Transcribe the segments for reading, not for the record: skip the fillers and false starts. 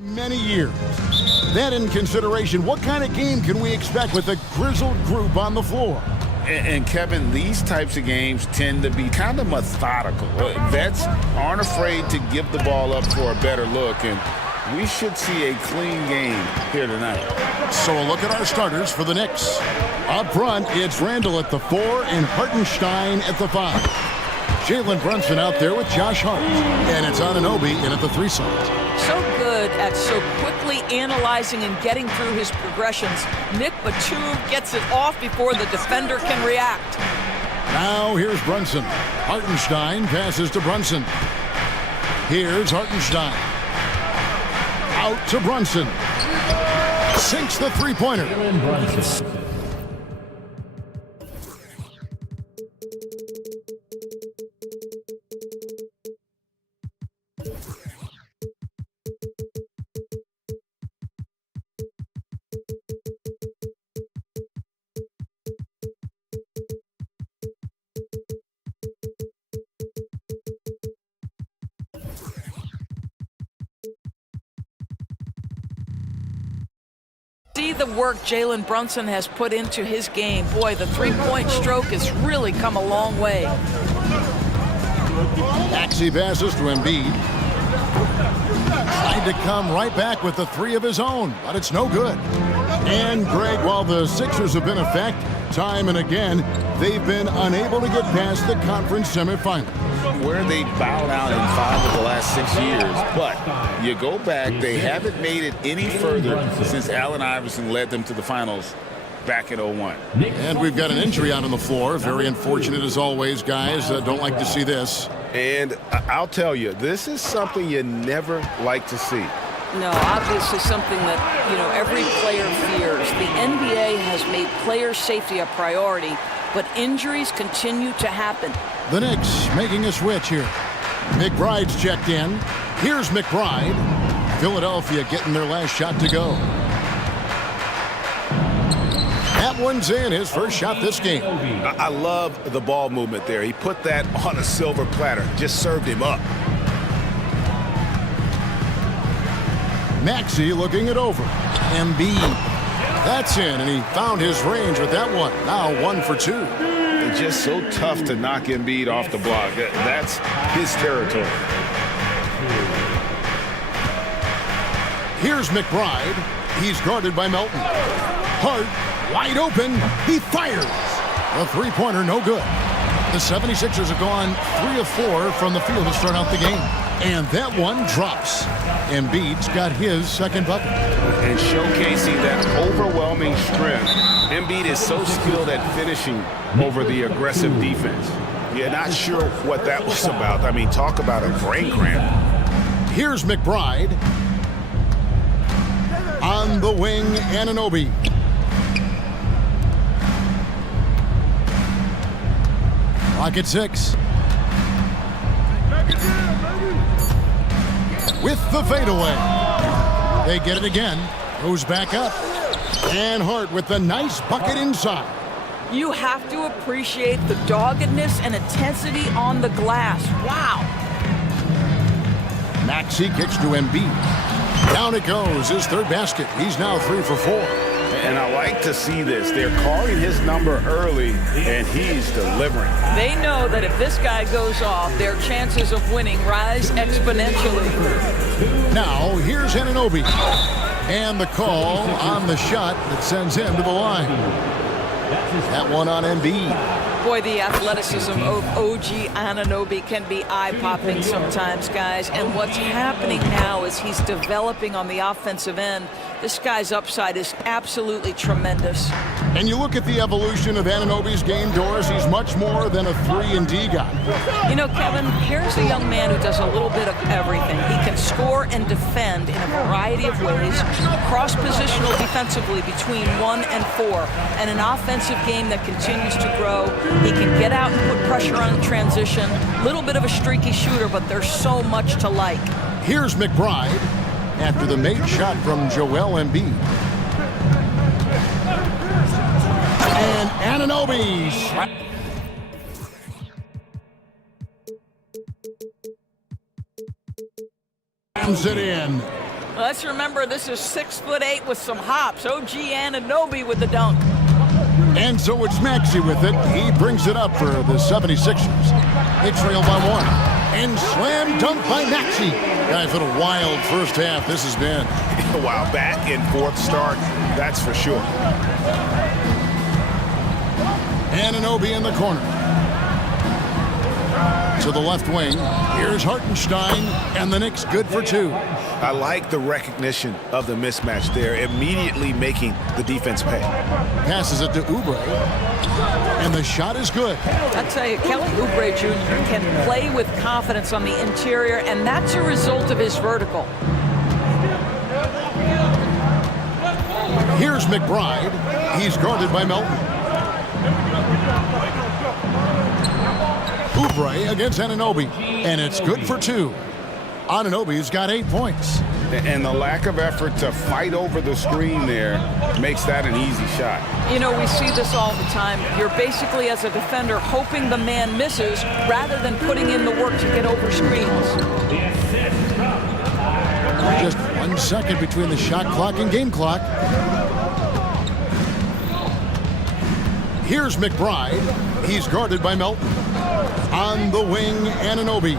Many years. That in consideration, what kind of game can we expect with a grizzled group on the floor? And Kevin, these types of games tend to be kind of methodical. Vets aren't afraid to give the ball up for a better look, and we should see a clean game here tonight. So a look at our starters for the Knicks. Up front, it's Randall at the 4 and Hartenstein at the 5. Jalen Brunson out there with Josh Hart. And it's Anunoby in at the 3 slot. So good at so quickly analyzing and getting through his progressions. Nick Batum gets it off before the defender can react. Now here's Brunson. Hartenstein passes to Brunson. Here's Hartenstein. Out to Brunson. Sinks the three-pointer. See the work Jalen Brunson has put into his game. Boy, the three-point stroke has really come a long way. Maxey passes to Embiid. Tried to come right back with the 3 of his own, but it's no good. And Greg, while the Sixers have been a fact time and again, they've been unable to get past the conference semifinals. Where they bowed out in 5 of the last 6 years, but you go back, they haven't made it any further since Allen Iverson led them to the finals back in 01. And we've got an injury out on the floor. Very unfortunate as always, guys. Don't like to see this. And I'll tell you, this is something you never like to see. No, obviously something that, every player fears. The NBA has made player safety a priority, but injuries continue to happen. The Knicks making a switch here. McBride's checked in. Here's McBride. Philadelphia getting their last shot to go. That one's in, his first shot this game. I love the ball movement there. He put that on a silver platter, just served him up. Maxey looking it over. Embiid. That's in, and he found his range with that one. Now 1 for 2. It's just so tough to knock Embiid off the block. That's his territory. Here's McBride. He's guarded by Melton. Hart, wide open. He fires. The three-pointer, no good. The 76ers have gone 3 of 4 from the field to start out the game. And that one drops. Embiid's got his second bucket. And showcasing that overwhelming strength. Embiid is so skilled at finishing over the aggressive defense. You're not sure what that was about. I mean, talk about a brain cramp. Here's McBride. On the wing, Anunoby. Clock at 6. With the fadeaway. They get it again. Goes back up. And Hart with the nice bucket inside. You have to appreciate the doggedness and intensity on the glass. Wow. Maxey kicks to Embiid. Down it goes, his third basket. He's now 3 for 4. And I like to see this. They're calling his number early, and he's delivering. They know that if this guy goes off, their chances of winning rise exponentially. Now, here's Anunoby. And the call on the shot that sends him to the line. That one on Embiid. Boy, the athleticism of OG Anunoby can be eye-popping sometimes, guys. And what's happening now is he's developing on the offensive end. This guy's upside is absolutely tremendous. And you look at the evolution of Anunoby's game, Doris, he's much more than a 3-and-D guy. Kevin, here's a young man who does a little bit of everything. He can score and defend in a variety of ways, cross-positional defensively between 1 and 4, and an offensive game that continues to grow. He can get out and put pressure on transition. Little bit of a streaky shooter, but there's so much to like. Here's McBride after the made shot from Joel Embiid. And Anunoby slams it in. Let's remember this is 6'8" with some hops. OG Anunoby with the dunk. And so it's Maxey with it. He brings it up for the 76ers. They trail by one. And slam dunk by Maxey. Guys, what a wild first half this has been. Wow, back and forth start, that's for sure. Anunoby in the corner. To the left wing. Here's Hartenstein, and the Knicks good for two. I like the recognition of the mismatch there, immediately making the defense pay. Passes it to Oubre, and the shot is good. I tell you, Kelly Oubre Jr. can play with confidence on the interior, and that's a result of his vertical. Here's McBride. He's guarded by Melton. Oubre against Anunoby, and it's good for two. Anunoby's got 8 points. And the lack of effort to fight over the screen there makes that an easy shot. You know, we see this all the time. You're basically, as a defender, hoping the man misses rather than putting in the work to get over screens. Just 1 second between the shot clock and game clock. Here's McBride. He's guarded by Melton. On the wing, Anunoby.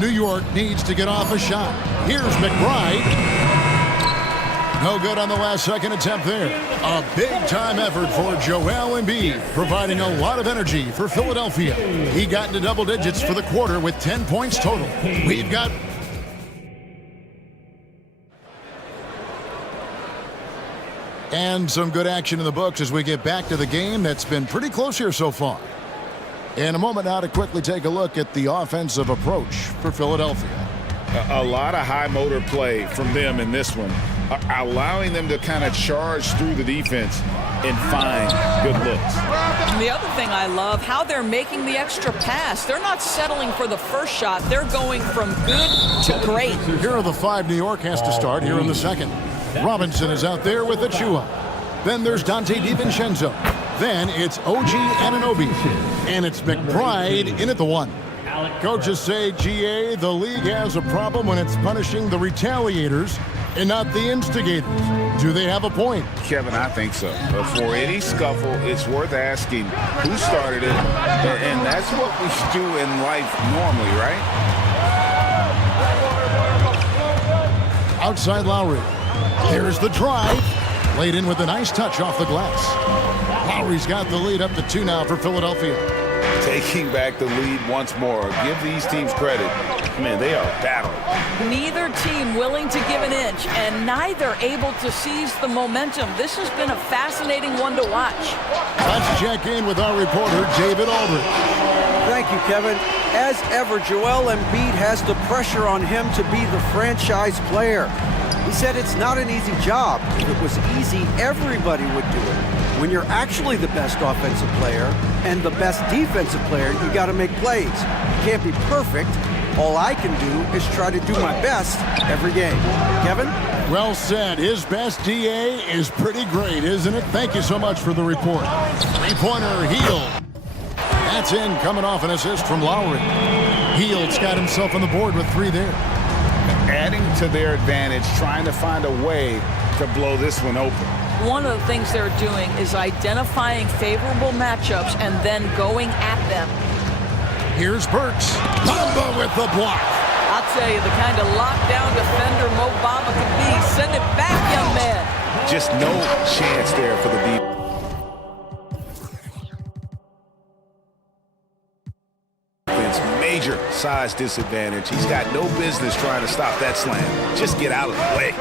New York needs to get off a shot. Here's McBride. No good on the last second attempt there. A big-time effort for Joel Embiid, providing a lot of energy for Philadelphia. He got into double digits for the quarter with 10 points total. We've got... And some good action in the books as we get back to the game that's been pretty close here so far. In a moment now to quickly take a look at the offensive approach for Philadelphia. A lot of high motor play from them in this one, allowing them to kind of charge through the defense and find good looks. And the other thing I love, how they're making the extra pass. They're not settling for the first shot. They're going from good to great. Here are the 5 New York has to start here in the second. Robinson is out there with Achua. Then there's Dante DiVincenzo. Then it's OG Anunoby. And it's McBride in at the 1. Coaches say, GA, the league has a problem when it's punishing the retaliators and not the instigators. Do they have a point? Kevin, I think so. But for any scuffle, it's worth asking who started it. And that's what we should do in life normally, right? Outside Lowry. Here's the drive. Laid in with a nice touch off the glass. Lowry's got the lead up to 2 now for Philadelphia. Taking back the lead once more. Give these teams credit. Man, they are battling. Neither team willing to give an inch, and neither able to seize the momentum. This has been a fascinating one to watch. Let's check in with our reporter, David Aldridge. Thank you, Kevin. As ever, Joel Embiid has the pressure on him to be the franchise player. He said it's not an easy job. If it was easy, everybody would do it. When you're actually the best offensive player and the best defensive player, you got to make plays. You can't be perfect. All I can do is try to do my best every game. Kevin? Well said. His best DA is pretty great, isn't it? Thank you so much for the report. Three-pointer, Hield. That's in, coming off an assist from Lowry. Hield's got himself on the board with 3 there. Adding to their advantage, trying to find a way to blow this one open. One of the things they're doing is identifying favorable matchups and then going at them. Here's Burks. Bamba with the block. I'll tell you, the kind of lockdown defender Mo Bamba can be. Send it back, young man. Just no chance there for the defense. Major size disadvantage. He's got no business trying to stop that slam. Just get out of the way.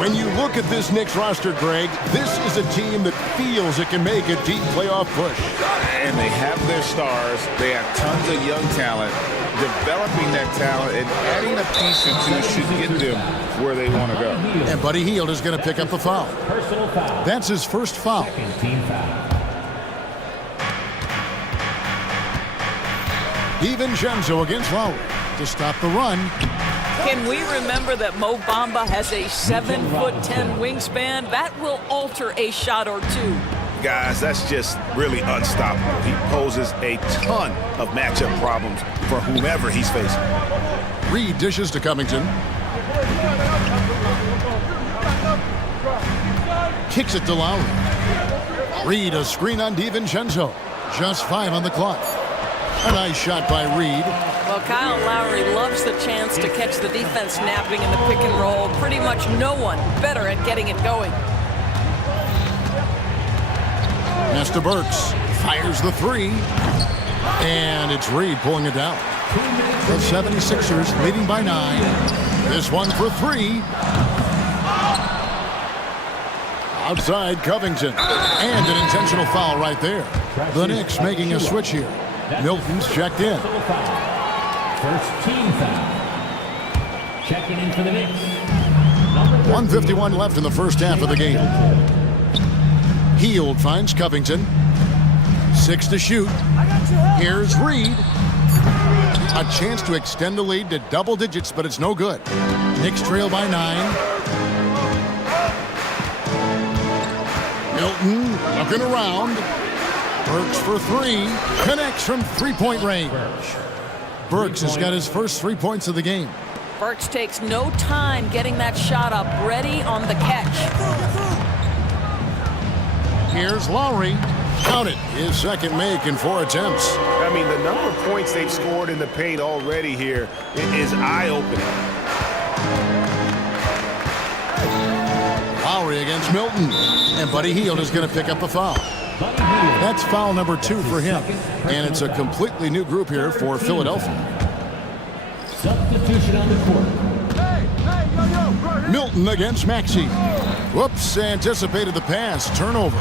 When you look at this Knicks roster, Greg, this is a team that feels it can make a deep playoff push. And they have their stars. They have tons of young talent. Developing that talent and adding a piece or two should get them where they want to go. And Buddy Hield is going to pick up the foul. That's his first foul. DiVincenzo against Lowry to stop the run. Can we remember that Mo Bamba has a 7'10" wingspan? That will alter a shot or two. guys, that's just really unstoppable. He poses a ton of matchup problems for whomever he's facing. Reed dishes to Covington. Kicks it to Lowry. Reed, a screen on DiVincenzo. Just 5 on the clock. A nice shot by Reed. Well, Kyle Lowry loves the chance to catch the defense napping in the pick and roll. Pretty much no one better at getting it going. Nesta Burks fires the 3. And it's Reed pulling it down. The 76ers leading by 9. This one for 3. Outside Covington. And an intentional foul right there. The Knicks making a switch here. Milton's checked in. First team foul. Checking in for the Knicks. 1:51 left in the first half of the game. Hield finds Covington. 6 to shoot. Here's Reed. A chance to extend the lead to double digits, but it's no good. Knicks trail by 9. Milton looking around. Burks for 3. Connects from three-point range. Burks has got his first 3 points of the game. Burks takes no time getting that shot up, ready on the catch. Here's Lowry. Count it. His second make in 4 attempts. I mean, the number of points they've scored in the paint already here is eye-opening. Lowry against Milton. And Buddy Hield is going to pick up a foul. That's foul number 2 for him. And it's a completely new group here for Philadelphia. Substitution on the court. Milton against Maxey. Whoops, anticipated the pass. Turnover.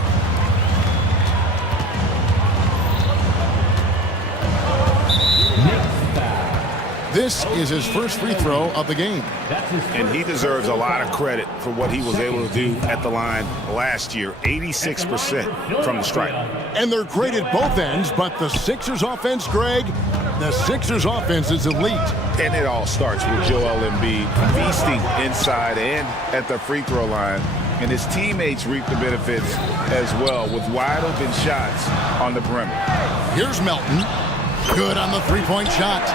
This is his first free throw of the game. And he deserves a lot of credit for what he was able to do at the line last year. 86% from the stripe. And they're great at both ends, but the Sixers offense, Greg, the Sixers offense is elite. And it all starts with Joel Embiid feasting inside and at the free throw line. And his teammates reap the benefits as well with wide open shots on the perimeter. Here's Melton. Good on the three-point shot.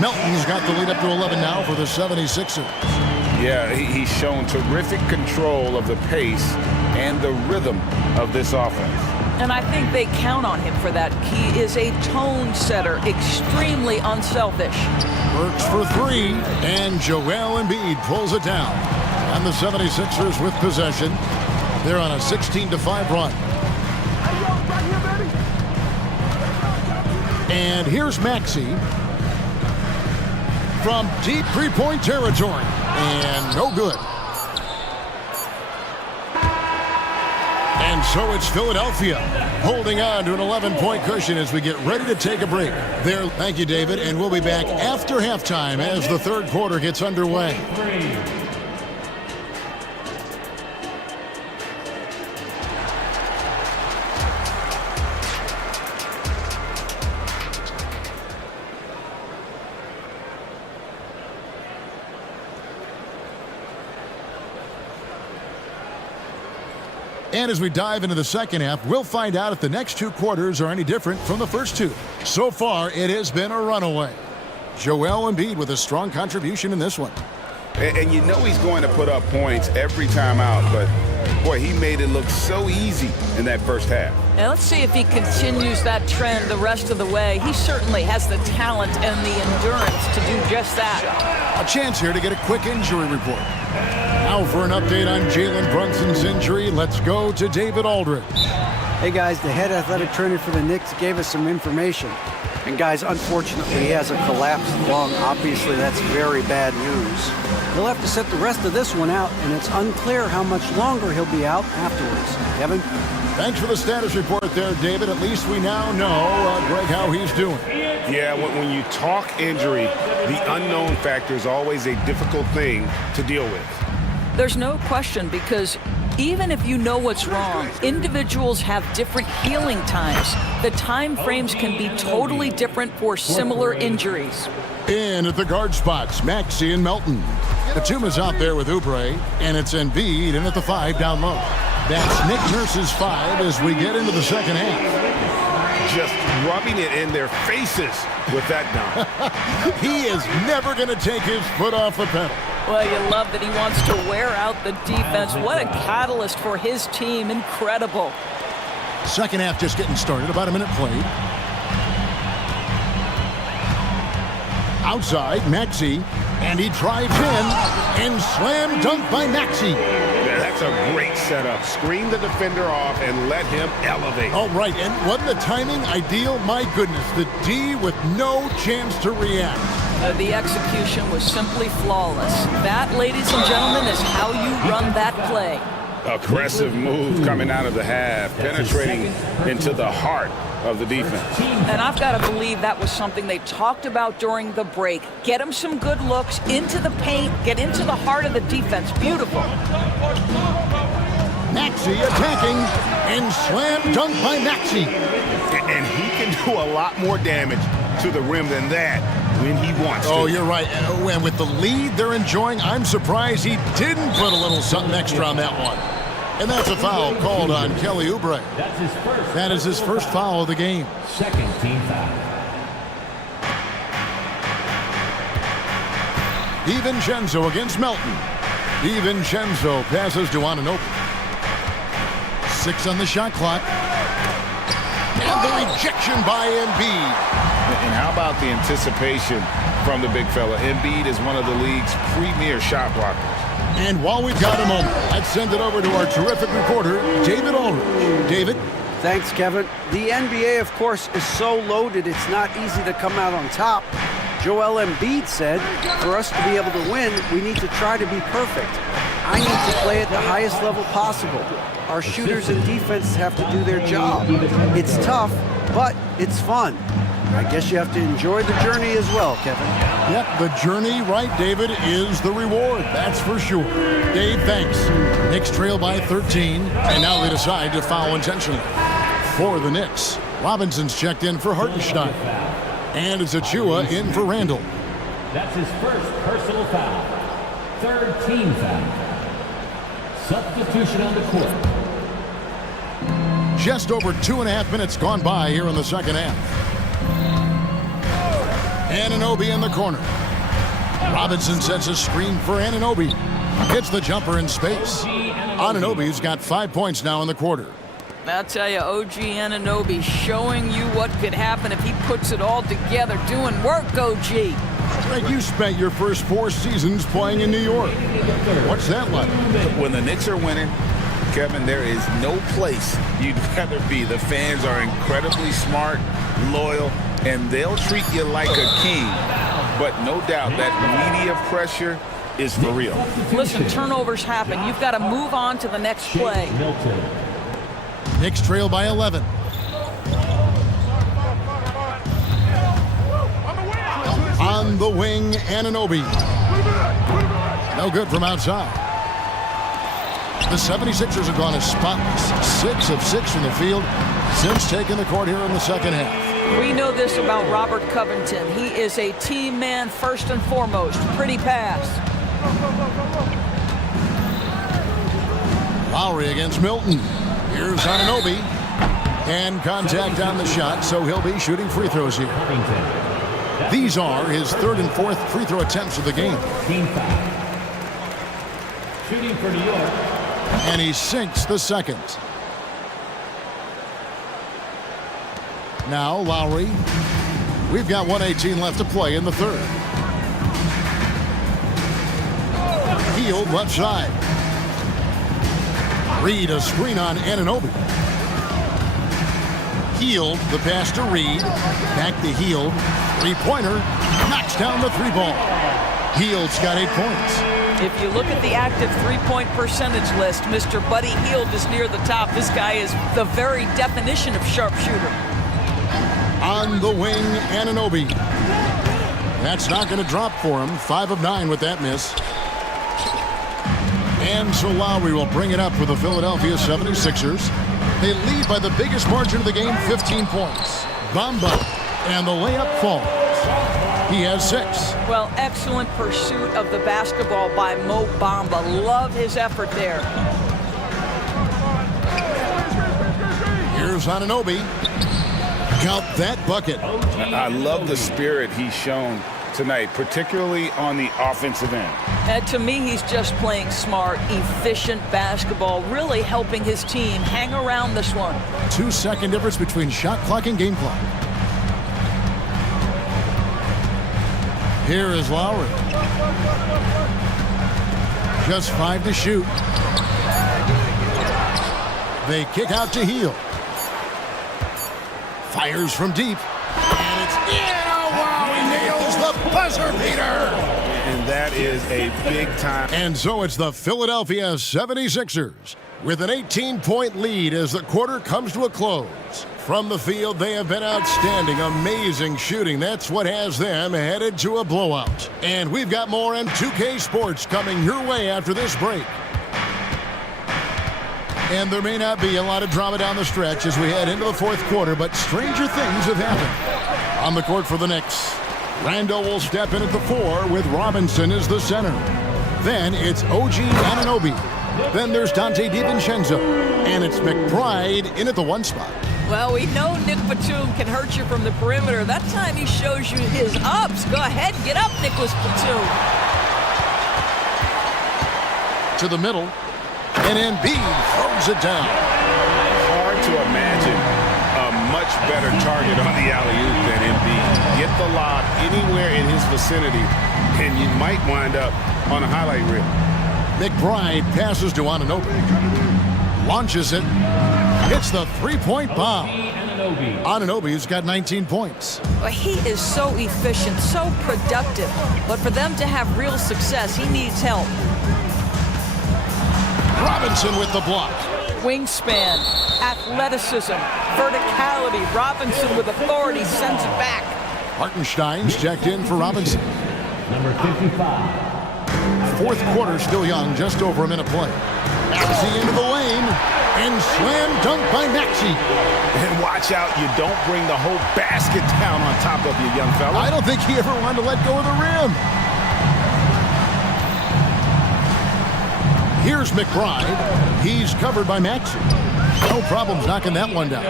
Melton's got the lead up to 11 now for the 76ers. Yeah, he's shown terrific control of the pace and the rhythm of this offense. And I think they count on him for that. He is a tone setter, extremely unselfish. Burks for 3, and Joel Embiid pulls it down. And the 76ers with possession. They're on a 16-5 run. And here's Maxey from deep three-point territory. And no good. And so it's Philadelphia holding on to an 11-point cushion as we get ready to take a break. There, thank you, David, and we'll be back after halftime as the third quarter gets underway. And as we dive into the second half, we'll find out if the next 2 quarters are any different from the first 2. So far, it has been a runaway. Joel Embiid with a strong contribution in this one. And you know he's going to put up points every time out, but boy, he made it look so easy in that first half. Now let's see if he continues that trend the rest of the way. He certainly has the talent and the endurance to do just that. A chance here to get a quick injury report. Now for an update on Jalen Brunson's injury, let's go to David Aldridge. Hey guys, the head athletic trainer for the Knicks gave us some information. And guys, unfortunately, he has a collapsed lung. Obviously, that's very bad news. He'll have to sit the rest of this one out, and it's unclear how much longer he'll be out afterwards. Kevin? Thanks for the status report there, David. At least we now know, Greg, how he's doing. Yeah, when you talk injury, the unknown factor is always a difficult thing to deal with. There's no question, because even if you know what's wrong, individuals have different healing times. The time frames can be totally different for similar injuries. In at the guard spots, Maxey and Melton. Batum is out there with Oubre, and it's Embiid in at the 5 down low. That's Nick Nurse's 5 as we get into the second half. Just rubbing it in their faces with that dunk. He is never going to take his foot off the pedal. Well, you love that he wants to wear out the defense. What a catalyst for his team. Incredible. Second half just getting started. About a minute played. Outside, Maxey. And he drives in. And slam dunk by Maxey. Yeah, that's a great setup. Screen the defender off and let him elevate. Oh, right. And wasn't the timing ideal? My goodness. The D with no chance to react. The execution was simply flawless. That, ladies and gentlemen, is how you run that play. Aggressive move coming out of the half, penetrating into the heart of the defense. And I've got to believe that was something they talked about during the break. Get him some good looks into the paint, get into the heart of the defense. Beautiful. Maxey attacking, and slam dunk by Maxey. And he can do a lot more damage to the rim than that when he wants to. Oh, you're right. And with the lead they're enjoying, I'm surprised he didn't put a little something extra on that one. And that's a foul called on Kelly Oubre. That is his first foul of the game. Second team foul. DiVincenzo against Melton. DiVincenzo passes to Anunoby. 6 on the shot clock. And the rejection by Embiid. And how about the anticipation from the big fella? Embiid is one of the league's premier shot blockers. And while we've got a moment, let's send it over to our terrific reporter, David Aldridge. David? Thanks, Kevin. The NBA, of course, is so loaded it's not easy to come out on top. Joel Embiid said, for us to be able to win, we need to try to be perfect. I need to play at the highest level possible. Our shooters and defense have to do their job. It's tough, but it's fun. I guess you have to enjoy the journey as well, Kevin. Yep, the journey, right, David, is the reward. That's for sure. Dave, thanks. Knicks trail by 13, and now they decide to foul intentionally. For the Knicks, Robinson's checked in for Hartenstein. And it's Achua in for Randall. That's his first personal foul. Third team foul. Substitution on the court. Just over 2.5 minutes gone by here in the second half. Anunoby in the corner. Robinson sets a screen for Anunoby. Gets the jumper in space. Anunoby's got 5 points now in the quarter. I'll tell you, OG Anunoby showing you what could happen if he puts it all together. Doing work, OG. Greg, you spent your first 4 seasons playing in New York. What's that like? When the Knicks are winning, Kevin, there is no place you'd rather be. The fans are incredibly smart, loyal, and they'll treat you like a king. But no doubt that media pressure is for real. Listen, turnovers happen. You've got to move on to the next play. Knicks trail by 11. On the wing, Anunoby. No good from outside. The 76ers have gone as spotless. 6 of 6 from the field since taking the court here in the second half. We know this about Robert Covington. He is a team man first and foremost. Pretty pass. Lowry against Milton. Here's Anunoby. And contact on the shot, so he'll be shooting free throws here. These are his 3rd and 4th free throw attempts of the game. Team foul. Shooting for New York. And he sinks the second. Now Lowry. We've got 1:18 left to play in the third. Hield left side. Reed a screen on Anunoby. Hield the pass to Reed. Back to Hield. 3-pointer. Knocks down the 3 ball. Hield's got 8 points. If you look at the active three-point percentage list, Mr. Buddy Hield is near the top. This guy is the very definition of sharpshooter. On the wing, Anunoby. That's not going to drop for him. 5 of 9 with that miss. And so Lowry will bring it up for the Philadelphia 76ers. They lead by the biggest margin of the game, 15 points. Bamba, and the layup falls. He has 6. Well, excellent pursuit of the basketball by Mo Bamba. Love his effort there. Here's Anunoby. Count that bucket. I love the spirit he's shown tonight, particularly on the offensive end. And to me, he's just playing smart, efficient basketball, really helping his team hang around this one. 2-second difference between shot clock and game clock. Here is Lowry. Just 5 to shoot. They kick out to Heel. Fires from deep. And it's in. Oh, wow, he nails the buzzer beater. And that is a big time. And so it's the Philadelphia 76ers with an 18-point lead as the quarter comes to a close. From the field, they have been outstanding, amazing shooting. That's what has them headed to a blowout. And we've got more M2K Sports coming your way after this break. And there may not be a lot of drama down the stretch as we head into the fourth quarter, but stranger things have happened. On the court for the Knicks, Randall will step in at the 4 with Robinson as the center. Then it's OG Anunoby. Then there's Dante DiVincenzo. And it's McBride in at the 1 spot. Well, we know Nick Batum can hurt you from the perimeter. That time he shows you his ups. Go ahead, get up, Nicholas Batum. To the middle, and Embiid throws it down. Hard to imagine a much better target on the alley-oop than Embiid. Get the lob anywhere in his vicinity, and you might wind up on a highlight reel. McBride passes to Anunoby. Launches it. Hits the three-point bomb. Anunoby's got 19 points. Well, he is so efficient, so productive. But for them to have real success, he needs help. Robinson with the block. Wingspan, athleticism, verticality. Robinson with authority sends it back. Hartenstein's checked in for Robinson. Number 55. Fourth quarter still young, just over a minute play. Maxey into the lane, and slam dunk by Maxey. And watch out, you don't bring the whole basket down on top of you, young fella. I don't think he ever wanted to let go of the rim. Here's McBride. He's covered by Maxey. No problems knocking that one down.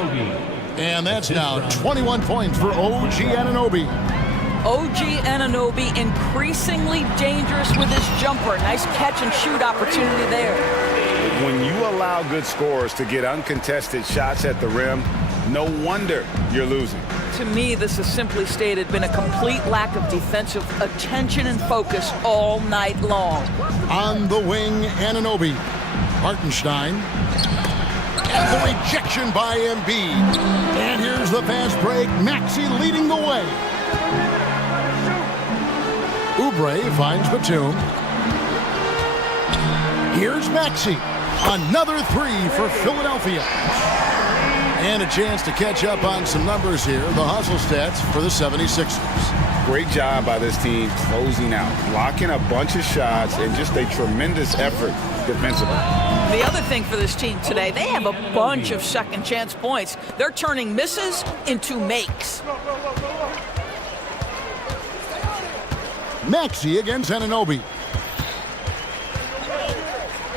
And that's now 21 points for OG Anunoby. OG Anunoby increasingly dangerous with his jumper. Nice catch and shoot opportunity there. When you allow good scorers to get uncontested shots at the rim, no wonder you're losing. To me, this has simply stated been a complete lack of defensive attention and focus all night long. On the wing, Anunoby. Hartenstein. And the rejection by Embiid. And here's the fast break. Maxey leading the way. Oubre finds Batum. Here's Maxey. Another 3 for Philadelphia. And a chance to catch up on some numbers here. The hustle stats for the 76ers. Great job by this team closing out, blocking a bunch of shots, and just a tremendous effort defensively. The other thing for this team today, they have a bunch of second chance points. They're turning misses into makes. Maxey against Anunoby.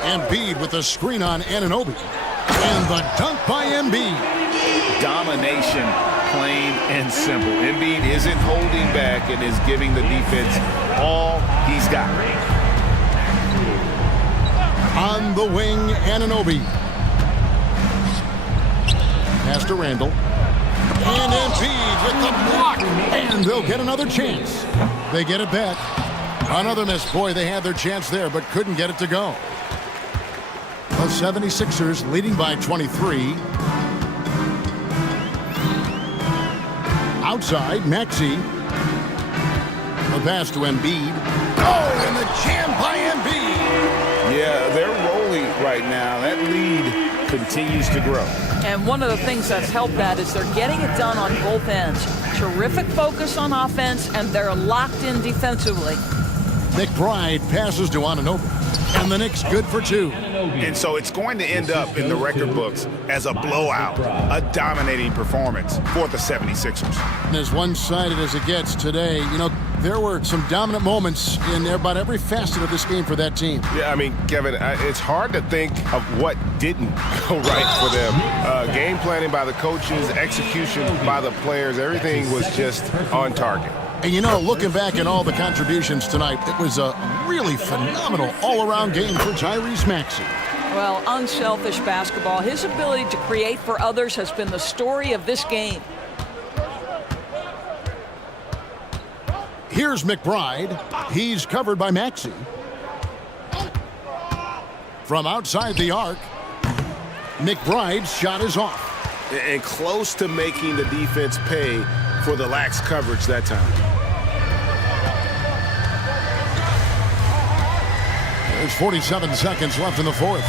Embiid with the screen on Anunoby. And the dunk by Embiid. Domination, plain and simple. Embiid isn't holding back and is giving the defense all he's got. On the wing, Anunoby. Pass to Randall. And Embiid with the block. And they'll get another chance. They get it back. Another miss. Boy, they had their chance there, but couldn't get it to go. The 76ers leading by 23. Outside, Maxey. The pass to Embiid. Oh, and the jam by Embiid. Yeah, they're rolling right now. That lead continues to grow. And one of the things that's helped that is they're getting it done on both ends. Terrific focus on offense, and they're locked in defensively. McBride passes to Anunoby. And the Knicks good for two. And so it's going to end up in the record books as a blowout, a dominating performance for the 76ers. And as one-sided as it gets today, you know, there were some dominant moments in about every facet of this game for that team. Yeah, I mean, Kevin, it's hard to think of what didn't go right for them. Game planning by the coaches, execution by the players, everything was just on target. And you know, looking back at all the contributions tonight, it was a really phenomenal all-around game for Tyrese Maxey. Well, unselfish basketball. His ability to create for others has been the story of this game. Here's McBride. He's covered by Maxey. From outside the arc, McBride's shot is off. And close to making the defense pay for the lax coverage that time. There's 47 seconds left in the fourth.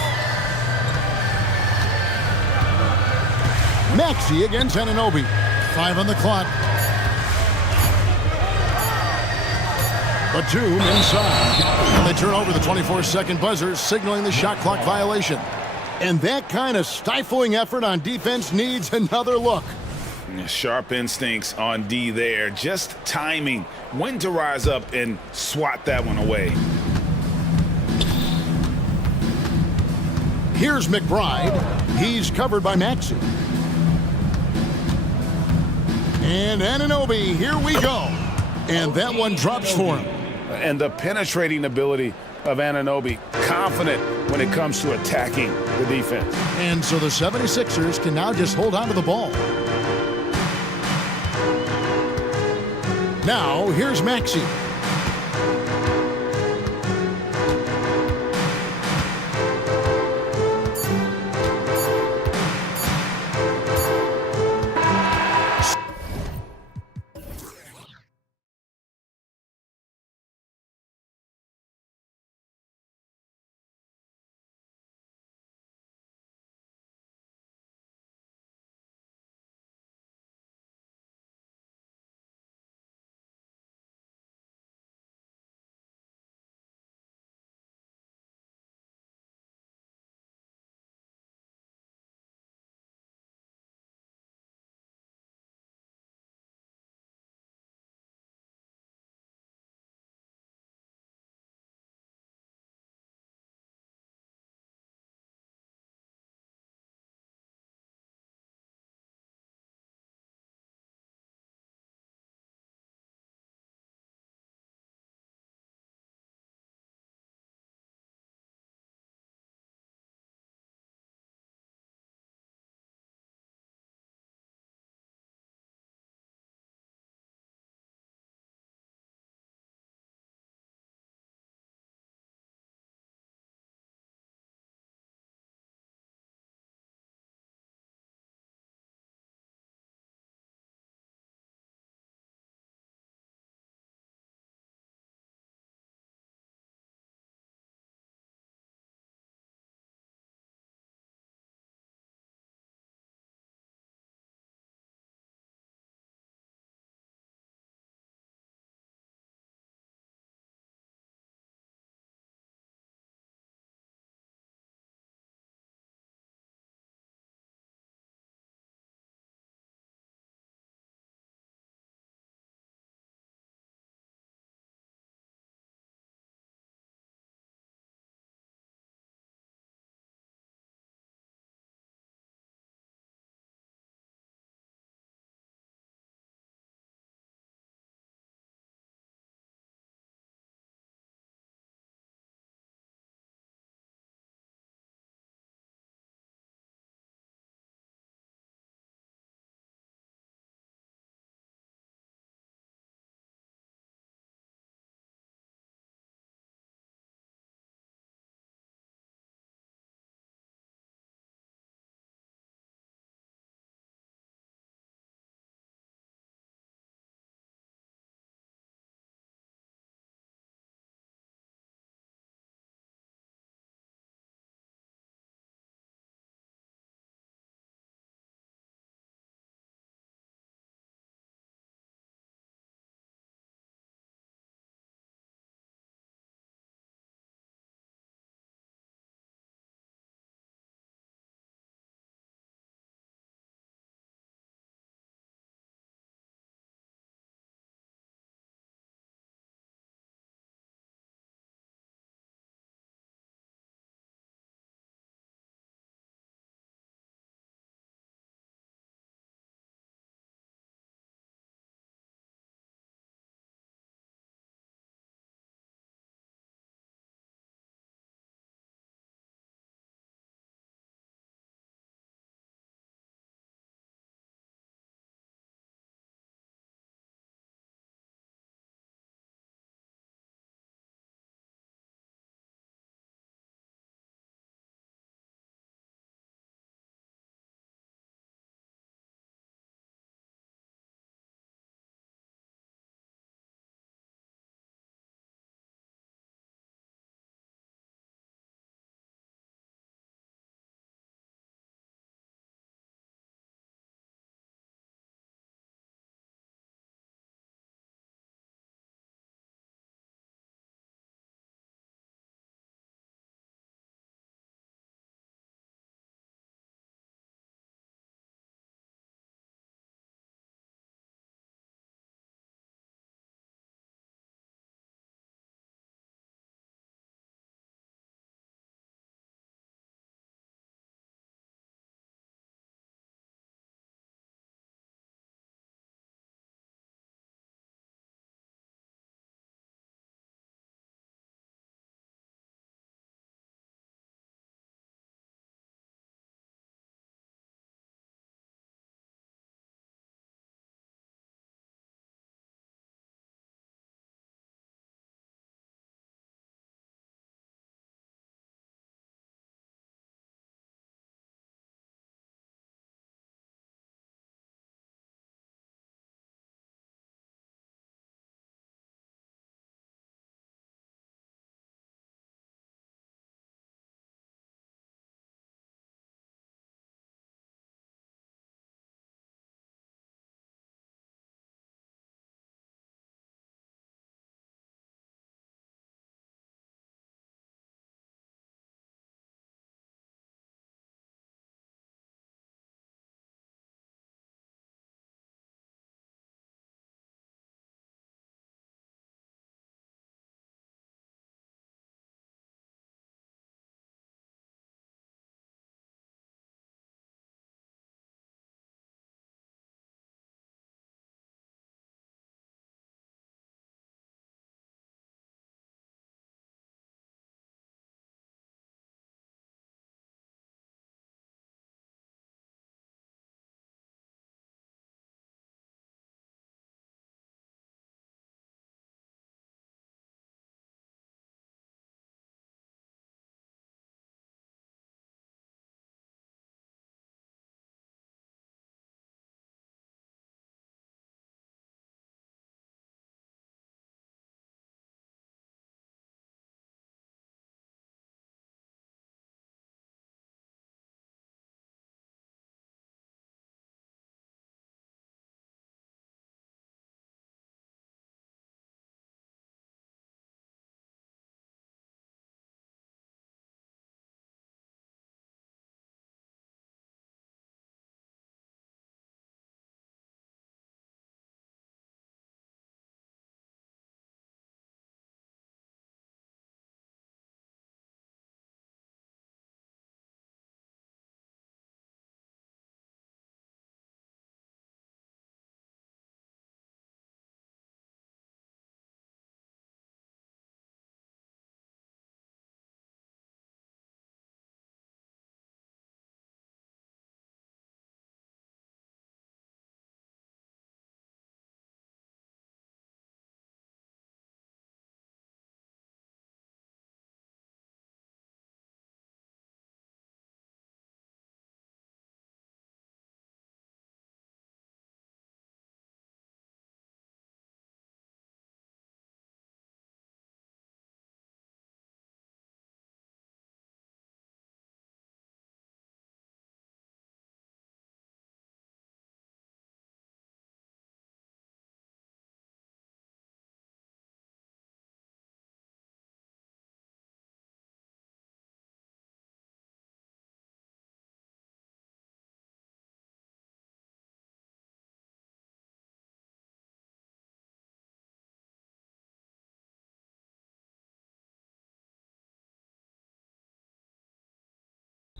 Maxey against Anunoby. 5 on the clock. Batum inside. And they turn over the 24-second buzzer, signaling the shot clock violation. And that kind of stifling effort on defense needs another look. Sharp instincts on D there. Just timing when to rise up and swat that one away. Here's McBride. He's covered by Maxey. And Anunoby, here we go. And that one drops for him. And the penetrating ability of Anunoby, confident when it comes to attacking the defense. And so the 76ers can now just hold on to the ball. Now, here's Maxey.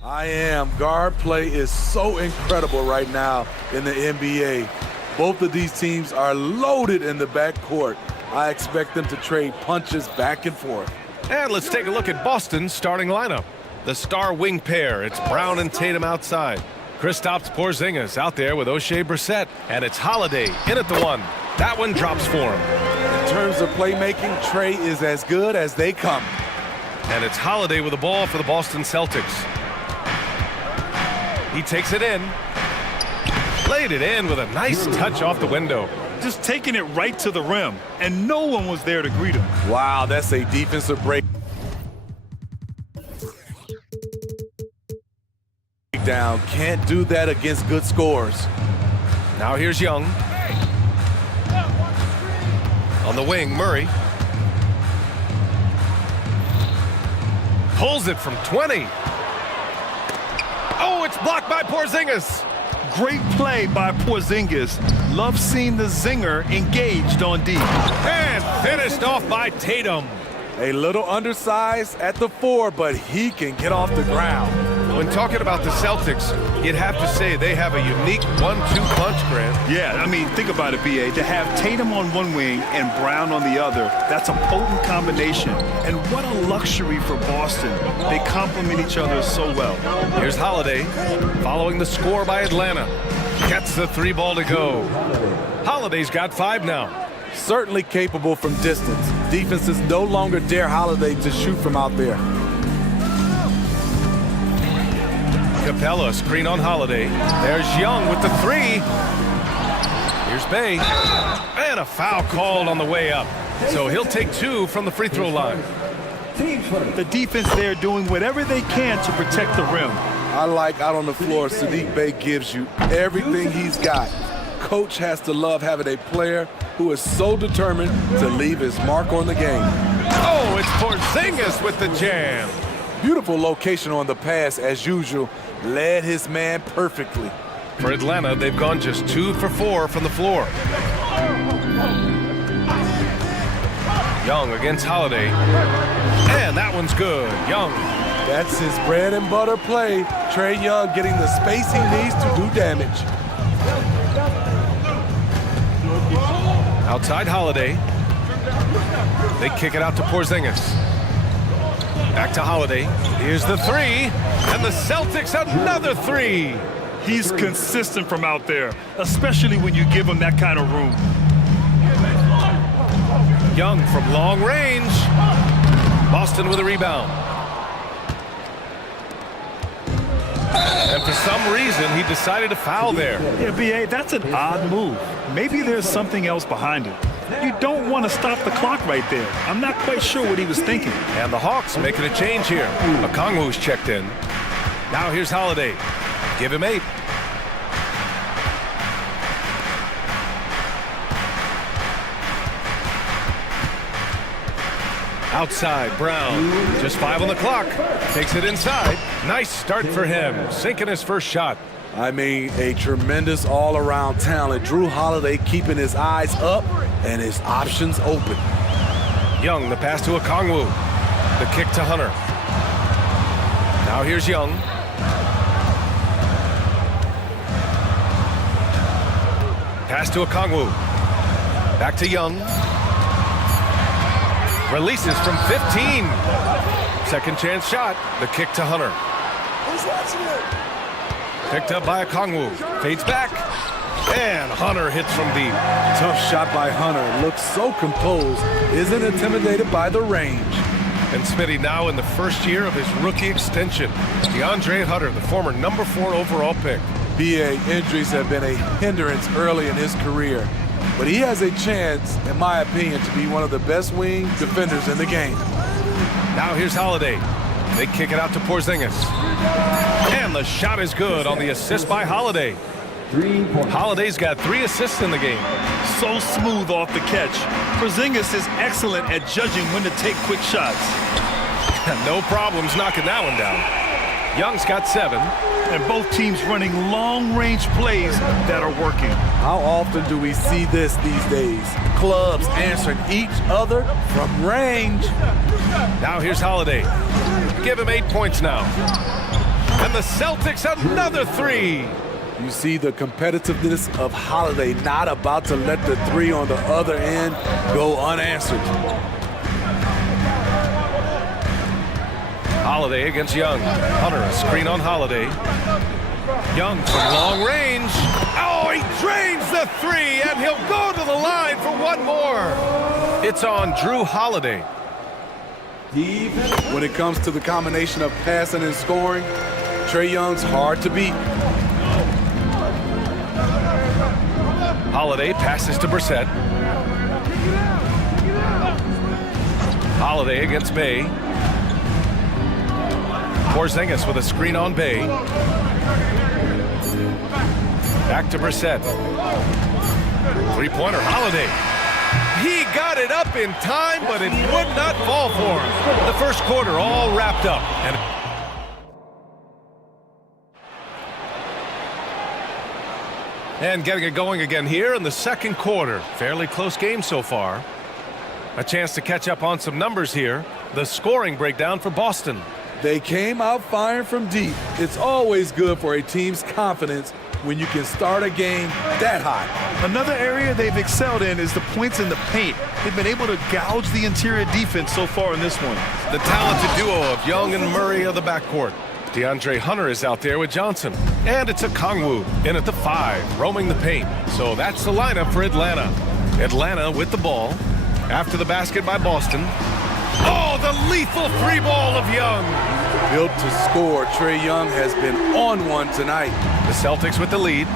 I am. Guard play is so incredible right now in the NBA. Both of these teams are loaded in the backcourt. I expect them to trade punches back and forth. And let's take a look at Boston's starting lineup. The star wing pair, it's Brown and Tatum outside. Kristaps Porzingis out there with O'Shea Brissett. And it's Holiday in at the one. That one drops for him. In terms of playmaking, Trey is as good as they come. And it's Holiday with the ball for the Boston Celtics. He takes it in. Laid it in with a nice touch off the window. Just taking it right to the rim, and no one was there to greet him. Wow, that's a defensive break. Down. Can't do that against good scores. Now here's Young. On the wing, Murray. Pulls it from 20. Oh, it's blocked by Porzingis. Great play by Porzingis. Love seeing the zinger engaged on D. And finished off by Tatum. A little undersized at the 4, but he can get off the ground. When talking about the Celtics, you'd have to say they have a unique 1-2 punch, Grant. Yeah, I mean, think about it, B.A. To have Tatum on one wing and Brown on the other, that's a potent combination. And what a luxury for Boston. They complement each other so well. Here's Holiday, following the score by Atlanta. Gets the 3 ball to go. Holiday's got 5 now. Certainly capable from distance. Defenses no longer dare Holiday to shoot from out there. Capella, screen on Holiday. There's Young with the 3. Here's Bay. And a foul called on the way up. So he'll take 2 from the free throw line. The defense there doing whatever they can to protect the rim. I like out on the floor, Saddiq Bey gives you everything he's got. Coach has to love having a player who is so determined to leave his mark on the game. Oh, it's Porzingis with the jam. Beautiful location on the pass as usual. Led his man perfectly. For Atlanta, they've gone just 2 for 4 from the floor. Young against Holiday. And that one's good. Young. That's his bread and butter play. Trae Young getting the space he needs to do damage. Outside Holiday. They kick it out to Porzingis. Back to Holiday. Here's the 3. And the Celtics another 3. He's consistent from out there, especially when you give him that kind of room. Young from long range. Boston with a rebound. And for some reason, he decided to foul there. Yeah, B.A., that's an odd move. Maybe there's something else behind it. You don't want to stop the clock right there. I'm not quite sure what he was thinking. And the Hawks making a change here. Okongwu's checked in. Now here's Holiday. Give him 8. Outside, Brown. Just 5 on the clock. Takes it inside. Nice start for him. Sinking his first shot. I mean, a tremendous all-around talent. Drew Holiday keeping his eyes up and his options open. Young, the pass to Okongwu. The kick to Hunter. Now here's Young. Pass to Okongwu. Back to Young. Releases from 15. Second chance shot. The kick to Hunter. Who's watching it? Picked up by Okongwu. Fades back. And Hunter hits from deep. Tough shot by Hunter. Looks so composed. Isn't intimidated by the range. And Smitty now in the first year of his rookie extension. DeAndre Hunter, the former number 4 overall pick. BA injuries have been a hindrance early in his career. But he has a chance, in my opinion, to be one of the best wing defenders in the game. Now here's Holiday. They kick it out to Porzingis. And the shot is good on the assist by Holiday. Holiday's got 3 assists in the game. So smooth off the catch. Porzingis is excellent at judging when to take quick shots. No problems knocking that one down. Young's got 7. And both teams running long-range plays that are working. How often do we see this these days? Clubs answering each other from range. Now here's Holiday. Give him 8 points now. And the Celtics another three. You see the competitiveness of Holiday, not about to let the three on the other end go unanswered. Holiday against Young. Hunter, a screen on Holiday. Young from long range. Oh, he drains the three, and he'll go to the line for one more. It's on Drew Holiday. When it comes to the combination of passing and scoring, Trae Young's hard to beat. Holiday passes to Brissett. Holiday against Bay. Porzingis with a screen on Bay. Back to Brissett. Three-pointer, Holiday. He got it up in time, but it would not fall for him. The first quarter all wrapped up. And getting it going again here in the second quarter. Fairly close game so far. A chance to catch up on some numbers here. The scoring breakdown for Boston. They came out firing from deep. It's always good for a team's confidence when you can start a game that hot. Another area they've excelled in is the points in the paint. They've been able to gouge the interior defense so far in this one. The talented duo of Young and Murray of the backcourt. DeAndre Hunter is out there with Johnson. And it's a Kongwu in at the 5, roaming the paint. So that's the lineup for Atlanta. Atlanta with the ball. After the basket by Boston. Oh, the lethal three ball of Young. Built to score, Trae Young has been on one tonight. The Celtics with the lead.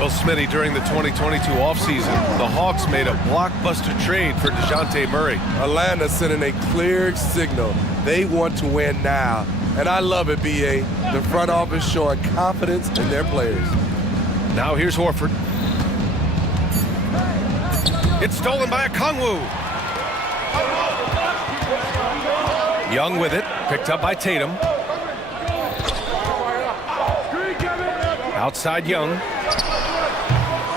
Well, Smitty, during the 2022 offseason, the Hawks made a blockbuster trade for DeJounte Murray. Atlanta sending a clear signal. They want to win now. And I love it, B.A. The front office showing confidence in their players. Now here's Horford. It's stolen by a Kongwu. Young with it, picked up by Tatum. Outside Young.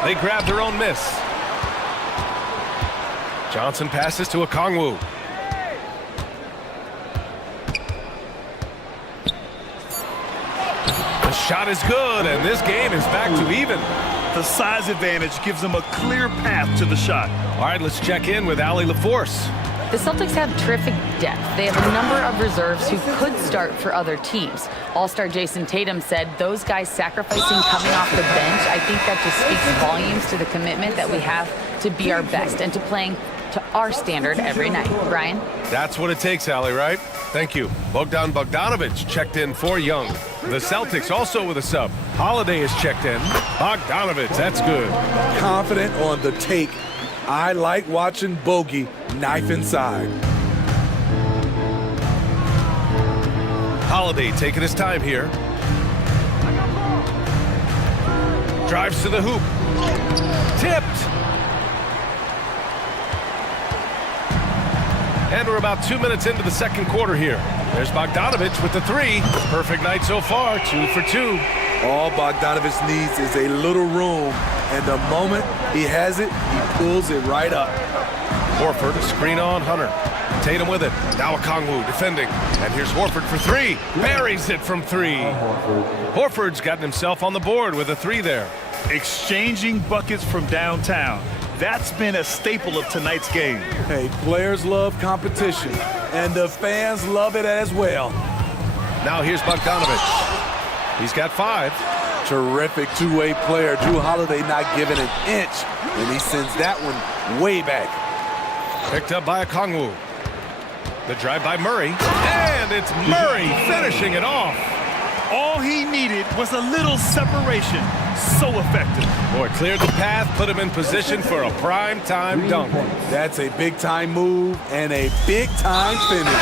They grab their own miss. Johnson passes to a Kongwu. The shot is good, and this game is back to even. The size advantage gives them a clear path to the shot. All right, let's check in with Allie LaForce. The Celtics have terrific depth. They have a number of reserves who could start for other teams. All-star Jason Tatum said those guys sacrificing coming off the bench, I think that just speaks volumes to the commitment that we have to be our best and to playing to our standard every night. Brian? That's what it takes, Allie, right? Thank you. Bogdan Bogdanovic checked in for Young. The Celtics also with a sub. Holiday is checked in. Bogdanovic, that's good. Confident on the take. I like watching Bogey knife inside. Holiday taking his time here. Drives to the hoop. Tipped. And we're about 2 minutes into the second quarter here. There's Bogdanovic with the three. Perfect night so far, 2 for 2. All Bogdanovic needs is a little room, and the moment he has it, he pulls it right up. Horford, a screen on Hunter. Tatum with it. Now a Kongwu defending. And here's Horford for three. Buries it from three. Horford's gotten himself on the board with a three there. Exchanging buckets from downtown. That's been a staple of tonight's game. Hey, players love competition, and the fans love it as well. Now here's Bogdanovic. He's got 5. Terrific two-way player. Drew Holiday not giving an inch, and he sends that one way back. Picked up by a Kongwu. The drive by Murray. And it's Murray finishing it off. All he needed was a little separation. So effective. Boy, cleared the path, put him in position for a prime-time dunk. That's a big-time move and a big-time finish.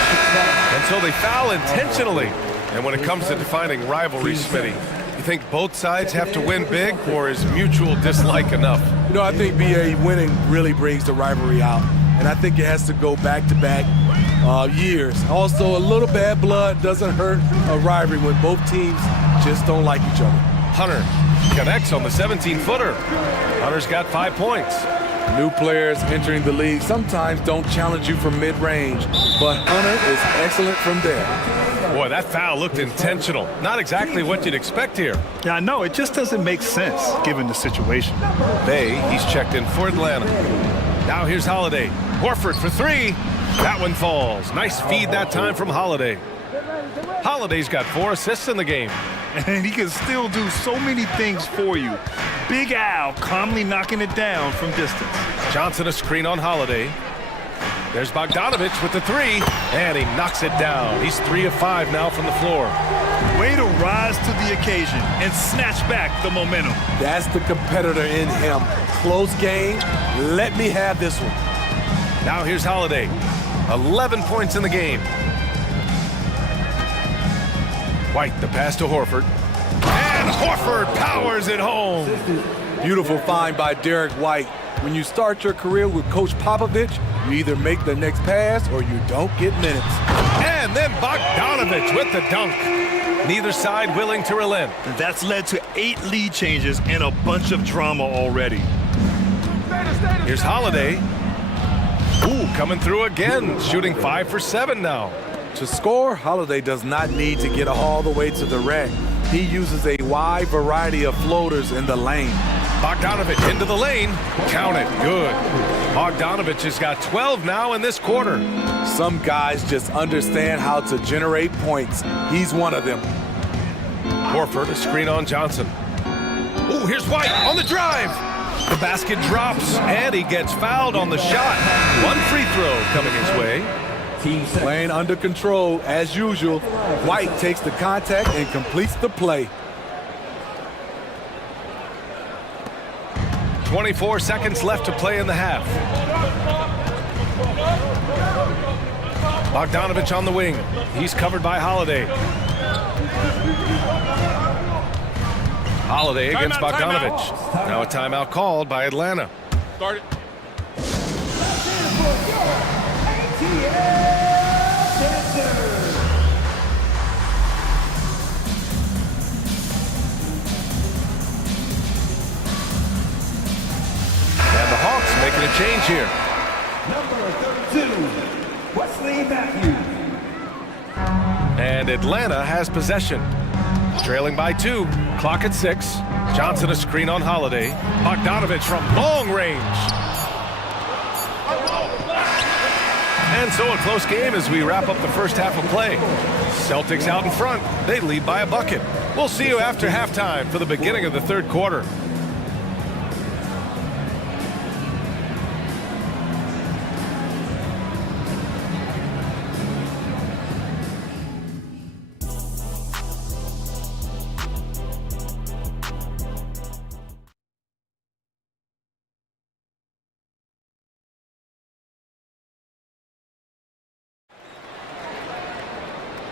And so they foul intentionally. And when it comes to defining rivalry, Smitty, you think both sides have to win big, or is mutual dislike enough? You know, I think BA winning really brings the rivalry out. And I think it has to go back-to-back years. Also, a little bad blood doesn't hurt a rivalry when both teams just don't like each other. Hunter connects on the 17-footer. Hunter's got 5 points. New players entering the league sometimes don't challenge you from mid-range, but Hunter is excellent from there. Boy, that foul looked intentional. Not exactly what you'd expect here. Yeah, I know. It just doesn't make sense given the situation. Bay, he's checked in for Atlanta. Now here's Holiday. Horford for three. That one falls. Nice feed that time from Holiday. Holiday's got 4 assists in the game. And he can still do so many things for you. Big Al calmly knocking it down from distance. Johnson a screen on Holiday. There's Bogdanovich with the three, and he knocks it down. He's 3 of 5 now from the floor. Way to rise to the occasion and snatch back the momentum. That's the competitor in him. Close game. Let me have this one. Now here's Holiday. 11 points in the game. White, the pass to Horford. And Horford powers it home. Beautiful find by Derek White. When you start your career with Coach Popovich, you either make the next pass or you don't get minutes. And then Bogdanovich with the dunk. Neither side willing to relent. That's led to 8 lead changes and a bunch of drama already. Here's Holiday. Ooh, coming through again, shooting 5 for 7 now. To score, Holiday does not need to get all the way to the rack. He uses a wide variety of floaters in the lane. Bogdanovich into the lane. Count it. Good. Bogdanovich has got 12 now in this quarter. Some guys just understand how to generate points. He's one of them. Horford, a screen on Johnson. Ooh, here's White on the drive. The basket drops, and he gets fouled on the shot. 1 free throw coming his way. Playing under control, as usual. White takes the contact and completes the play. 24 seconds left to play in the half. Bogdanovich on the wing. He's covered by Holiday. Holiday against Bogdanovich. Now a timeout called by Atlanta. Start it. And the Hawks making a change here. Number 32, Wesley Matthews. And Atlanta has possession. Trailing by 2. Clock at 6. Johnson a screen on Holiday. Bogdanovich from long range. And so a close game as we wrap up the first half of play. Celtics out in front. They lead by a bucket. We'll see you after halftime for the beginning of the third quarter.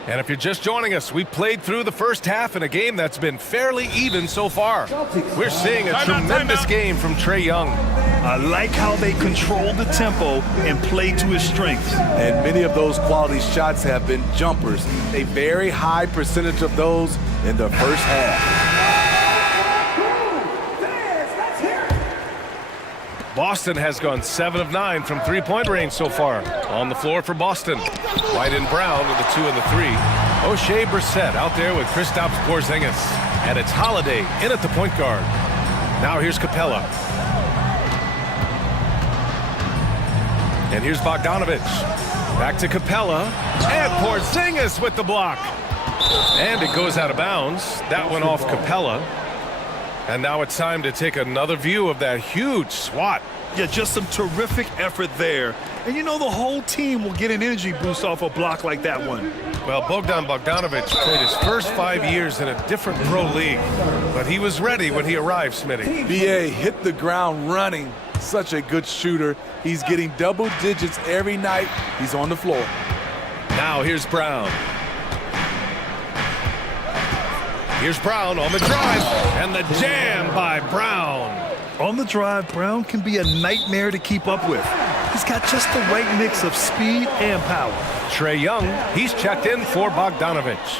And if you're just joining us, we played through the first half in a game that's been fairly even so far. We're seeing a tremendous game from Trae Young. I like how they control the tempo and play to his strengths. And many of those quality shots have been jumpers. A very high percentage of those in the first half. Boston has gone 7 of 9 from three-point range so far. On the floor for Boston. White and Brown with the 2 and the 3. O'Shea Brissett out there with Kristaps Porzingis. And it's Holiday in at the point guard. Now here's Capella. And here's Bogdanovich. Back to Capella. And Porzingis with the block. And it goes out of bounds. That went off Capella. And now it's time to take another view of that huge swat. Yeah, just some terrific effort there. And you know the whole team will get an energy boost off a block like that one. Well, Bogdan Bogdanovich played his first 5 years in a different pro league. But he was ready when he arrived, Smitty. BA hit the ground running. Such a good shooter. He's getting double digits every night he's on the floor. Now here's Brown. Here's Brown on the drive, and the jam by Brown. On the drive, Brown can be a nightmare to keep up with. He's got just the right mix of speed and power. Trae Young, he's checked in for Bogdanovich.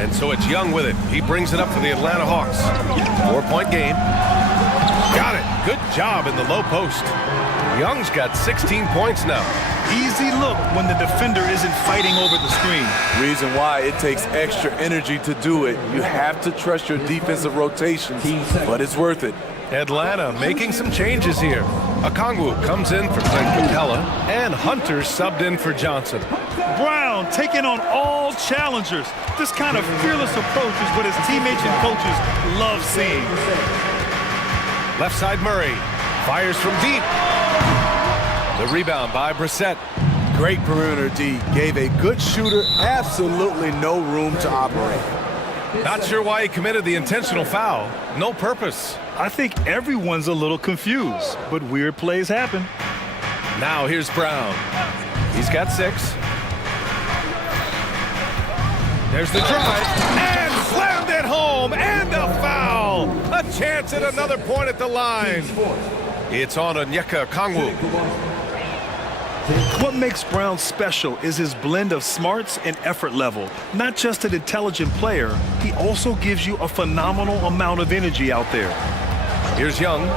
And so it's Young with it. He brings it up for the Atlanta Hawks. 4-point game. Got it. Good job in the low post. Young's got 16 points now. Easy look when the defender isn't fighting over the screen. Reason why it takes extra energy to do it. You have to trust your defensive rotations, but it's worth it. Atlanta making some changes here. Okongwu comes in for Clint Capella, and Hunter subbed in for Johnson. Brown taking on all challengers. This kind of fearless approach is what his teammates and coaches love seeing. Left side Murray fires from deep. The rebound by Brissett. Great perimeter D. Gave a good shooter absolutely no room to operate. Not sure why he committed the intentional foul. No purpose. I think everyone's a little confused, but weird plays happen. Now here's Brown. He's got 6. There's the drive, and slammed it home, and a foul! A chance at another point at the line. It's on Onyeka Okongwu. What makes Brown special is his blend of smarts and effort level. Not just an intelligent player, he also gives you a phenomenal amount of energy out there. Here's Young.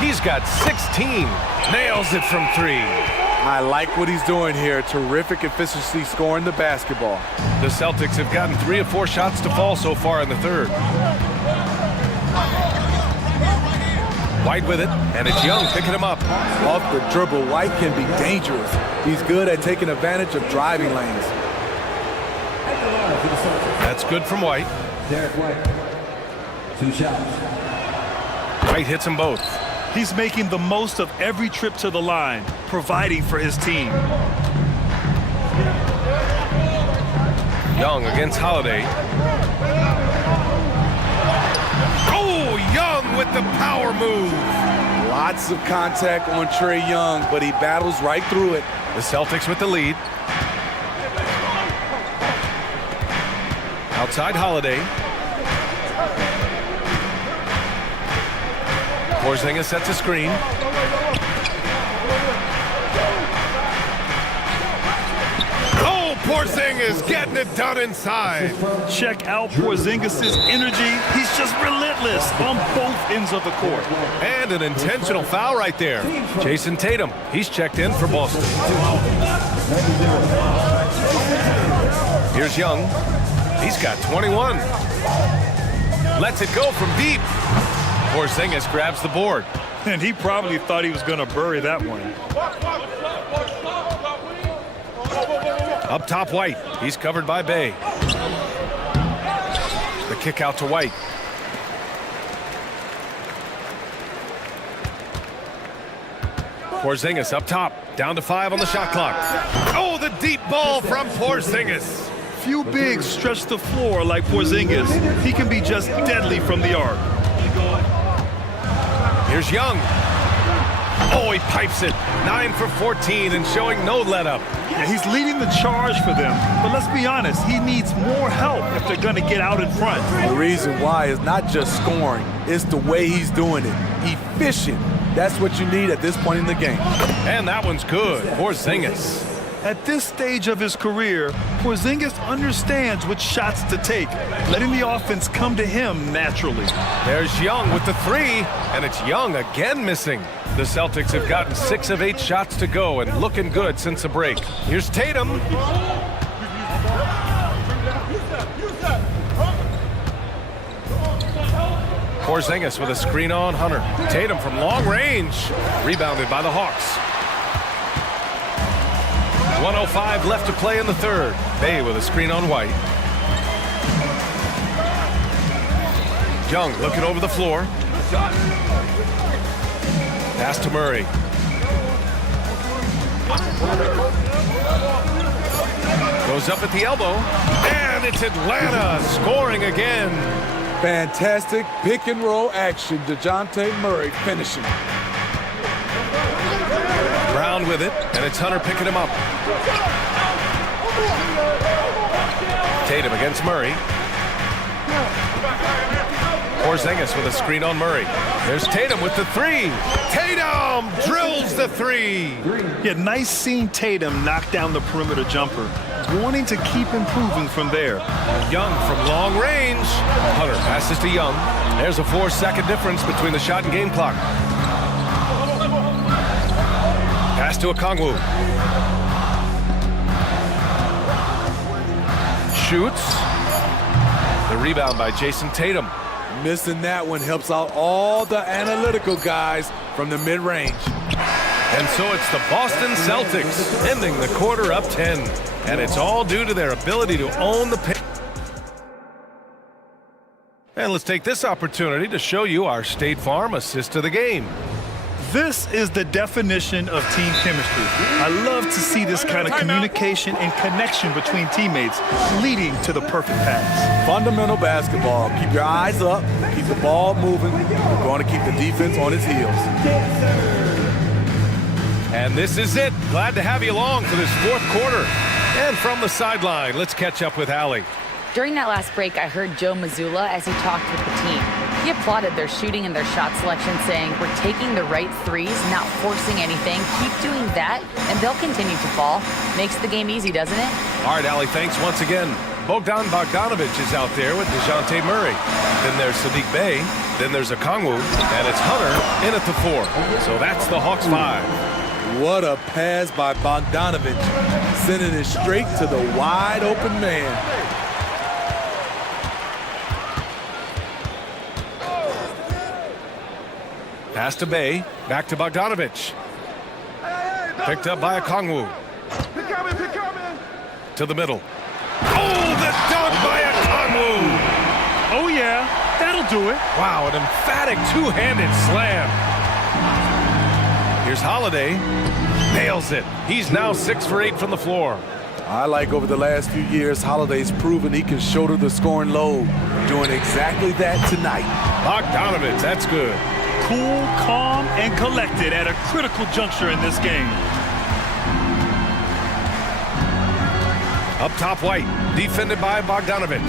He's got 16. Nails it from 3. I like what he's doing here. Terrific efficiency scoring the basketball. The Celtics have gotten 3 of 4 shots to fall so far in the third. White with it, and it's Young picking him up. Off the dribble, White can be dangerous. He's good at taking advantage of driving lanes. That's good from White. Derek White. 2 shots. White hits them both. He's making the most of every trip to the line, providing for his team. Young against Holiday. Oh, Young with the power move. Lots of contact on Trae Young, but he battles right through it. The Celtics with the lead. Outside Holiday. Porzingis sets a screen. Oh, Porzingis getting it done inside. Check out Porzingis' energy. He's just relentless on both ends of the court. And an intentional foul right there. Jason Tatum, he's checked in for Boston. Here's Young. He's got 21. Lets it go from deep. Porzingis grabs the board. And he probably thought he was going to bury that one. Up top, White. He's covered by Bay. The kick out to White. Porzingis up top. Down to 5 on the shot clock. Oh, the deep ball from Porzingis. Few bigs stretch the floor like Porzingis. He can be just deadly from the arc. Here's Young. Oh, he pipes it. 9 for 14 and showing no let-up. Yeah, he's leading the charge for them. But let's be honest, he needs more help if they're going to get out in front. The reason why is not just scoring, it's the way he's doing it. Efficient. That's what you need at this point in the game. And that one's good. Porzingis. At this stage of his career, Porzingis understands which shots to take, letting the offense come to him naturally. There's Young with the 3, and it's Young again missing. The Celtics have gotten 6 of 8 shots to go and looking good since the break. Here's Tatum. Porzingis with a screen on Hunter. Tatum from long range. Rebounded by the Hawks. 1:05 left to play in the third. Bay with a screen on White. Young looking over the floor. Pass to Murray. Goes up at the elbow. And it's Atlanta scoring again. Fantastic pick and roll action. DeJounte Murray finishing. Brown with it, and it's Hunter picking him up. Tatum against Murray. Porzingis with a screen on Murray. There's Tatum with the 3. Tatum drills the 3. Yeah, nice seeing Tatum knock down the perimeter jumper. Wanting to keep improving from there. Young from long range. Hunter passes to Young. There's a 4-second difference between the shot and game clock. Pass to Okongwu. Shoots. The rebound by Jason Tatum. Missing that one helps out all the analytical guys from the mid-range. And so it's the Boston Celtics ending the quarter up 10. And it's all due to their ability to own the paint. And let's take this opportunity to show you our State Farm assist to the game. This is the definition of team chemistry. I love to see this kind of communication and connection between teammates leading to the perfect pass. Fundamental basketball. Keep your eyes up, keep the ball moving. We're going to keep the defense on its heels. And this is it. Glad to have you along for this fourth quarter. And from the sideline, let's catch up with Allie. During that last break, I heard Joe Mazzulla as he talked with the team. He applauded their shooting and their shot selection, saying, "We're taking the right threes, not forcing anything. Keep doing that, and they'll continue to fall." Makes the game easy, doesn't it? All right, Allie, thanks once again. Bogdan Bogdanovic is out there with DeJounte Murray. Then there's Sadiq Bey. Then there's Okongwu. And it's Hunter in at the 4. So that's the Hawks 5. What a pass by Bogdanovic, sending it straight to the wide open man. Pass to Bey, back to Bogdanovic. Picked up by Okongwu. To the middle. Oh, the dunk by Okongwu! Oh yeah, that'll do it. Wow, an emphatic two-handed slam. Here's Holiday. Nails it. He's now 6 for 8 from the floor. I like over the last few years, Holiday's proven he can shoulder the scoring load. Doing exactly that tonight. Bogdanovic, that's good. Cool, calm, and collected at a critical juncture in this game. Up top, White, defended by Bogdanovic.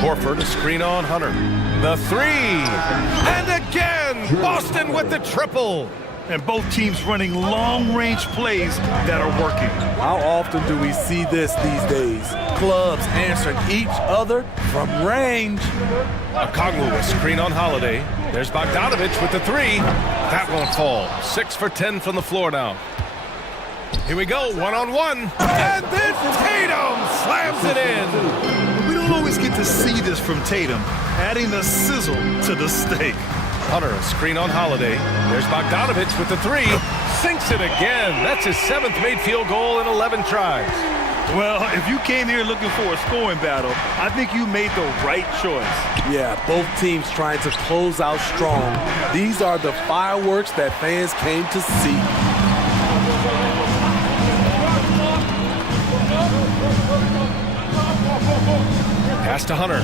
Horford, a screen on Hunter. The 3, and again, Boston with the triple. And both teams running long-range plays that are working. How often do we see this these days? Clubs answering each other from range. Okongwu, a screen on Holiday. There's Bogdanovic with the 3. That won't fall. 6 for 10 from the floor now. Here we go, one-on-one. And then Tatum slams it in. We don't always get to see this from Tatum, adding the sizzle to the steak. Hunter, a screen on Holiday. There's Bogdanovic with the 3. Sinks it again. That's his 7th made field goal in 11 tries. Well, if you came here looking for a scoring battle, I think you made the right choice. Yeah, both teams trying to close out strong. These are the fireworks that fans came to see. Pass to Hunter.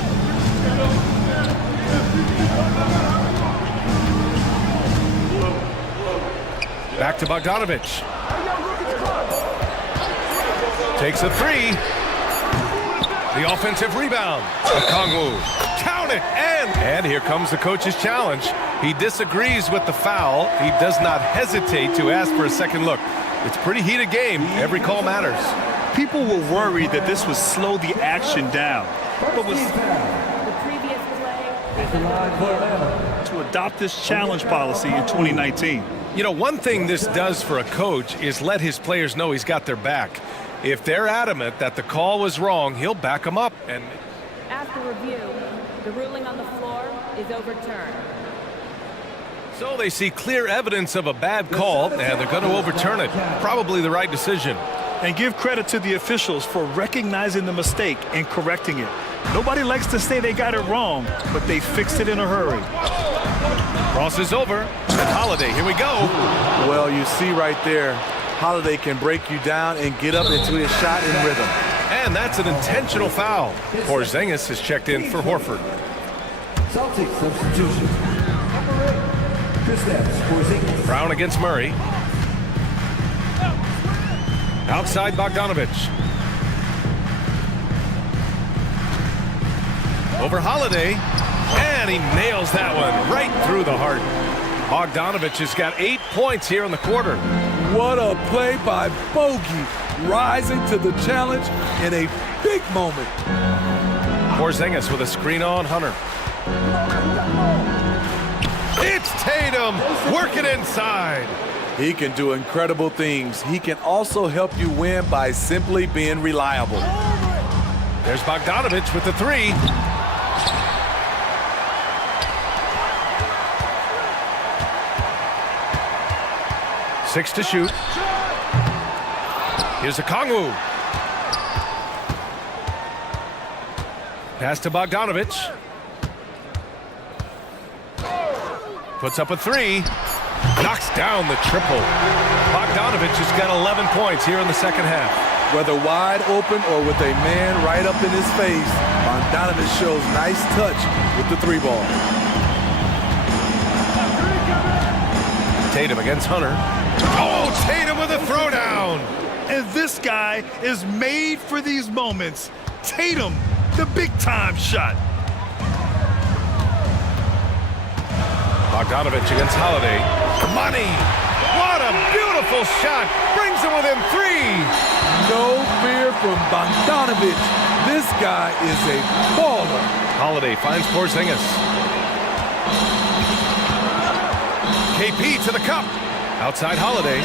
Back to Bogdanovic. Takes a 3. The offensive rebound. Okongwu. Count it! And here comes the coach's challenge. He disagrees with the foul. He does not hesitate to ask for a second look. It's a pretty heated game. Every call matters. People were worried that this would slow the action down. But was The previous play. to adopt this challenge policy in 2019. You know, one thing this does for a coach is let his players know he's got their back. If they're adamant that the call was wrong, he'll back them up. And after review, the ruling on the floor is overturned. So they see clear evidence of a bad call, and they're going to overturn it. Probably the right decision. And give credit to the officials for recognizing the mistake and correcting it. Nobody likes to say they got it wrong, but they fixed it in a hurry. Cross is over. And Holiday, here we go. Well, you see right there, Holiday can break you down and get up into his shot in rhythm. And that's an intentional foul. Porzingis is checked in for Horford. Celtics substitution. Porzingis. Brown against Murray. Outside Bogdanovic. Over Holiday. And he nails that one right through the heart. Bogdanovic has got 8 points here in the quarter. What a play by Bogey, rising to the challenge in a big moment. Porzingis with a screen on Hunter. It's Tatum working inside. He can do incredible things. He can also help you win by simply being reliable. There's Bogdanovich with the three. Six to shoot. Here's a Kongwu. Pass to Bogdanovich. Puts up a three. Knocks down the triple. Bogdanovich has got 11 points here in the second half. Whether wide open or with a man right up in his face, Bogdanovich shows nice touch with the three ball. Tatum against Hunter. Oh, Tatum with a throwdown. And this guy is made for these moments. Tatum, the big-time shot. Bogdanovich against Holiday. Money! What a beautiful shot! Brings him within three! No fear from Bogdanovich. This guy is a baller. Holiday finds Porzingis. KP to the cup. Outside Holiday.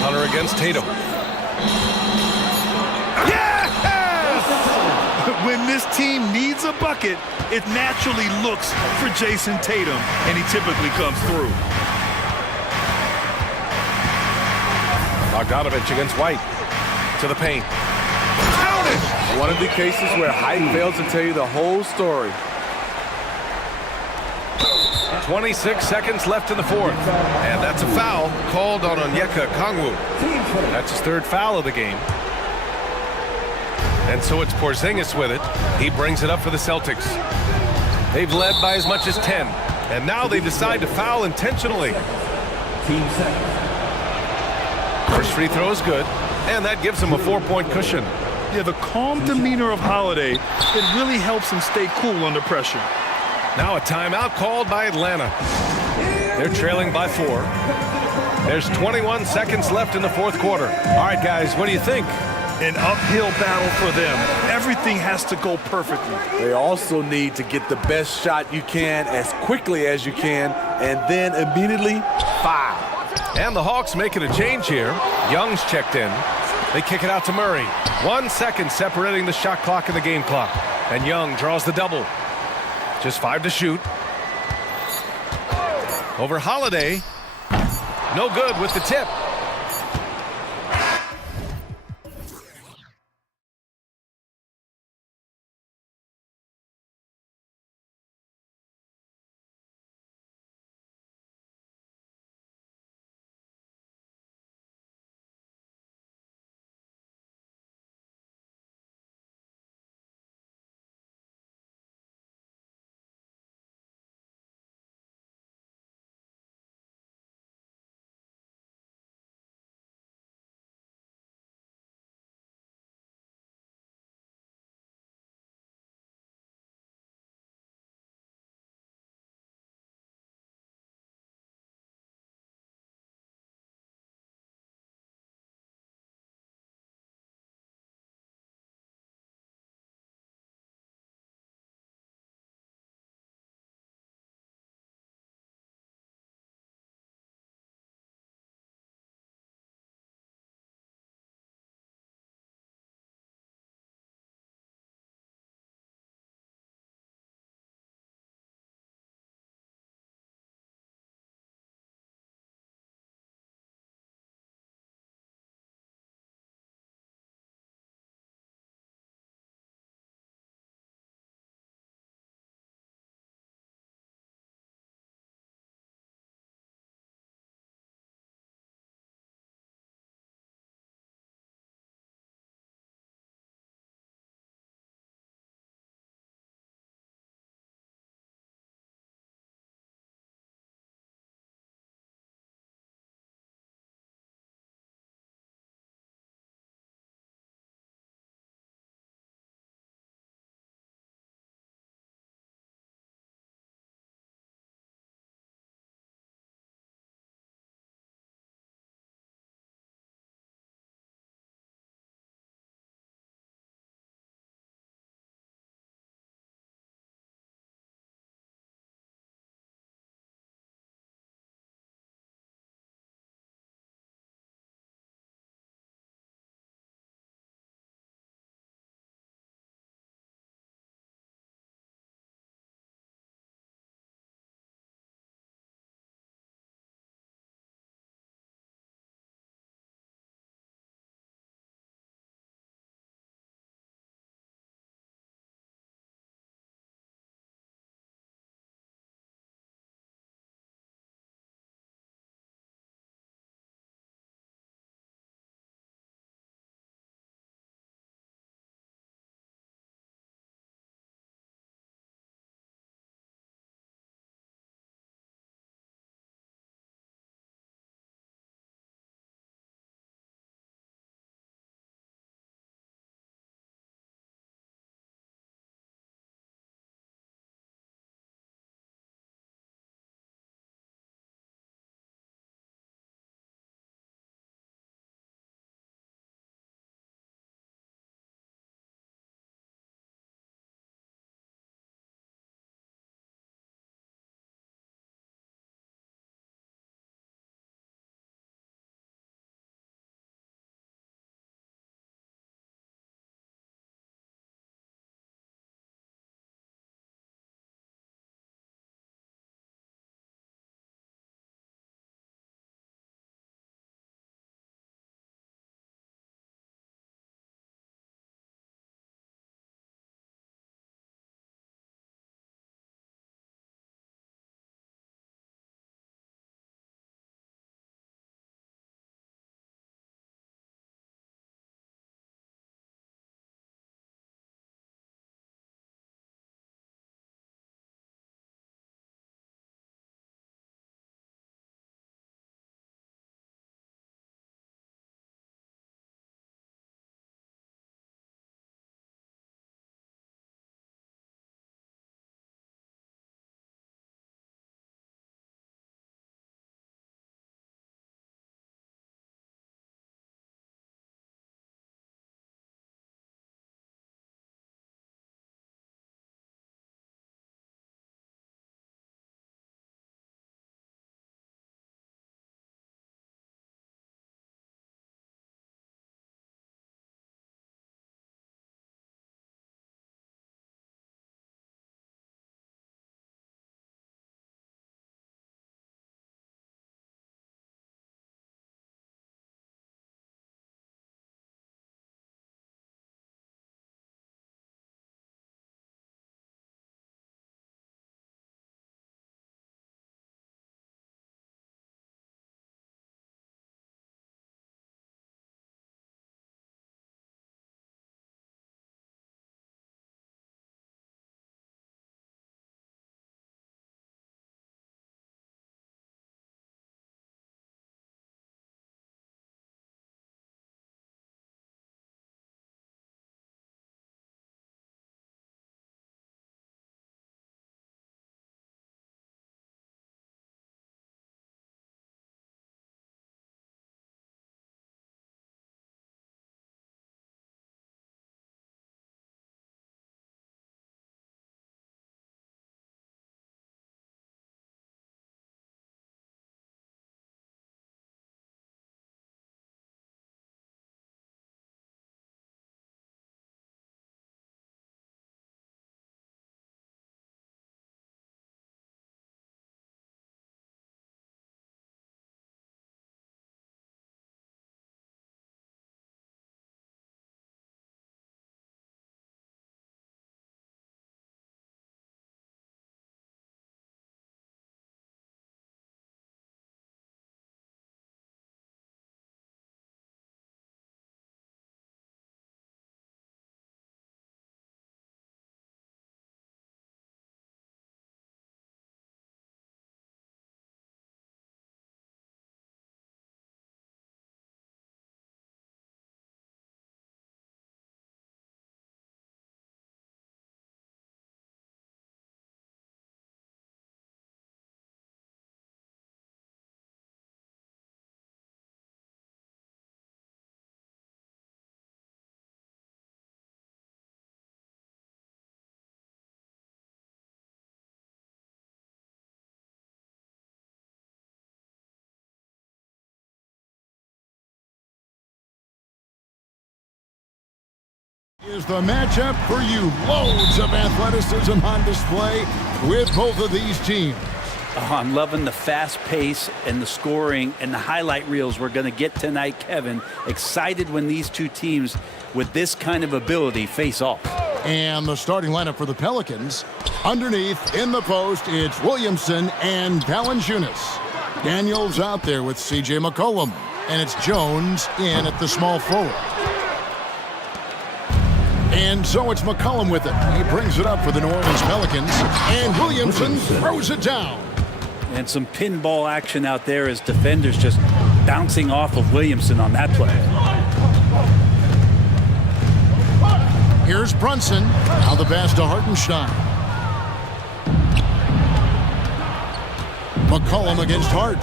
Hunter against Tatum. Yes! When this team needs a bucket, it naturally looks for Jason Tatum, and he typically comes through. Bogdanovich against White. To the paint. Counted! One of the cases where height fails to tell you the whole story. 26 seconds left in the fourth. And that's a foul called on Onyeka Kongwu. That's his third foul of the game. And so it's Porzingis with it. He brings it up for the Celtics. They've led by as much as 10. And now they decide to foul intentionally. First free throw is good. And that gives him a 4-point cushion. Yeah, the calm demeanor of Holiday, it really helps him stay cool under pressure. Now a timeout called by Atlanta. They're trailing by 4. There's 21 seconds left in the fourth quarter. All right, guys, what do you think? An uphill battle for them. Everything has to go perfectly. They also need to get the best shot you can as quickly as you can, and then immediately foul. And the Hawks making a change here. Young's checked in. They kick it out to Murray. 1 second separating the shot clock and the game clock. And Young draws the double. Just 5 to shoot. Over Holiday. No good with the tip. Is the matchup for you. Loads of athleticism on display with both of these teams. Oh, I'm loving the fast pace and the scoring and the highlight reels we're going to get tonight, Kevin. Excited when these two teams with this kind of ability face off. And the starting lineup for the Pelicans. Underneath in the post, it's Williamson and Valanciunas. Daniels out there with C.J. McCollum. And it's Jones in at the small forward. And so it's McCollum with it. He brings it up for the New Orleans Pelicans. And Williamson throws it down. And some pinball action out there as defenders just bouncing off of Williamson on that play. Here's Brunson. Now the pass to Hartenstein. McCollum against Hart.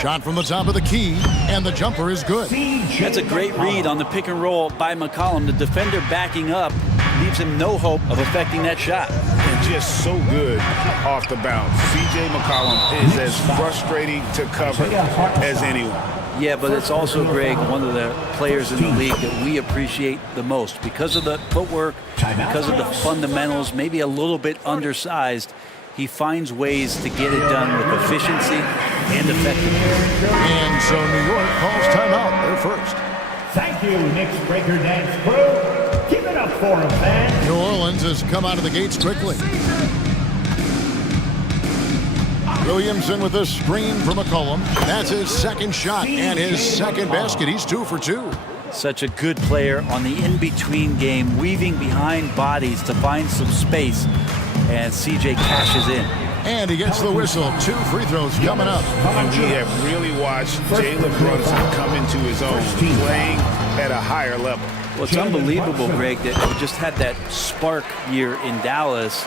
Shot from the top of the key, and the jumper is good. That's a great read on the pick and roll by McCollum. The defender backing up leaves him no hope of affecting that shot. And just so good off the bounce. C.J. McCollum is as frustrating to cover as anyone. Yeah, but it's also, Greg, one of the players in the league that we appreciate the most because of the footwork, because of the fundamentals, maybe a little bit undersized. He finds ways to get it done with efficiency and effectiveness. And so New York calls timeout. They're first. Thank you, Knicks Breaker Dance crew. Keep it up for him, fans. New Orleans has come out of the gates quickly. Williamson with a screen from McCollum. That's his second shot and his second basket. He's 2 for 2. Such a good player on the in-between game, weaving behind bodies to find some space. And CJ cashes in. And he gets the whistle. 2 free throws coming up. And we have really watched Jalen Brunson come into his own, playing at a higher level. Well, it's unbelievable, Greg, that he just had that spark year in Dallas,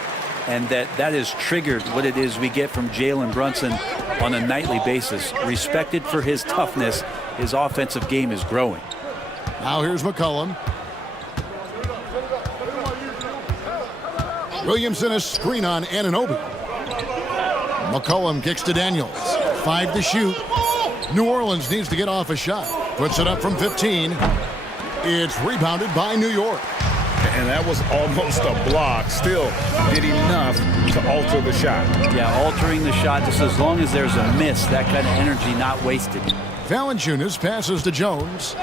and that has triggered what it is we get from Jalen Brunson on a nightly basis. Respected for his toughness, his offensive game is growing. Now here's McCollum. Williamson a screen on Anunoby. McCollum kicks to Daniels. 5 to shoot. New Orleans needs to get off a shot. Puts it up from 15. It's rebounded by New York. And that was almost a block. Still did enough to alter the shot. Yeah, altering the shot just as long as there's a miss. That kind of energy not wasted. Valanciunas passes to Jones.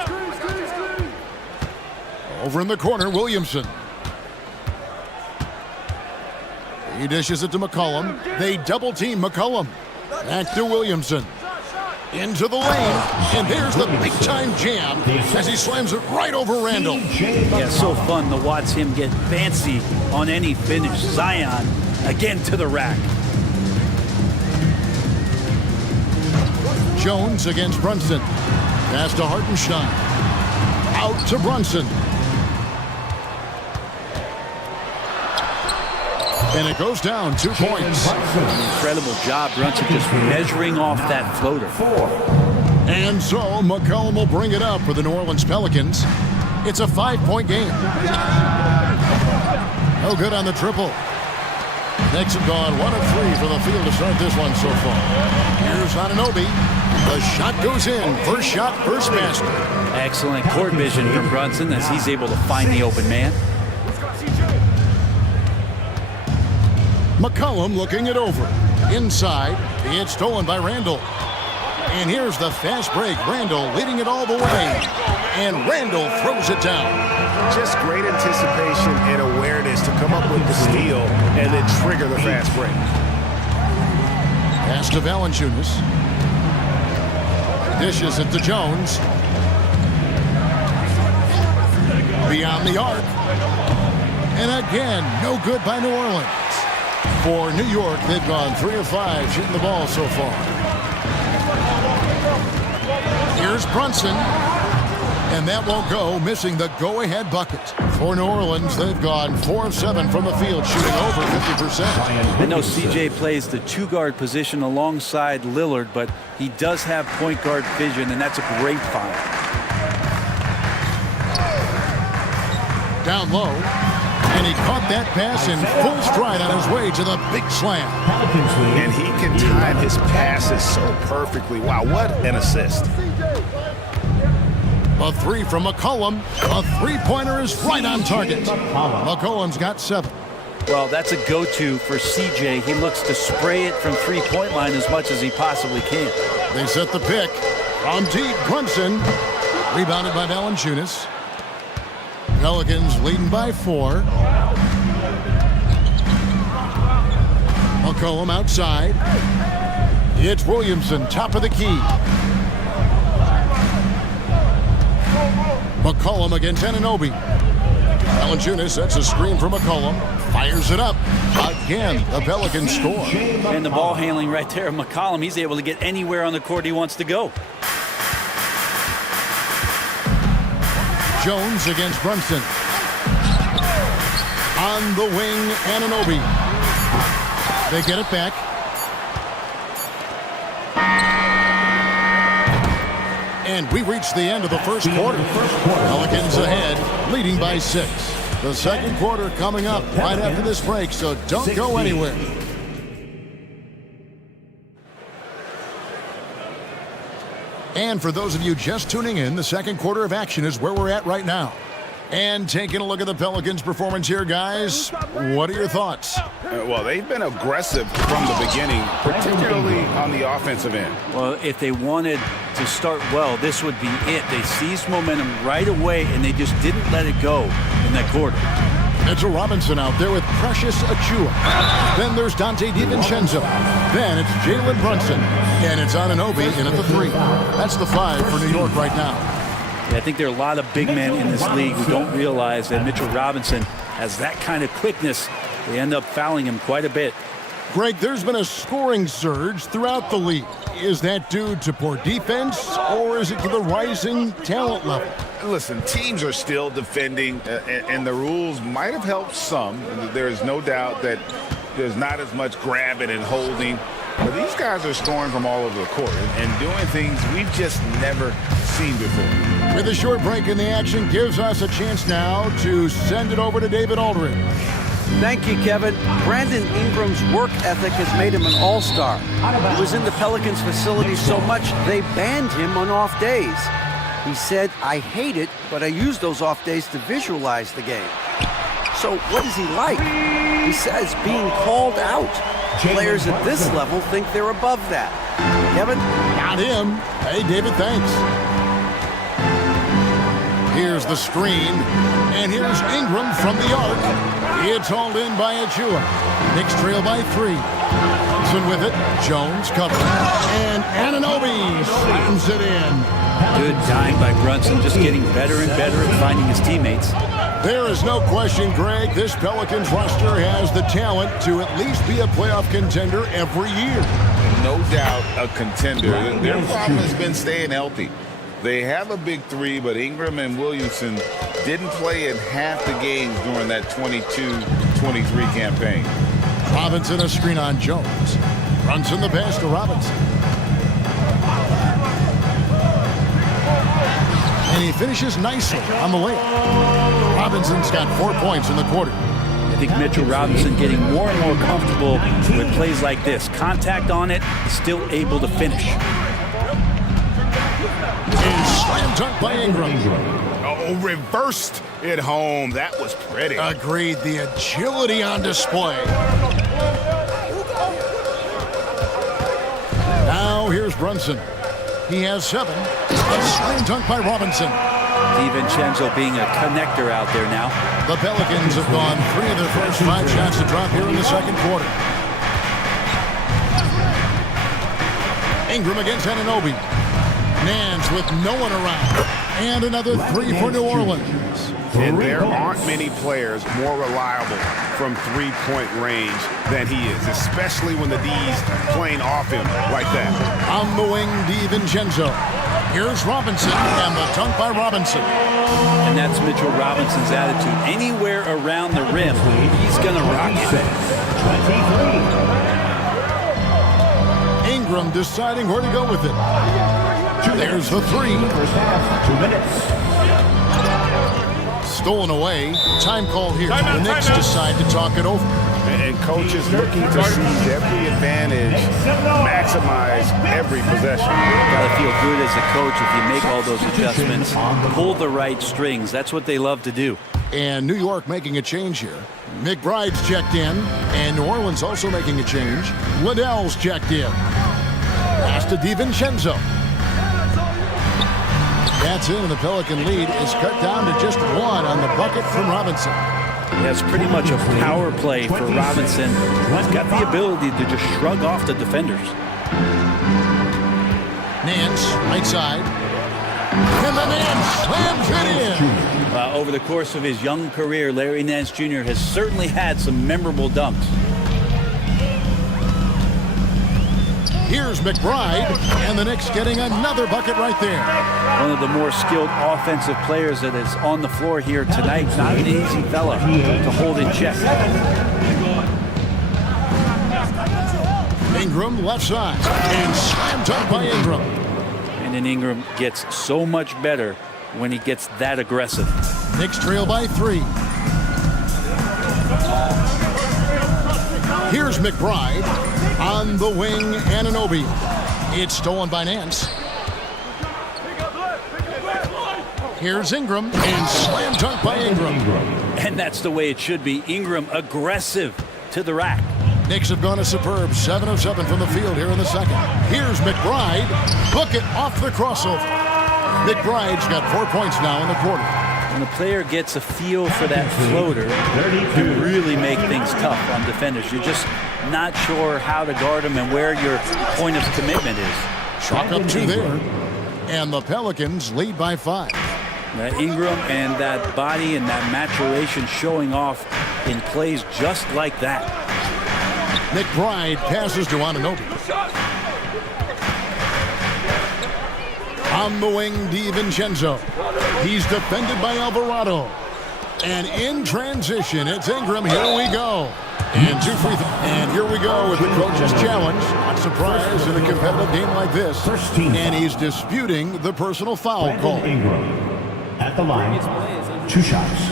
Over in the corner, Williamson. He dishes it to McCollum. They double-team McCollum. Back to Williamson. Into the lane. And there's the big-time jam as he slams it right over Randall. Yeah, so fun to watch him get fancy on any finish. Zion again to the rack. Jones against Brunson. Pass to Hartenstein. Out to Brunson. And it goes down 2 points. Incredible job, Brunson, just measuring off that floater. And so McCollum will bring it up for the New Orleans Pelicans. It's a 5-point game. No good on the triple. Knicks have gone 1 of 3 from the field to start this one so far. Here's Anunoby. The shot goes in. First shot, first basket. Excellent court vision from Brunson as he's able to find the open man. McCollum looking it over. Inside, it's stolen by Randall. And here's the fast break. Randall leading it all the way. And Randall throws it down. Just great anticipation and awareness to come up with the steal and then trigger the fast break. Pass to Valanciunas. Dishes it to Jones. Beyond the arc. And again, no good by New Orleans. For New York, they've gone 3 of 5 shooting the ball so far. Here's Brunson. And that won't go, missing the go-ahead bucket. For New Orleans, they've gone 4 of 7 from the field, shooting over 50%. I know CJ plays the 2-guard position alongside Lillard, but he does have point guard vision, and that's a great find. Down low. And he caught that pass in full stride on his way to the big slam. And he can time his passes so perfectly. Wow, what an assist. A three from McCollum. A three-pointer is right on target. McCollum's got 7. Well, that's a go-to for CJ. He looks to spray it from three-point line as much as he possibly can. They set the pick. From deep, Brunson. Rebounded by Valanciunas. Pelicans leading by 4. McCollum outside. It's Williamson, top of the key. McCollum against Anunoby. Valanciunas sets a screen for McCollum. Fires it up. Again, the Pelicans score. And the ball handling right there of McCollum. He's able to get anywhere on the court he wants to go. Jones against Brunson. On the wing, Anunoby. They get it back. And we reach the end of the first quarter. Pelicans ahead, leading by 6. The second quarter coming up right after this break, so don't go anywhere. And for those of you just tuning in, the second quarter of action is where we're at right now. And taking a look at the Pelicans' performance here, guys, what are your thoughts? Well, they've been aggressive from the beginning, particularly on the offensive end. Well, if they wanted to start well, this would be it. They seized momentum right away, and they just didn't let it go in that quarter. Mitchell Robinson out there with Precious Achua. Then there's Dante DiVincenzo. Then it's Jalen Brunson. And it's Anunoby in at the 3. That's the 5 for New York right now. Yeah, I think there are a lot of big men in this league who don't realize that Mitchell Robinson has that kind of quickness. They end up fouling him quite a bit. Greg, there's been a scoring surge throughout the league. Is that due to poor defense, or is it to the rising talent level? Listen, teams are still defending, and the rules might have helped some. There is no doubt that there's not as much grabbing and holding. But these guys are scoring from all over the court and doing things we've just never seen before. With a short break in the action, gives us a chance now to send it over to David Aldridge. Thank you, Kevin. Brandon Ingram's work ethic has made him an all-star. He was in the Pelicans facility so much they banned him on off days. He said, "I hate it, but I use those off days to visualize the game." So what is he like? He says being called out. Players at this level think they're above that. Kevin? Not him. Hey, David, thanks. Here's the screen, and here's Ingram from the arc. It's hauled in by Achua. Knicks trail by 3. Johnson with it. Jones covering. And Anunoby slams it in. Good time by Brunson, just getting better and better at finding his teammates. There is no question, Greg, this Pelicans roster has the talent to at least be a playoff contender every year. No doubt a contender. Their problem has been staying healthy. They have a big 3, but Ingram and Williamson didn't play in half the games during that 22-23 campaign. Robinson a screen on Jones. Brunson the pass to Robinson. And he finishes nicely on the layup. Robinson's got 4 points in the quarter. I think Mitchell Robinson getting more and more comfortable with plays like this. Contact on it, still able to finish. And slam dunk by Ingram. Oh, reversed it home. That was pretty. Agreed. The agility on display. Now here's Brunson. He has 7. A slam dunk by Robinson. DiVincenzo being a connector out there now. The Pelicans have gone 3 of their first 5 shots to drop here in the second quarter. Ingram against Anunoby. Nance with no one around. And another 3 for New Orleans. And there aren't many players more reliable from three-point range than he is, especially when the D's playing off him like that. On the wing, DiVincenzo. Here's Robinson, and the dunk by Robinson. And that's Mitchell Robinson's attitude. Anywhere around the rim, he's going to rock it. Ingram deciding where to go with it. There's the 3. First half, 2 minutes. Stolen away. Time called here. The Knicks decide to talk it over. And coaches looking to seize every advantage, maximize every possession. Gotta feel good as a coach if you make all those adjustments, pull the right strings. That's what they love to do. And New York making a change here. McBride's checked in, and New Orleans also making a change. Liddell's checked in. Pass to DiVincenzo. That's in, and the Pelican lead is cut down to just one on the bucket from Robinson. That's pretty much a power play for Robinson. He's got the ability to just shrug off the defenders. Nance, right side. And the Nance slams it in. Over the course of his young career, Larry Nance Jr. has certainly had some memorable dunks. Here's McBride, and the Knicks getting another bucket right there. One of the more skilled offensive players that is on the floor here tonight. Not an easy fella to hold in check. Ingram left side, and slammed up by Ingram. And Ingram gets so much better when he gets that aggressive. Knicks trail by 3. Here's McBride on the wing, Anunoby. It's stolen by Nance. Here's Ingram, and slam dunk by Ingram. And that's the way it should be. Ingram aggressive to the rack. Knicks have gone a superb 7 of 7 from the field here in the second. Here's McBride. Book it off the crossover. McBride's got 4 points now in the quarter. When the player gets a feel for that floater, it can really make things tough on defenders. You're just not sure how to guard them and where your point of commitment is. Chalk up 2 there. And the Pelicans lead by 5. Ingram and that body and that maturation showing off in plays just like that. McBride passes to Anunoby. On the wing, DiVincenzo. He's defended by Alvarado. And in transition, it's Ingram. Here we go. And 2 free throws. And here we go with the coach's challenge. Not surprised in a competitive game like this. And he's disputing the personal foul call. At the line, 2 shots.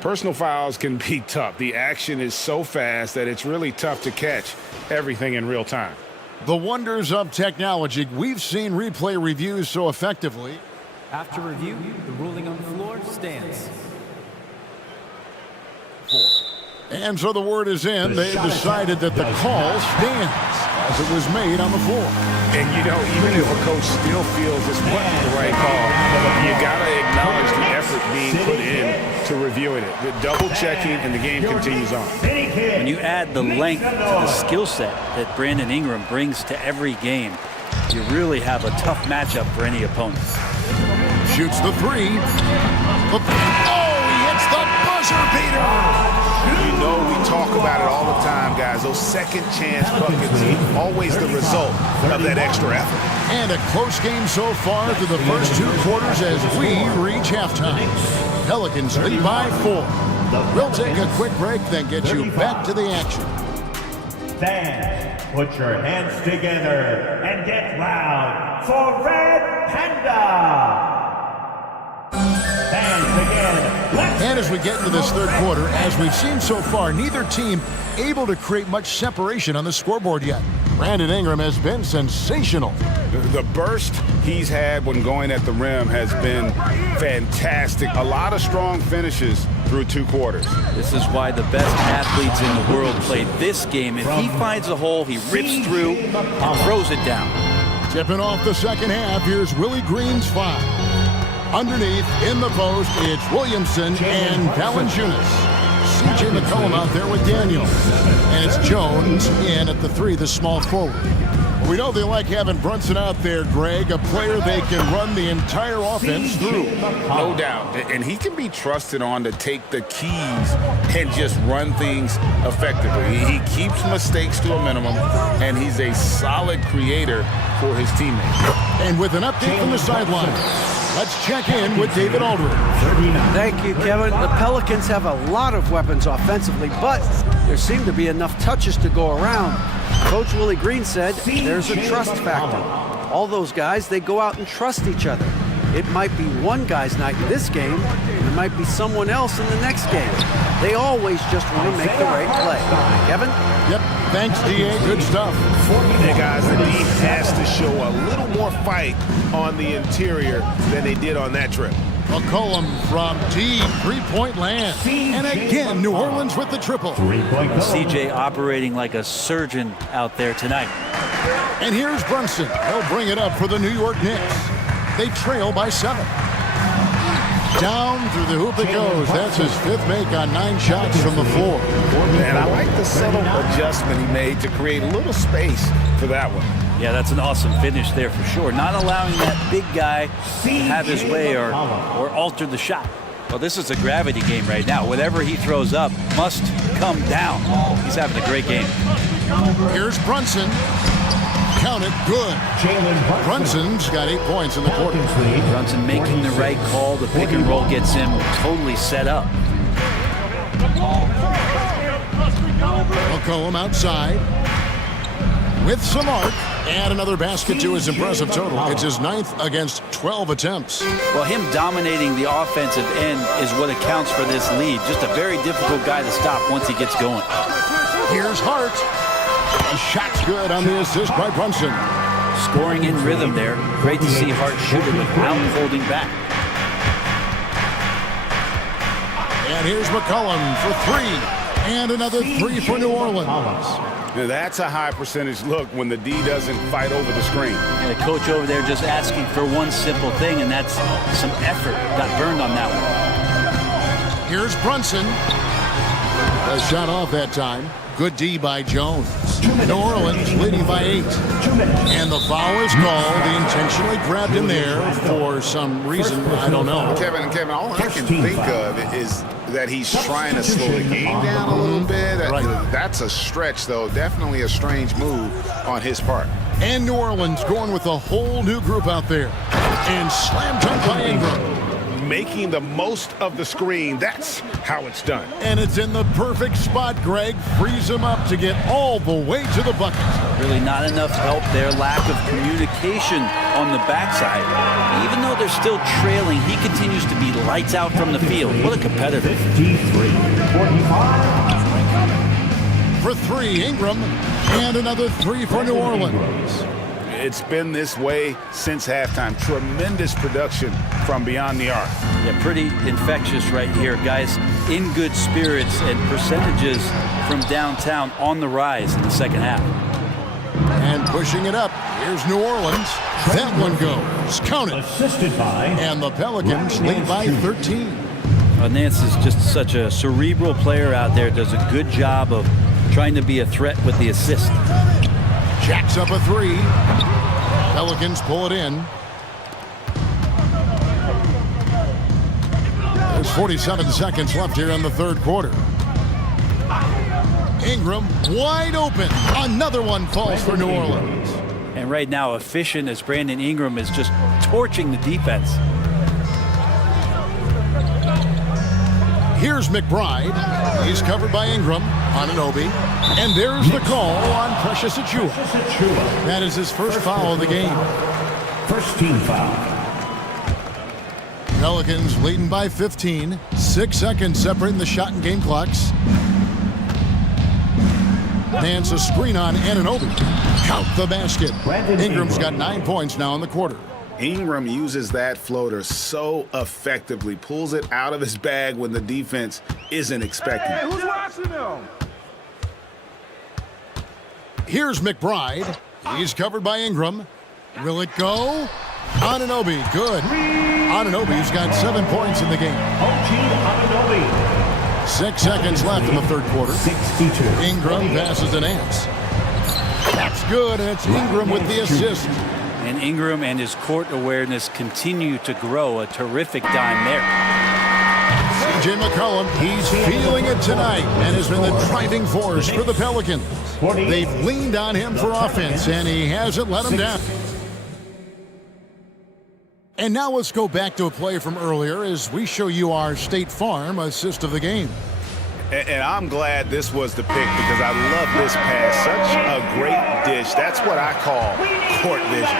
Personal fouls can be tough. The action is so fast that it's really tough to catch everything in real time. The wonders of technology. We've seen replay reviews so effectively. After review, the ruling on the floor stands. 4. And so the word is in. They've decided that the call stands as it was made on the floor. And, you know, even if a coach still feels this wasn't the right call, you got to acknowledge the effort being put in to reviewing it. The double checking, and the game continues on. When you add the length to the skill set that Brandon Ingram brings to every game, you really have a tough matchup for any opponent. Shoots the 3. Oh, he hits the buzzer beater. You know, we talk about it all the time, guys. Those second chance buckets, always the result of that extra effort. And a close game so far through the first 2 quarters as we reach halftime. Pelicans lead by 4. We'll take a quick break, then get you back to the action. Fans, put your hands together and get loud for Red Panda. Fans again. And as we get into this third quarter, as we've seen so far, neither team able to create much separation on the scoreboard yet. Brandon Ingram has been sensational. The burst he's had when going at the rim has been fantastic. A lot of strong finishes through 2 quarters. This is why the best athletes in the world play this game. If he finds a hole, he rips through and throws it down. Tipping off the second half, here's Willie Green's 5. Underneath, in the post, it's Williamson and Valanciunas. C.J. McCollum out there with Daniel. And it's Jones in at the 3, the small forward. We know they like having Brunson out there, Greg, a player they can run the entire offense through. No doubt. And he can be trusted on to take the keys and just run things effectively. He keeps mistakes to a minimum, and he's a solid creator for his teammates. And with an update from the sideline, let's check in with David Aldridge. Thank you, Kevin. The Pelicans have a lot of weapons offensively, but there seem to be enough touches to go around. Coach Willie Green said there's a trust factor. All those guys, they go out and trust each other. It might be one guy's night in this game, and There might be someone else in the next game. They always just want to make the right play. Kevin? Yep. Thanks, D.A. Good stuff. Hey, guys, the D has to show a little more fight on the interior than they did on that trip. McCollum from deep three-point land. And again, New Orleans with the triple. CJ operating like a surgeon out there tonight. And here's Brunson. He'll bring it up for the New York Knicks. They trail by 7. Down through the hoop it goes. That's his 5th make on 9 shots from the floor. And I like the subtle adjustment he made to create a little space for that one. Yeah, that's an awesome finish there for sure. Not allowing that big guy to have his way or alter the shot. Well, this is a gravity game right now. Whatever he throws up must come down. He's having a great game. Here's Brunson. Count it, good. Brunson's got 8 points in the quarter. Brunson making the right call. The pick and roll gets him totally set up. McCollum outside with some arc. And another basket to his impressive total. It's his 9th against 12 attempts. Well, him dominating the offensive end is what accounts for this lead. Just a very difficult guy to stop once he gets going. Here's Hart. A shot's good on the assist by Brunson. Scoring in rhythm there. Great to see Hart shoot it without holding back. And here's McCollum for 3. And another 3 for New Orleans. Now that's a high percentage look when the D doesn't fight over the screen. And the coach over there just asking for one simple thing, and that's some effort. Got burned on that one. Here's Brunson. A shot off that time. Good D by Jones. New Orleans leading by 8. And the foul is called. He intentionally grabbed him there for some reason. I don't know. Kevin, all I can think of is that he's trying to slow the game down a little bit. That's a stretch, though. Definitely a strange move on his part. And New Orleans going with a whole new group out there. And slam dunk by Ingram. Making the most of the screen. That's how it's done. And it's in the perfect spot, Greg. Frees him up to get all the way to the bucket. Really not enough help there. Lack of communication on the backside. Even though they're still trailing, he continues to be lights out from the field. What a competitor. 53-45. For 3, Ingram. And another 3 for New Orleans. It's been this way since halftime. Tremendous production from beyond the arc. Yeah, pretty infectious right here, guys. In good spirits and percentages from downtown on the rise in the second half. And pushing it up. Here's New Orleans. That one goes. Count it. Assisted by. And the Pelicans lead by 13. Nance is just such a cerebral player out there. Does a good job of trying to be a threat with the assist. Jacks up a 3. Pelicans pull it in. There's 47 seconds left here in the third quarter. Ingram wide open. Another one falls for New Orleans. And right now, efficient as Brandon Ingram is just torching the defense. Here's McBride. He's covered by Ingram. Anunoby. And there's the call on Precious Achiuwa. That is his first foul of the game. First team foul. Pelicans leading by 15. 6 seconds separating the shot and game clocks. Nance a screen on Anunoby. Count the basket. Ingram's got 9 points now in the quarter. Ingram uses that floater so effectively, pulls it out of his bag when the defense isn't expecting it. Hey, who's watching them? Here's McBride. He's covered by Ingram. Will it go? Anunoby, good. Anunoby's got 7 points in the game. 6 seconds left in the third quarter. 62. Ingram passes to Nance. That's good, and it's Ingram with the assist. And Ingram and his court awareness continue to grow. A terrific dime there. C.J. McCollum, he's feeling it tonight and has been the driving force for the Pelicans. They've leaned on him for offense, and he hasn't let them down. And now let's go back to a play from earlier as we show you our State Farm assist of the game. And I'm glad this was the pick because I love this pass. Such a great dish. That's what I call court vision.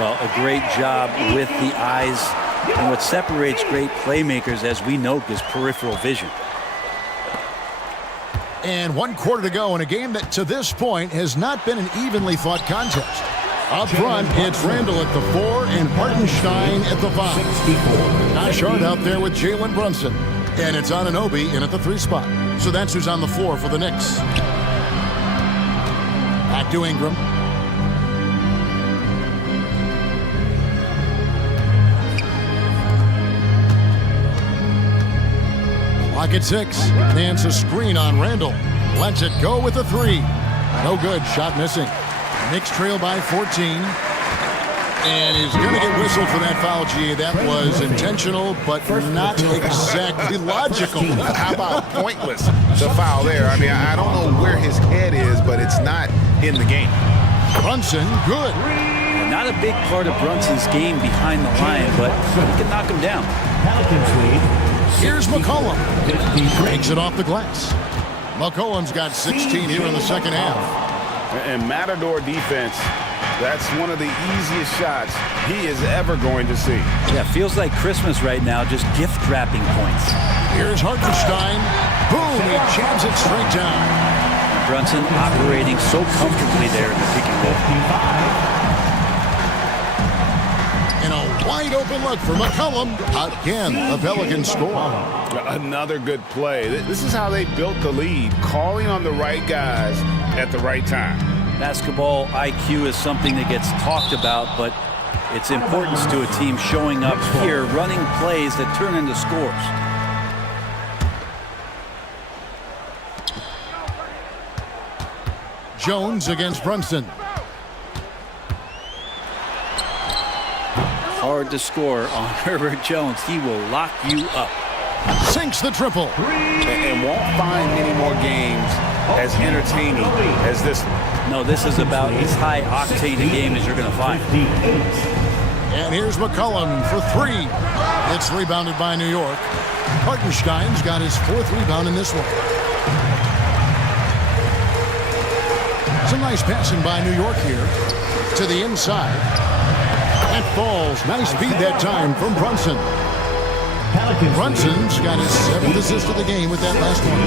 Well, a great job with the eyes And what separates great playmakers, as we note, is peripheral vision. And 1 quarter to go in a game that to this point has not been an evenly fought contest. Up front, it's Randall at the 4 and Hartenstein at the 5. Nashard out there with Jalen Brunson. And it's Anunoby in at the 3 spot. So that's who's on the floor for the Knicks. Back to Ingram. Lock at 6. Dance a screen on Randall. Lets it go with the 3. No good. Shot missing. Knicks trail by 14. And he's going to get whistled for that foul, G. That was intentional, but not exactly logical. How about pointless, the foul there? I mean, I don't know where his head is, but it's not in the game. Brunson, good. Not a big part of Brunson's game behind the line, but he can knock him down. Here's McCollum. Breaks it off the glass. McCollum's got 16 here in the second half. And Matador defense, that's one of the easiest shots he is ever going to see. Yeah, feels like Christmas right now, just gift wrapping points. Here's Hartenstein. Boom, he jams it straight down. Brunson operating so comfortably there in the pick and roll. And a wide open look for McCollum. Again, the Pelicans score. Another good play. This is how they built the lead, calling on the right guys at the right time. Basketball IQ is something that gets talked about, but its importance to a team showing up here, running plays that turn into scores. Jones against Brunson. Hard to score on Herbert Jones. He will lock you up. Sinks the triple. And won't find many more games as entertaining as this one. No, this is about as high octane a game as you're going to find. And here's McCollum for 3. It's rebounded by New York. Hartenstein's got his 4th rebound in this one. Some nice passing by New York here to the inside. That falls. Nice speed that time from Brunson. Brunson's got his 7th assist of the game with that last one.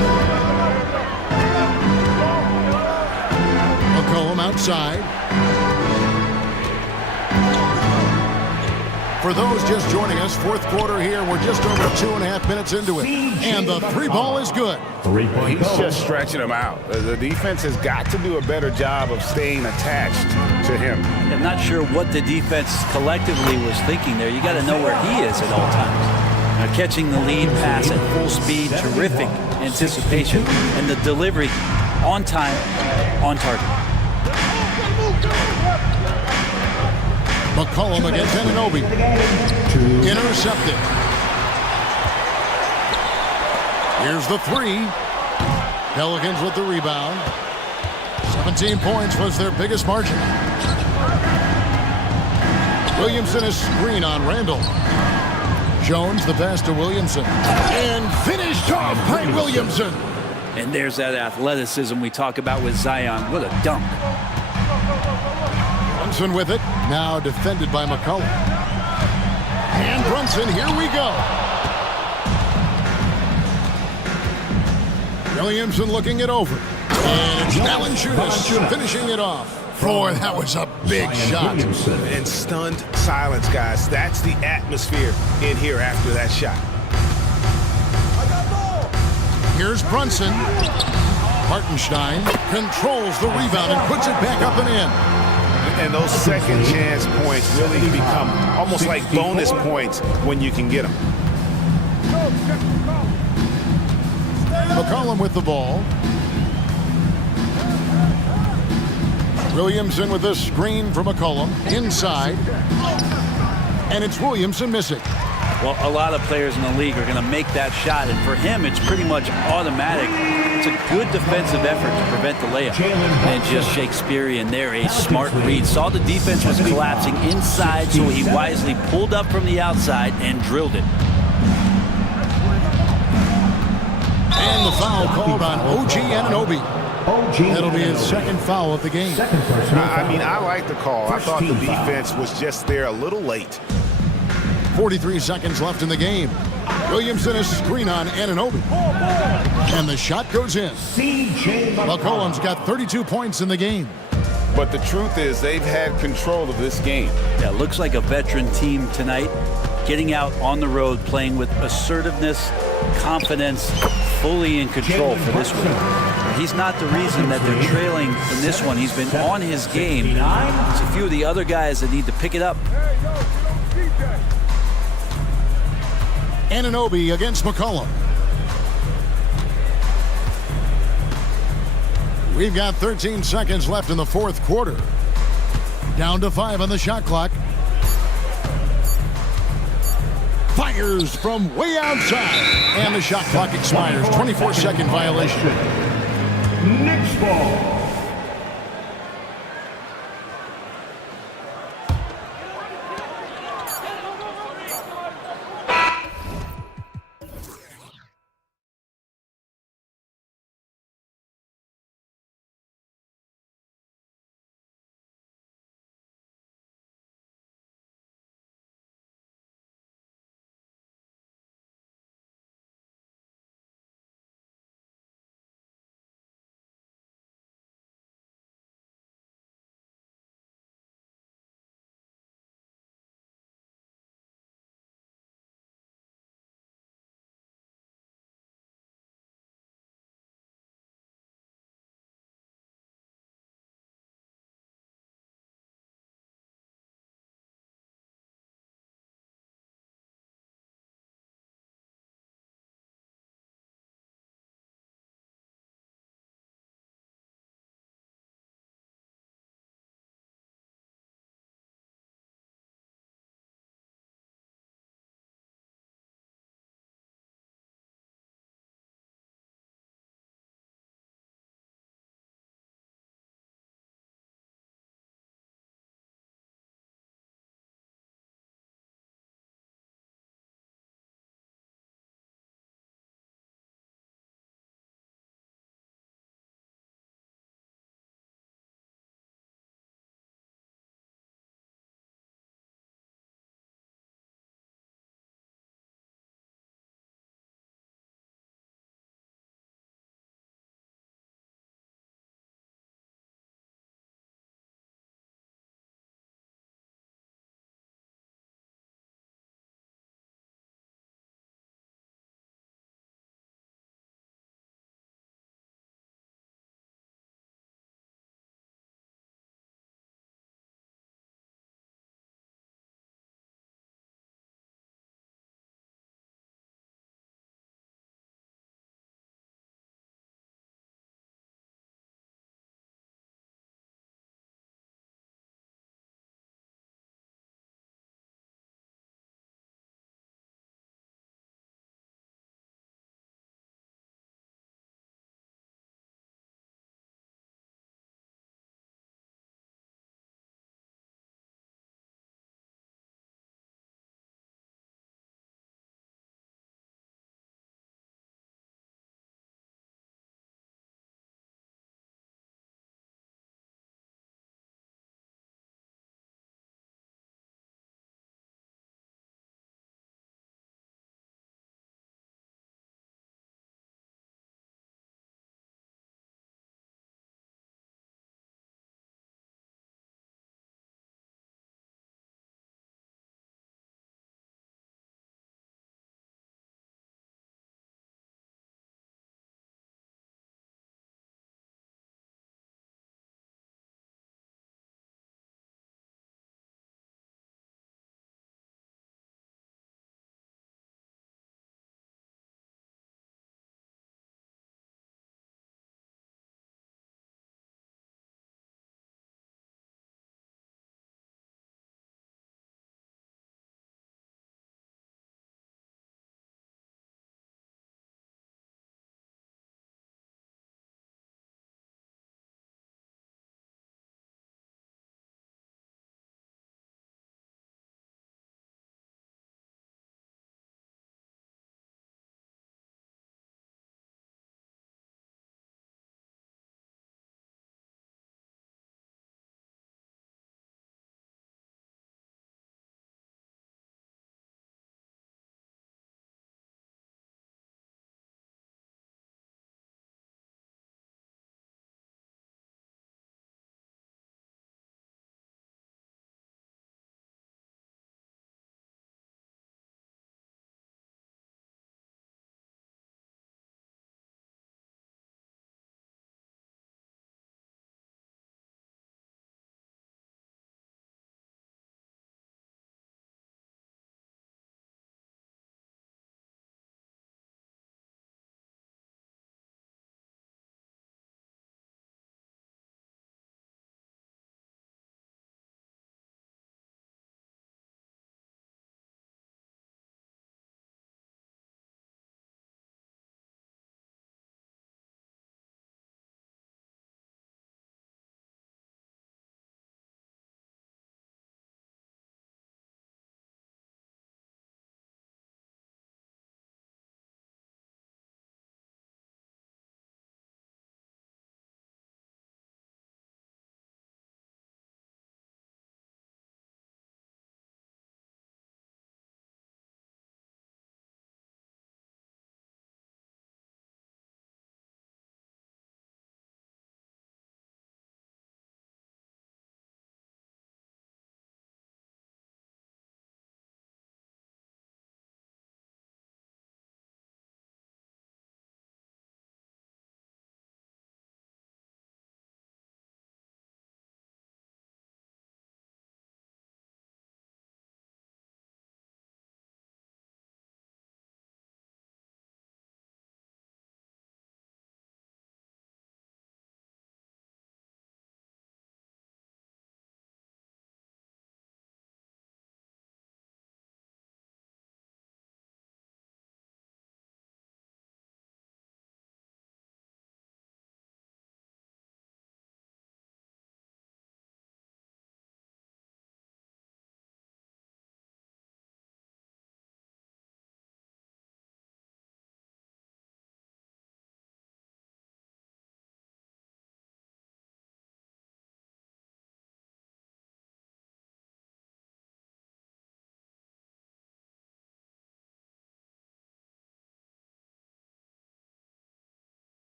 McCollum outside. For those just joining us, 4th quarter here. We're just over 2.5 minutes into it. And the 3 ball is good. He's just stretching them out. The defense has got to do a better job of staying attached to him. I'm not sure what the defense collectively was thinking there. You got to know where he is at all times. Now, catching the lead pass at full speed, terrific anticipation, and the delivery on time, on target. McCollum against Anunoby. Intercepted. Here's the 3. Pelicans with the rebound. 17 points was their biggest margin. Williamson is screen on Randall. Jones the pass to Williamson. And finished off by Williamson. And there's that athleticism we talk about with Zion. What a dunk. Brunson with it. Now defended by McCollum. And Brunson, here we go. Williamson looking it over. And it's Valanciunas finishing it off. Boy, that was a big shot. And stunned silence, guys. That's the atmosphere in here after that shot. Here's Brunson. Hartenstein controls the rebound and puts it back up and in. And those second chance points really become almost like bonus points when you can get them. McCollum with the ball. Williamson with the screen from McCollum. Inside. And it's Williamson missing. Well, a lot of players in the league are going to make that shot, and for him, it's pretty much automatic. It's a good defensive effort to prevent the layup. And just Shakespearean there, a smart read. Saw the defense was collapsing inside, so he wisely pulled up from the outside and drilled it. And the foul called on OG Anunoby. That'll be his 2nd foul of the game. I mean, I like the call. I thought the defense was just there a little late. 43 seconds left in the game. Williamson a screen on Anunoby. And the shot goes in. McCollum's got 32 points in the game. But the truth is they've had control of this game. Yeah, looks like a veteran team tonight, getting out on the road, playing with assertiveness, confidence, fully in control for this one. He's not the reason that they're trailing in this one. He's been on his game. There's a few of the other guys that need to pick it up. Anunoby against McCollum. We've got 13 seconds left in the fourth quarter. Down to 5 on the shot clock. Fires from way outside. And the shot clock expires. 24-second violation. Next ball.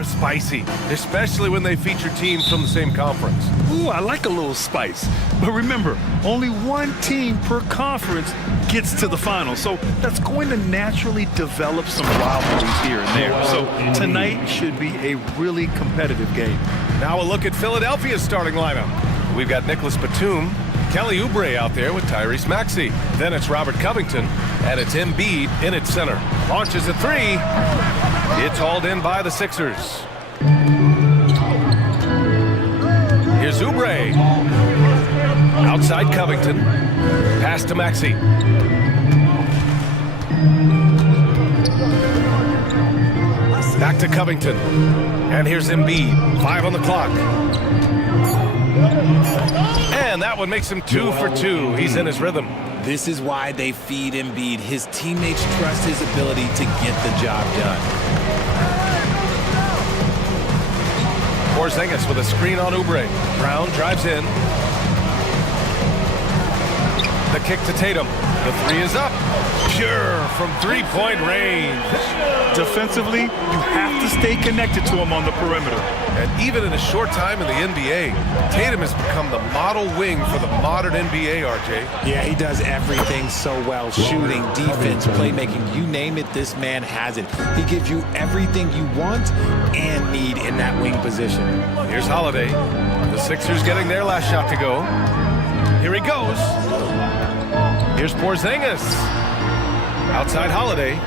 They're spicy, especially when they feature teams from the same conference. Ooh, I like a little spice. But remember, only one team per conference gets to the final. So that's going to naturally develop some rivalries here and there. So tonight should be a really competitive game. Now a look at Philadelphia's starting lineup. We've got Nicholas Batum, Kelly Oubre out there with Tyrese Maxey. Then it's Robert Covington, and it's Embiid in at center. Launches a three. It's hauled in by the Sixers. Here's Oubre. Outside Covington. Pass to Maxey. Back to Covington. And here's Embiid. 5 on the clock. And that one makes him 2 for 2. He's in his rhythm. This is why they feed Embiid. His teammates trust his ability to get the job done. Porzingis with a screen on Oubre. Brown drives in. The kick to Tatum. The three is up. Pure from three-point range. Defensively, you have to stay connected to him on the perimeter. And even in a short time in the NBA, Tatum has become the model wing for the modern NBA, RJ. Yeah, he does everything so well. Shooting, defense, playmaking, you name it, this man has it. He gives you everything you want and need in that wing position. Here's Holiday. The Sixers getting their last shot to go. Here he goes. Here's Porzingis. Outside Holiday.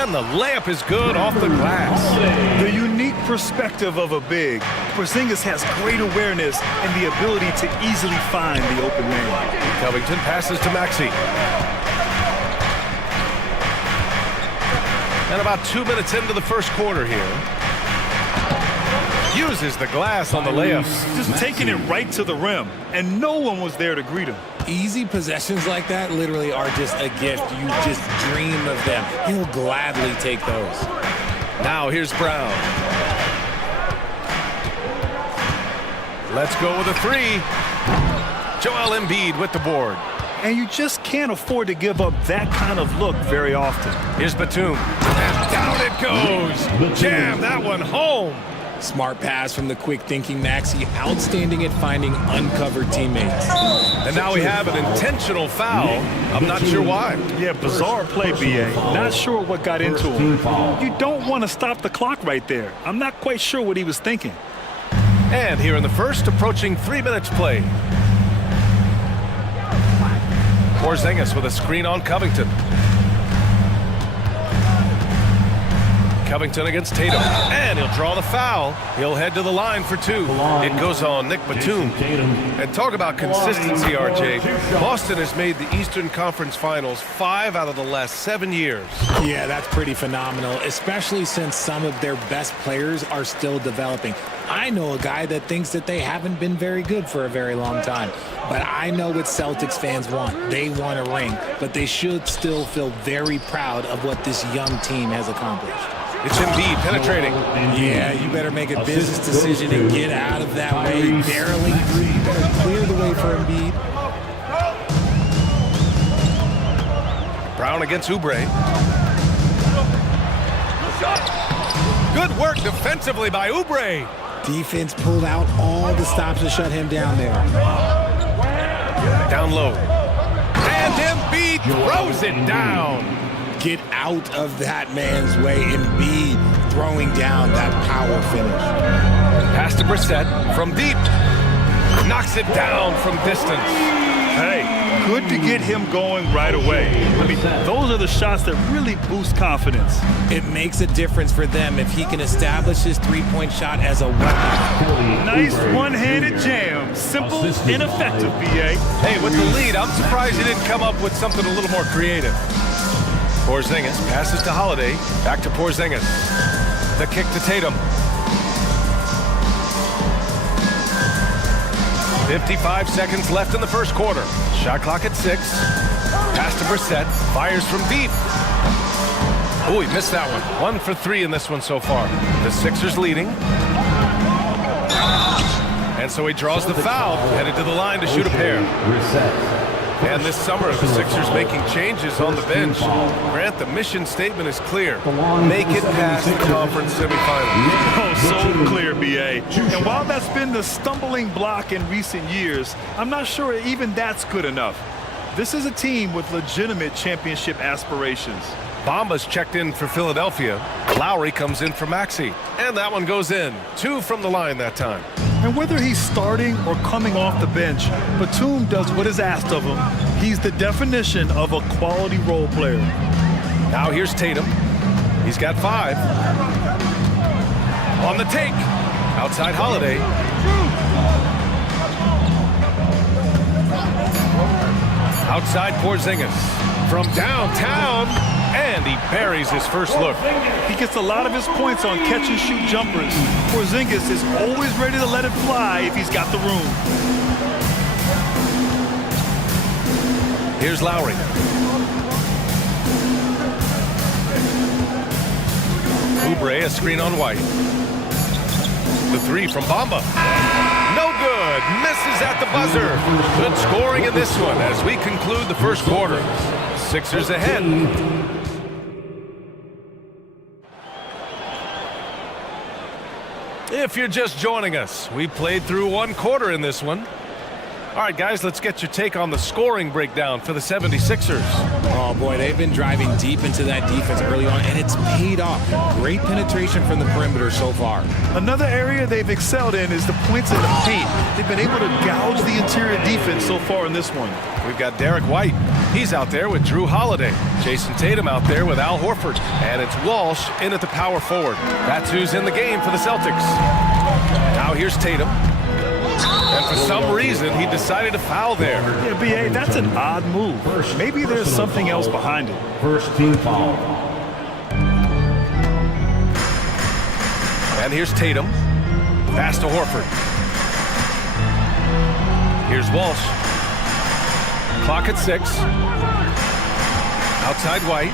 And the layup is good off the glass. The unique perspective of a big. Porzingis has great awareness and the ability to easily find the open man. Covington passes to Maxey. And about 2 minutes into the first quarter here. Uses the glass on the layup. Just taking it right to the rim, and no one was there to greet him. Easy possessions like that literally are just a gift. You just dream of them. He'll gladly take those. Now here's Brown. Let's go with a three. Joel Embiid with the board. And you just can't afford to give up that kind of look very often. Here's Batum. And down it goes. Jam that one home. Smart pass from the quick-thinking Maxey. Outstanding at finding uncovered teammates. And now we have an intentional foul. I'm not sure why. Yeah, bizarre play, B.A. Not sure what got into him. You don't want to stop the clock right there. I'm not quite sure what he was thinking. And here in the first, approaching 3 minutes play. Porzingis with a screen on Covington. Covington against Tatum, and he'll draw the foul. He'll head to the line for two. It goes on Nick Batum. And talk about consistency, RJ. Boston has made the Eastern Conference Finals 5 out of the last 7 years. Yeah, that's pretty phenomenal, especially since some of their best players are still developing. I know a guy that thinks that they haven't been very good for a very long time. But I know what Celtics fans want. They want a ring, but they should still feel very proud of what this young team has accomplished. It's Embiid penetrating. Yeah, you better make a business decision and get out of that way. Barely three. You better clear the way for Embiid. Brown against Oubre. Good work defensively by Oubre. Defense pulled out all the stops to shut him down there. Down low. And Embiid throws it down. Get out of that man's way. Embiid throwing down that power finish. Pass to Brissett from deep. Knocks it down from distance. Hey, good to get him going right away. I mean, those are the shots that really boost confidence. It makes a difference for them if he can establish his three-point shot as a weapon. Nice one-handed jam. Simple and effective, B.A. Hey, with the lead, I'm surprised he didn't come up with something a little more creative. Porzingis passes to Holiday. Back to Porzingis. The kick to Tatum. 55 seconds left in the first quarter. Shot clock at 6. Pass to Brissett. Fires from deep. Oh, he missed that one. 1 for 3 in this one so far. The Sixers leading. And so he draws the foul. Headed to the line to shoot a pair. And this summer, the Sixers making changes on the bench. Grant, the mission statement is clear. Make it past the conference semifinals. Oh, so clear, B.A. And while that's been the stumbling block in recent years, I'm not sure even that's good enough. This is a team with legitimate championship aspirations. Bamba's checked in for Philadelphia. Lowry comes in for Maxey. And that one goes in. 2 from the line that time. And whether he's starting or coming off the bench, Batum does what is asked of him. He's the definition of a quality role player. Now here's Tatum. He's got 5. On the take. Outside Holiday. Outside Porzingis. From downtown. And he buries his first look. He gets a lot of his points on catch-and-shoot jumpers. Porzingis is always ready to let it fly if he's got the room. Here's Lowry. Oubre, a screen on White. The 3 from Bamba. No good. Misses at the buzzer. Good scoring in this one as we conclude the first quarter. Sixers ahead. If you're just joining us, we played through 1 quarter in this one. All right, guys, let's get your take on the scoring breakdown for the 76ers. Oh, boy, they've been driving deep into that defense early on, and it's paid off. Great penetration from the perimeter so far. Another area they've excelled in is the points in the paint. They've been able to gouge the interior defense so far in this one. We've got Derek White. He's out there with Drew Holiday. Jason Tatum out there with Al Horford. And it's Walsh in at the power forward. That's who's in the game for the Celtics. Now here's Tatum. And for some reason, he decided to foul there. Yeah, B.A., that's an odd move. Maybe there's something else behind it. First team foul. And here's Tatum. Pass to Horford. Here's Walsh. Clock at 6. Outside White.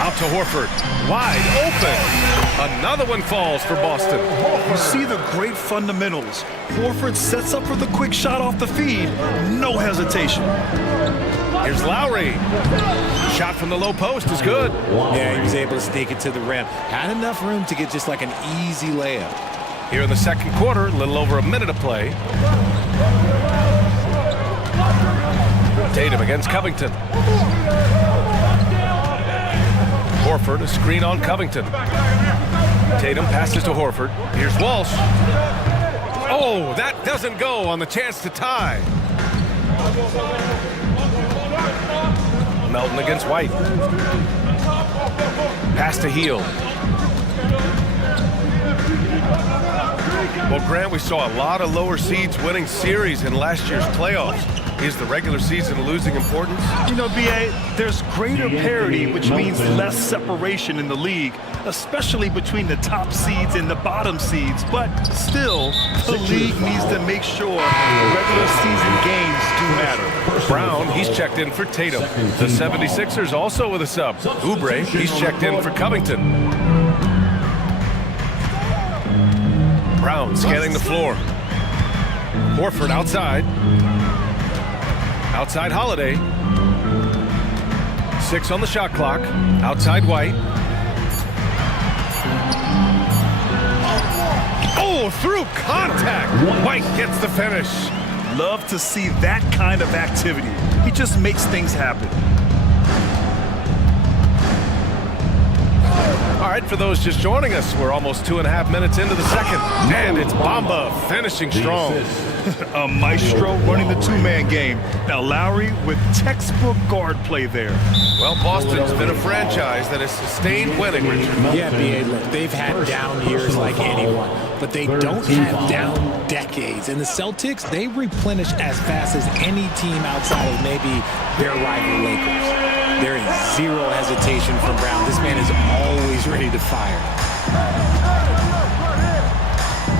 Out to Horford. Wide open. Another one falls for Boston. You see the great fundamentals. Horford sets up for the quick shot off the feed. No hesitation. Here's Lowry. Shot from the low post is good. Yeah, he was able to sneak it to the rim. Had enough room to get just like an easy layup. Here in the second quarter, a little over a minute to play. Tatum against Covington. Horford, a screen on Covington. Tatum passes to Horford. Here's Walsh. Oh, that doesn't go on the chance to tie. Melton against White. Pass to Heel. Well, Grant, we saw a lot of lower seeds winning series in last year's playoffs. Is the regular season losing importance? You know, B.A., there's greater parity, which means less separation in the league, especially between the top seeds and the bottom seeds. But still, the league needs to make sure regular season games do matter. Brown, he's checked in for Tatum. The 76ers also with a sub. Oubre, he's checked in for Covington. Brown scanning the floor. Horford outside. Outside Holiday. 6 on the shot clock. Outside White. Oh, through contact. White gets the finish. Love to see that kind of activity. He just makes things happen. All right, for those just joining us, we're almost 2.5 minutes into the second. And it's Bamba finishing strong. A maestro running the two-man game. Now Lowry with textbook guard play there. Well, Boston's been a franchise that has sustained winning, Richard. Yeah, B.A., look, they've had down years like anyone, but they don't have down decades. And the Celtics, they replenish as fast as any team outside of maybe their rival Lakers. There is zero hesitation from Brown. This man is always ready to fire.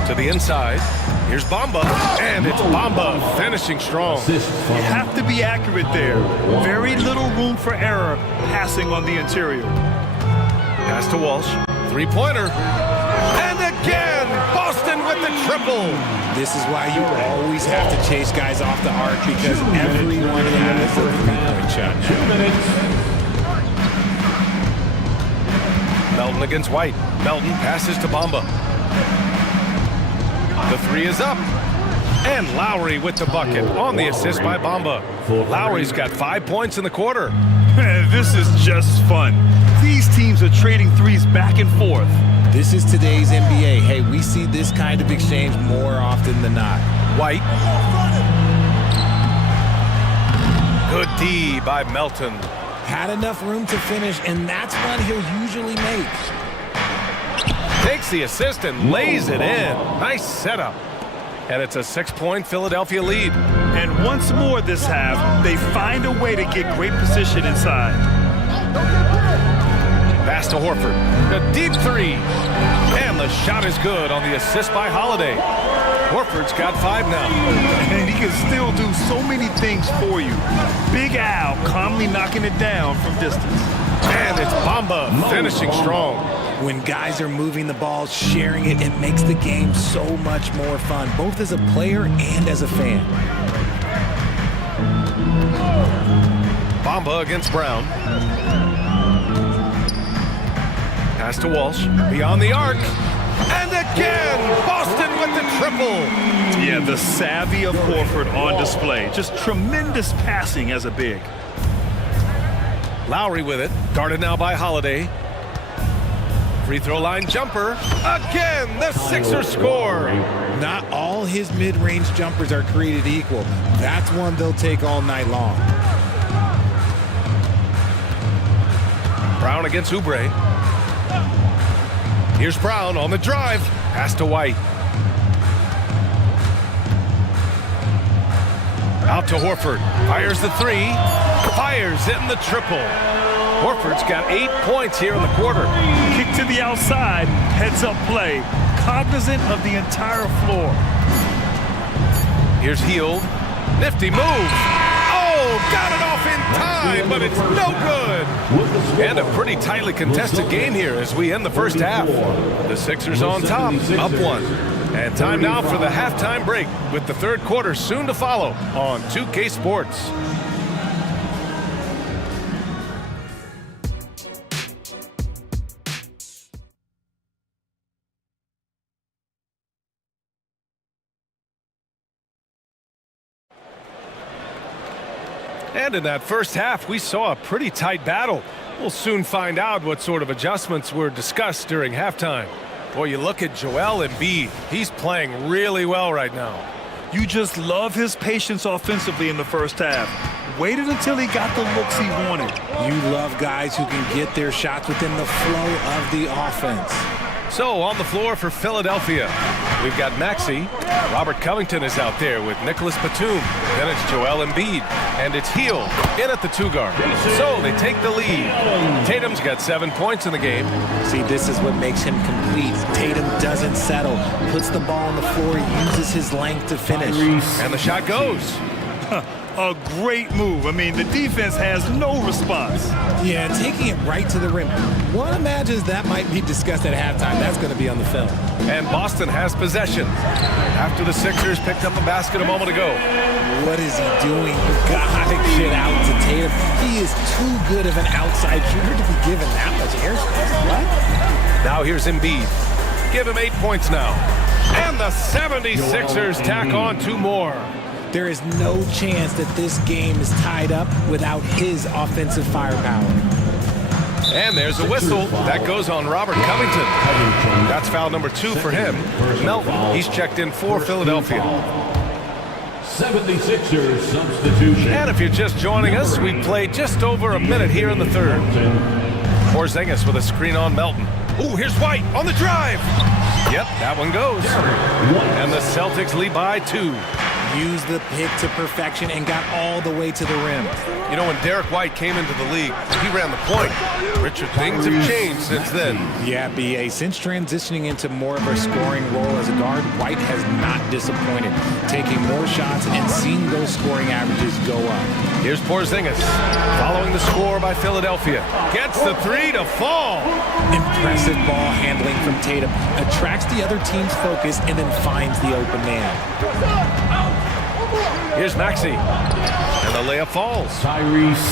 To the inside, here's Bamba, and it's Bamba finishing strong. You have to be accurate there. Very little room for error passing on the interior. Pass to Walsh, 3-pointer, and again, Boston with the triple. This is why you always have to chase guys off the arc because everyone has a three-point shot now. 2 minutes. Melton against White. Melton passes to Bamba. The three is up. And Lowry with the bucket on the assist by Bamba. Lowry's got 5 points in the quarter. This is just fun. These teams are trading threes back and forth. This is today's NBA. Hey, we see this kind of exchange more often than not. White. Good D by Melton. Had enough room to finish, and that's one he'll usually make. Takes the assist and lays it in. Nice setup. And it's a 6-point Philadelphia lead. And once more this half, they find a way to get great position inside. Pass to Horford. A deep three. And the shot is good on the assist by Holiday. Horford's got 5 now. And he can still do so many things for you. Big Al calmly knocking it down from distance. And it's Bamba finishing strong. When guys are moving the ball, sharing it, it makes the game so much more fun, both as a player and as a fan. Bamba against Brown. Pass to Walsh. Beyond the arc. And again, Boston with the triple. Yeah, the savvy of Horford on display. Just tremendous passing as a big. Lowry with it. Guarded now by Holiday. Free throw line jumper. Again, the Sixers score. Not all his mid-range jumpers are created equal. That's one they'll take all night long. Brown against Oubre. Here's Brown on the drive. Pass to White. Out to Horford. Fires the three. Fires in the triple. Horford's got 8 points here in the quarter. Kick to the outside, heads up play, cognizant of the entire floor. Here's Hield. Nifty move. Oh, got it off in time, but it's no good. And a pretty tightly contested game here as we end the first half. The Sixers on top, up 1. And time now for the halftime break with the third quarter soon to follow on 2K Sports. And in that first half, we saw a pretty tight battle. We'll soon find out what sort of adjustments were discussed during halftime. Boy, you look at Joel Embiid. He's playing really well right now. You just love his patience offensively in the first half. Waited until he got the looks he wanted. You love guys who can get their shots within the flow of the offense. So on the floor for Philadelphia, we've got Maxey. Robert Covington is out there with Nicholas Batum. Then it's Joel Embiid. And it's Hield in at the 2-guard. So they take the lead. Tatum's got 7 points in the game. See, this is what makes him complete. Tatum doesn't settle. Puts the ball on the floor, uses his length to finish. And the shot goes. A great move. I mean, the defense has no response. Yeah, taking it right to the rim. One imagines that might be discussed at halftime. That's going to be on the film. And Boston has possession after the Sixers picked up the basket a moment ago. What is he doing? You gotta get out to Tatum. He is too good of an outside shooter to be given that much airspace. What? Now here's Embiid. Give him 8 points now. And the 76ers tack on 2 more. There is no chance that this game is tied up without his offensive firepower. And there's a whistle. That goes on Robert Covington. That's foul number 2 for him. Melton, he's checked in for Philadelphia. 76ers substitution. And if you're just joining us, we played just over a minute here in the third. Porzingis with a screen on Melton. Ooh, here's White on the drive. Yep, that one goes. And the Celtics lead by 2. Used the pick to perfection and got all the way to the rim. You know, when Derek White came into the league, he ran the point. Richard, things have changed since then. Yeah, B.A. Since transitioning into more of a scoring role as a guard, White has not disappointed, taking more shots and seeing those scoring averages go up. Here's Porzingis, following the score by Philadelphia. Gets the three to fall. Impressive ball handling from Tatum. Attracts the other team's focus and then finds the open man. Here's Maxey. And the layup falls.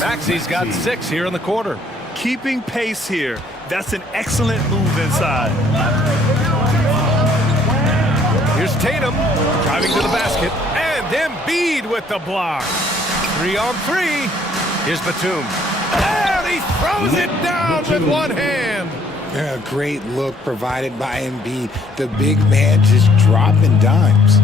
Maxey's got 6 here in the quarter. Keeping pace here. That's an excellent move inside. Here's Tatum, driving to the basket. And Embiid with the block. 3 on 3. Here's Batum. And he throws it down with one hand. A great look provided by Embiid. The big man just dropping dimes.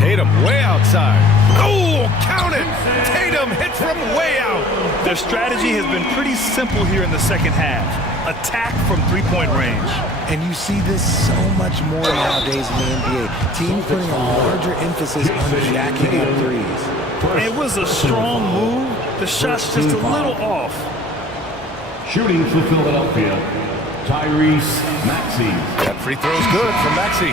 Tatum way outside. Oh, count it! Tatum hits from way out. Their strategy has been pretty simple here in the second half. Attack from three-point range. And you see this so much more nowadays in the NBA. Teams putting a larger emphasis on jacking up threes. It was a strong move. The shot's just a little off. Shooting for Philadelphia, Tyrese Maxey. That free throw's good from Maxey.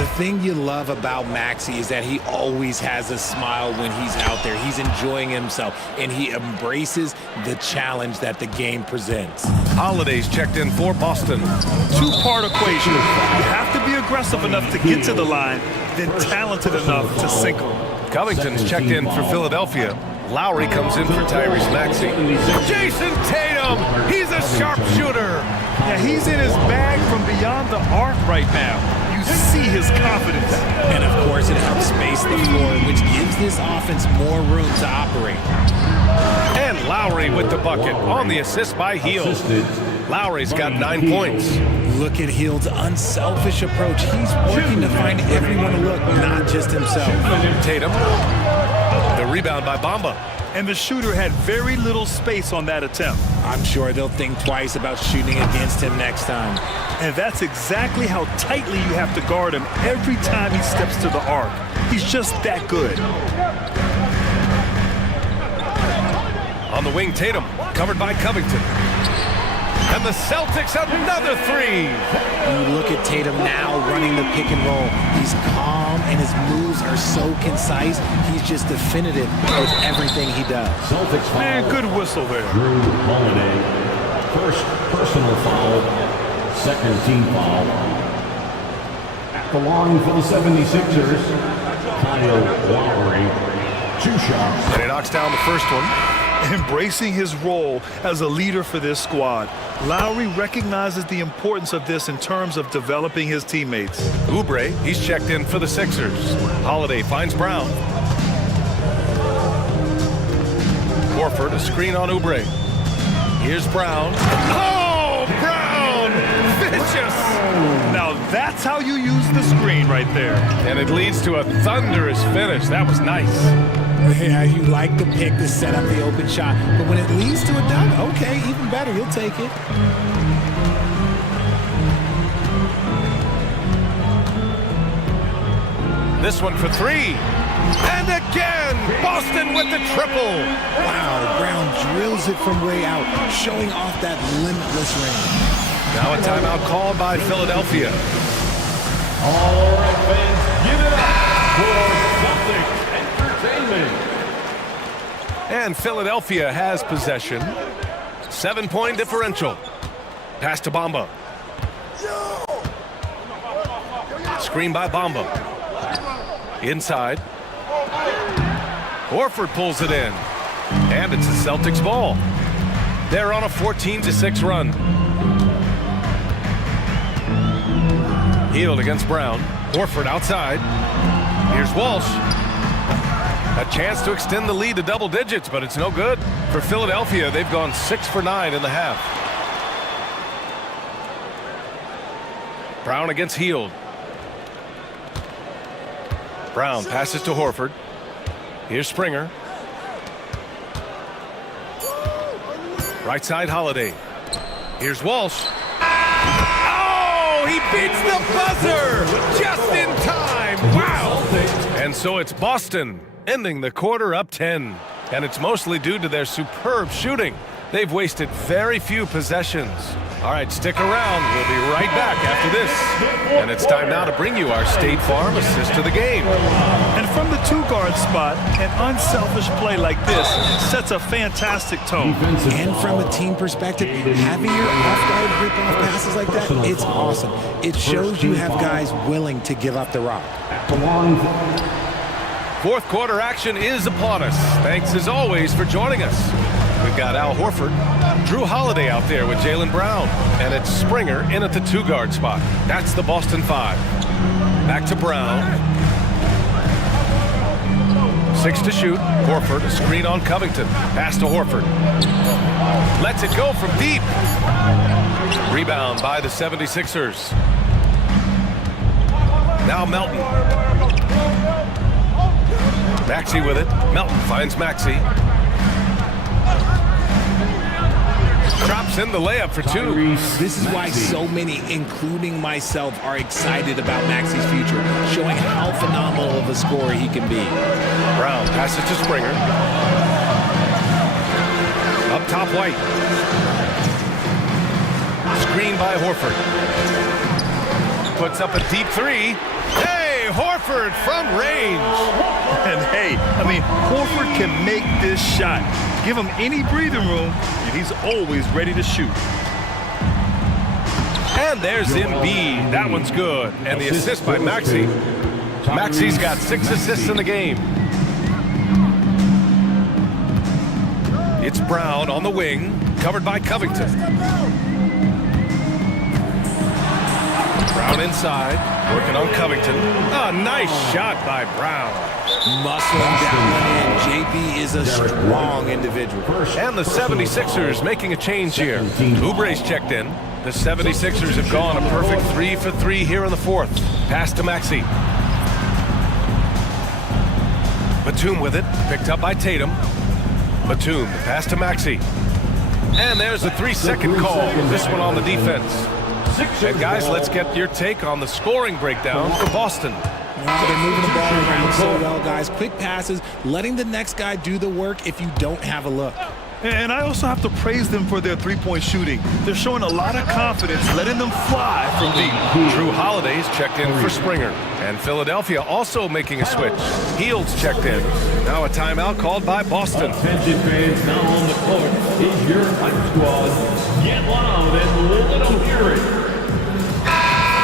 The thing you love about Maxey is that he always has a smile when he's out there. He's enjoying himself, and he embraces the challenge that the game presents. Holiday's checked in for Boston. Two-part equation. You have to be aggressive enough to get to the line, then talented enough to sink them. Covington's checked in for Philadelphia. Lowry comes in for Tyrese Maxey. Jason Tatum! He's a sharpshooter! Yeah, he's in his bag from beyond the arc right now. You see his confidence. And of course, it helps space the floor, which gives this offense more room to operate. And Lowry with the bucket on the assist by Hield. Lowry's got 9 points. Look at Hield's unselfish approach. He's working to find everyone to look, not just himself. Tatum. The rebound by Bamba. And the shooter had very little space on that attempt. I'm sure they'll think twice about shooting against him next time. And that's exactly how tightly you have to guard him every time he steps to the arc. He's just that good. On the wing, Tatum, covered by Covington. And the Celtics another three. You look at Tatum now running the pick and roll. He's calm and his moves are so concise. He's just definitive with everything he does. Celtics foul. Man, good whistle there. Drew Holiday. First personal foul. Second team foul. At the line for the 76ers, Kyle Lowry. 2 shots. And he knocks down the first one. Embracing his role as a leader for this squad, Lowry recognizes the importance of this in terms of developing his teammates. Oubre, he's checked in for the Sixers. Holiday finds Brown. Horford, a screen on Oubre. Here's Brown. Oh, Brown! Vicious! Now that's how you use the screen right there. And it leads to a thunderous finish. That was nice. Yeah, you like the pick to set up the open shot, but when it leads to a dunk, okay, even better, you'll take it. This one for 3. And again, Boston with the triple. Wow, Brown drills it from way out, showing off that limitless range. Now a timeout called by Philadelphia. All right, fans, give it up for Celtics Entertainment. And Philadelphia has possession. 7-point differential. Pass to Bamba. Screen by Bamba. Inside. Horford pulls it in. And it's the Celtics ball. They're on a 14-6 run. Hield against Brown. Horford outside. Here's Walsh. A chance to extend the lead to double digits, but it's no good. For Philadelphia, they've gone 6 for 9 in the half. Brown against Hield. Brown passes to Horford. Here's Springer. Right side, Holiday. Here's Walsh. Oh, he beats the buzzer just in time. Wow. And so it's Boston ending the quarter up 10. And it's mostly due to their superb shooting. They've wasted very few possessions. All right, stick around. We'll be right back after this. And it's time now to bring you our State Farm assist to the game. And from the two-guard spot, an unselfish play like this sets a fantastic tone. And from a team perspective, having your off-guard rip off passes like that, it's awesome. It shows you have guys willing to give up the rock. Fourth quarter action is upon us. Thanks as always for joining us. We've got Al Horford, Drew Holiday out there with Jaylen Brown, and it's Springer in at the two-guard spot. That's the Boston 5. Back to Brown. 6 to shoot. Horford, a screen on Covington. Pass to Horford. Lets it go from deep. Rebound by the 76ers. Now Melton. Maxey with it. Melton finds Maxey. Drops in the layup for 2. This is why so many, including myself, are excited about Maxey's future, showing how phenomenal of a scorer he can be. Brown passes to Springer. Up top, White. Screen by Horford. Puts up a deep 3. Hey, Horford from range. And hey, I mean, Horford can make this shot. Give him any breathing room, and he's always ready to shoot. And there's Embiid. That one's good. And the assist by Maxey. Maxey's got 6 assists in the game. It's Brown on the wing, covered by Covington. Brown inside, working on Covington. A nice shot by Brown. Muscling that one in. JB is a strong individual. And the 76ers making a change here. Oubre's checked in. The 76ers have gone a perfect 3 for 3 here in the fourth. Pass to Maxey. Batum with it, picked up by Tatum. Batum, the pass to Maxey. And there's a 3-second call. This one on the defense. And guys, let's get your take on the scoring breakdown for Boston. They're moving the ball around so well, guys. Quick passes, letting the next guy do the work if you don't have a look. And I also have to praise them for their three-point shooting. They're showing a lot of confidence, letting them fly from deep. Drew Holiday's checked in for Springer. And Philadelphia also making a switch. Heald's checked in. Now a timeout called by Boston. Attention fans, now on the court is your hype squad. Get loud and let them hear it.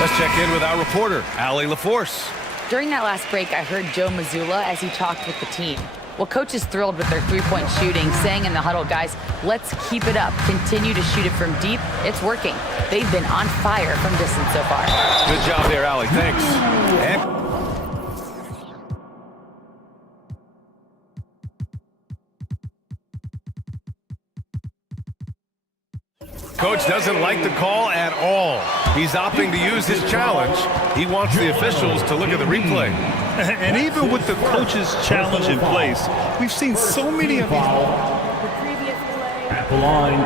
Let's check in with our reporter, Allie LaForce. During that last break, I heard Joe Mazzulla as he talked with the team. Well, coach is thrilled with their three-point shooting, saying in the huddle, guys, let's keep it up. Continue to shoot it from deep. It's working. They've been on fire from distance so far. Good job there, Allie. Thanks. And Coach doesn't like the call at all. He's opting to use his challenge. He wants the officials to look at the replay. And even with the coach's challenge in place, we've seen so many of these. At the line,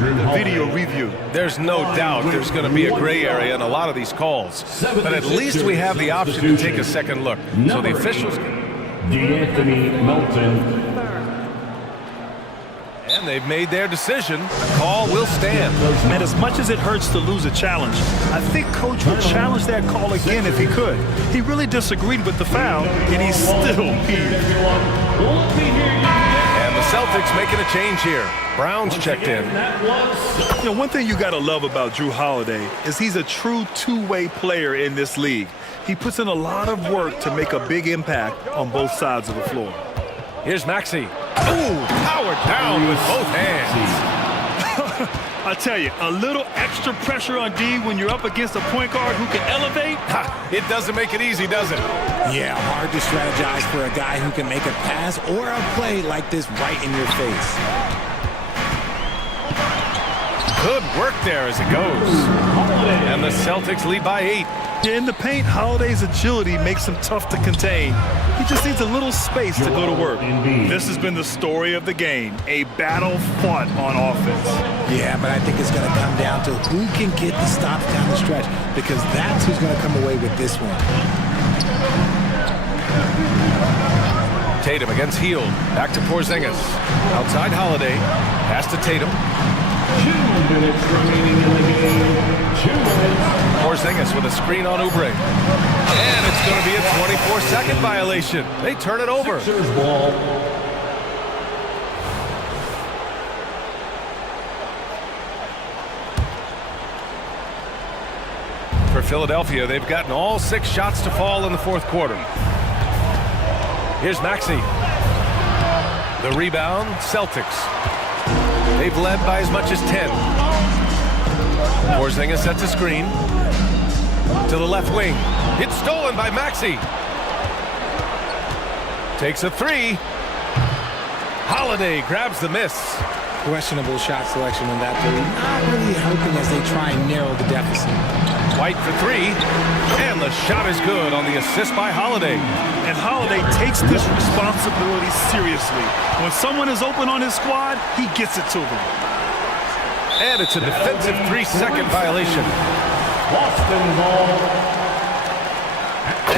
The video review. There's no doubt there's going to be a gray area in a lot of these calls. But at least we have the option to take a second look. So the officials... D'Anthony Melton. And they've made their decision. The call will stand. And as much as it hurts to lose a challenge, I think Coach would challenge that call again if he could. He really disagreed with the foul, and he's still peeved. And the Celtics making a change here. Brown's checked in. You know, one thing you got to love about Drew Holiday is he's a true two-way player in this league. He puts in a lot of work to make a big impact on both sides of the floor. Here's Maxey. Ooh, powered down with both hands. I tell you, a little extra pressure on D when you're up against a point guard who can elevate. It doesn't make it easy, does it? Yeah, hard to strategize for a guy who can make a pass or a play like this right in your face. Good work there as it goes. And the Celtics lead by 8. In the paint, Holiday's agility makes him tough to contain. He just needs a little space to go to work. This has been the story of the game, a battle fought on offense. Yeah, but I think it's going to come down to who can get the stops down the stretch, because that's who's going to come away with this one. Tatum against Hield. Back to Porzingis. Outside Holiday. Pass to Tatum. 2 minutes remaining in the game. 2 minutes. Porzingis with a screen on Oubre. And it's going to be a 24-second violation. They turn it over. Sixers ball. For Philadelphia, they've gotten all 6 shots to fall in the fourth quarter. Here's Maxey. The rebound, Celtics. They've led by as much as 10. Porzingis sets a screen to the left wing. It's stolen by Maxey. Takes a 3. Holiday grabs the miss. Questionable shot selection in that play. Not really helping as they try and narrow the deficit. White for 3. And the shot is good on the assist by Holiday. And Holiday takes this responsibility seriously. When someone is open on his squad, he gets it to them. And it's a defensive 3-second violation. Boston ball.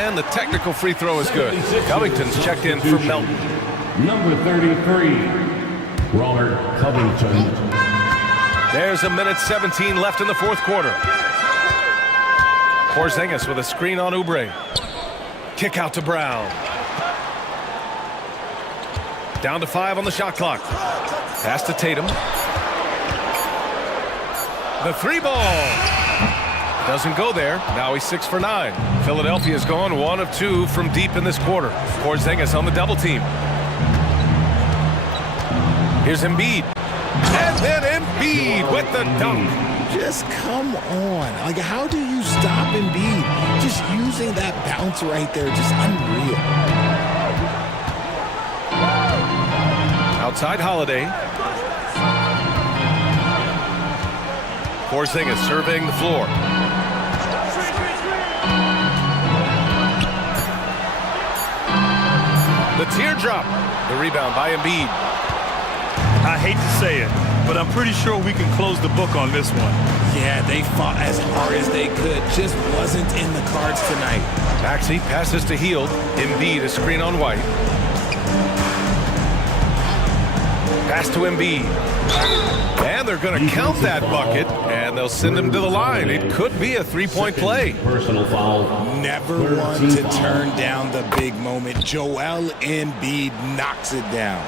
And the technical free throw is good. Covington's checked in for Melton. Number 33, Robert Covington. There's a minute 17 left in the fourth quarter. Porzingis with a screen on Oubre. Kick out to Brown. Down to 5 on the shot clock. Pass to Tatum. The 3 ball. Doesn't go there. Now he's 6 for 9. Philadelphia's gone 1 of 2 from deep in this quarter. Porzingis on the double team. Here's Embiid. And then Embiid with the dunk. Just come on. Like, how do you stop Embiid? Just using that bounce right there, just unreal. Outside Holiday. Porzingis surveying the floor. The teardrop. The rebound by Embiid. I hate to say it, but I'm pretty sure we can close the book on this one. Yeah, they fought as hard as they could. Just wasn't in the cards tonight. Maxey passes to Hield. Embiid a screen on White. Pass to Embiid. And they're going to count that bucket, and they'll send him to the line. It could be a 3-point play. Personal foul. Never one to turn down the big moment. Joel Embiid knocks it down.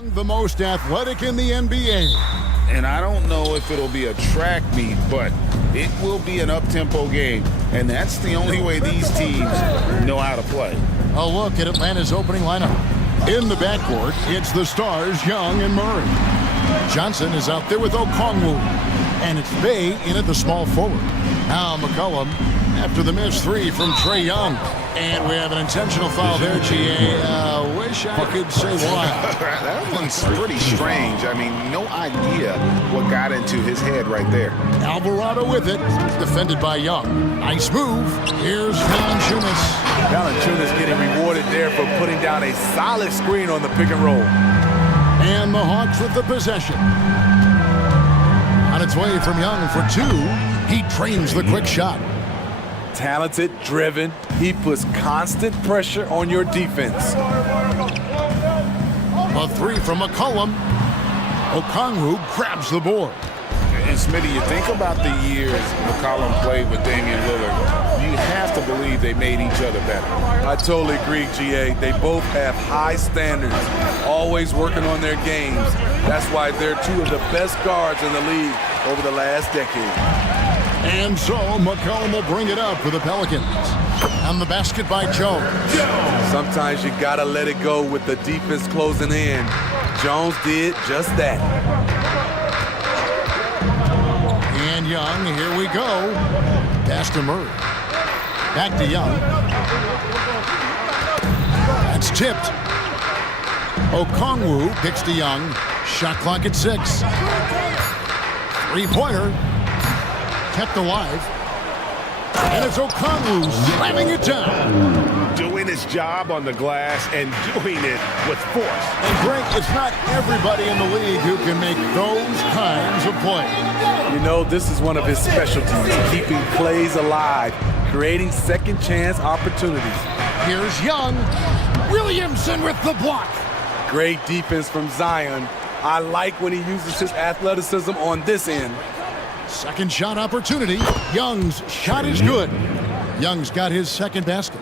The most athletic in the NBA. And I don't know if it'll be a track meet, but it will be an up-tempo game. And that's the only way these teams know how to play. A look at Atlanta's opening lineup. In the backcourt, it's the stars, Young and Murray. Johnson is out there with Okongwu. And it's Bay in at the small forward. Now McCollum after the missed three from Trae Young. And we have an intentional foul there, GA. Wish I could say why. That one's pretty strange. I mean, no idea what got into his head right there. Alvarado with it. Defended by Young. Nice move. Here's Valanciunas. Valanciunas getting rewarded there for putting down a solid screen on the pick and roll. And the Hawks with the possession. On its way from Young for two. He trains the quick shot. Talented, driven. He puts constant pressure on your defense. A three from McCollum. Okongwu grabs the board. And Smitty, you think about the years McCollum played with Damian Lillard, you have to believe they made each other better. I totally agree, GA. They both have high standards, always working on their games. That's why they're two of the best guards in the league over the last decade. And so McCollum will bring it up for the Pelicans. And the basket by Jones. Sometimes you gotta let it go with the defense closing in. Jones did just that. And Young, here we go. Pass to Murray. Back to Young. That's tipped. Okongwu picks to Young. Shot clock at 6. Three-pointer. Kept alive. And it's Okongwu slamming it down. Doing his job on the glass and doing it with force. And Greg, it's not everybody in the league who can make those kinds of plays. You know, this is one of his specialties, keeping plays alive, creating second chance opportunities. Here's Young. Williamson with the block. Great defense from Zion. I like when he uses his athleticism on this end. Second shot opportunity. Young's shot is good. Young's got his second basket.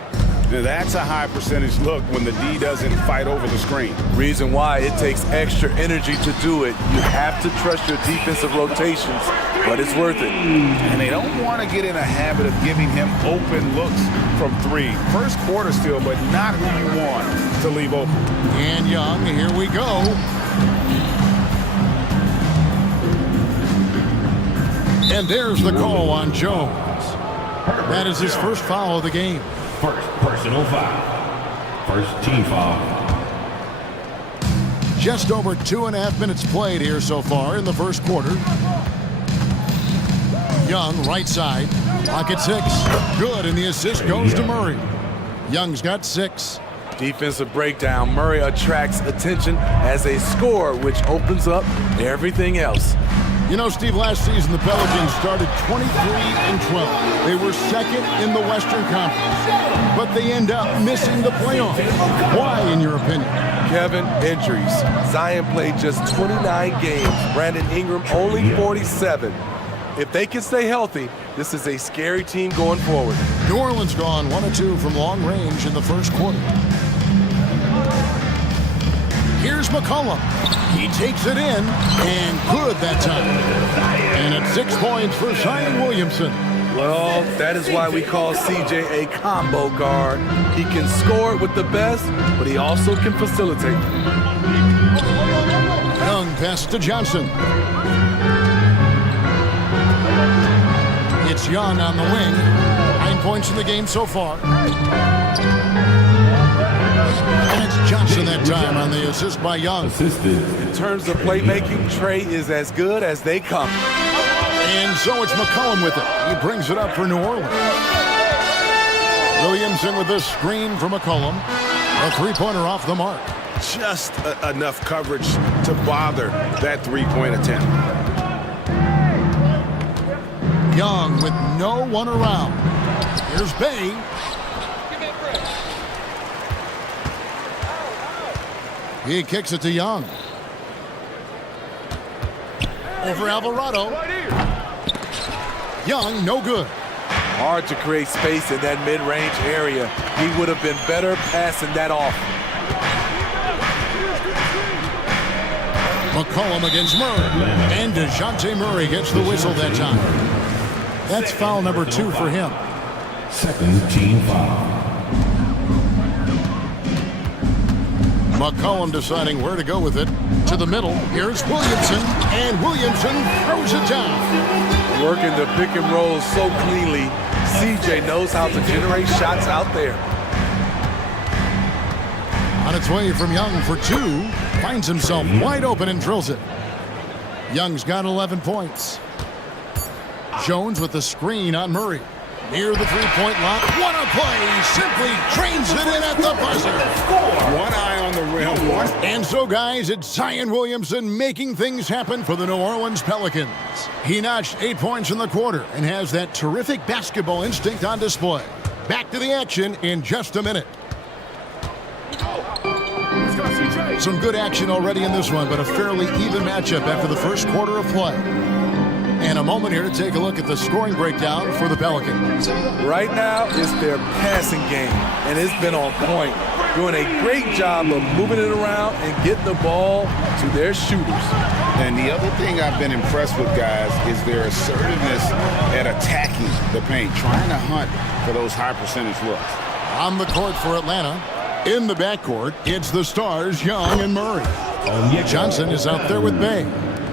Now that's a high percentage look when the D doesn't fight over the screen. Reason why it takes extra energy to do it. You have to trust your defensive rotations, but it's worth it. And they don't want to get in a habit of giving him open looks from three. First quarter still, but not who you want to leave open. And Young, here we go. And there's the call on Jones. That is his first foul of the game. First personal foul. First team foul. Just over 2.5 minutes played here so far in the first quarter. Young, right side. Clock at 6. Good, and the assist goes to Murray. Young's got 6. Defensive breakdown. Murray attracts attention as a scorer, which opens up everything else. You know, Steve, last season the Pelicans started 23-12. They were second in the Western Conference, but they end up missing the playoffs. Why, in your opinion? Kevin, injuries. Zion played just 29 games. Brandon Ingram only 47. If they can stay healthy, this is a scary team going forward. New Orleans gone 1 of 2 from long range in the first quarter. Here's McCollum. He takes it in, and good that time. And it's 6 points for Zion Williamson. Well, that is why we call CJ a combo guard. He can score with the best, but he also can facilitate. Young pass to Johnson. It's Young on the wing. 9 points in the game so far. And it's Johnson that time on the assist by Young. In terms of playmaking, Trae is as good as they come. And so it's McCollum with it. He brings it up for New Orleans. Williamson with the screen from McCollum. A three-pointer off the mark. Just enough coverage to bother that three-point attempt. Young with no one around. Here's Bay. He kicks it to Young. Over Alvarado. Young, no good. Hard to create space in that mid-range area. He would have been better passing that off. McCollum against Murray. And DeJounte Murray gets the whistle that time. That's foul number 2 for him. Second team foul. McCollum deciding where to go with it. To the middle. Here's Williamson. And Williamson throws it down. Working the pick and roll so cleanly. CJ knows how to generate shots out there. On its way from Young for 2. Finds himself wide open and drills it. Young's got 11 points. Jones with the screen on Murray. Near the three-point line. What a play! Simply trains it in at the buzzer. One eye on the rim. And so, guys, it's Zion Williamson making things happen for the New Orleans Pelicans. He notched 8 points in the quarter and has that terrific basketball instinct on display. Back to the action in just a minute. Some good action already in this one, but a fairly even matchup after the first quarter of play. And a moment here to take a look at the scoring breakdown for the Pelicans. Right now, it's their passing game, and it's been on point. Doing a great job of moving it around and getting the ball to their shooters. And the other thing I've been impressed with, guys, is their assertiveness at attacking the paint, trying to hunt for those high percentage looks. On the court for Atlanta. In the backcourt, it's the stars, Young and Murray. Johnson is out there with Bey.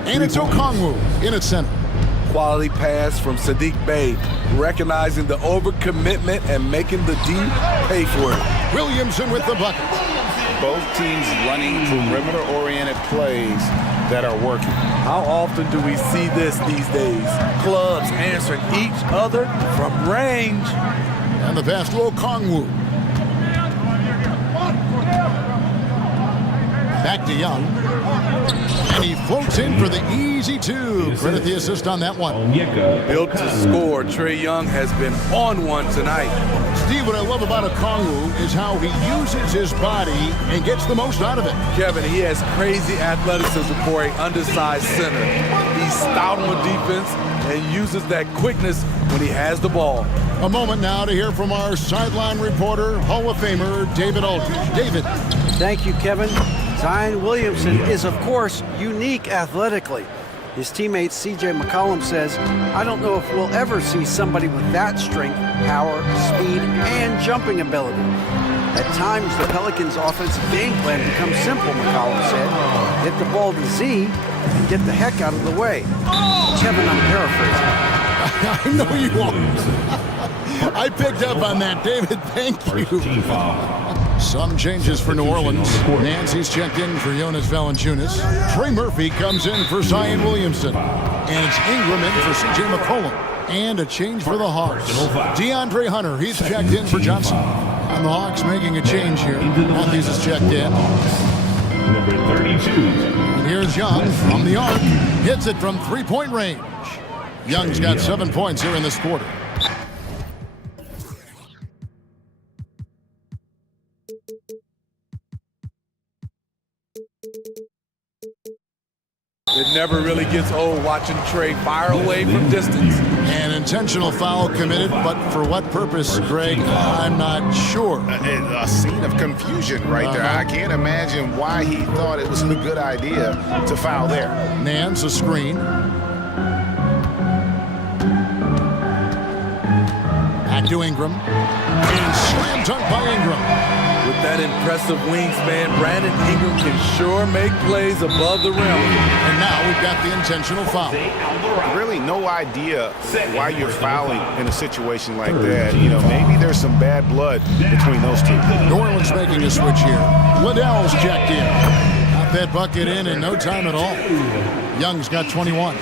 And it's Okongwu in its center. Quality pass from Sadiq Bey, recognizing the overcommitment and making the D pay for it. Williamson with the bucket. Both teams running perimeter-oriented plays that are working. How often do we see this these days? Clubs answering each other from range. And the pass to Okongwu. Back to Young. And he floats in for the easy 2. Credit the assist on that one. Built to score. Trae Young has been on one tonight. Steve, what I love about Okongwu is how he uses his body and gets the most out of it. Kevin, he has crazy athleticism for an undersized center. He's stout on defense and uses that quickness when he has the ball. A moment now to hear from our sideline reporter, Hall of Famer David Aldridge. David. Thank you, Kevin. Zion Williamson is, of course, unique athletically. His teammate C.J. McCollum says, I don't know if we'll ever see somebody with that strength, power, speed, and jumping ability. At times, the Pelicans' offensive game plan becomes simple, McCollum said. Hit the ball to Z and get the heck out of the way. Kevin, I'm paraphrasing. I know you are. I picked up on that, David. Thank you. Some changes for New Orleans. Nancy's checked in for Jonas Valanciunas. Trey Murphy comes in for Zion Williamson. And it's Ingram in for C.J. McCollum. And a change for the Hawks. DeAndre Hunter, he's checked in for Johnson. And the Hawks making a change here. Matthews is checked in. Number 32. And here's Young from the arc. Hits it from three-point range. Young's got 7 points here in this quarter. It never really gets old watching Trey fire away from distance. An intentional foul committed, but for what purpose, Greg? I'm not sure. A scene of confusion right there. I can't imagine why he thought it was a good idea to foul there. Nance a screen. Back to Ingram. And slam dunk by Ingram. With that impressive wingspan, Brandon Ingram can sure make plays above the rim. And now we've got the intentional foul. Really no idea why you're fouling in a situation like that. You know, maybe there's some bad blood between those two. New Orleans making a switch here. Liddell's checked in. Got that bucket in no time at all. Young's got 21.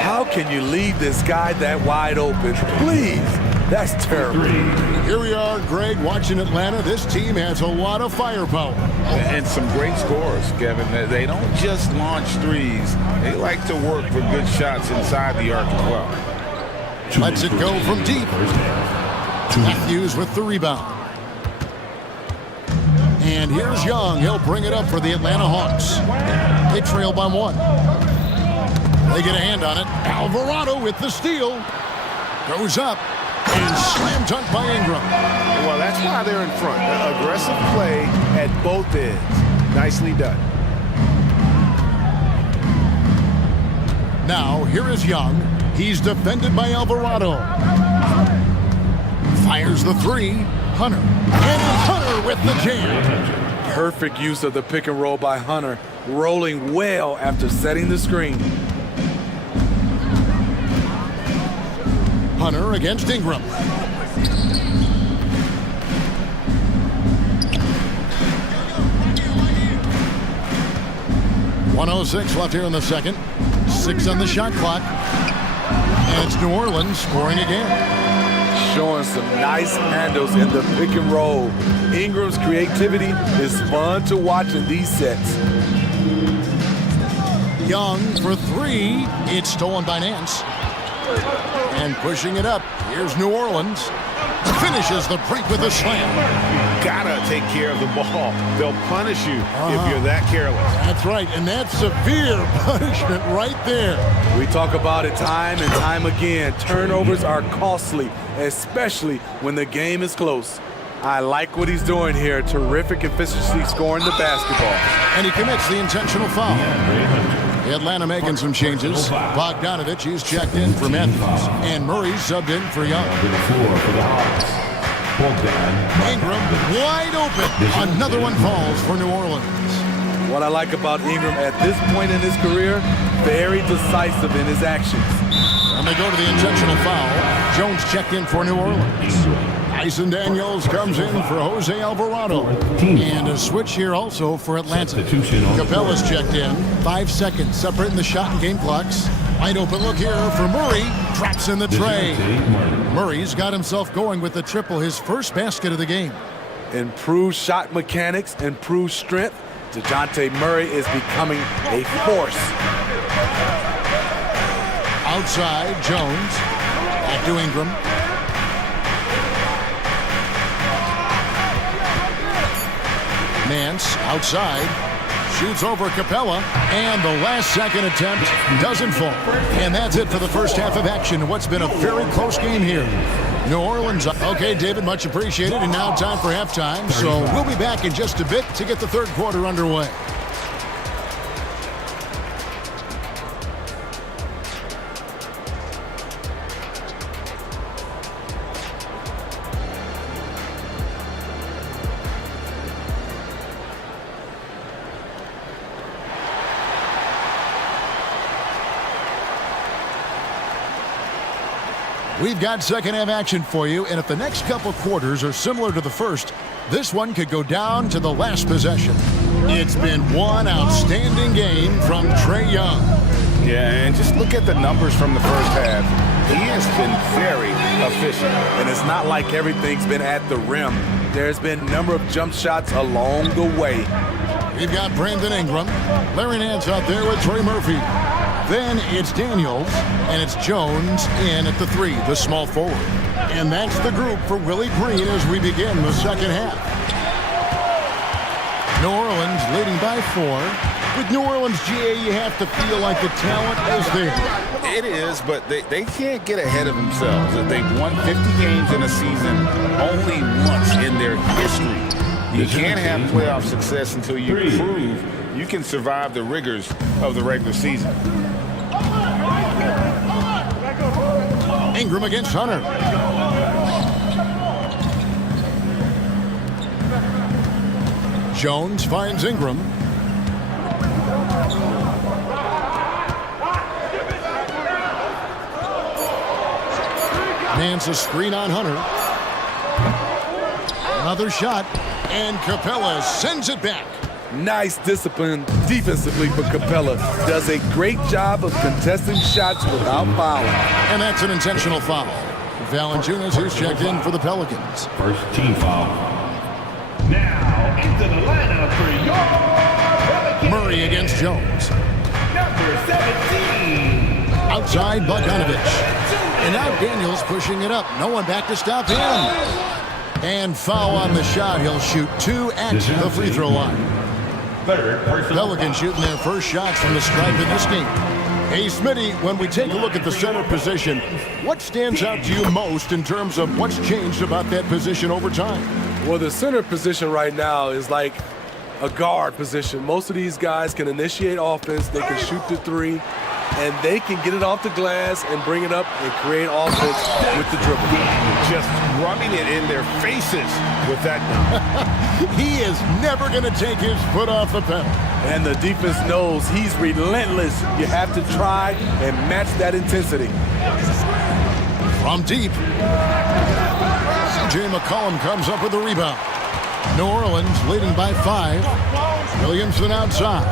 How can you leave this guy that wide open? Please. That's terrible. Here we are, Greg, watching Atlanta. This team has a lot of firepower. And some great scores, Kevin. They don't just launch threes. They like to work for good shots inside the arc as well. Lets it go from deep. Matthews with the rebound. And here's Young. He'll bring it up for the Atlanta Hawks. They trail by 1. They get a hand on it. Alvarado with the steal. Goes up. And slam dunk by Ingram. Well, that's why they're in front. Aggressive play at both ends. Nicely done. Now, here is Young. He's defended by Alvarado. Fires the three. Hunter. And Hunter with the jam. Perfect use of the pick and roll by Hunter, rolling well after setting the screen. Hunter against Ingram. .106 left here in the second. 6 on the shot clock. And it's New Orleans scoring again. Showing some nice handles in the pick and roll. Ingram's creativity is fun to watch in these sets. Young for three. It's stolen by Nance. And pushing it up. Here's New Orleans. Finishes the break with a slam. Gotta take care of the ball. They'll punish you if you're that careless. That's right, and that's severe punishment right there. We talk about it time and time again. Turnovers are costly, especially when the game is close. I like what he's doing here. Terrific efficiency scoring the basketball. And he commits the intentional foul. Atlanta making some changes. Bogdanovich, he's checked in for Matthews. And Murray subbed in for Young. Ingram wide open. Another one falls for New Orleans. What I like about Ingram at this point in his career, very decisive in his actions. And they go to the intentional foul. Jones checked in for New Orleans. Tyson Daniels comes in for Jose Alvarado. And a switch here also for Atlanta. Capella's checked in. 5 seconds separating the shot and game clocks. Wide open look here for Murray. Traps in the tray. Murray's got himself going with the triple, his first basket of the game. Improved shot mechanics, improved strength. DeJounte Murray is becoming a force. Outside, Jones. Back to Ingram. Nance outside. Shoots over Capella. And the last second attempt doesn't fall. And that's it for the first half of action. What's been a very close game here. New Orleans. Okay, David, much appreciated. And now time for halftime. So we'll be back in just a bit to get the third quarter underway. We've got second half action for you, and if the next couple quarters are similar to the first, this one could go down to the last possession. It's been one outstanding game from Trae Young. Yeah, and just look at the numbers from the first half. He has been very efficient. And it's not like everything's been at the rim. There's been a number of jump shots along the way. We've got Brandon Ingram. Larry Nance out there with Trey Murphy. Then it's Daniels, and it's Jones in at the three, the small forward. And that's the group for Willie Green as we begin the second half. New Orleans leading by 4. With New Orleans, GA, you have to feel like the talent is there. It is, but they can't get ahead of themselves. They've won 50 games in a season only once in their history. You can't have playoff success until you prove you can survive the rigors of the regular season. Ingram against Hunter. Jones finds Ingram. Nance a screen on Hunter. Another shot, and Capella sends it back. Nice discipline defensively for Capella. Does a great job of contesting shots without fouling. And that's an intentional foul. Valanciunas, who's checked in for the Pelicans. First team foul. Now into the lineup for your Pelicans. Murray against Jones. Number 17. Outside Bogdanovich. And now Daniels pushing it up. No one back to stop him. And foul on the shot. He'll shoot 2 at the free throw line. Pelicans shooting their first shots from the stripe in this game. Hey, Smitty, when we take a look at the center position, what stands out to you most in terms of what's changed about that position over time? Well, the center position right now is like a guard position. Most of these guys can initiate offense. They can shoot the three. and they can get it off the glass and bring it up and create offense with the dribble. Just rubbing it in their faces with that dunk. He is never going to take his foot off the pedal. And the defense knows he's relentless. You have to try and match that intensity. From deep, C.J. McCollum comes up with the rebound. New Orleans leading by 5. Williamson outside.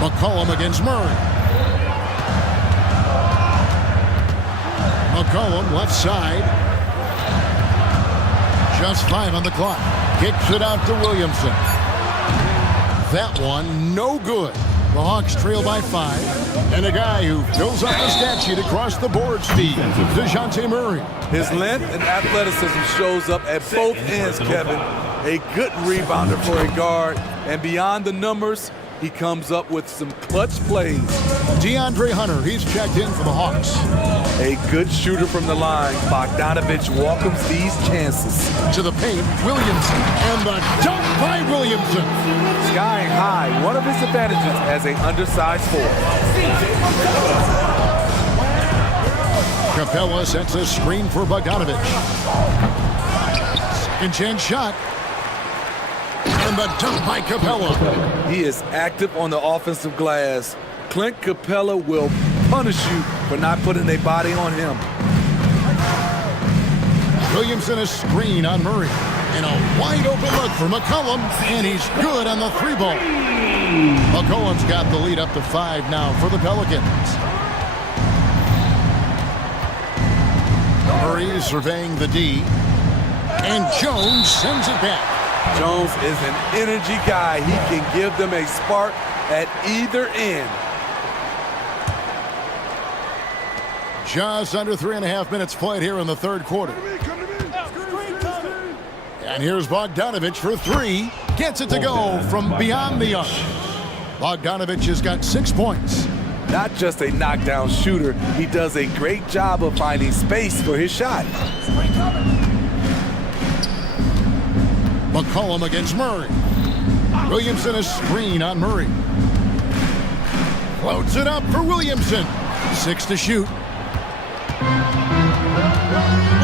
McCollum against Murray. McCollum left side. Just 5 on the clock. Kicks it out to Williamson. That one no good. The Hawks trail by 5. And a guy who fills up the stat sheet across the board speed, DeJounte Murray. His length and athleticism shows up at both ends, Kevin. A good rebounder for a guard. And beyond the numbers, he comes up with some clutch plays. DeAndre Hunter, he's checked in for the Hawks. A good shooter from the line. Bogdanovich welcomes these chances. To the paint, Williamson, and the dunk by Williamson. Skying high, one of his advantages as an undersized forward. Capella sets a screen for Bogdanovich. Second chance shot. And the dunk by Capella. He is active on the offensive glass. Clint Capella will punish you for not putting a body on him. Williamson a screen on Murray. And a wide open look for McCollum. And he's good on the 3-ball. McCollum's got the lead up to 5 now for the Pelicans. Murray surveying the D. And Jones sends it back. Jones is an energy guy. He can give them a spark at either end. Just under 3.5 minutes played here in the third quarter. And here's Bogdanovich for 3. Gets it to go from beyond the arc. Bogdanovich has got 6 points. Not just a knockdown shooter, he does a great job of finding space for his shot. McCollum against Murray. Williamson a screen on Murray. Floats it up for Williamson. 6 to shoot.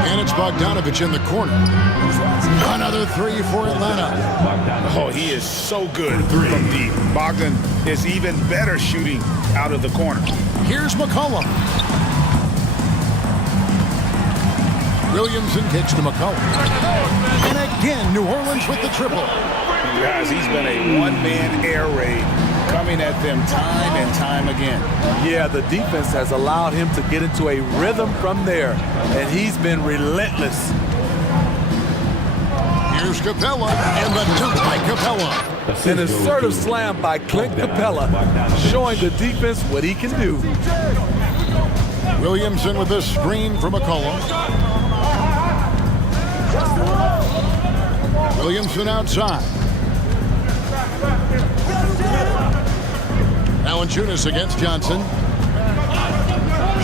And it's Bogdanovich in the corner. Another 3 for Atlanta. Oh, he is so good from deep. Bogdan is even better shooting out of the corner. Here's McCollum. Williamson kicks to McCollum. And again, New Orleans with the triple. Guys, he's been a one-man air raid coming at them time and time again. Yeah, the defense has allowed him to get into a rhythm from there, and he's been relentless. Here's Capella, and the dunk by Capella. An assertive slam by Clint Capella, showing the defense what he can do. Williamson with a screen from McCollum. Williamson outside. Valanciunas against Johnson.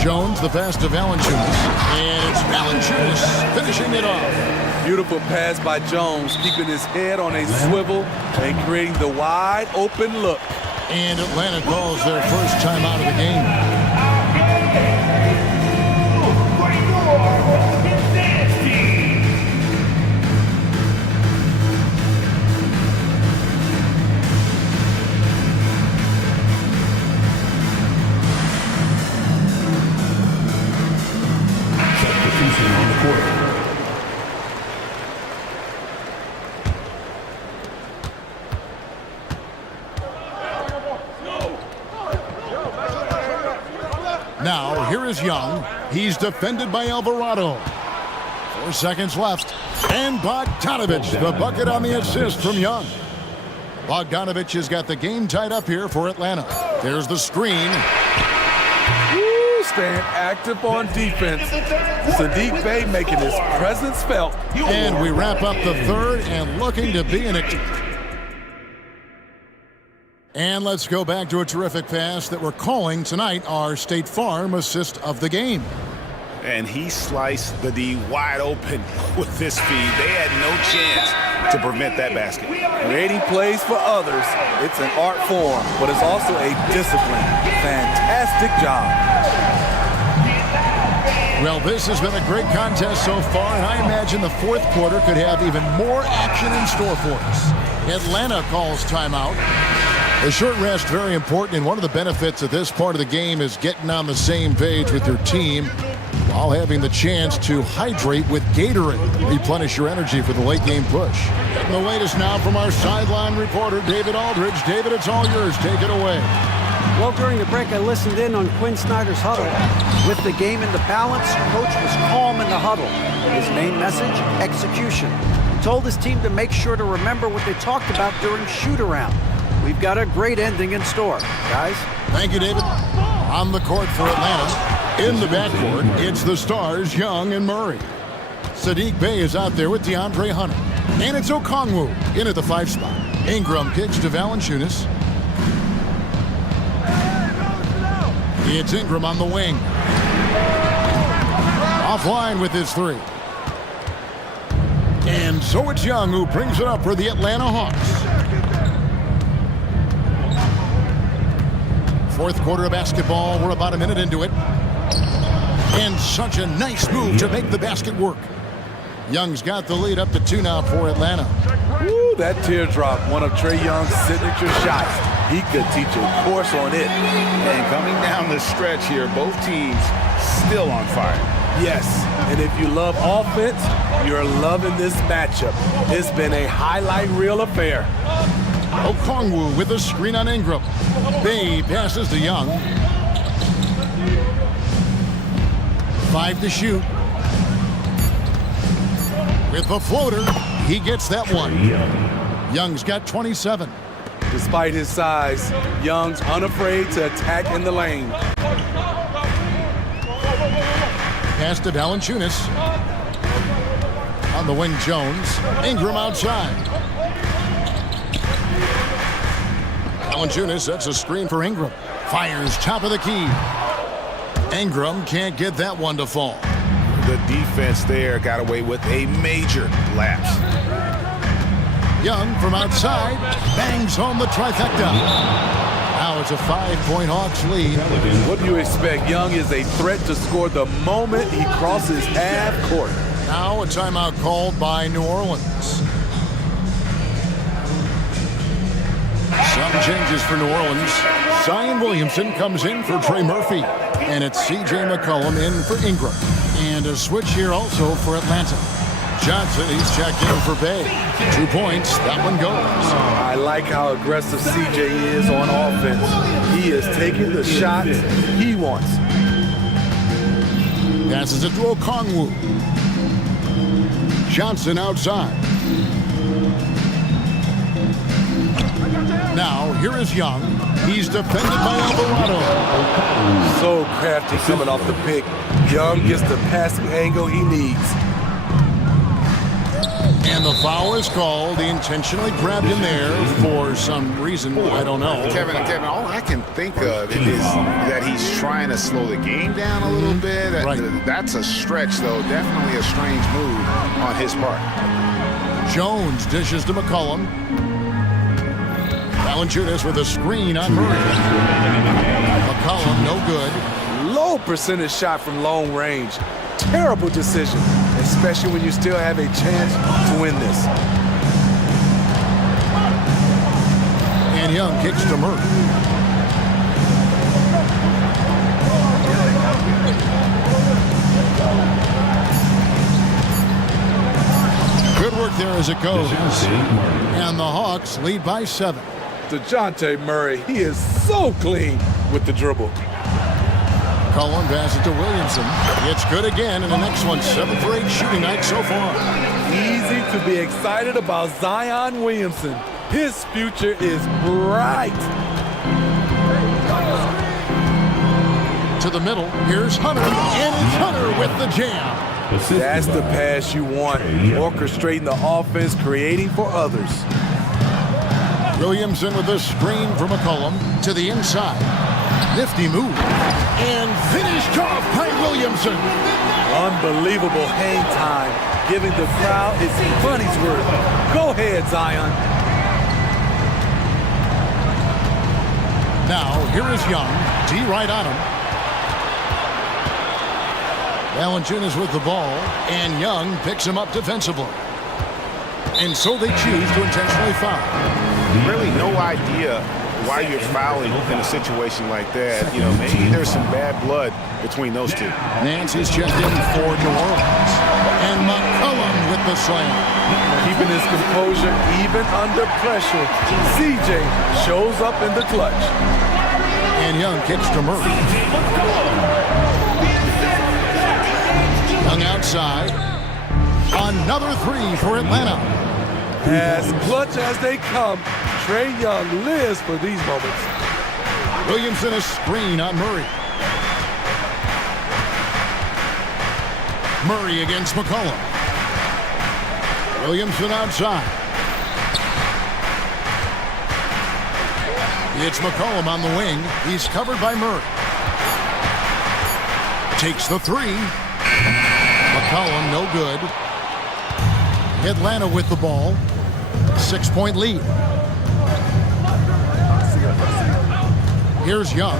Jones, the pass to Valanciunas. And it's Valanciunas finishing it off. Beautiful pass by Jones, keeping his head on a swivel and creating the wide open look. And Atlanta calls their first time out of the game. Now, here is Young. He's defended by Alvarado. 4 seconds left. And Bogdanovich, the bucket on the assist from Young. Bogdanovich has got the game tied up here for Atlanta. There's the screen. Woo, staying active on defense. Sadiq Bey making his presence felt. And we wrap up the third and looking to be an... And let's go back to a terrific pass that we're calling tonight our State Farm assist of the game. and he sliced the D wide open with this speed. They had no chance to prevent that basket. Creating plays for others, it's an art form, but it's also a discipline. Fantastic job. Well, this has been a great contest so far, and I imagine the fourth quarter could have even more action in store for us. Atlanta calls timeout. A short rest, very important, and one of the benefits of this part of the game is getting on the same page with your team while having the chance to hydrate with Gatorade. Replenish your energy for the late game push. And the latest now from our sideline reporter, David Aldridge. David, it's all yours. Take it away. Well, during the break, I listened in on Quinn Snyder's huddle. With the game in the balance, Coach was calm in the huddle. His main message, execution. He told his team to make sure to remember what they talked about during shoot-around. We've got a great ending in store, guys. Thank you, David. On the court for Atlanta. In the backcourt, it's the stars, Young and Murray. Sadiq Bey is out there with DeAndre Hunter. And it's Okongwu in at the 5 spot. Ingram kicks to Valanciunas. It's Ingram on the wing. Offline with his 3. And so it's Young who brings it up for the Atlanta Hawks. Fourth quarter of basketball. We're about a minute into it. And such a nice move to make the basket work. Young's got the lead up to 2 now for Atlanta. Woo, that teardrop, one of Trae Young's signature shots. He could teach a course on it. And coming down the stretch here, both teams still on fire. Yes, and if you love offense, you're loving this matchup. It's been a highlight reel affair. Okongwu with a screen on Ingram. Bey passes to Young. 5 to shoot. With the floater, he gets that one. Young's got 27. Despite his size, Young's unafraid to attack in the lane. Pass to Valanciunas. On the wing, Jones. Ingram outside. Valanciunas sets a screen for Ingram. Fires top of the key. Ingram can't get that one to fall. The defense there got away with a major lapse. Young from outside bangs home the trifecta. Now it's a 5-point Hawks lead. What do you expect? Young is a threat to score the moment he crosses half court. Now a timeout called by New Orleans. Some changes for New Orleans. Zion Williamson comes in for Trey Murphy. And it's C.J. McCollum in for Ingram. And a switch here also for Atlanta. Johnson, he's checked in for Bey. 2 points, that one goes. I like how aggressive CJ is on offense. He is taking the shots he wants. Passes it to Okongwu. Johnson outside. Now, here is Young. He's defended by Alvarado. So crafty coming off the pick. Young gets the passing angle he needs. And the foul is called. He intentionally grabbed him there for some reason. I don't know. Kevin, all I can think of is that he's trying to slow the game down a little bit. Right. That's a stretch, though. Definitely a strange move on his part. Jones dishes to McCollum. Valanciunas with a screen on Murray. McCollum, no good. Low percentage shot from long range. Terrible decision, especially when you still have a chance to win this. And Young kicks to Murray. Good work there as it goes. And the Hawks lead by 7. DeJounte Murray, he is so clean with the dribble. Cullen passes to Williamson. It's good again, and the next one, 7 for 8 shooting night so far. Easy to be excited about Zion Williamson. His future is bright. To the middle, here's Hunter, and it's Hunter with the jam. That's the pass you want. Orchestrating the offense, creating for others. Williamson with a screen from McCollum to the inside. Nifty move. And finished off by Williamson. Unbelievable hang time, giving the crowd its money's worth. Go ahead, Zion. Now, here is Young. D right on him. Valanciunas with the ball, and Young picks him up defensively. And so they choose to intentionally foul. Really no idea why you're fouling in a situation like that. You know, maybe there's some bad blood between those two. Nance is checked in for New Orleans. And McCollum with the slam. Keeping his composure even under pressure. CJ shows up in the clutch. And Young kicks to Murray. Young outside. Another three for Atlanta. As clutch as they come, Trae Young lives for these moments. Williamson a screen on Murray. Murray against McCollum. Williamson outside. It's McCollum on the wing. He's covered by Murray. Takes the three. McCollum no good. Atlanta with the ball. 6-point lead. Here's Young.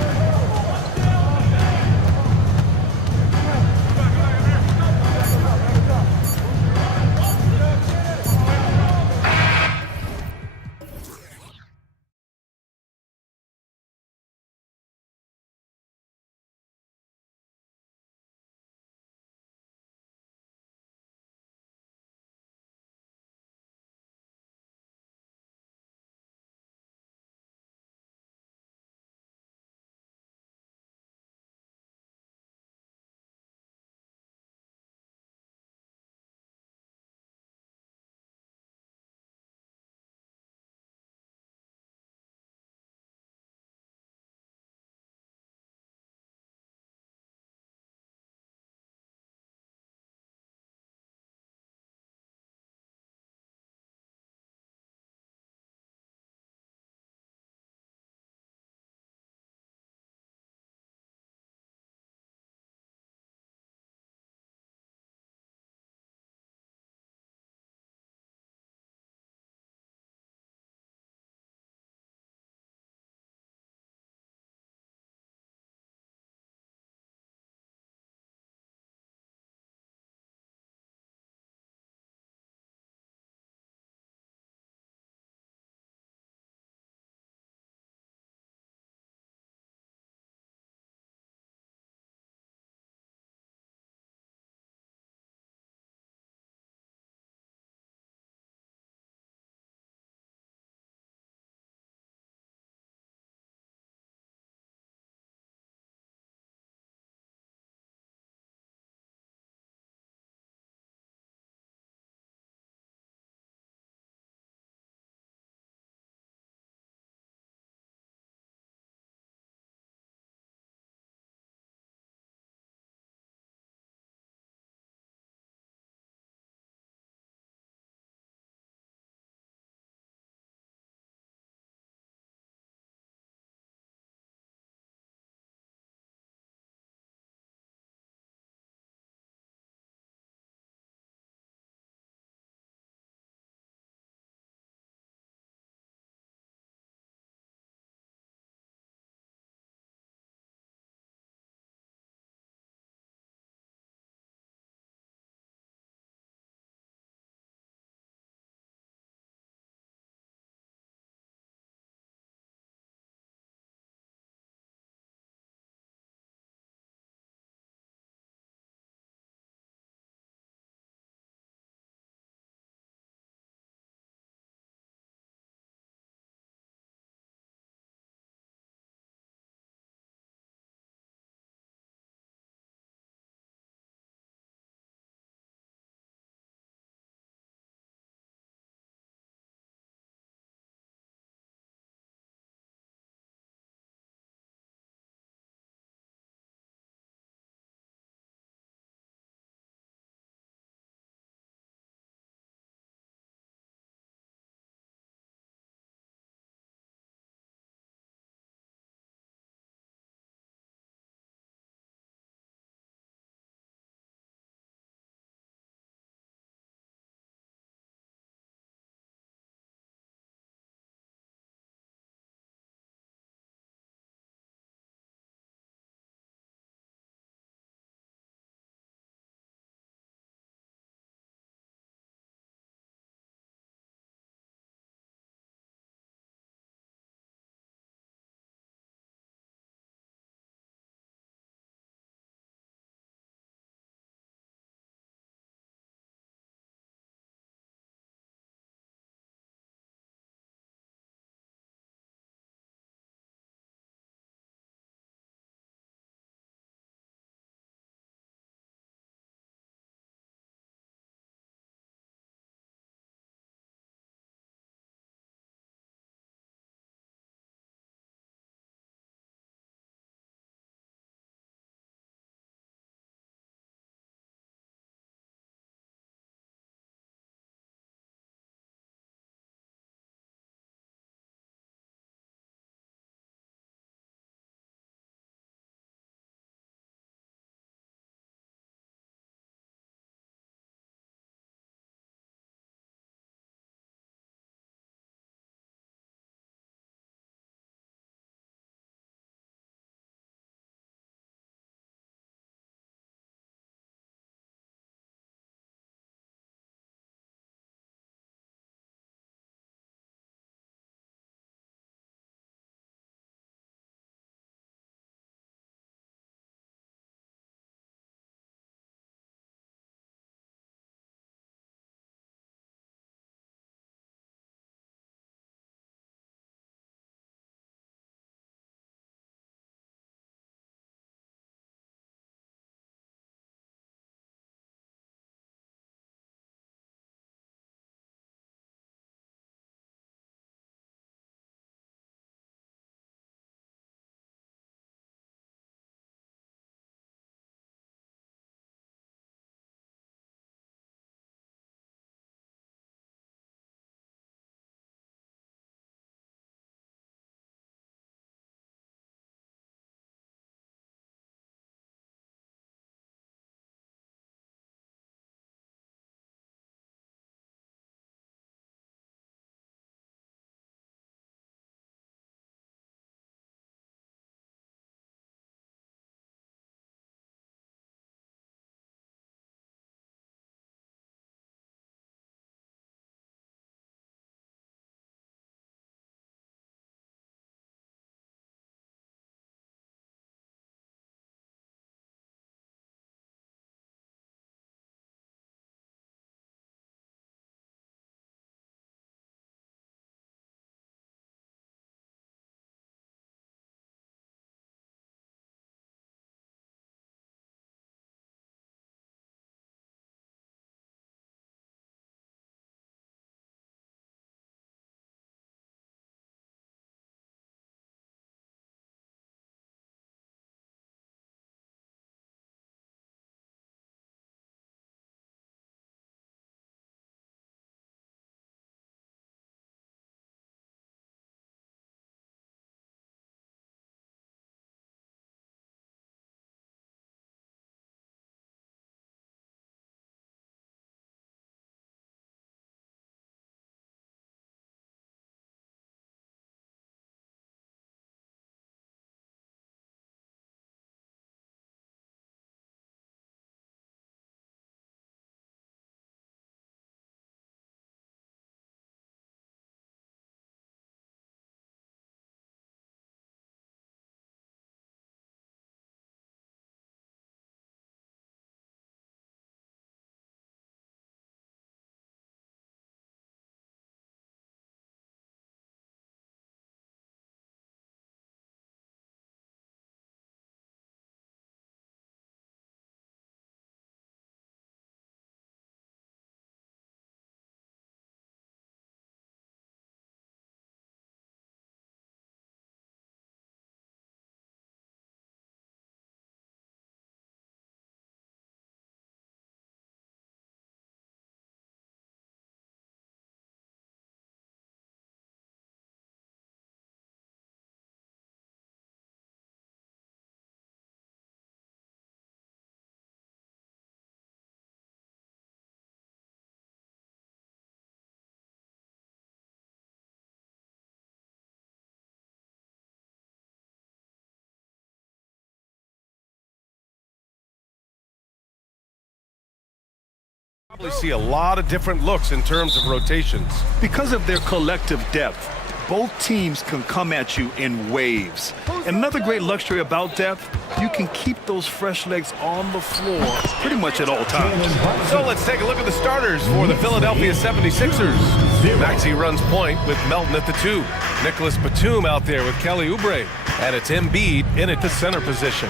Probably see a lot of different looks in terms of rotations. Because of their collective depth, both teams can come at you in waves. And another great luxury about depth, you can keep those fresh legs on the floor pretty much at all times. So let's take a look at the starters for the Philadelphia 76ers. Maxey runs point with Melton at the 2. Nicholas Batum out there with Kelly Oubre. And it's Embiid in at the center position.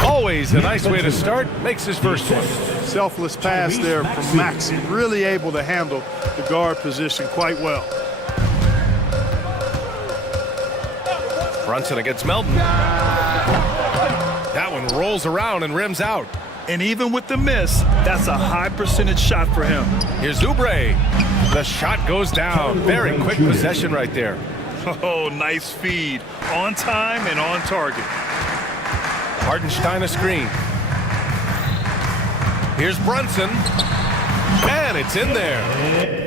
Always a nice way to start, makes his first one. Selfless pass there from Maxey, really able to handle the guard position quite well. Brunson against Melton. That one rolls around and rims out. And even with the miss, that's a high percentage shot for him. Here's Oubre. The shot goes down. Very quick possession right there. Oh, nice feed. On time and on target. Hartenstein a screen. Here's Brunson. And it's in there.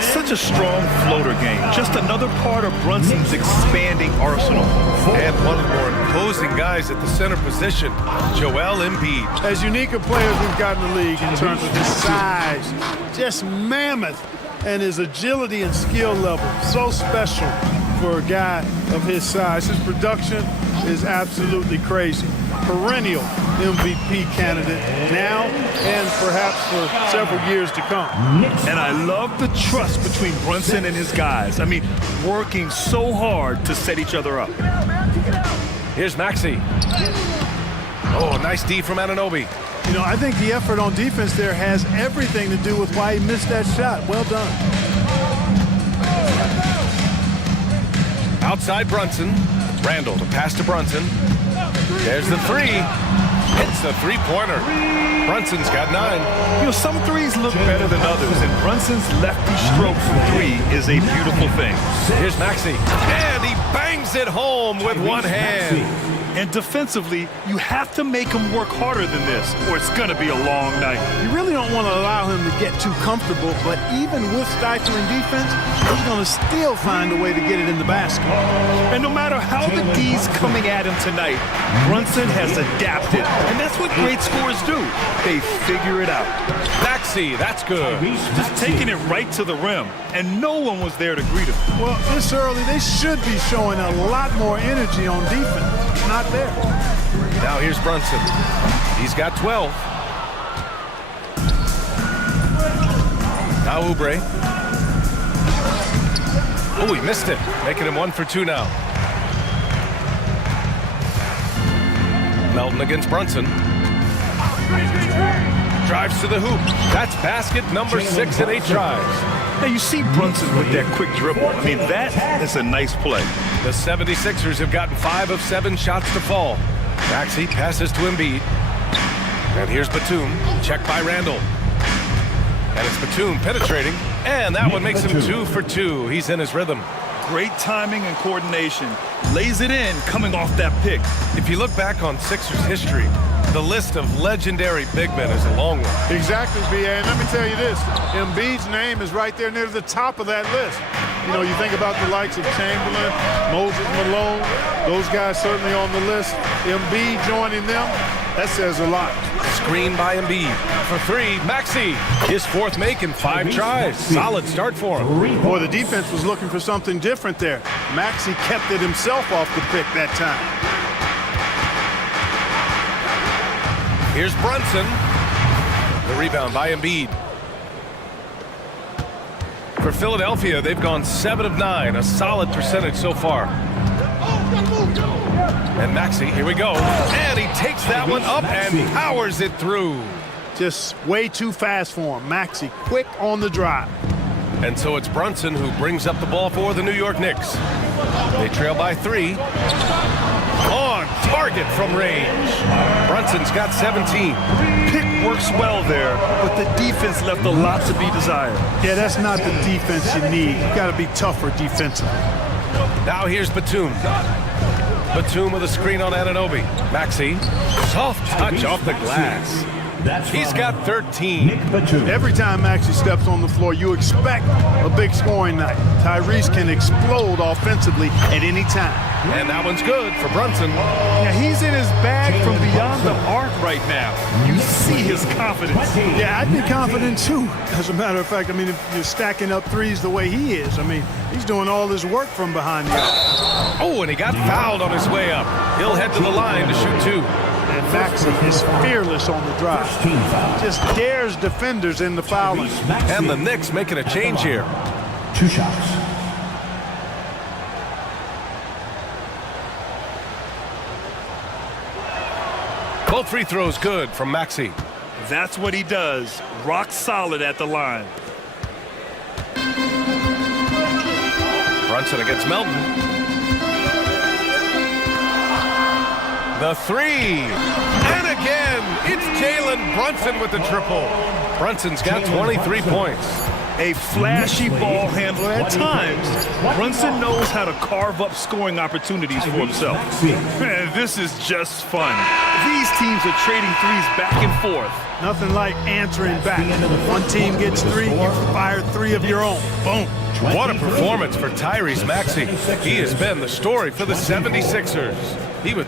Such a strong floater game. Just another part of Brunson's expanding arsenal. And one of the more imposing guys at the center position, Joel Embiid. As unique a player as we've got in the league in terms of his size, just mammoth, and his agility and skill level, so special for a guy of his size. His production is absolutely crazy. Perennial MVP candidate now and perhaps for several years to come. And I love the trust between Brunson and his guys. I mean, working so hard to set each other up. Here's Maxey. Oh, nice D from Anunoby. You know, I think the effort on defense there has everything to do with why he missed that shot. Well done. Outside Brunson. Randall to pass to Brunson. There's the 3. Hits the three-pointer. Brunson's got 9. You know, some threes look better than others, and Brunson's lefty stroke from 3 is a beautiful thing. Here's Maxey. And he bangs it home with one hand. And defensively, you have to make him work harder than this, or it's going to be a long night. You really don't want to allow him to get too comfortable, but even with stifling defense, he's going to still find a way to get it in the basket. And no matter how the D's coming at him tonight, Brunson has adapted, and that's what great scorers do. They figure it out. Maxey, that's good. Just taking it right to the rim, and no one was there to greet him. Well, this early, they should be showing a lot more energy on defense. Not there. Now here's Brunson. He's got 12. Now Oubre. Oh, he missed it. Making him 1 for 2 now. Melton against Brunson. Drives to the hoop. That's basket number 6 in 8 tries. Now you see Brunson with that quick dribble. I mean, that is a nice play. The 76ers have gotten 5 of 7 shots to fall. Maxey passes to Embiid. And here's Batum. Checked by Randall. And it's Batum penetrating. And that one makes him 2 for 2. He's in his rhythm. Great timing and coordination. Lays it in coming off that pick. If you look back on Sixers history, the list of legendary big men is a long one. Exactly, B.A. And let me tell you this, Embiid's name is right there near the top of that list. You know, you think about the likes of Chamberlain, Moses Malone, those guys certainly on the list. Embiid joining them, that says a lot. Screen by Embiid. For 3, Maxey. His 4th make in 5 tries. Solid start for him. Boy, the defense was looking for something different there. Maxey kept it himself off the pick that time. Here's Brunson. The rebound by Embiid. For Philadelphia, they've gone 7 of 9, a solid percentage so far. And Maxey, here we go. And he takes that one up and powers it through. Just way too fast for him. Maxey, quick on the drive. And so it's Brunson who brings up the ball for the New York Knicks. They trail by 3. On target from range. Brunson's got 17. Pick works well there, but the defense left a lot to be desired. Yeah, that's not the defense you need. You got to be tougher defensively. Now here's Batum. Batum with a screen on Anunoby. Maxey, soft touch off the glass. He's got 13. Every time Maxey steps on the floor, you expect a big scoring night. Tyrese can explode offensively at any time. And that one's good for Brunson. Yeah, he's in his bag from beyond the arc right now. You see his confidence. Yeah, I'd be confident too. As a matter of fact, I mean, if you're stacking up threes the way he is, I mean, he's doing all his work from behind the arc. Oh, and he got fouled on his way up. He'll head to the line to shoot 2. And Maxey is fearless on the drive. Just dares defenders in the foul line. And the Knicks making a change here. 2 shots. Both free throws good from Maxey. That's what he does. Rock solid at the line. Brunson against Melton. The 3. And again, it's Jalen Brunson with the triple. Brunson's got 23 points. A flashy ball handler at times. Brunson knows how to carve up scoring opportunities for himself. Man, this is just fun. These teams are trading threes back and forth. Nothing like answering back. One team gets 3, you fire 3 of your own. Boom. What a performance for Tyrese Maxey. He has been the story for the 76ers. He would...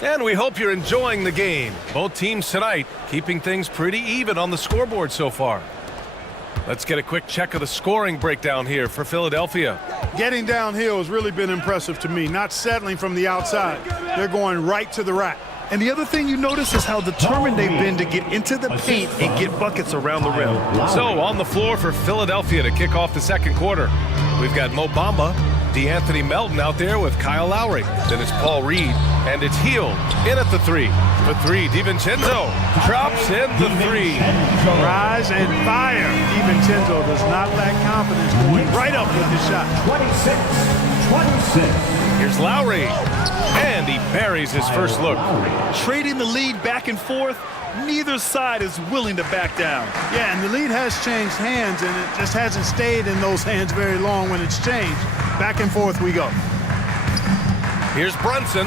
And we hope you're enjoying the game. Both teams tonight keeping things pretty even on the scoreboard so far. Let's get a quick check of the scoring breakdown here for Philadelphia. Getting downhill has really been impressive to me, not settling from the outside. They're going right to the rack. And the other thing you notice is how determined they've been to get into the paint and get buckets around the rim. So on the floor for Philadelphia to kick off the second quarter, we've got Mo Bamba, DeAnthony Melton out there with Kyle Lowry. Then it's Paul Reed, and it's Hield in at the 3. The 3, DiVincenzo drops in the 3. Rise and fire. DiVincenzo does not lack confidence, going right up with the shot. 26. Here's Lowry, and he buries his first look. Trading the lead back and forth, neither side is willing to back down. Yeah, and the lead has changed hands, and it just hasn't stayed in those hands very long when it's changed. Back and forth we go. Here's Brunson.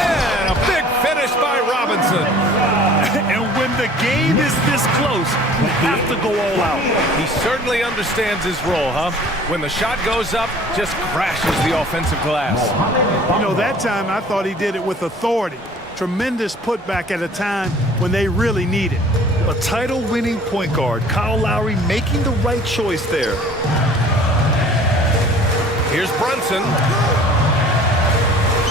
And a big finish by Robinson. And when the game is this close, you have to go all out. He certainly understands his role, huh? When the shot goes up, just crashes the offensive glass. You know, that time I thought he did it with authority. Tremendous putback at a time when they really need it. A title-winning point guard, Kyle Lowry making the right choice there. Here's Brunson.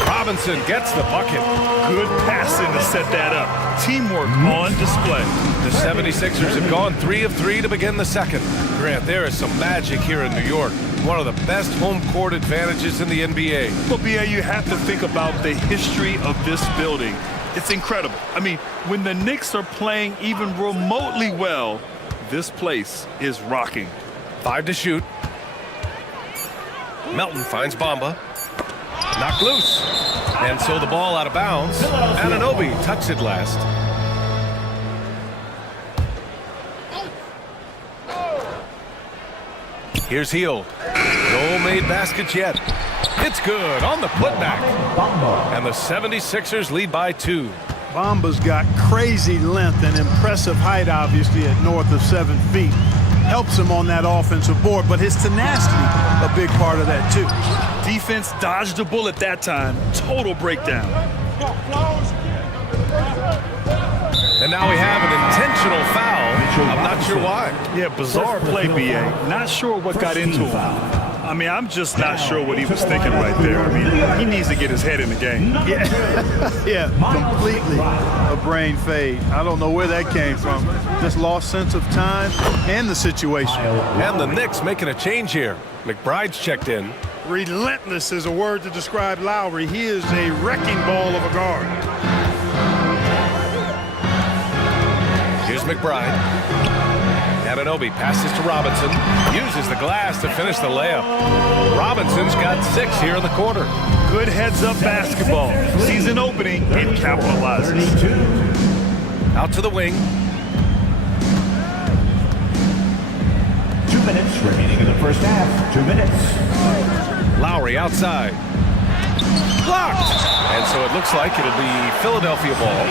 Robinson gets the bucket. Good passing to set that up. Teamwork on display. The 76ers have gone 3 of 3 to begin the second. Grant, there is some magic here in New York. One of the best home court advantages in the NBA. But, B.A., you have to think about the history of this building. It's incredible. I mean, when the Knicks are playing even remotely well, this place is rocking. 5 to shoot. Melton finds Bamba. Knocked loose. And so the ball out of bounds. Anunoby touched it last. Here's Hield. No made baskets yet. It's good on the putback. And the 76ers lead by 2. Bamba's got crazy length and impressive height, obviously, at north of 7 feet. Helps him on that offensive board, but his tenacity, a big part of that, too. Defense dodged a bullet that time. Total breakdown. And now we have an intentional foul. I'm not sure why. Yeah, bizarre play, B.A. Not sure what got into him. I mean, I'm just not sure what he was thinking right there. I mean, he needs to get his head in the game. Yeah, completely a brain fade. I don't know where that came from. Just lost sense of time and the situation. And the Knicks making a change here. McBride's checked in. Relentless is a word to describe Lowry. He is a wrecking ball of a guard. Here's Here's McBride. Anunoby passes to Robinson. Uses the glass to finish the layup. Robinson's got 6 here in the quarter. Good heads-up basketball. Sees an opening and capitalizes. Out to the wing. 2 minutes remaining in the first half. 2 minutes. Lowry outside. Blocked! And so it looks like it'll be Philadelphia ball.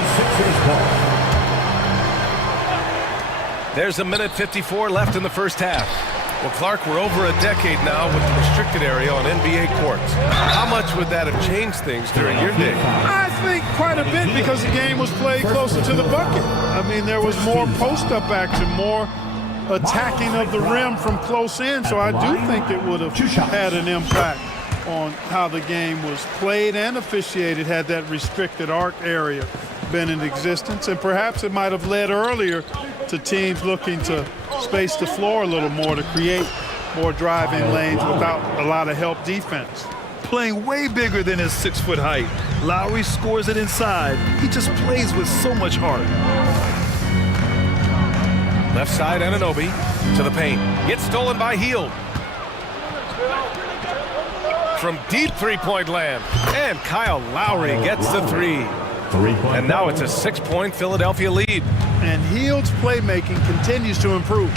There's a minute 54 left in the first half. Well, Clark, we're over a decade now with the restricted area on NBA courts. How much would that have changed things during your day? I think quite a bit because the game was played closer to the bucket. I mean, there was more post-up action, more attacking of the rim from close in, so I do think it would have had an impact on how the game was played and officiated had that restricted arc area been in existence, and perhaps it might have led earlier to teams looking to space the floor a little more to create more driving lanes without a lot of help defense. Playing way bigger than his 6-foot height. Lowry scores it inside. He just plays with so much heart. Left side, Anunoby to the paint. Gets stolen by Hield. From deep three-point land. And Kyle Lowry gets the 3. And now it's a 6-point Philadelphia lead. And Hield's playmaking continues to improve.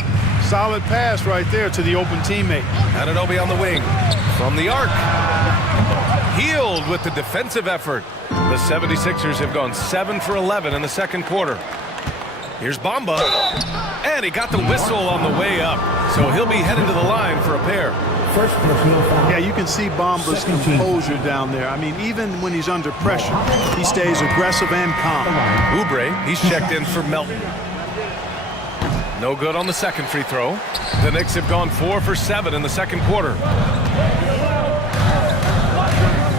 Solid pass right there to the open teammate. Anunoby on the wing. From the arc. Hield with the defensive effort. The 76ers have gone 7 for 11 in the second quarter. Here's Bamba. And he got the whistle on the way up. So he'll be headed to the line for a pair. Yeah, you can see Bamba's composure down there. I mean, even when he's under pressure, he stays aggressive and calm. Oubre, he's checked in for Melton. No good on the second free throw. The Knicks have gone 4 for 7 in the second quarter.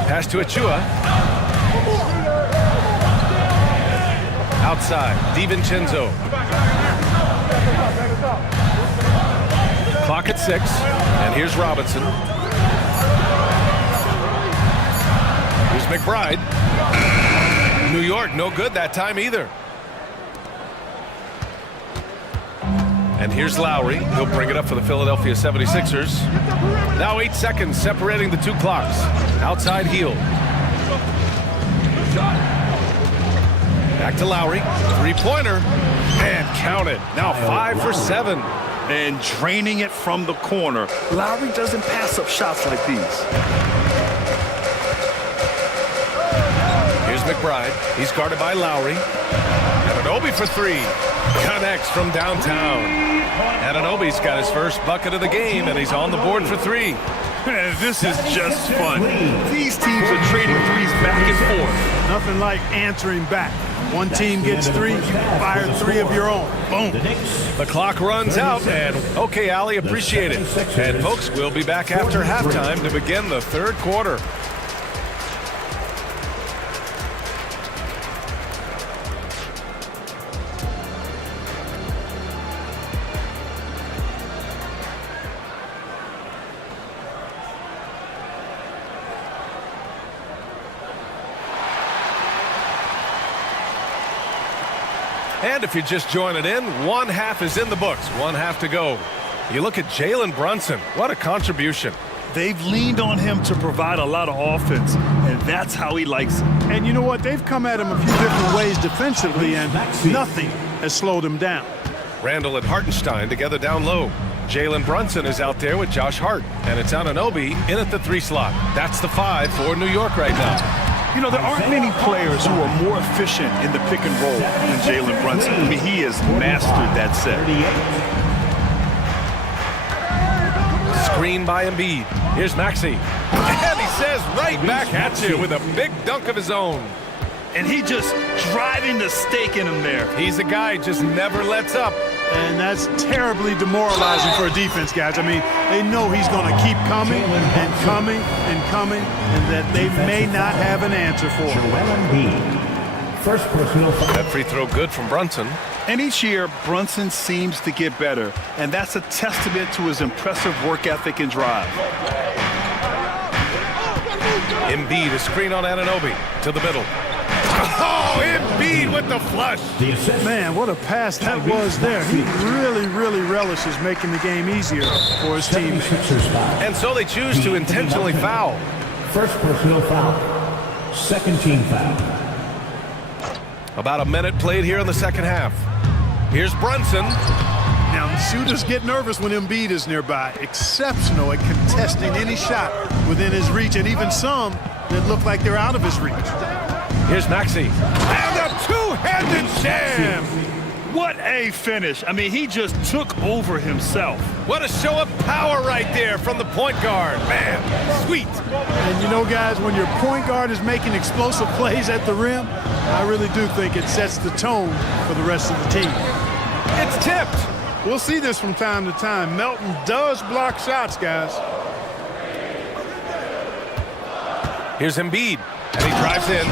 Pass to Achua. Outside, DiVincenzo. Clock at 6, and here's Robinson. Here's McBride. New York, no good that time either. And here's Lowry. He'll bring it up for the Philadelphia 76ers. Now 8 seconds separating the 2 clocks. Outside Hield. Back to Lowry. 3-pointer. And count it. Now 5 for 7. And draining it from the corner. Lowry doesn't pass up shots like these. Here's McBride. He's guarded by Lowry. Anunoby for 3. Connects from downtown. Anunoby's got his first bucket of the game, and he's on the board for 3. This is just fun. These teams are trading threes back and forth. Nothing like answering back. One team gets 3, you fire 3 of your own. Boom. The clock runs out, and okay, Ali, appreciate it. And folks, we'll be back after halftime to begin the third quarter. And if you're just joining in, 1 half is in the books, 1 half to go. You look at Jalen Brunson, what a contribution. They've leaned on him to provide a lot of offense, and that's how he likes it. And you know what? They've come at him a few different ways defensively, and nothing has slowed him down. Randall and Hartenstein together down low. Jalen Brunson is out there with Josh Hart, and it's Anunoby in at the 3 slot. That's the 5 for New York right now. You know, there aren't many players who are more efficient in the pick and roll than Jalen Brunson. I mean, he has mastered that set. Screen by Embiid. Here's Maxey. And he says right back at you with a big dunk of his own. And he just driving the stake in him there. He's a guy just never lets up. And that's terribly demoralizing for a defense, guys. I mean, they know he's going to keep coming and coming and coming, and that they may not have an answer for him. That free throw good from Brunson. And each year, Brunson seems to get better, and that's a testament to his impressive work ethic and drive. Embiid, a screen on Anunoby to the middle. Oh, Embiid with the flush. Man, what a pass that was there. He really relishes making the game easier for his teammates. And so they choose to intentionally foul. First personal foul. Second team foul. About a minute played here in the second half. Here's Brunson. Now, shooters get nervous when Embiid is nearby. Exceptional at contesting any shot within his reach, and even some that look like they're out of his reach. Here's Maxey. And a two-handed jam. What a finish. I mean, he just took over himself. What a show of power right there from the point guard. Man, sweet. And you know, guys, when your point guard is making explosive plays at the rim, I really do think it sets the tone for the rest of the team. It's tipped. We'll see this from time to time. Melton does block shots, guys. Here's Embiid, and he drives in.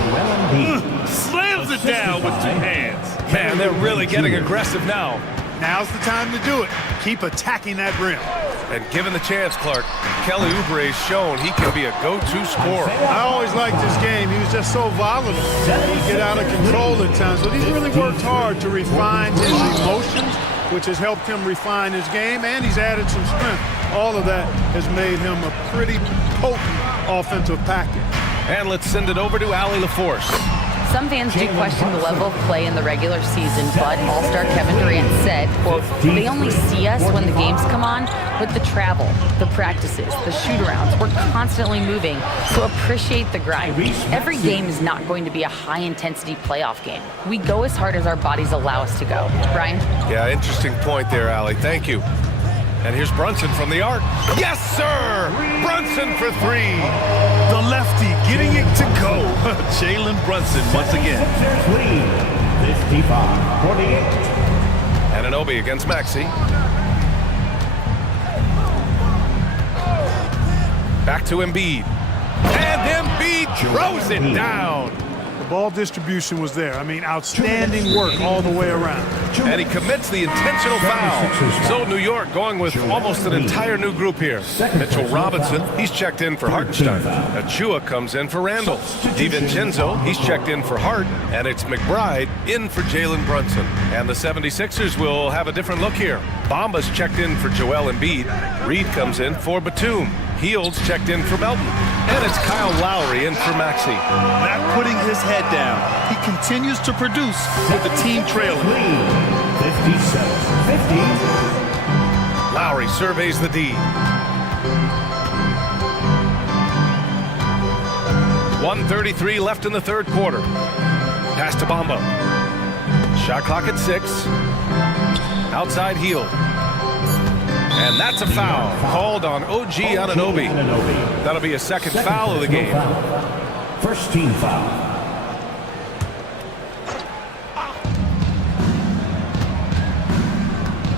Slams it down with two hands. Man, they're really getting aggressive now. Now's the time to do it. Keep attacking that rim. And given the chance, Clark, Kelly Oubre has shown he can be a go-to scorer. I always liked his game. He was just so volatile. He'd get out of control at times, but he's really worked hard to refine his emotions, which has helped him refine his game, and he's added some strength. All of that has made him a pretty potent offensive package. And let's send it over to Allie LaForce. Some fans do question the level of play in the regular season, but All-Star Kevin Durant said, quote, they only see us when the games come on, but the travel, the practices, the shoot-arounds, we're constantly moving, so appreciate the grind. Every game is not going to be a high-intensity playoff game. We go as hard as our bodies allow us to go. Brian? Yeah, interesting point there, Allie. Thank you. And here's Brunson from the arc. Yes, sir! Brunson for three. The lefty getting it to go. Jalen Brunson once again. 55-48. Anunoby against Maxey. Back to Embiid. And Embiid throws it down. The ball distribution was there. I mean, outstanding work all the way around. And he commits the intentional foul. So New York going with almost an entire new group here. Mitchell Robinson, he's checked in for Hartenstein. Achua comes in for Randall. DiVincenzo, he's checked in for Hart. And it's McBride in for Jalen Brunson. And the 76ers will have a different look here. Bamba's checked in for Joel Embiid. Reed comes in for Batum. Heald's checked in for Melton. And it's Kyle Lowry in for Maxey. Not putting his head down. He continues to produce with the team trailing. 57-50. Lowry surveys the D. 1:33 left in the third quarter. Pass to Bamba. Shot clock at 6. Outside Hield. And that's a foul called on OG Anunoby. That'll be a second foul of the game. First team foul.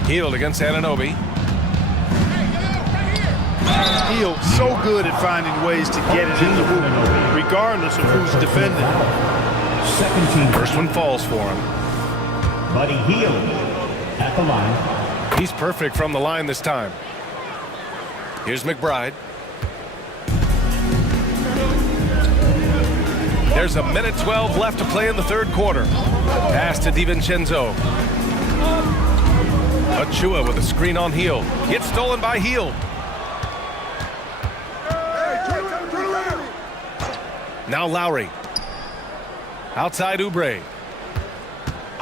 Hield against Anunoby. Hield so good at finding ways to get it in the hoop, regardless of who's defending. Second team. First one falls for him. Buddy Hield at the line. He's perfect from the line this time. Here's McBride. There's a minute 12 left to play in the third quarter. Pass to DiVincenzo. Achua with a screen on Hield. Gets stolen by Hield. Now Lowry. Outside Oubre.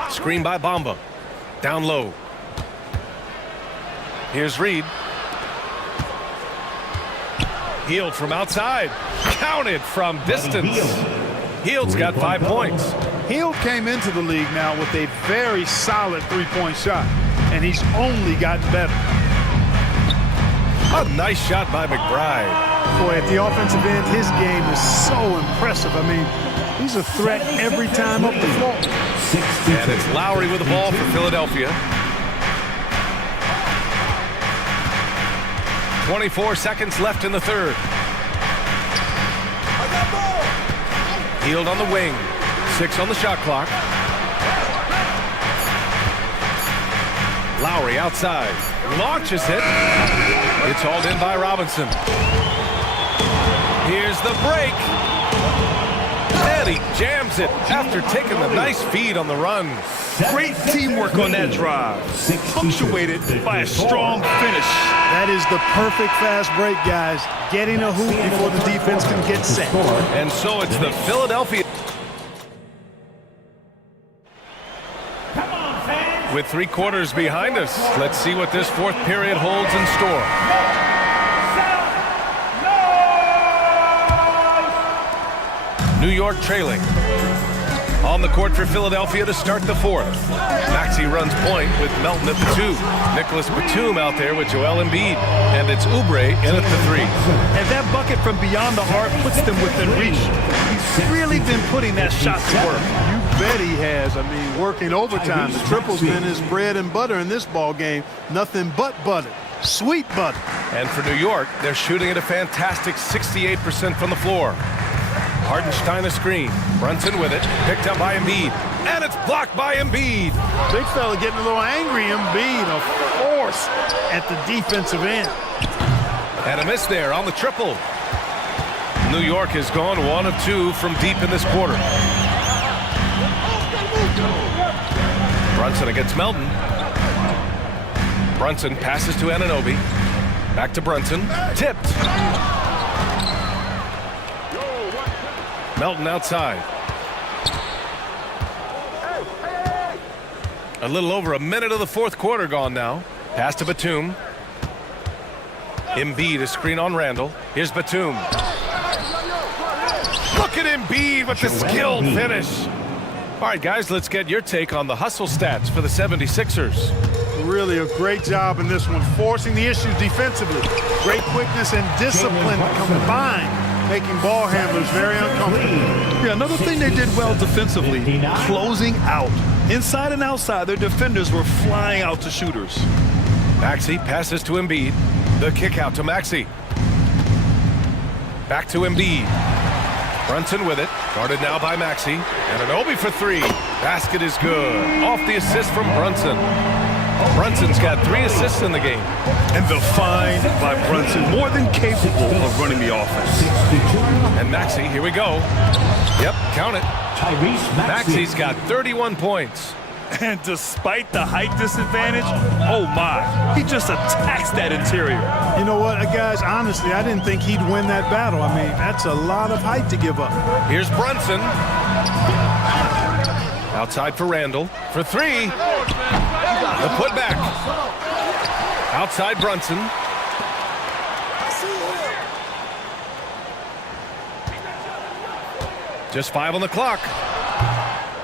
Screen by Bamba. Down low. Here's Reed. Hield from outside. Counted from distance. Hield's got 5 points. Hield came into the league now with a very solid three-point shot, and he's only gotten better. A nice shot by McBride. Boy, at the offensive end, his game is so impressive. I mean, he's a threat every time up the floor. And it's Lowry with the ball for Philadelphia. 24 seconds left in the third. Hield on the wing. 6 on the shot clock. Lowry outside. Launches it. It's hauled in by Robinson. Here's the break. And And he jams it after taking the nice feed on the run. Great teamwork on that drive, punctuated by a strong finish. That is the perfect fast break, guys. Getting a hoop before the defense can get set. And so it's the Philadelphia. With 3 quarters behind us, let's see what this 4th period holds in store. New York trailing. On the court for Philadelphia to start the 4th. Maxey runs point with Melton at the 2. Nicholas Batum out there with Joel Embiid. And it's Oubre in at the 3. And that bucket from beyond the arc puts them within reach. He's really been putting that shot to work. You bet he has. I mean, working overtime. The triple's been his bread and butter in this ball game. Nothing but butter. Sweet butter. And for New York, they're shooting at a fantastic 68% from the floor. Hartenstein a screen. Brunson with it. Picked up by Embiid. And it's blocked by Embiid. Big fella getting a little angry. Embiid, a force at the defensive end. And a miss there on the triple. New York has gone 1 of 2 from deep in this quarter. Brunson against Melton. Brunson passes to Anunoby. Back to Brunson. Tipped. Melton outside. A little over a minute of the 4th quarter gone now. Pass to Batum. Embiid a screen on Randall. Here's Batum. Look at Embiid with the skilled finish. All right, guys, let's get your take on the hustle stats for the 76ers. Really a great job in this one, forcing the issues defensively. Great quickness and discipline combined, making ball handlers very uncomfortable. Yeah, another thing they did well defensively, closing out. Inside and outside, their defenders were flying out to shooters. Maxey passes to Embiid. The kick out to Maxey. Back to Embiid. Brunson with it. Guarded now by Maxey. And Anunoby for 3. Basket is good. Off the assist from Brunson. Brunson's got 3 assists in the game. And the find by Brunson, more than capable of running the offense. And Maxey, here we go. Yep, count it. Maxey's got 31 points. And despite the height disadvantage, oh my, he just attacks that interior. You know what, guys, honestly, I didn't think he'd win that battle. I mean, that's a lot of height to give up. Here's Brunson. Outside for Randall. For 3. The putback. Outside Brunson. Just 5 on the clock.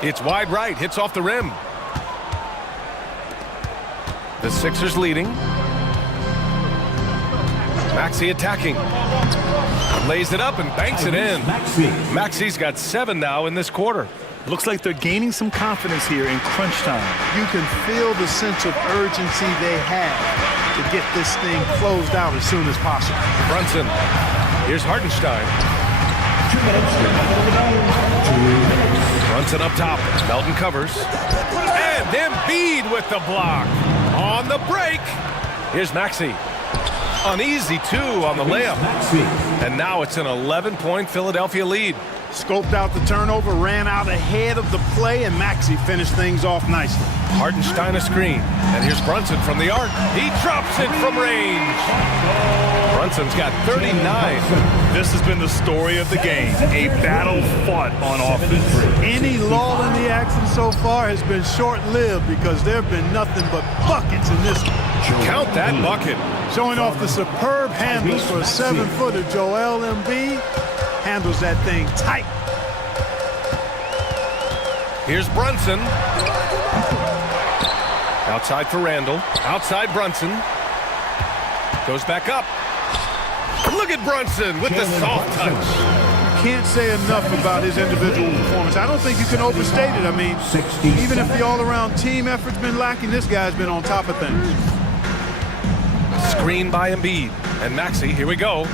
It's wide right. Hits off the rim. The Sixers leading. Maxey attacking. Lays it up and banks it in. Maxey's got 7 now in this quarter. Looks like they're gaining some confidence here in crunch time. You can feel the sense of urgency they have to get this thing closed out as soon as possible. Brunson. Here's Hartenstein. Brunson up top. Melton covers. And Embiid with the block. On the break. Here's Maxey. Uneasy 2 on the layup. And now it's an 11-point Philadelphia lead. Scoped out the turnover, ran out ahead of the play, and Maxey finished things off nicely. Hartenstein a screen. And here's Brunson from the arc. He drops it from range. Brunson's got 39. This has been the story of the game. A battle fought on offense. Any lull in the action so far has been short-lived because there have been nothing but buckets in this one. Count that bucket. Showing off the superb handles for a 7-footer. Joel Embiid handles that thing tight. Here's Brunson. Outside for Randall. Outside Brunson. Goes back up. Look at Brunson with the soft touch. Can't say enough about his individual performance. I don't think you can overstate it. I mean, even if the all-around team effort's been lacking, this guy's been on top of things. Screen by Embiid. And Maxey, here we go.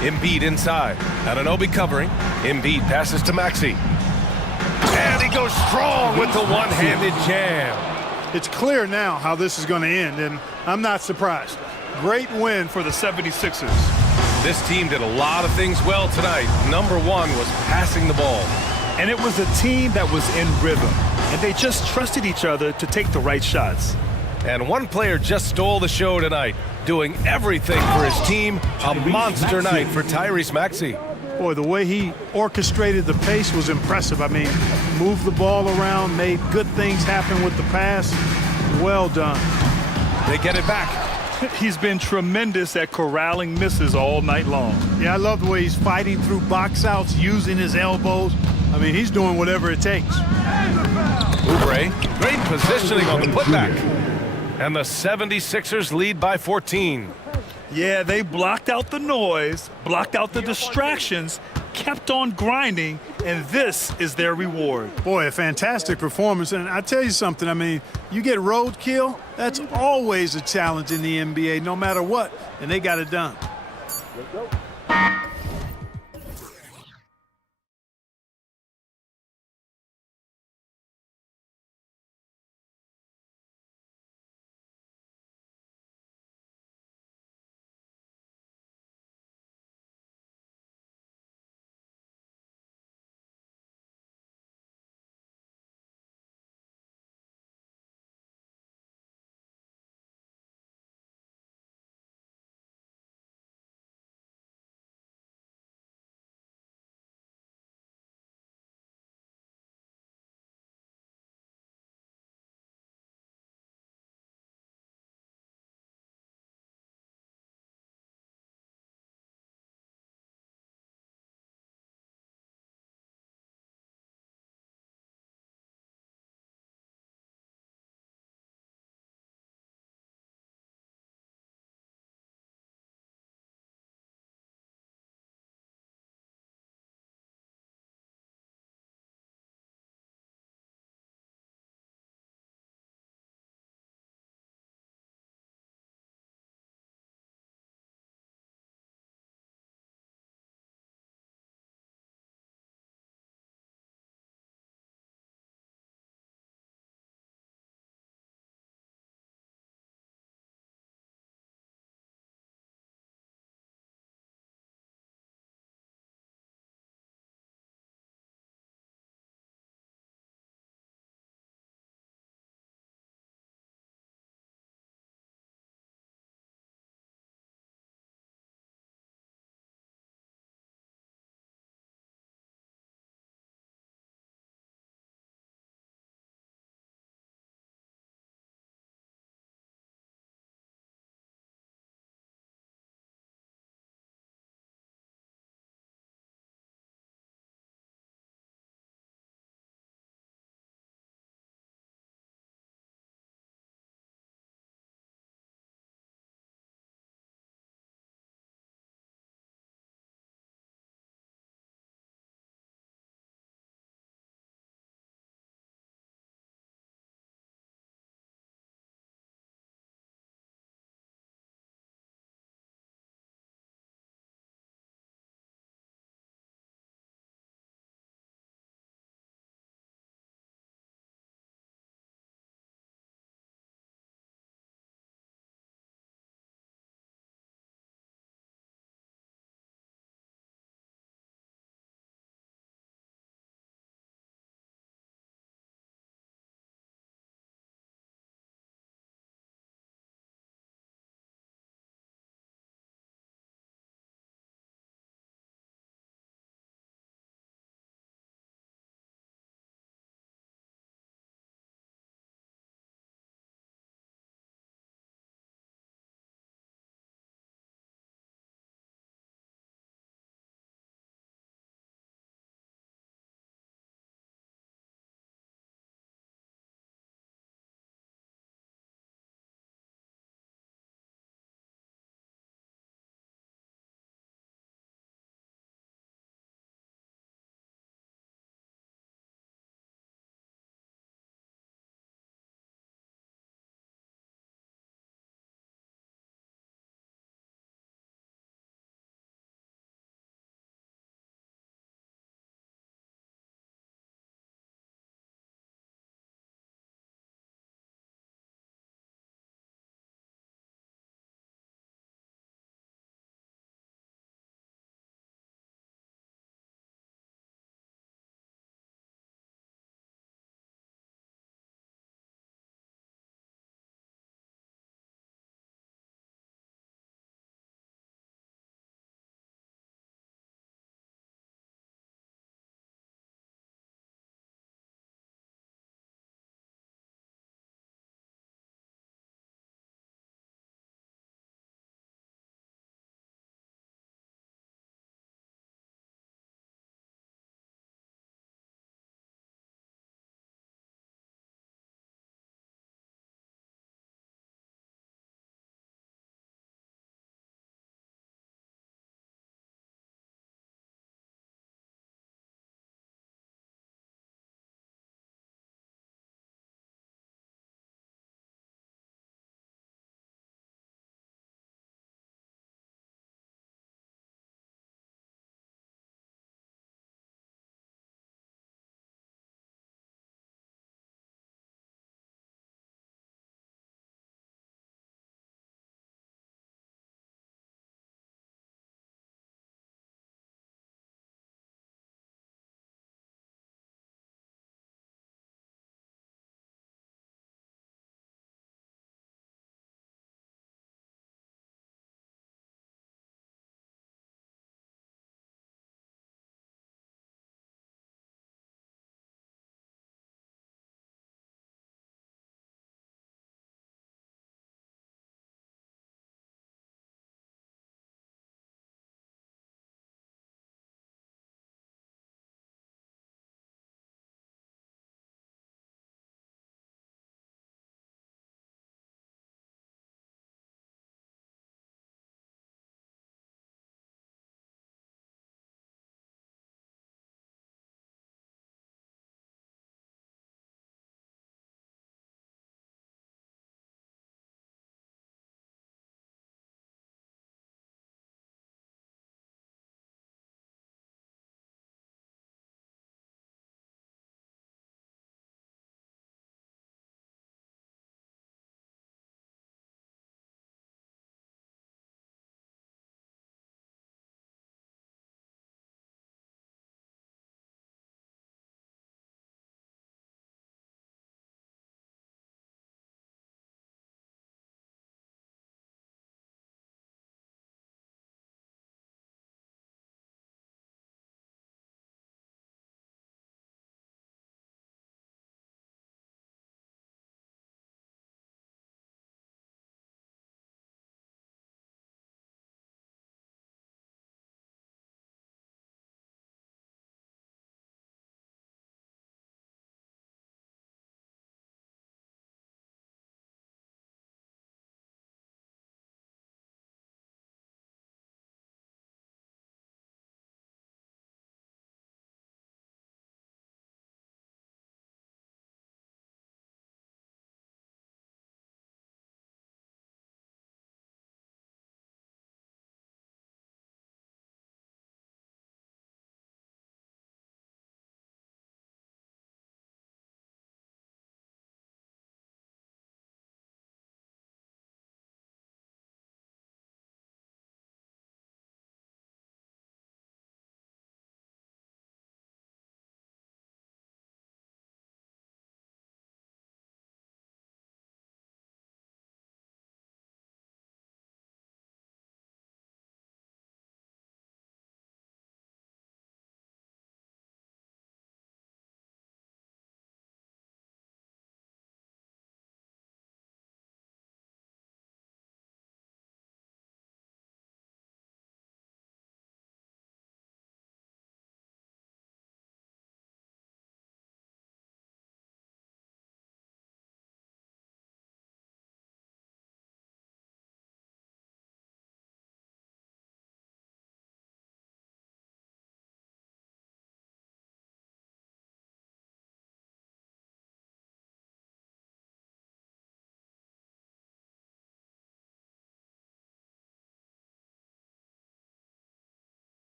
Embiid inside. Anunoby covering. Embiid passes to Maxey. And he goes strong with the one-handed jam. It's clear now how this is going to end, and I'm not surprised. Great win for the 76ers. This team did a lot of things well tonight. Number one was passing the ball. And it was a team that was in rhythm, and they just trusted each other to take the right shots. And one player just stole the show tonight, doing everything for his team. A monster night for Tyrese Maxey. Boy, the way he orchestrated the pace was impressive. I mean, moved the ball around, made good things happen with the pass. Well done. They get it back. He's been tremendous at corralling misses all night long. Yeah, I love the way he's fighting through box outs, using his elbows. I mean, he's doing whatever it takes. Oubre, great positioning on the putback. And the 76ers lead by 14. Yeah, they blocked out the noise, blocked out the distractions, kept on grinding, and this is their reward. Boy, a fantastic performance. And I tell you something, I mean, you get roadkill, that's always a challenge in the NBA, no matter what, and they got it done.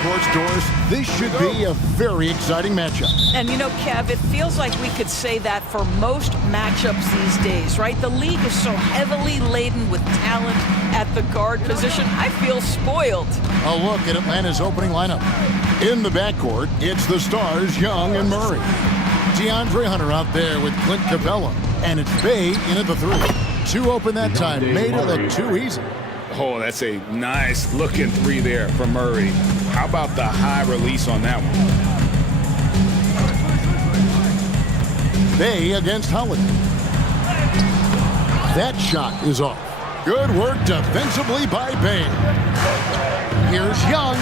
backcourts, Doris, this should be a very exciting matchup. And you know, Kev, it feels like we could say that for most matchups these days, right? The league is so heavily laden with talent at the guard position. I feel spoiled. A look at Atlanta's opening lineup. In the backcourt, it's the stars Young and Murray. DeAndre Hunter out there with Clint Capella. And it's Bay in at the three. Two open that time, made it look too easy. Oh, that's a nice looking three there from Murray. How about the high release on that one? Bay against Holiday. That shot is off. Good work defensively by Bay. Here's Young.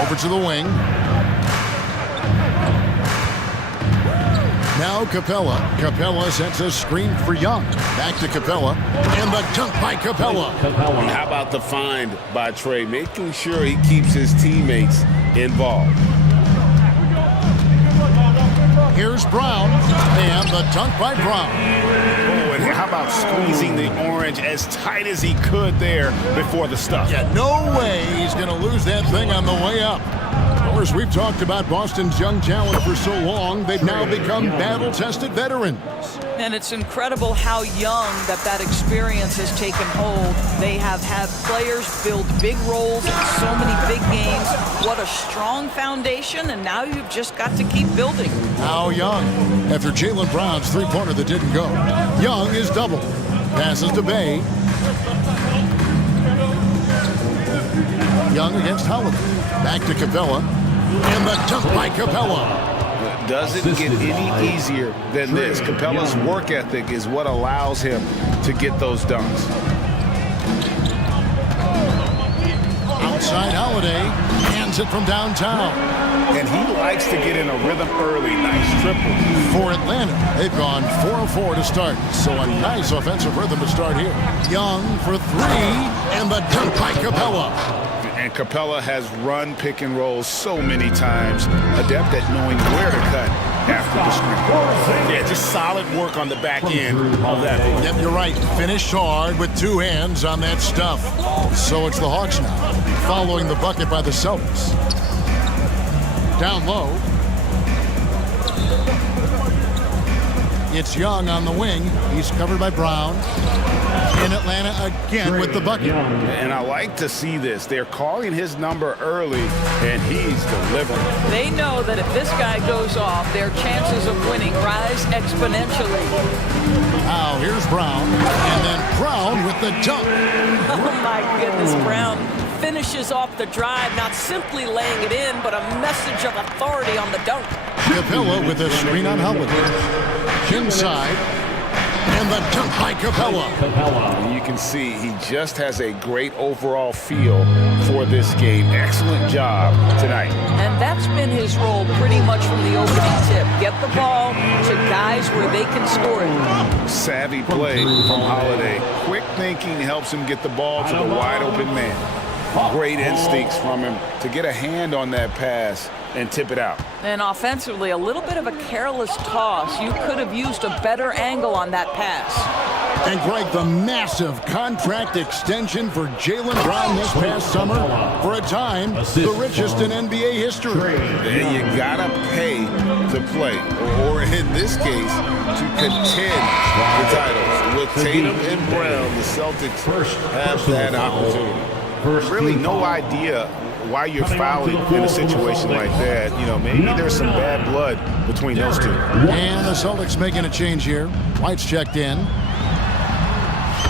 Over to the wing. Now Capella. Capella sets a screen for Young. Back to Capella. And the dunk by Capella. How about the find by Trey, making sure he keeps his teammates involved. Here's Brown. And the dunk by Brown. Oh, and how about squeezing the orange as tight as he could there before the stuff? Yeah, no way he's going to lose that thing on the way up. Of course, we've talked about Boston's young talent for so long. They've now become battle-tested veterans. And it's incredible how young that experience has taken hold. They have had players build big roles in so many big games. What a strong foundation, and now you've just got to keep building. Now Young, after Jaylen Brown's three-pointer that didn't go. Young is doubled. Passes to Bay. Young against Holiday. Back to Capella. And the dunk by Capella. Doesn't get any easier than this. Capella's work ethic is what allows him to get those dunks. Outside Holiday. Hands it from downtown. And he likes to get in a rhythm early. Nice triple. For Atlanta, they've gone 4 of 4 to start. So a nice offensive rhythm to start here. Young for three. And the dunk by Capella. And Capella has run pick and rolls so many times, adept at knowing where to cut after the screen. Yeah, just solid work on the back end of that. Yep, you're right. Finished hard with two hands on that stuff. So it's the Hawks now, following the bucket by the Celtics. Down low. It's Young on the wing. He's covered by Brown. In Atlanta again with the bucket. And I like to see this. They're calling his number early, and he's delivering. They know that if this guy goes off, their chances of winning rise exponentially. Now here's Brown, and then Brown with the dunk. Oh my goodness, Brown finishes off the drive, not simply laying it in, but a message of authority on the dunk. Capella with a screen on Holiday. Inside. And the dunk by Capella. And you can see he just has a great overall feel for this game. Excellent job tonight. And that's been his role pretty much from the opening tip. Get the ball to guys where they can score it. Savvy play from Holiday. Quick thinking helps him get the ball to the wide open man. Great instincts from him to get a hand on that pass and tip it out. And offensively, a little bit of a careless toss. You could have used a better angle on that pass. And Greg, the massive contract extension for Jaylen Brown this past summer, for a time, the richest in NBA history. And you gotta pay to play, or in this case, to contend the titles. With Tatum and Brown, the Celtics have that opportunity. Really no idea why you're fouling in a situation like that. You know, maybe there's some bad blood between those two. And the Celtics making a change here. White's checked in.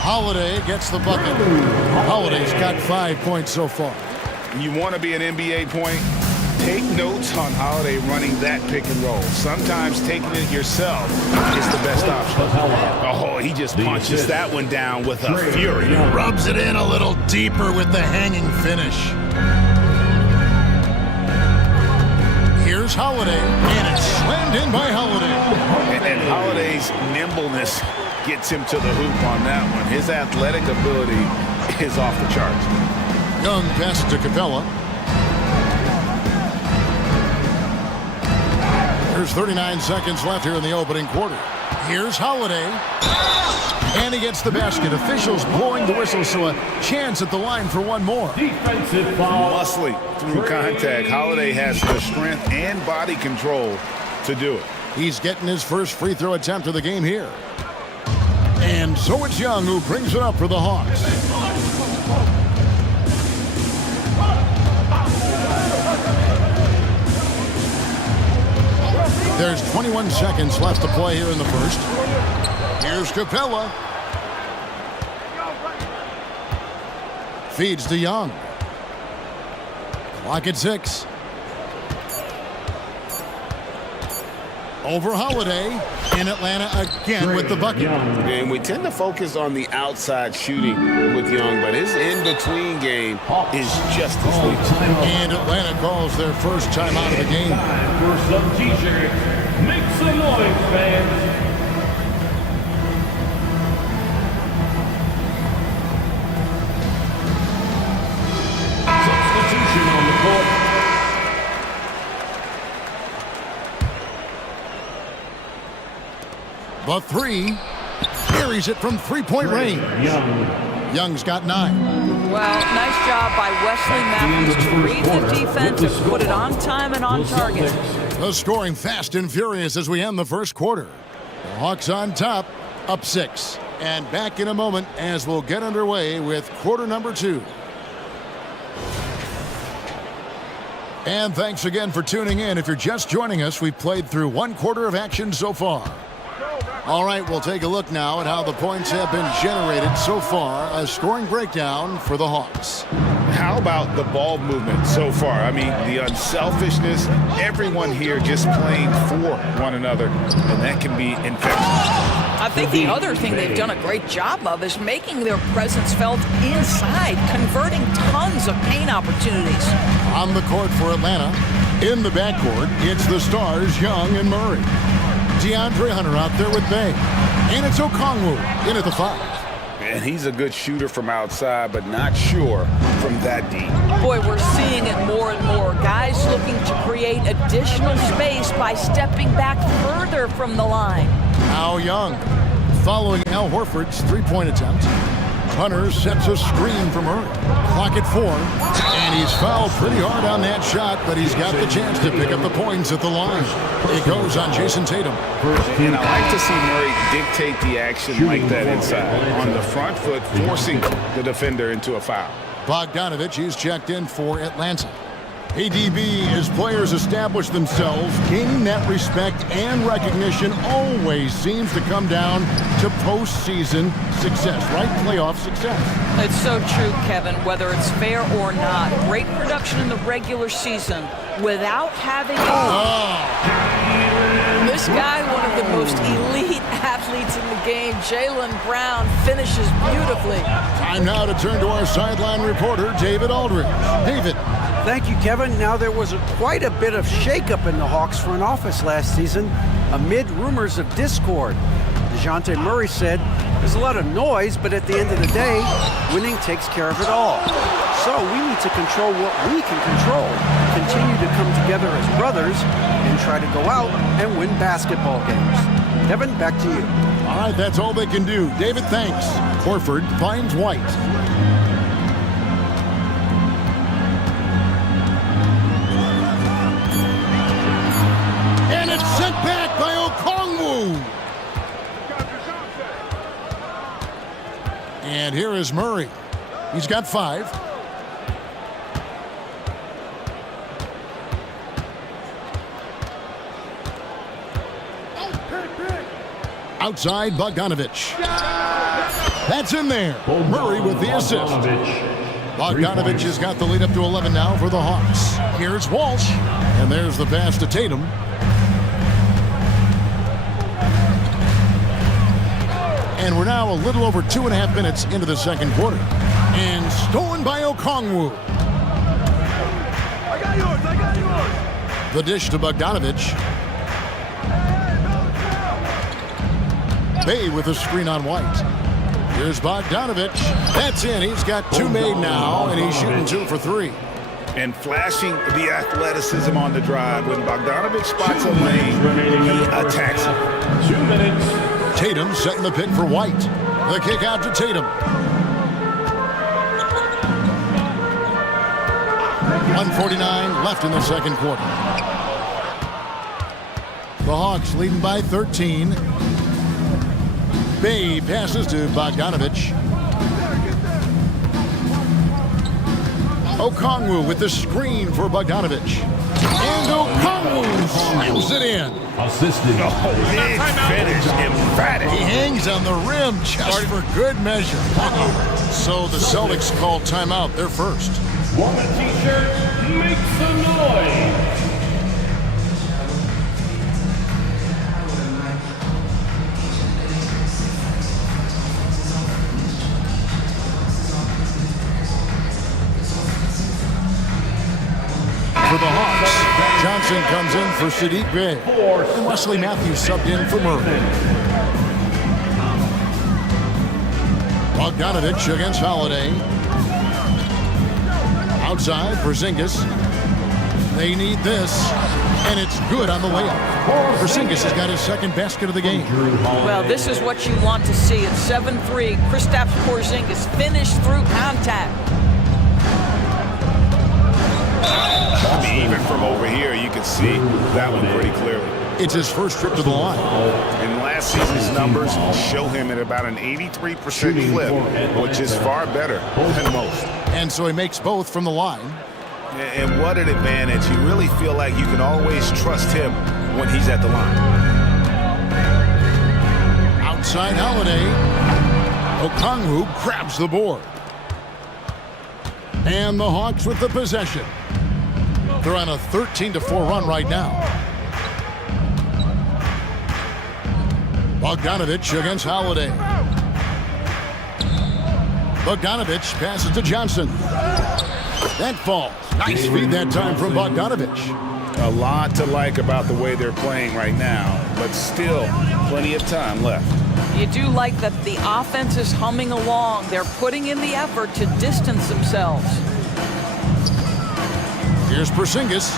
Holiday gets the bucket. Holiday's got 5 points so far. You want to be an NBA point? Take notes on Holiday running that pick and roll. Sometimes taking it yourself is the best option. Oh, he just punches that one down with a fury. Rubs it in a little deeper with the hanging finish. Here's Holiday, and it's slammed in by Holiday. And Holiday's nimbleness gets him to the hoop on that one. His athletic ability is off the charts. Young passes to Capella. There's 39 seconds left here in the opening quarter. Here's Holiday. And he gets the basket. Officials blowing the whistle, so a chance at the line for one more. Defensive foul. Muscly through contact. Holiday has the strength and body control to do it. He's getting his first free throw attempt of the game here. And so it's Young who brings it up for the Hawks. There's 21 seconds left to play here in the first. Here's Capella. Feeds to Young. Clock at 6. Over Holiday in Atlanta again with the bucket. And we tend to focus on the outside shooting with Young, but his in-between game is just as lethal. And Atlanta calls their first timeout of the game. For some t-shirts, make some noise, fans. Substitution on the court. The three carries it from three-point range. Young's got 9. Well, nice job by Wesley Matthews to read the defense and put it on time and on target. The scoring fast and furious as we end the first quarter. The Hawks on top, up 6. And back in a moment as we'll get underway with quarter number 2. And thanks again for tuning in. If you're just joining us, we've played through one quarter of action so far. All right, we'll take a look now at how the points have been generated so far. A scoring breakdown for the Hawks. How about the ball movement so far? I mean, the unselfishness, everyone here just playing for one another, and that can be infectious. I think the other thing they've done a great job of is making their presence felt inside, converting tons of paint opportunities. On the court for Atlanta, in the backcourt, it's the stars Young and Murray. DeAndre Hunter out there with Bay. And it's Okongwu in at the 5. And he's a good shooter from outside, but not sure from that deep. Boy, we're seeing it more and more. Guys looking to create additional space by stepping back further from the line. Now Young, following Al Horford's three-point attempt. Hunter sets a screen for Murray. Clock at 4. And he's fouled pretty hard on that shot, but he's got the chance to pick up the points at the line. It goes on Jason Tatum. And I like to see Murray dictate the action like that inside. On the front foot, forcing the defender into a foul. Bogdanovich, he's checked in for Atlanta. ADB, as players establish themselves, gaining that respect and recognition always seems to come down to postseason success, right? Playoff success. It's so true, Kevin, whether it's fair or not. Great production in the regular season without having This guy, one of the most elite athletes in the game, Jaylen Brown, finishes beautifully. Time now to turn to our sideline reporter, David Aldridge. David. Thank you, Kevin. Now, there was quite a bit of shakeup in the Hawks front office last season amid rumors of discord. DeJounte Murray said, there's a lot of noise, but at the end of the day, winning takes care of it all. So we need to control what we can control, continue to come together as brothers, and try to go out and win basketball games. Kevin, back to you. All right, that's all they can do. David, thanks. Horford finds White. And it's sent back by Okongwu. And here is Murray. He's got 5. Outside, Bogdanovich. That's in there. Murray with the assist. Bogdanovich has got the lead up to 11 now for the Hawks. Here's Walsh. And there's the pass to Tatum. And we're now a little over 2.5 minutes into the second quarter. And stolen by Okongwu. I got yours. The dish to Bogdanovich. Bay with a screen on White. Here's Bogdanovich. That's in. He's got 2 made now, and he's shooting 2 for 3. And flashing the athleticism on the drive. When Bogdanovich spots a lane, he attacks it. 2 minutes. Tatum setting the pick for White. The kick out to Tatum. 1:49 left in the second quarter. The Hawks leading by 13. Bay passes to Bogdanovich. Okongwu with the screen for Bogdanovich. And Okongwu slams it in. Assisted. Big finish, emphatic. He hangs on the rim just for good measure. So the Celtics call timeout, their first. Won the t-shirt, make some noise. For the Hawks, Johnson comes in for Sadiq Bey. And Wesley Matthews subbed in for Murray. Bogdanovich against Holiday. Outside, Porzingis. They need this, and it's good on the layup. Porzingis has got his second basket of the game. Well, this is what you want to see. It's 7-3. Kristaps Porzingis finished through contact. I mean, even from over here, you can see that one pretty clearly. It's his first trip to the line. And last season's numbers show him at about an 83% clip, which is far better than most. And so he makes both from the line. And what an advantage. You really feel like you can always trust him when he's at the line. Outside Holiday. Okongwu grabs the board. And the Hawks with the possession. They're on a 13-4 run right now. Bogdanovich against Holiday. Bogdanovich passes to Johnson. That falls. Nice feed that time from Bogdanovich. A lot to like about the way they're playing right now, but still plenty of time left. You do like that the offense is humming along. They're putting in the effort to distance themselves. Here's Porzingis.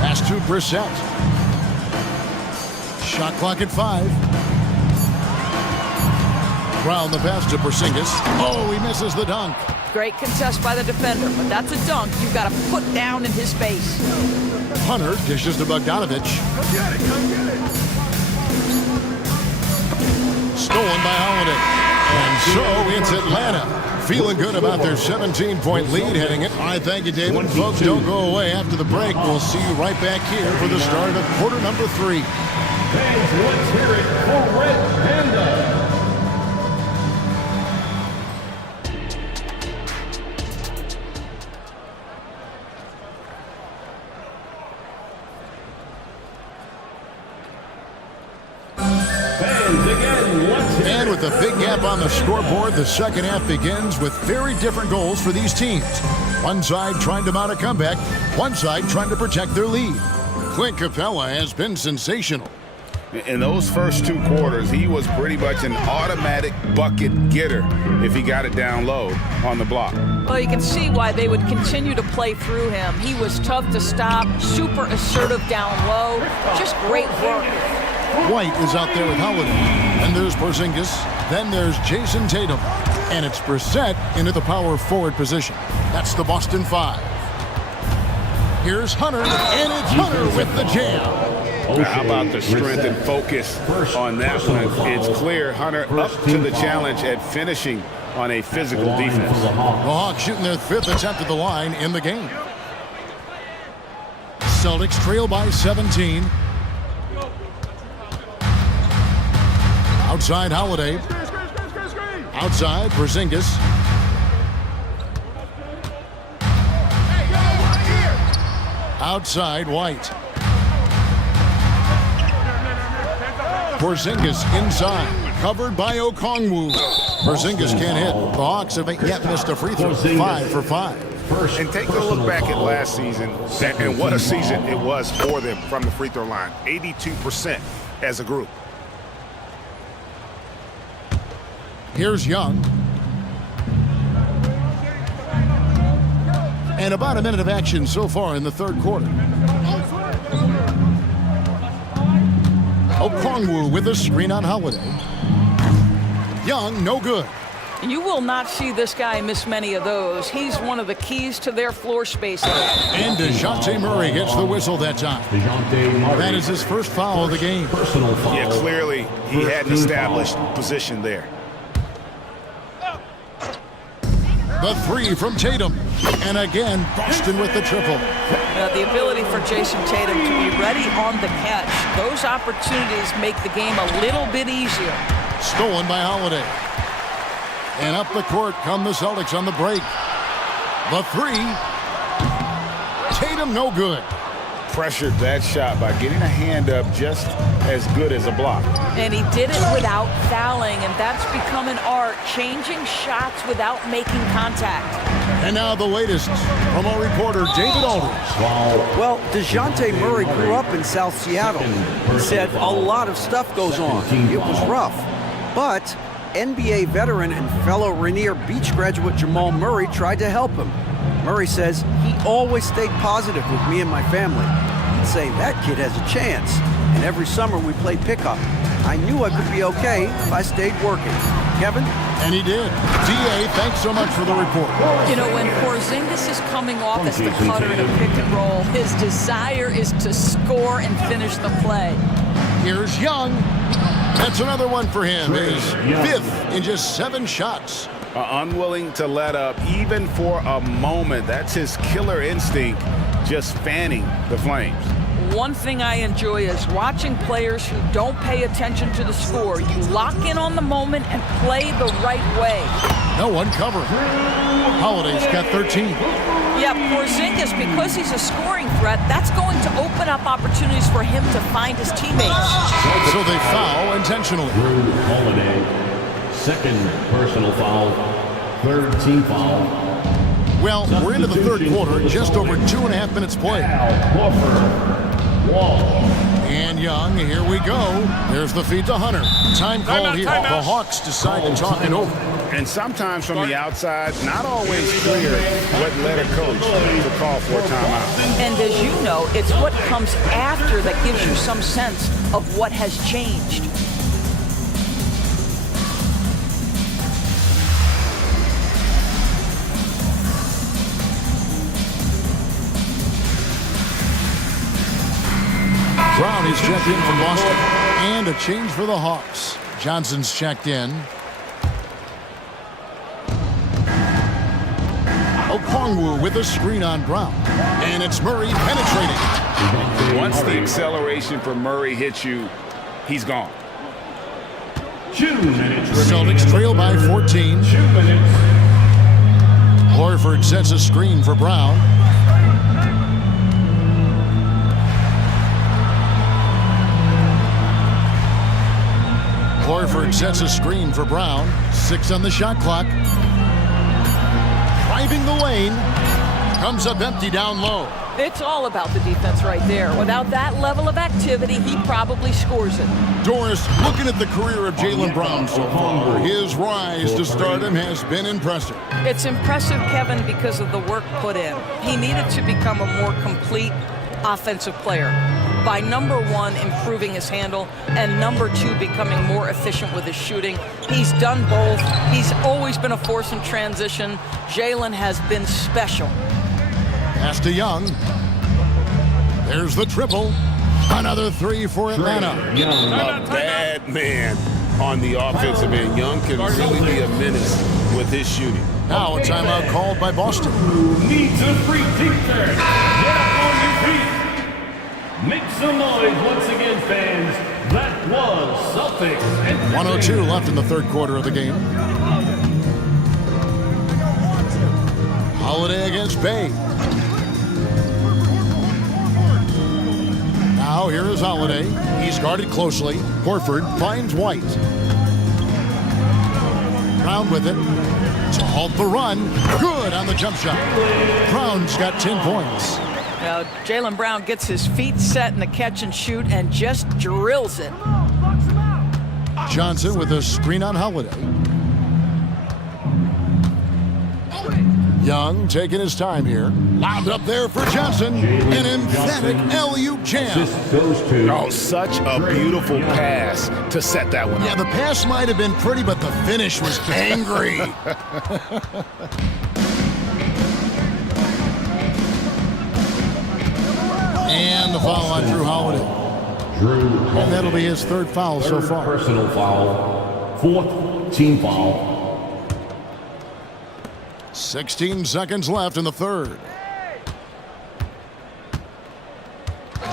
Pass to Brissett. Shot clock at 5. Brown the pass to Porzingis. Oh, he misses the dunk. Great contest by the defender, but that's a dunk you've got to put down in his face. Hunter dishes to Bogdanovich. Come get it, come get it. Stolen by Holiday. And so it's Atlanta. Feeling good about their 17-point lead heading it. I thank you, David. Folks, don't go away after the break. We'll see you right back here for the start of quarter number 3. Fans, let's hear it for Red Panda. And with a big gap on the scoreboard, the second half begins with very different goals for these teams. One side trying to mount a comeback, one side trying to protect their lead. Clint Capella has been sensational. In those first 2 quarters, he was pretty much an automatic bucket getter if he got it down low on the block. Well, you can see why they would continue to play through him. He was tough to stop, super assertive down low, just great work. White is out there with Holiday. And there's Porzingis. Then there's Jason Tatum. And it's Brissett into the power forward position. That's the Boston 5. Here's Hunter, and it's Hunter with the jam. How about the strength and focus on that one? It's clear Hunter up to the challenge at finishing on a physical defense. The Hawks shooting their 5th attempt at the line in the game. Celtics trail by 17. Outside Holiday. Outside Porzingis. Outside White. Porzingis inside. Covered by Okongwu. Porzingis can't hit. The Hawks haven't yet missed a free throw. 5 for 5. And take a look back at last season, and what a season it was for them from the free throw line. 82% as a group. Here's Young. And about a minute of action so far in the third quarter. Okongwu with a screen on Holiday. Young, no good. You will not see this guy miss many of those. He's one of the keys to their floor spacing. And DeJounte Murray gets the whistle that time. That is his first foul of the game. Yeah, clearly he had an established position there. The three from Tatum. And again, Boston with the triple. The ability for Jason Tatum to be ready on the catch. Those opportunities make the game a little bit easier. Stolen by Holiday. And up the court come the Celtics on the break. The three. Tatum no good. Pressured that shot by getting a hand up just as good as a block. And he did it without fouling, and that's become an art, changing shots without making contact. And now the latest from our reporter, David Aldridge. Well, DeJounte Murray grew up in South Seattle. He said a lot of stuff goes on. It was rough. But NBA veteran and fellow Rainier Beach graduate Jamal Murray tried to help him. Murray says he always stayed positive with me and my family. He'd say that kid has a chance. And every summer we play pickup. I knew I could be okay if I stayed working. Kevin? And he did. D.A., thanks so much for the report. You know, when Porzingis is coming off as the cutter in a pick and roll, his desire is to score and finish the play. Here's Young. That's another one for him. His fifth in just 7 shots. Unwilling to let up even for a moment. That's his killer instinct, just fanning the flames. One thing I enjoy is watching players who don't pay attention to the score. You lock in on the moment and play the right way. No one covering. Holiday's got 13. Yeah, Porzingis, because he's a scoring threat, that's going to open up opportunities for him to find his teammates. So they foul intentionally. Holiday. Second personal foul, third team foul. Well, we're into the third quarter, just over 2.5 minutes played. And Young, here we go. There's the feed to Hunter. Time called here. The Hawks decide to talk it over. And sometimes from the outside, not always clear what led a coach to call for a timeout. And as you know, it's what comes after that gives you some sense of what has changed. Brown is checked in from Boston. And a change for the Hawks. Johnson's checked in. Okongwu with a screen on Brown. And it's Murray penetrating. Once the acceleration for Murray hits you, he's gone. 2 minutes. Celtics trail by 14. 2 minutes. Horford sets a screen for Brown. Horford sets a screen for Brown. 6 on the shot clock. Driving the lane. Comes up empty down low. It's all about the defense right there. Without that level of activity, he probably scores it. Doris, looking at the career of Jaylen Brown so far, his rise to stardom has been impressive. It's impressive, Kevin, because of the work put in. He needed to become a more complete offensive player. By number 1, improving his handle, and number 2, becoming more efficient with his shooting. He's done both. He's always been a force in transition. Jaylen has been special. Pass to Young. There's the triple. Another 3 for Atlanta. A bad man on the offensive end. Young can really be a menace with his shooting. Now a timeout called by Boston. Needs a free defense. Get up on your feet. Make some noise once again, fans. That was Celtics. 102 left in the third quarter of the game. Holiday against Bay. Now here is Holiday. He's guarded closely. Horford finds White. Brown with it to halt the run. Good on the jump shot. Brown's got 10 points. Now, Jaylen Brown gets his feet set in the catch and shoot and just drills it. Johnson with a screen on Holiday. Young taking his time here. Lobbed up there for Johnson. An emphatic alley-oop jam. Oh, such a beautiful pass to set that one up. Yeah, the pass might have been pretty, but the finish was angry. And the foul on Drew Holiday. And that'll be his third foul so far. Personal foul. Fourth team foul. 16 seconds left in the third.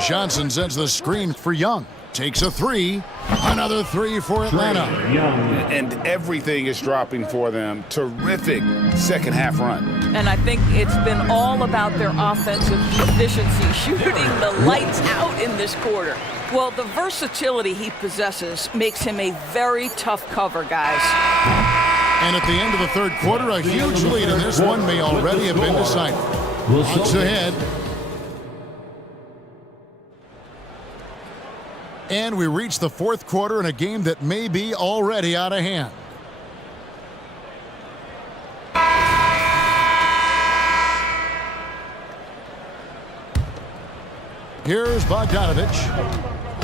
Johnson sets the screen for Young. Takes a three. Another three for Atlanta. And everything is dropping for them. Terrific second half run. And I think it's been all about their offensive efficiency, shooting the lights out in this quarter. Well, the versatility he possesses makes him a very tough cover, guys. And at the end of the third quarter, a huge lead, and this one may already have been decided. Bucks ahead. And we reach the fourth quarter in a game that may be already out of hand. Here's Bogdanovich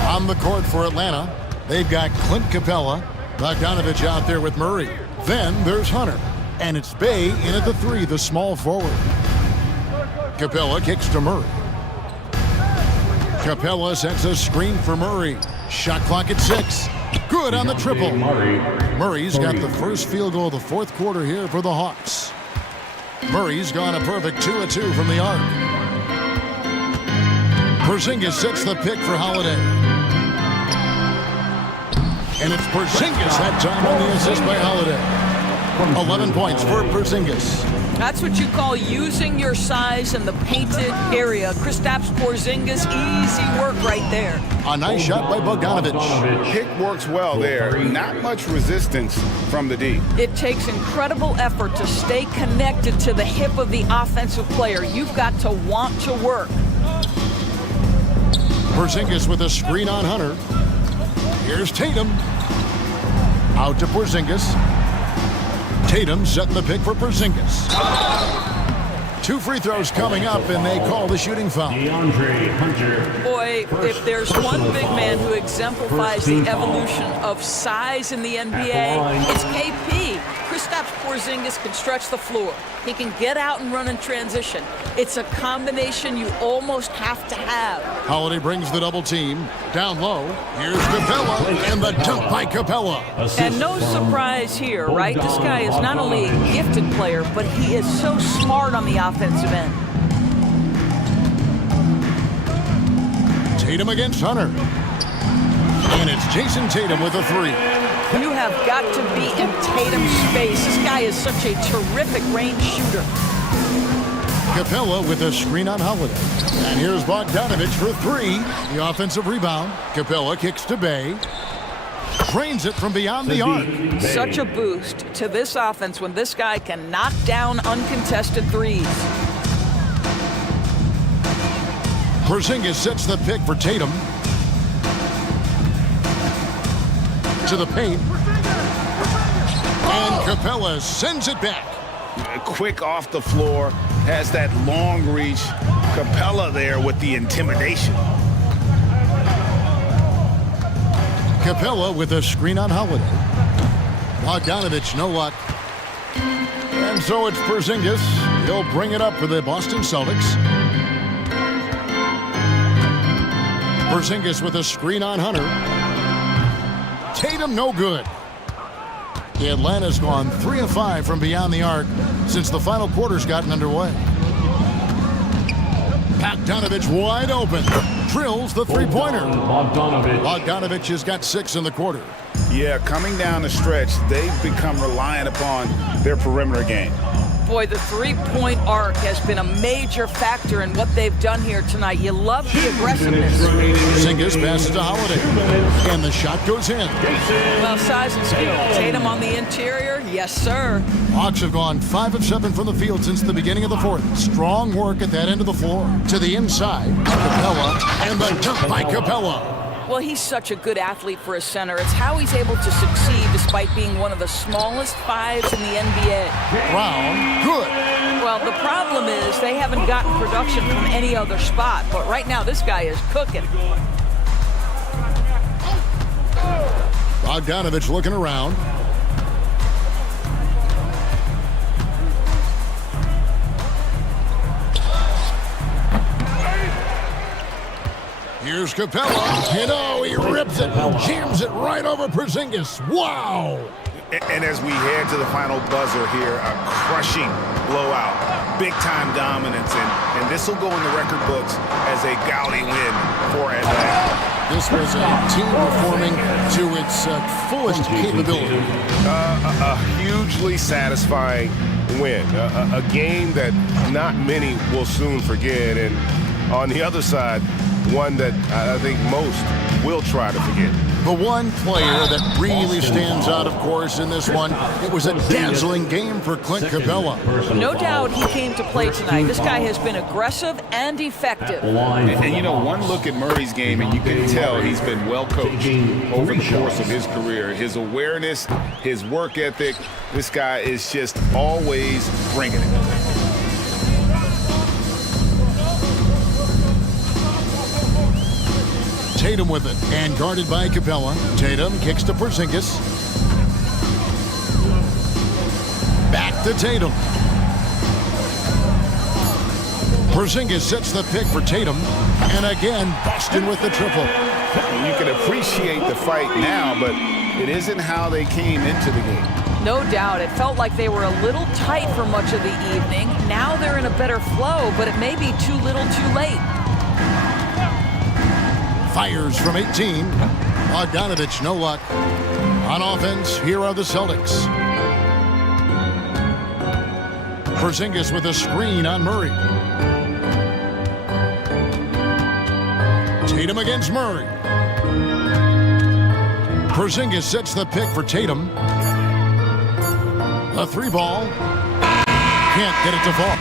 on the court for Atlanta. They've got Clint Capella. Bogdanovich out there with Murray. Then there's Hunter. And it's Bay in at the three, the small forward. Capella kicks to Murray. Capella sets a screen for Murray. Shot clock at 6. Good on the triple. Murray's got the first field goal of the fourth quarter here for the Hawks. Murray's gone a perfect 2 of 2 from the arc. Porzingis sets the pick for Holiday. And it's Porzingis that time on the assist by Holiday. 11 points for Porzingis. That's what you call using your size in the painted area. Kristaps Porzingis, easy work right there. A nice shot by Bogdanovich. Pick works well there. Not much resistance from the D. It takes incredible effort to stay connected to the hip of the offensive player. You've got to want to work. Porzingis with a screen on Hunter. Here's Tatum. Out to Porzingis. Tatum setting the pick for Porzingis. 2 free throws coming up, and they call the shooting foul. Boy, if there's one big man who exemplifies the evolution of size in the NBA, it's KP. Kristaps Porzingis can stretch the floor. He can get out and run in transition. It's a combination you almost have to have. Holiday brings the double team. Down low, here's Capella, and the dunk by Capella. And no surprise here, right? This guy is not only a gifted player, but he is so smart on the offensive end. Tatum against Hunter. And it's Jason Tatum with a three. You have got to be in Tatum's space. This guy is such a terrific range shooter. Capella with a screen on Holiday. And here's Bogdanovich for three. The offensive rebound. Capella kicks to Bay. Drains it from beyond the arc. Such a boost to this offense when this guy can knock down uncontested threes. Porzingis sets the pick for Tatum. To the paint. And Capella sends it back. Quick off the floor. Has that long reach. Capella there with the intimidation. Capella with a screen on Holiday. Bogdanovich, no luck. And so it's Porzingis. He'll bring it up for the Boston Celtics. Porzingis with a screen on Hunter. Tatum no good. Atlanta's gone 3 of 5 from beyond the arc since the final quarter's gotten underway. Bogdanovich wide open. Drills the three-pointer. Bogdanovich has got 6 in the quarter. Yeah, coming down the stretch, they've become reliant upon their perimeter game. Boy, the three-point arc has been a major factor in what they've done here tonight. You love the aggressiveness. Porzingis passes to Holiday. And the shot goes in. Well, size and skill. Tatum on the interior, yes, sir. Hawks have gone 5 of 7 from the field since the beginning of the fourth. Strong work at that end of the floor. To the inside, Capella, and the dunk by Capella. Well, he's such a good athlete for a center. It's how he's able to succeed despite being one of the smallest 5s in the NBA. Brown, good. Well, the problem is they haven't gotten production from any other spot, but right now this guy is cooking. Bogdanovich looking around. Here's Capella. You know, he rips it, jams it right over Porzingis. Wow! And as we head to the final buzzer here, a crushing blowout, big-time dominance, and this will go in the record books as a gaudy win for Atlanta. This was a team performing to its fullest capability. A hugely satisfying win, a game that not many will soon forget, and on the other side, one that I think most will try to forget. The one player that really stands out, of course, in this one, it was a dazzling game for Clint Capella. No doubt he came to play tonight. This guy has been aggressive and effective. And you know, one look at Murray's game, and you can tell he's been well coached over the course of his career. His awareness, his work ethic, this guy is just always bringing it. Tatum with it, and guarded by Capella. Tatum kicks to Porzingis. Back to Tatum. Porzingis sets the pick for Tatum, and again, Boston with the triple. You can appreciate the fight now, but it isn't how they came into the game. No doubt. It felt like they were a little tight for much of the evening. Now they're in a better flow, but it may be too little too late. Fires from 18. Bogdanovich, no luck. On offense, here are the Celtics. Porzingis with a screen on Murray. Tatum against Murray. Porzingis sets the pick for Tatum. A three ball. Can't get it to fall.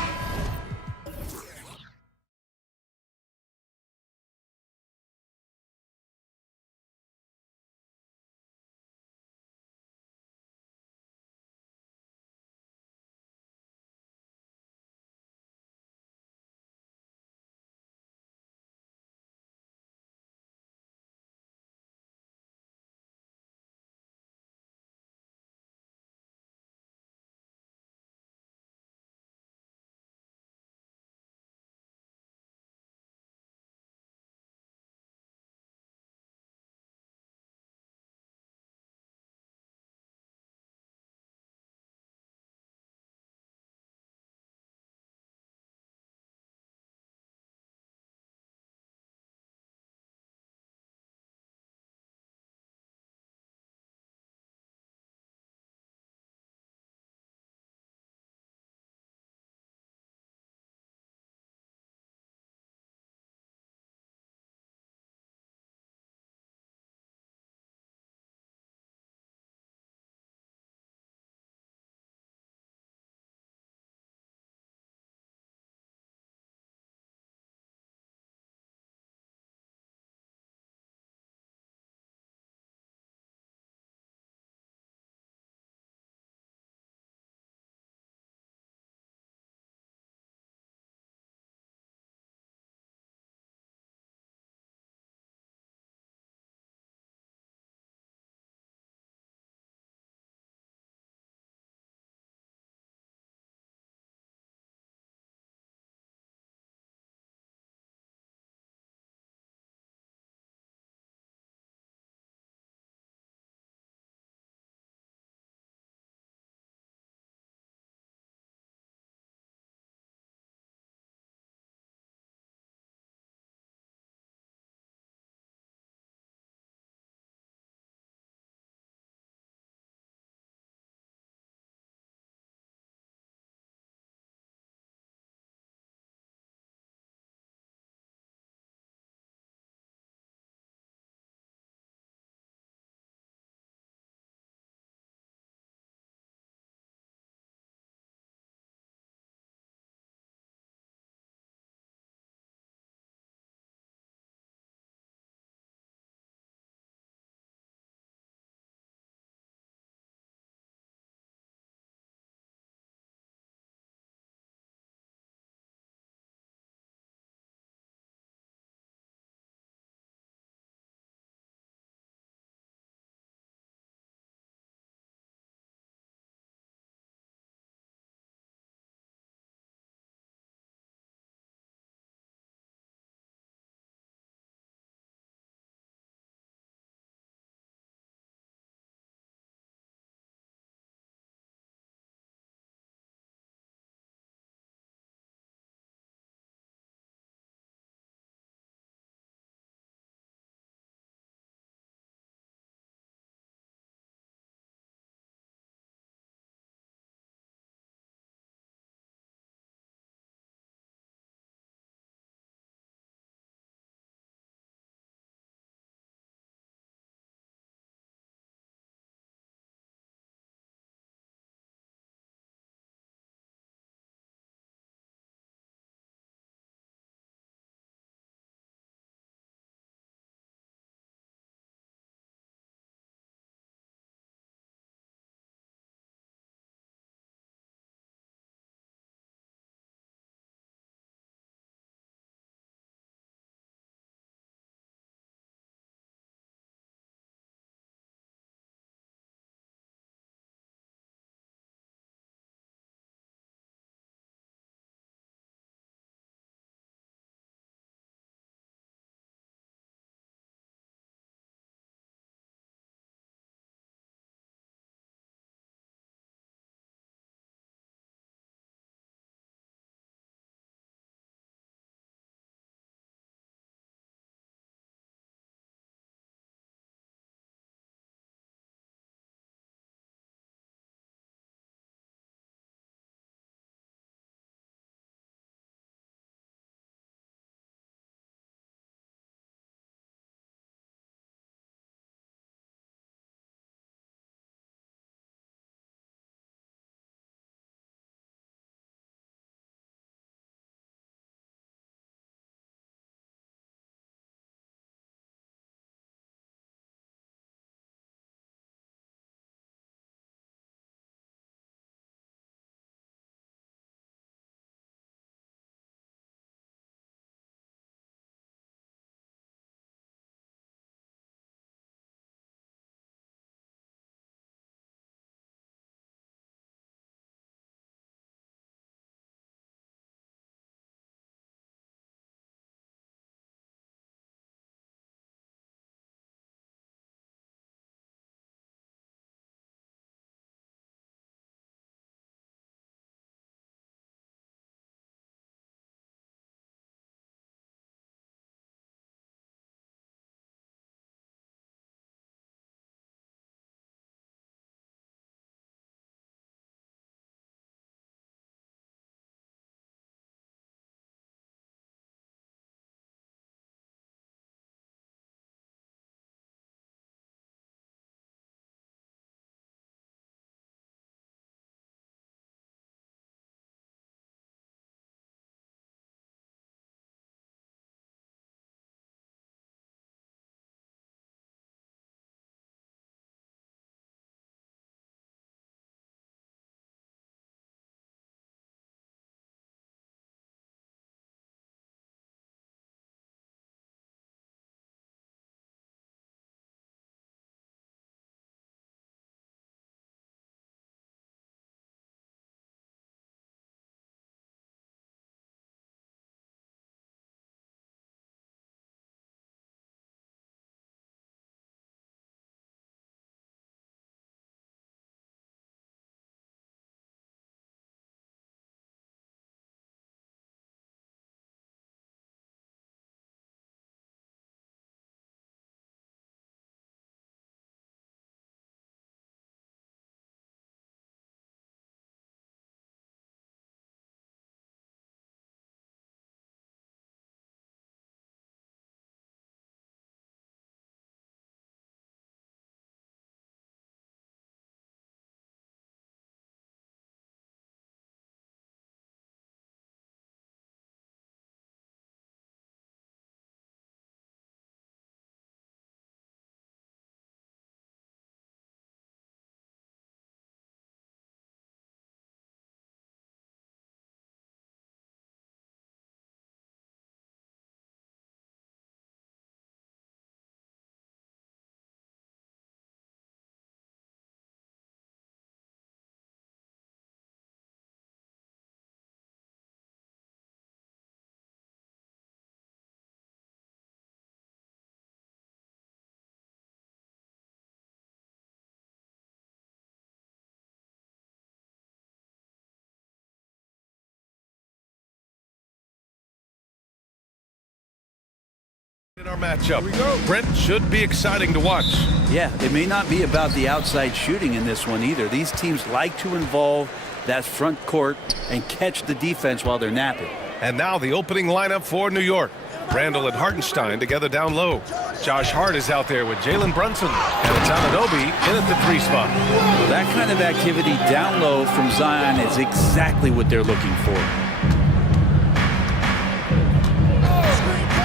Our matchup. Brent should be exciting to watch. Yeah, it may not be about the outside shooting in this one either. These teams like to involve that front court and catch the defense while they're napping. And now the opening lineup for New York. Randall and Hartenstein together down low. Josh Hart is out there with Jalen Brunson. And it's Anunoby in at the 3 spot. Well, that kind of activity down low from Zion is exactly what they're looking for.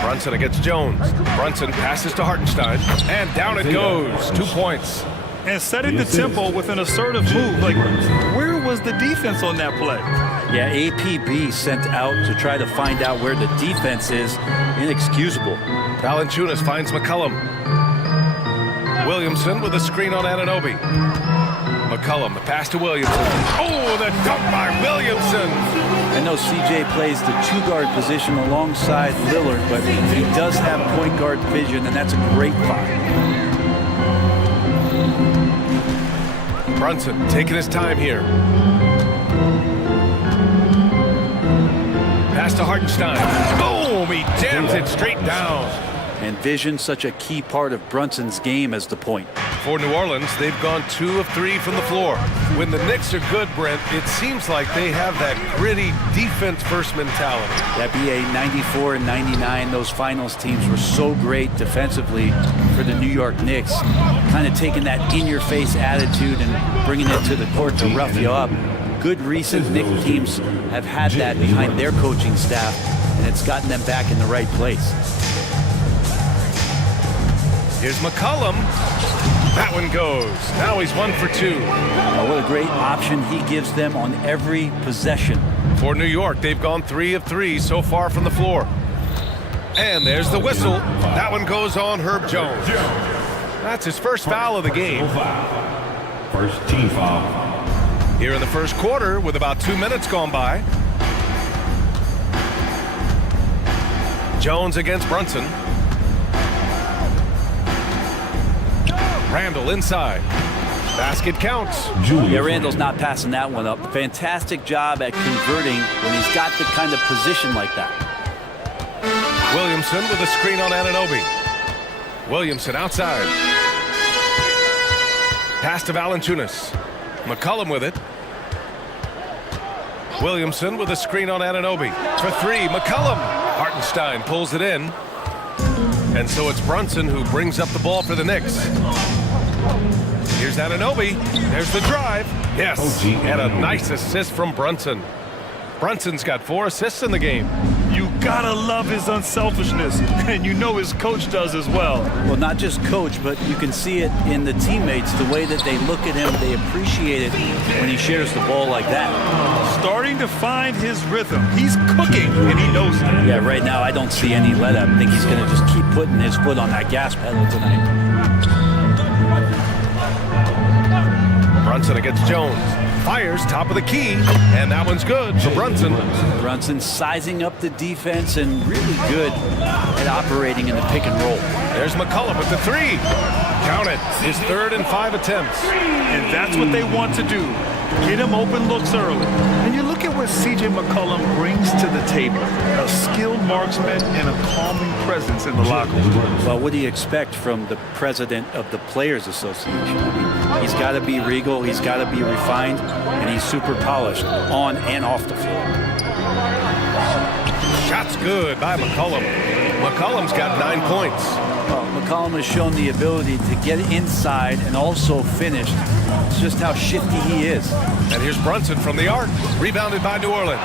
Brunson against Jones. Brunson passes to Hartenstein. And down it goes. 2 points. And setting the tempo with an assertive move. Like, where was the defense on that play? Yeah, APB sent out to try to find out where the defense is. Inexcusable. Valanciunas finds McCollum. Williamson with a screen on Anunoby. McCollum, the pass to Williamson. Oh, the dunk by Williamson. I know CJ plays the 2-guard position alongside Lillard, but he does have point guard vision, and that's a great find. Brunson taking his time here. Pass to Hartenstein. Boom! He jams it straight down. And vision, such a key part of Brunson's game as the point. For New Orleans, they've gone 2 of 3 from the floor. When the Knicks are good, Brent, it seems like they have that gritty defense-first mentality. That BA 94 and 99, those finals teams were so great defensively for the New York Knicks. Kind of taking that in-your-face attitude and bringing it to the court to rough you up. Good recent Knicks teams have had that behind their coaching staff, and it's gotten them back in the right place. Here's McCollum. That one goes. Now he's 1 for 2. Oh, what a great option he gives them on every possession. For New York, they've gone 3 of 3 so far from the floor. And there's the whistle. That one goes on Herb Jones. That's his first foul of the game. First team foul. Here in the first quarter, with about 2 minutes gone by. Jones against Brunson. Randall inside. Basket counts. Yeah, Randall's not passing that one up. Fantastic job at converting when he's got the kind of position like that. Williamson with a screen on Anunoby. Williamson outside. Pass to Valanciunas. McCollum with it. Williamson with a screen on Anunoby. For 3, McCollum. Hartenstein pulls it in. And so it's Brunson who brings up the ball for the Knicks. Here's Anunoby. There's the drive. Yes, and a nice assist from Brunson. Brunson's got 4 assists in the game. You gotta love his unselfishness, and you know his coach does as well. Well, not just coach, but you can see it in the teammates, the way that they look at him, they appreciate it when he shares the ball like that. Starting to find his rhythm. He's cooking, and he knows that. Yeah, right now I don't see any let up. I think he's gonna just keep putting his foot on that gas pedal tonight. Brunson against Jones. Fires top of the key, and that one's good for Brunson. Brunson sizing up the defense and really good at operating in the pick and roll. There's McCollum with the 3. Count it. His 3rd and 5 attempts. And that's what they want to do. Get him open looks early. And you look at what C.J. McCollum brings to the table. A skilled marksman and a calming presence in the locker room. Well, what do you expect from the president of the Players Association? I mean, he's got to be regal, he's got to be refined, and he's super polished on and off the floor. Shot's good by McCollum. McCollum's got 9 points. Well, McCollum has shown the ability to get inside and also finish. It's just how shifty he is. And here's Brunson from the arc, rebounded by New Orleans.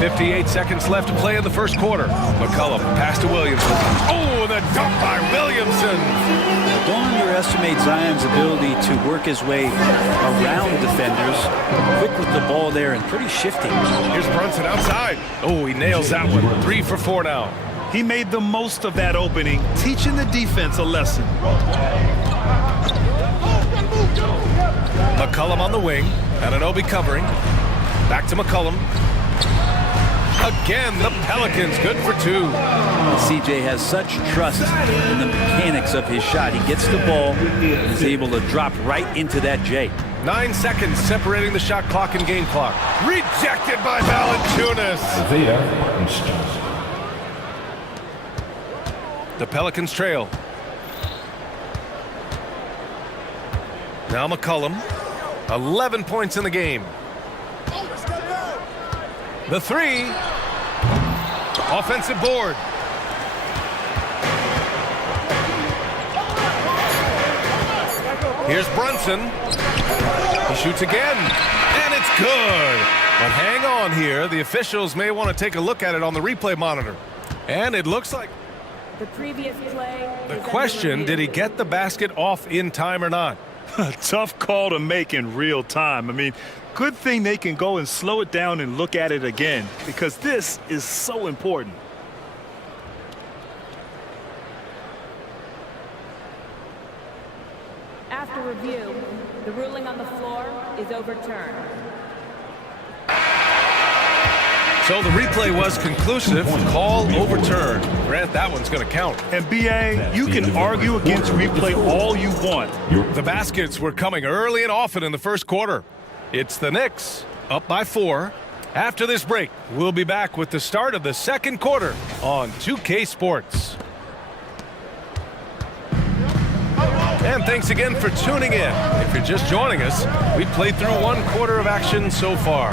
58 seconds left to play in the first quarter. McCollum, pass to Williamson. Oh, the dunk by Williamson. Don't underestimate Zion's ability to work his way around defenders. Quick with the ball there and pretty shifty. Here's Brunson outside. Oh, he nails that one. 3 for 4 now. He made the most of that opening, teaching the defense a lesson. McCollum on the wing. Anunoby covering. Back to McCollum. Again, the Pelicans good for 2. CJ has such trust in the mechanics of his shot. He gets the ball and is able to drop right into that J. 9 seconds separating the shot clock and game clock. Rejected by Valanciunas. The Pelicans trail. Now McCollum. 11 points in the game. The three. Offensive board. Here's Brunson. He shoots again, and it's good. But hang on here. The officials may want to take a look at it on the replay monitor. And it looks like The previous play. the question, did he get the basket off in time or not? Tough call to make in real time. I mean, good thing they can go and slow it down and look at it again, because this is so important. After review, the ruling on the floor is overturned. So the replay was conclusive. Call overturned. Grant, that one's going to count. And BA, you can argue against replay all you want. The baskets were coming early and often in the first quarter. It's the Knicks up by 4. After this break, we'll be back with the start of the second quarter on 2K Sports. And thanks again for tuning in. If you're just joining us, we've played through one quarter of action so far.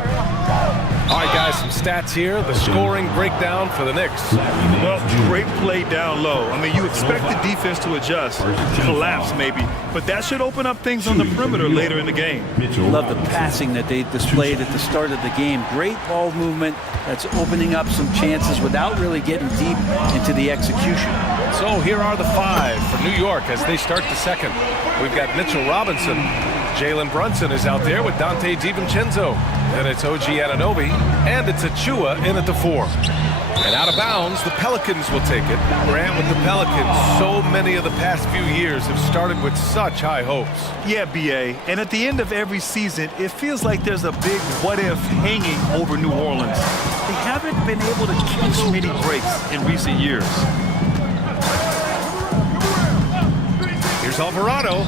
All right, guys, some stats here. The scoring breakdown for the Knicks. Well, great play down low. I mean, you expect the defense to adjust, collapse maybe, but that should open up things on the perimeter later in the game. Love the passing that they displayed at the start of the game. Great ball movement that's opening up some chances without really getting deep into the execution. So here are the 5 for New York as they start the second. We've got Mitchell Robinson. Jalen Brunson is out there with Dante DiVincenzo. Then it's OG Anunoby, and it's Achua in at the 4. And out of bounds, the Pelicans will take it. Grant, with the Pelicans, so many of the past few years have started with such high hopes. Yeah, BA, and at the end of every season, it feels like there's a big what-if hanging over New Orleans. They haven't been able to catch many breaks in recent years. Here's Alvarado.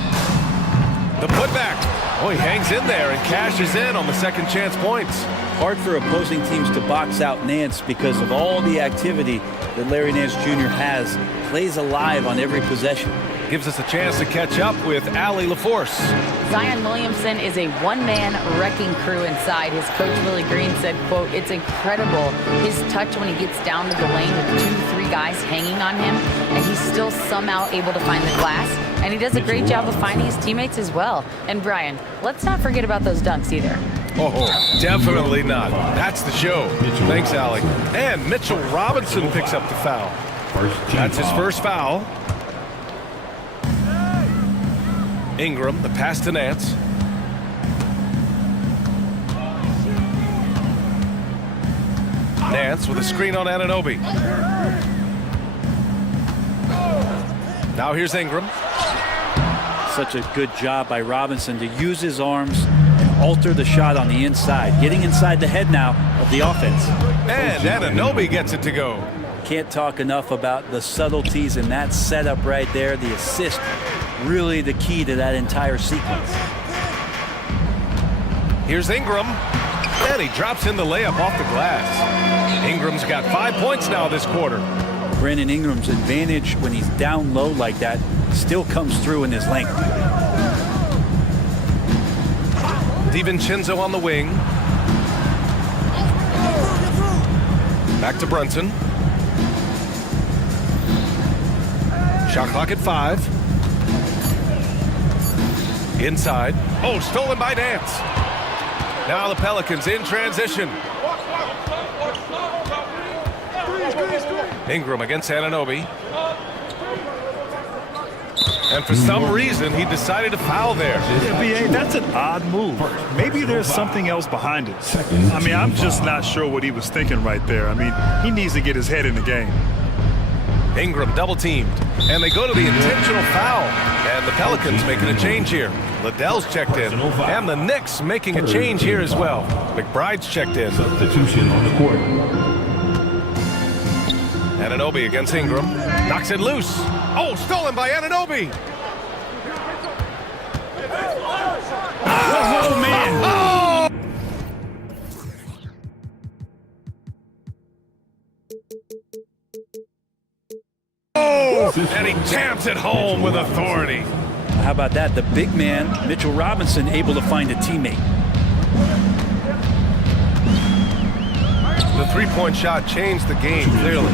The putback. Oh, he hangs in there and cashes in on the second chance points. Hard for opposing teams to box out Nance because of all the activity that Larry Nance Jr. has. Plays alive on every possession. Gives us a chance to catch up with Allie LaForce. Zion Williamson is a one-man wrecking crew inside. His coach, Willie Green, said, quote, "It's incredible his touch when he gets down to the lane with 2-3 guys hanging on him, and he's still somehow able to find the glass. And he does a great job of finding his teammates as well." And Brian, let's not forget about those dunks either. Oh, definitely not. That's the show. Thanks, Allie. And Mitchell Robinson picks up the foul. That's his first foul. Ingram, the pass to Nance. Nance with a screen on Anunoby. Now here's Ingram. Such a good job by Robinson to use his arms and alter the shot on the inside. Getting inside the head now of the offense. And Anunoby gets it to go. Can't talk enough about the subtleties in that setup right there. The assist, really the key to that entire sequence. Here's Ingram. And he drops in the layup off the glass. Ingram's got 5 points now this quarter. Brandon Ingram's advantage when he's down low like that still comes through in his length. DiVincenzo on the wing. Back to Brunson. Shot clock at 5. Inside. Oh, stolen by Nance. Now the Pelicans in transition. Ingram against Anunoby. And for some reason, he decided to foul there. Yeah, BA, that's an odd move. Maybe there's something else behind it. I mean, I'm just not sure what he was thinking right there. I mean, he needs to get his head in the game. Ingram double teamed. And they go to the intentional foul. And the Pelicans making a change here. Liddell's checked in. And the Knicks making a change here as well. McBride's checked in. Substitution on the court. Anunoby against Ingram. Knocks it loose. Oh, stolen by Anunoby. Oh, man. Oh, and he jams it home with authority. How about that? The big man, Mitchell Robinson, able to find a teammate. The three-point shot changed the game, clearly.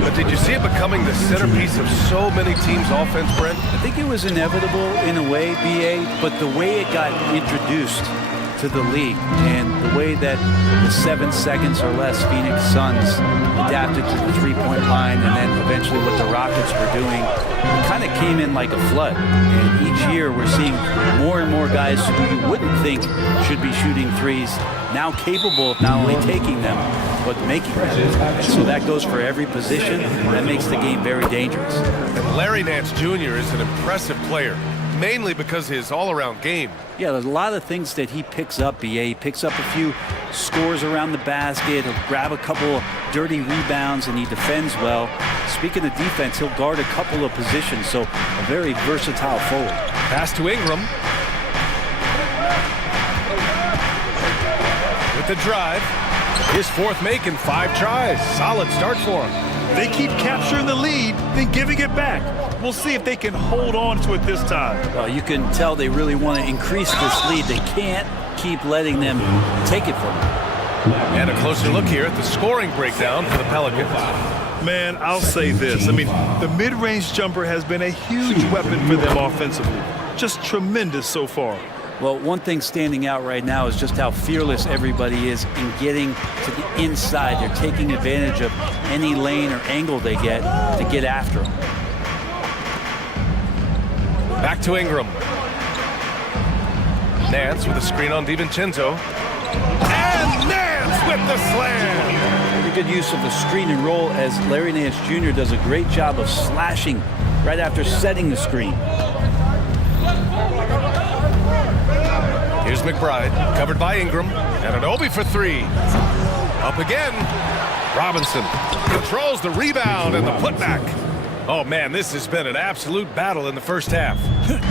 But did you see it becoming the centerpiece of so many teams' offense, Brent? I think it was inevitable in a way, BA, but the way it got introduced to the league and the way that the 7 seconds or less Phoenix Suns adapted to the three-point line and then eventually what the Rockets were doing, it kind of came in like a flood. And each year we're seeing more and more guys who you wouldn't think should be shooting threes now capable of not only taking them, but making them. And so that goes for every position. That makes the game very dangerous. And Larry Nance Jr. is an impressive player, mainly because of his all-around game. Yeah, there's a lot of things that he picks up, BA. He picks up a few scores around the basket, he'll grab a couple of dirty rebounds, and he defends well. Speaking of defense, he'll guard a couple of positions, so a very versatile forward. Pass to Ingram. With the drive. His fourth make in 5 tries. Solid start for him. They keep capturing the lead, then giving it back. We'll see if they can hold on to it this time. Well, you can tell they really want to increase this lead. They can't keep letting them take it from them. And a closer look here at the scoring breakdown for the Pelicans. Man, I'll say this. I mean, the mid-range jumper has been a huge weapon for them offensively. Just tremendous so far. Well, one thing standing out right now is just how fearless everybody is in getting to the inside. They're taking advantage of any lane or angle they get to get after them. Back to Ingram. Nance with a screen on DiVincenzo. And Nance with the slam! Very good use of the screen and roll as Larry Nance Jr. does a great job of slashing right after setting the screen. Here's McBride, covered by Ingram, and an Obi for 3. Up again. Robinson controls the rebound and the putback. Oh, man, this has been an absolute battle in the first half.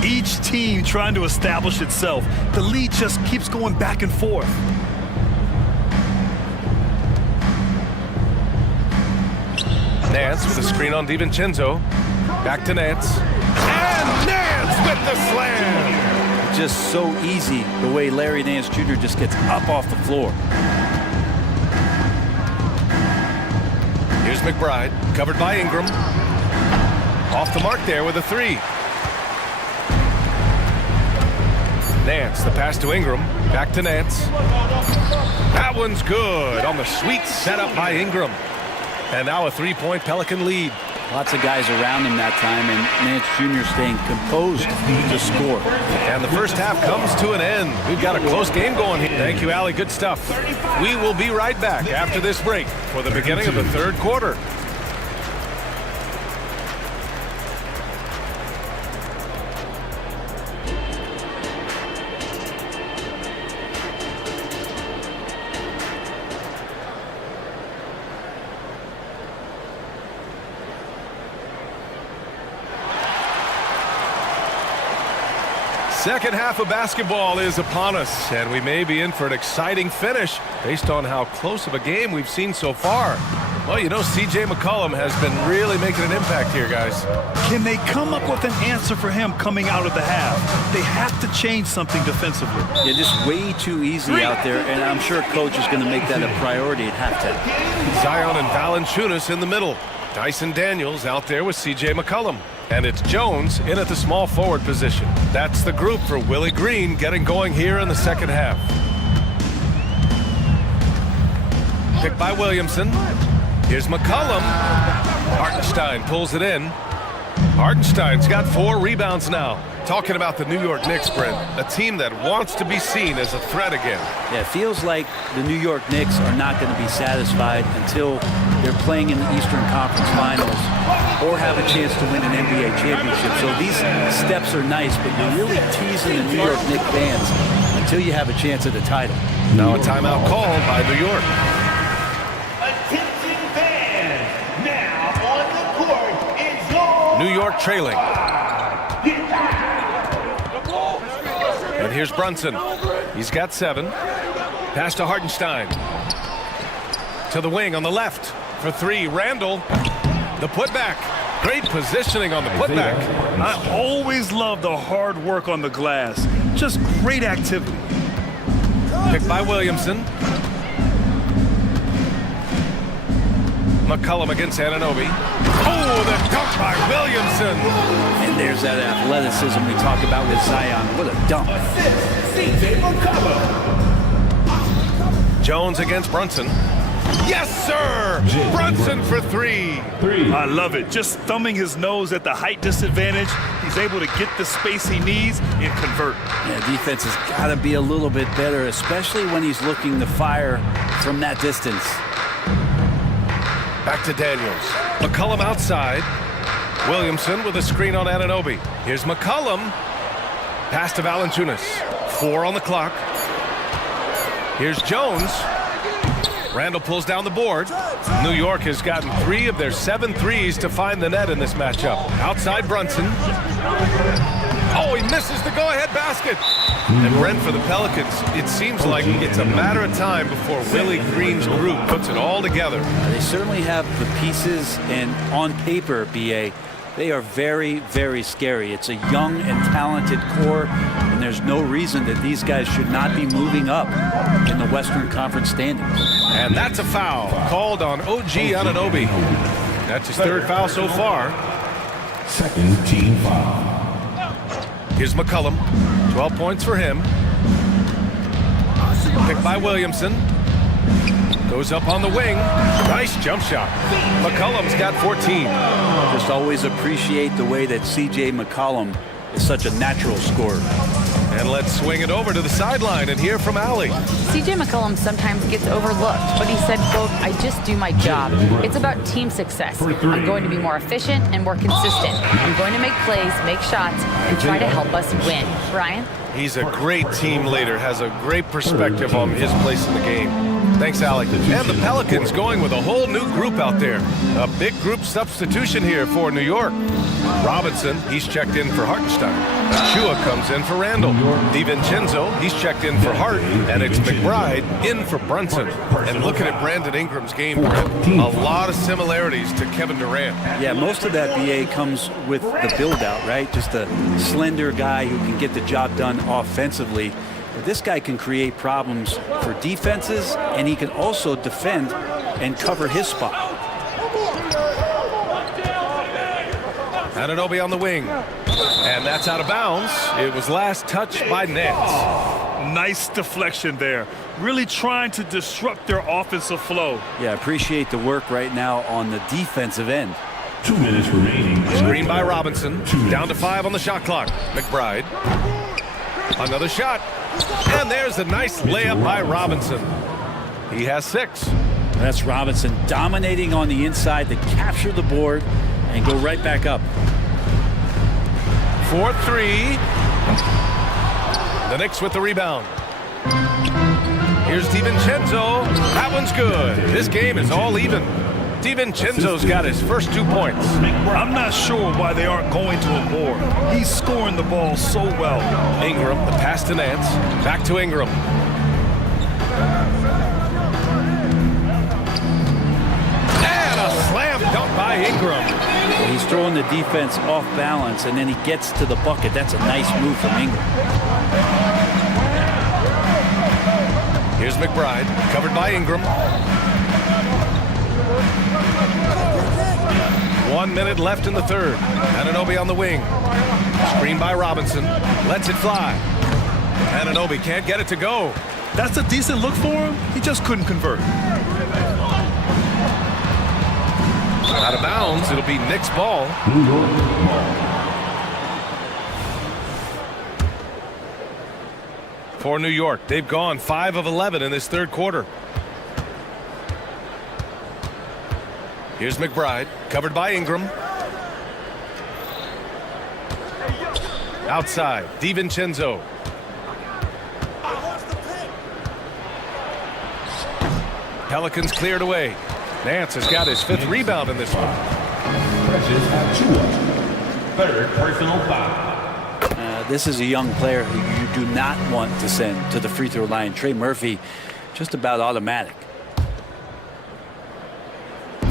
Each team trying to establish itself. The lead just keeps going back and forth. Nance with a screen on DiVincenzo. Back to Nance. And Nance with the slam! Just so easy the way Larry Nance Jr. just gets up off the floor. Here's McBride, covered by Ingram. Off the mark there with a 3. Nance, the pass to Ingram. Back to Nance. That one's good on the sweet setup by Ingram. And now a 3-point Pelican lead. Lots of guys around him that time, and Nance Jr. staying composed to score. And the first half comes to an end. We've got a close game going here. Thank you, Allie. Good stuff. We will be right back after this break for the beginning of the third quarter. Second half of basketball is upon us, and we may be in for an exciting finish based on how close of a game we've seen so far. Well, you know, C.J. McCollum has been really making an impact here, guys. Can they come up with an answer for him coming out of the half? They have to change something defensively. Yeah, just way too easy out there, and I'm sure coach is going to make that a priority at halftime. Zion and Valanciunas in the middle. Dyson Daniels out there with C.J. McCollum. And it's Jones in at the small forward position. That's the group for Willie Green getting going here in the second half. Picked by Williamson. Here's McCollum. Hartenstein pulls it in. Hartenstein's got 4 rebounds now. Talking about the New York Knicks, Brent, a team that wants to be seen as a threat again. Yeah, it feels like the New York Knicks are not going to be satisfied until they're playing in the Eastern Conference Finals or have a chance to win an NBA championship. So these steps are nice, but you're really teasing the New York Knicks fans until you have a chance at the title. Now a timeout called by New York. Attention fans, now on the court is your New York trailing. And And here's Brunson. He's got 7. Pass to Hartenstein. To the wing on the left. For 3, Randall. The putback. Great positioning on the putback. I always love the hard work on the glass. Just great activity. Picked by Williamson. McCollum against Anunoby. Oh, the dunk by Williamson. And there's that athleticism we talked about with Zion. What a dunk. Jones against Brunson. Yes, sir! Brunson for 3. I love it. Just thumbing his nose at the height disadvantage. He's able to get the space he needs and convert. Yeah, defense has got to be a little bit better, especially when he's looking to fire from that distance. Back to Daniels. McCollum outside. Williamson with a screen on Anunoby. Here's McCollum. Pass to Valanciunas. 4 on the clock. Here's Jones. Randall pulls down the board. New York has gotten 3 of their 7 threes to find the net in this matchup. Outside Brunson. Oh, he misses the go-ahead basket. And Brent for the Pelicans, it seems like it's a matter of time before Willie Green's group puts it all together. They certainly have the pieces, and on paper, BA, they are very, very scary. It's a young and talented core, and there's no reason that these guys should not be moving up in the Western Conference standings. And that's a foul called on OG Anunoby. That's his 3rd foul so far. 2nd team foul. Here's McCollum. 12 points for him. Picked by Williamson. Goes up on the wing. Nice jump shot. McCollum's got 14. Just always appreciate the way that C.J. McCollum is such a natural scorer. And let's swing it over to the sideline and hear from Allie. CJ McCollum sometimes gets overlooked, but he said, quote, "I just do my job. It's about team success. I'm going to be more efficient and more consistent. I'm going to make plays, make shots, and try to help us win." Brian? He's a great team leader, has a great perspective on his place in the game. Thanks, Alec. And the Pelicans going with a whole new group out there. A big group substitution here for New York. Robinson, he's checked in for Hartenstein. Chua comes in for Randall. DiVincenzo, he's checked in for Hart. And it's McBride in for Brunson. And looking at Brandon Ingram's game, a lot of similarities to Kevin Durant. Yeah, most of that, BA, comes with the build-out, right? Just a slender guy who can get the job done offensively. But this guy can create problems for defenses, and he can also defend and cover his spot. Anunoby on the wing. And that's out of bounds. It was last touched by Nance. Nice deflection there. Really trying to disrupt their offensive flow. Yeah, appreciate the work right now on the defensive end. 2 minutes remaining. Screen by Robinson. Down to 5 on the shot clock. McBride. Another shot. And there's a nice layup by Robinson. He has 6. That's Robinson dominating on the inside to capture the board and go right back up. 4-3. The Knicks with the rebound. Here's DiVincenzo. That one's good. This game is all even. DiVincenzo's got his first 2 points. I'm not sure why they aren't going to him more. He's scoring the ball so well. Ingram, the pass to Nance. Back to Ingram. And a slam dunk by Ingram. He's throwing the defense off balance, and then he gets to the bucket. That's a nice move from Ingram. Here's McBride, covered by Ingram. 1 minute left in the third. Anunoby on the wing. Screen by Robinson. Lets it fly. Anunoby can't get it to go. That's a decent look for him. He just couldn't convert. Out of bounds. It'll be Knicks ball. For New York, they've gone 5 of 11 in this third quarter. Here's McBride, covered by Ingram. Outside, DiVincenzo. Pelicans cleared away. Nance has got his 5th rebound in this one. Precious Achiuwa, 3rd personal foul. This is a young player who you do not want to send to the free throw line. Trey Murphy, just about automatic.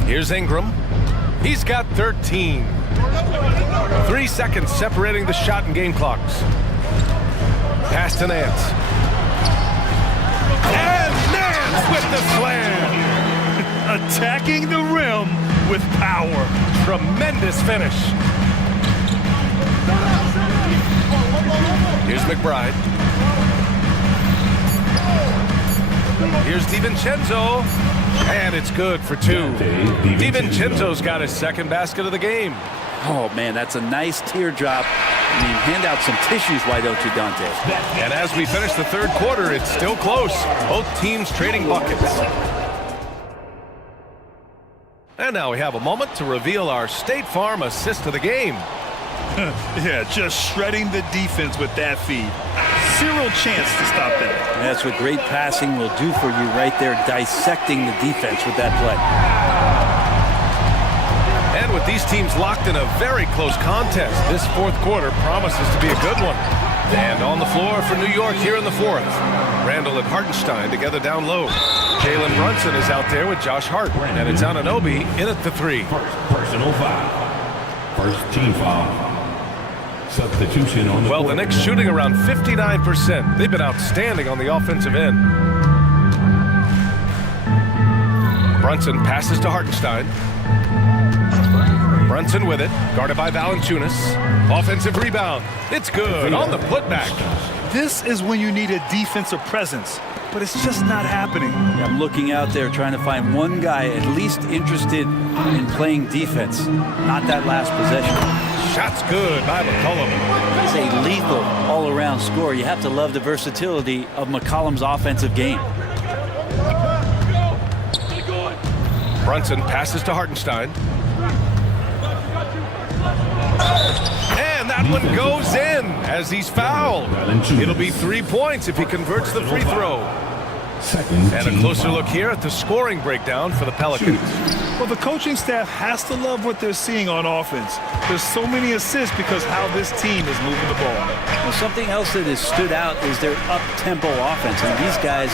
Here's Ingram. He's got 13. 3 seconds separating the shot and game clocks. Pass to Nance. And Nance with the slam. Attacking the rim with power. Tremendous finish. Here's McBride. Here's DiVincenzo. And it's good for 2. DiVincenzo's got his second basket of the game. Oh, man, that's a nice teardrop. I mean, hand out some tissues, why don't you, Dante? And as we finish the third quarter, it's still close. Both teams trading buckets. And now we have a moment to reveal our State Farm assist of the game. Yeah, just shredding the defense with that feed. Zero chance to stop that. That's what great passing will do for you right there, dissecting the defense with that play. And with these teams locked in a very close contest, this fourth quarter promises to be a good one. And on the floor for New York here in the fourth, Randall and Hartenstein together down low. Jalen Brunson is out there with Josh Hart, and it's Anunoby in at the 3. Personal foul. First team foul. Substitution on the Well, the Knicks shooting around 59%. They've been outstanding on the offensive end. Brunson passes to Hartenstein. Brunson with it, guarded by Valanciunas. Offensive rebound. It's good on the putback. This is when you need a defensive presence, but it's just not happening. Yeah, I'm looking out there trying to find one guy at least interested in playing defense. Not that last possession. Shot's good by McCollum. He's a lethal all-around scorer. You have to love the versatility of McCollum's offensive game. Brunson passes to Hartenstein. And that one goes in as he's fouled. It'll be 3 points if he converts the free throw. And a closer look here at the scoring breakdown for the Pelicans. Well, the coaching staff has to love what they're seeing on offense. There's so many assists because how this team is moving the ball. Well, something else that has stood out is their up-tempo offense. And these guys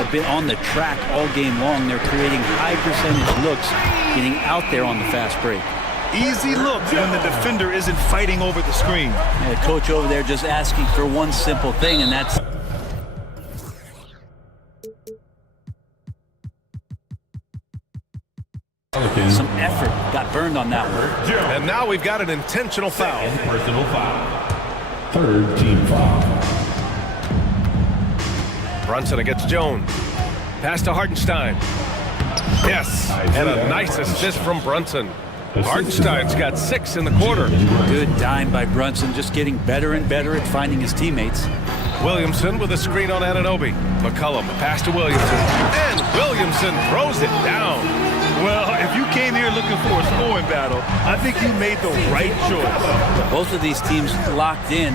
have been on the track all game long. They're creating high percentage looks, getting out there on the fast break. Easy look when the defender isn't fighting over the screen. And the coach over there just asking for one simple thing, and that's some effort. Got burned on that one. And now we've got an intentional foul. Personal foul. Third team foul. Brunson against Jones. Pass to Hartenstein. Yes, and a nice assist from Brunson. Hartenstein's got 6 in the quarter. Good dime by Brunson, just getting better and better at finding his teammates. Williamson with a screen on Anunoby. McCollum, a pass to Williamson. And Williamson throws it down. Well, if you came here looking for a scoring battle, I think you made the right choice. Both of these teams locked in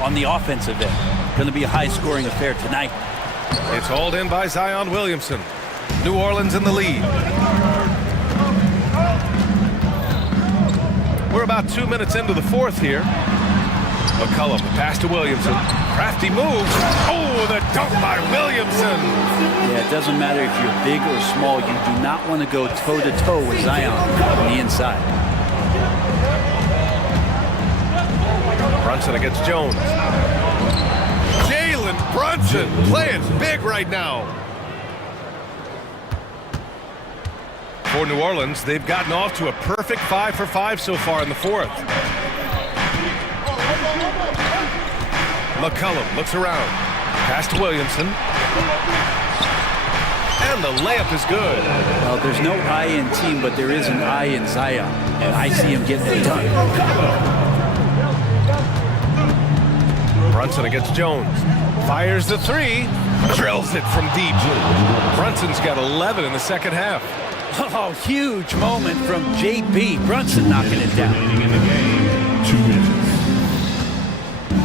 on the offensive end. Going to be a high-scoring affair tonight. It's hauled in by Zion Williamson. New Orleans in the lead. We're about 2 minutes into the fourth here. McCollum, the pass to Williamson. Crafty move. Oh, the dunk by Williamson. Yeah, it doesn't matter if you're big or small. You do not want to go toe-to-toe with Zion on the inside. Brunson against Jones. Jalen Brunson playing big right now. For New Orleans, they've gotten off to a perfect 5 for 5 so far in the fourth. McCollum looks around. Pass to Williamson. And the layup is good. Well, there's no I in team, but there is an I in Zion. And I see him getting it done. Brunson against Jones. Fires the 3. Drills it from deep. Brunson's got 11 in the second half. Oh, huge moment from JB. Brunson knocking it down. In the game, 2 minutes.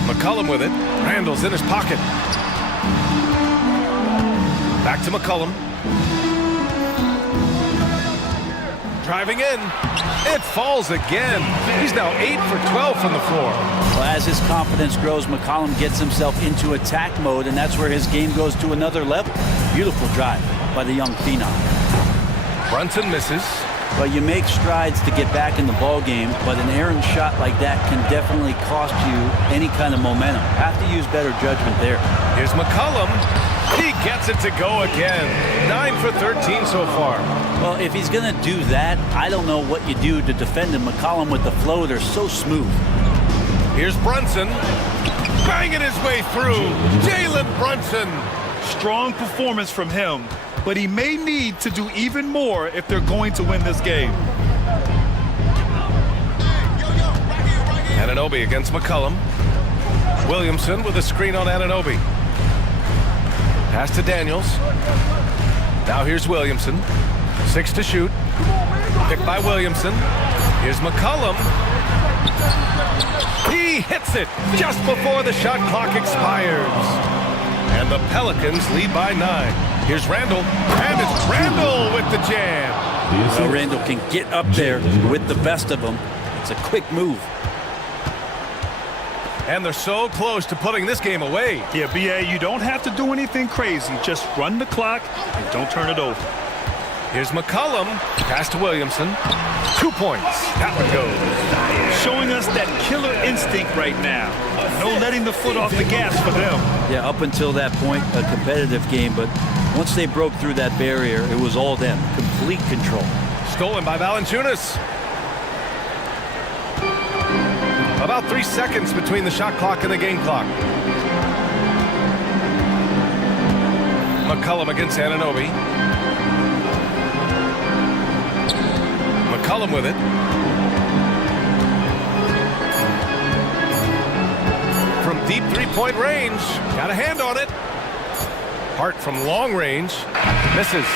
McCollum with it. Randall's in his pocket. Back to McCollum. Driving in. It falls again. He's now 8 for 12 from the floor. Well, as his confidence grows, McCollum gets himself into attack mode, and that's where his game goes to another level. Beautiful drive by the young phenom. Brunson misses. Well, you make strides to get back in the ball game, but an errant shot like that can definitely cost you any kind of momentum. Have to use better judgment there. Here's McCollum. He gets it to go again. 9 for 13 so far. Well, if he's going to do that, I don't know what you do to defend him. McCollum with the floater, so smooth. Here's Brunson. Banging his way through. Jalen Brunson. Strong performance from him, but he may need to do even more if they're going to win this game. Anunoby against McCollum. Williamson with a screen on Anunoby. Pass to Daniels. Now here's Williamson. 6 to shoot. Picked by Williamson. Here's McCollum. He hits it just before the shot clock expires. And the Pelicans lead by 9. Here's Randall. And it's Randall with the jam. So Randall can get up there with the best of them. It's a quick move. And they're so close to putting this game away. Yeah, B.A., you don't have to do anything crazy. Just run the clock and don't turn it over. Here's McCollum. Pass to Williamson. 2 points. That one goes. Showing us that killer instinct right now. No letting the foot off the gas for them. Yeah, up until that point, a competitive game, but once they broke through that barrier, it was all them. Complete control. Stolen by Valanciunas. About 3 seconds between the shot clock and the game clock. McCollum against Anunoby. McCollum with it. From deep three-point range. Got a hand on it. Hart from long range. Misses.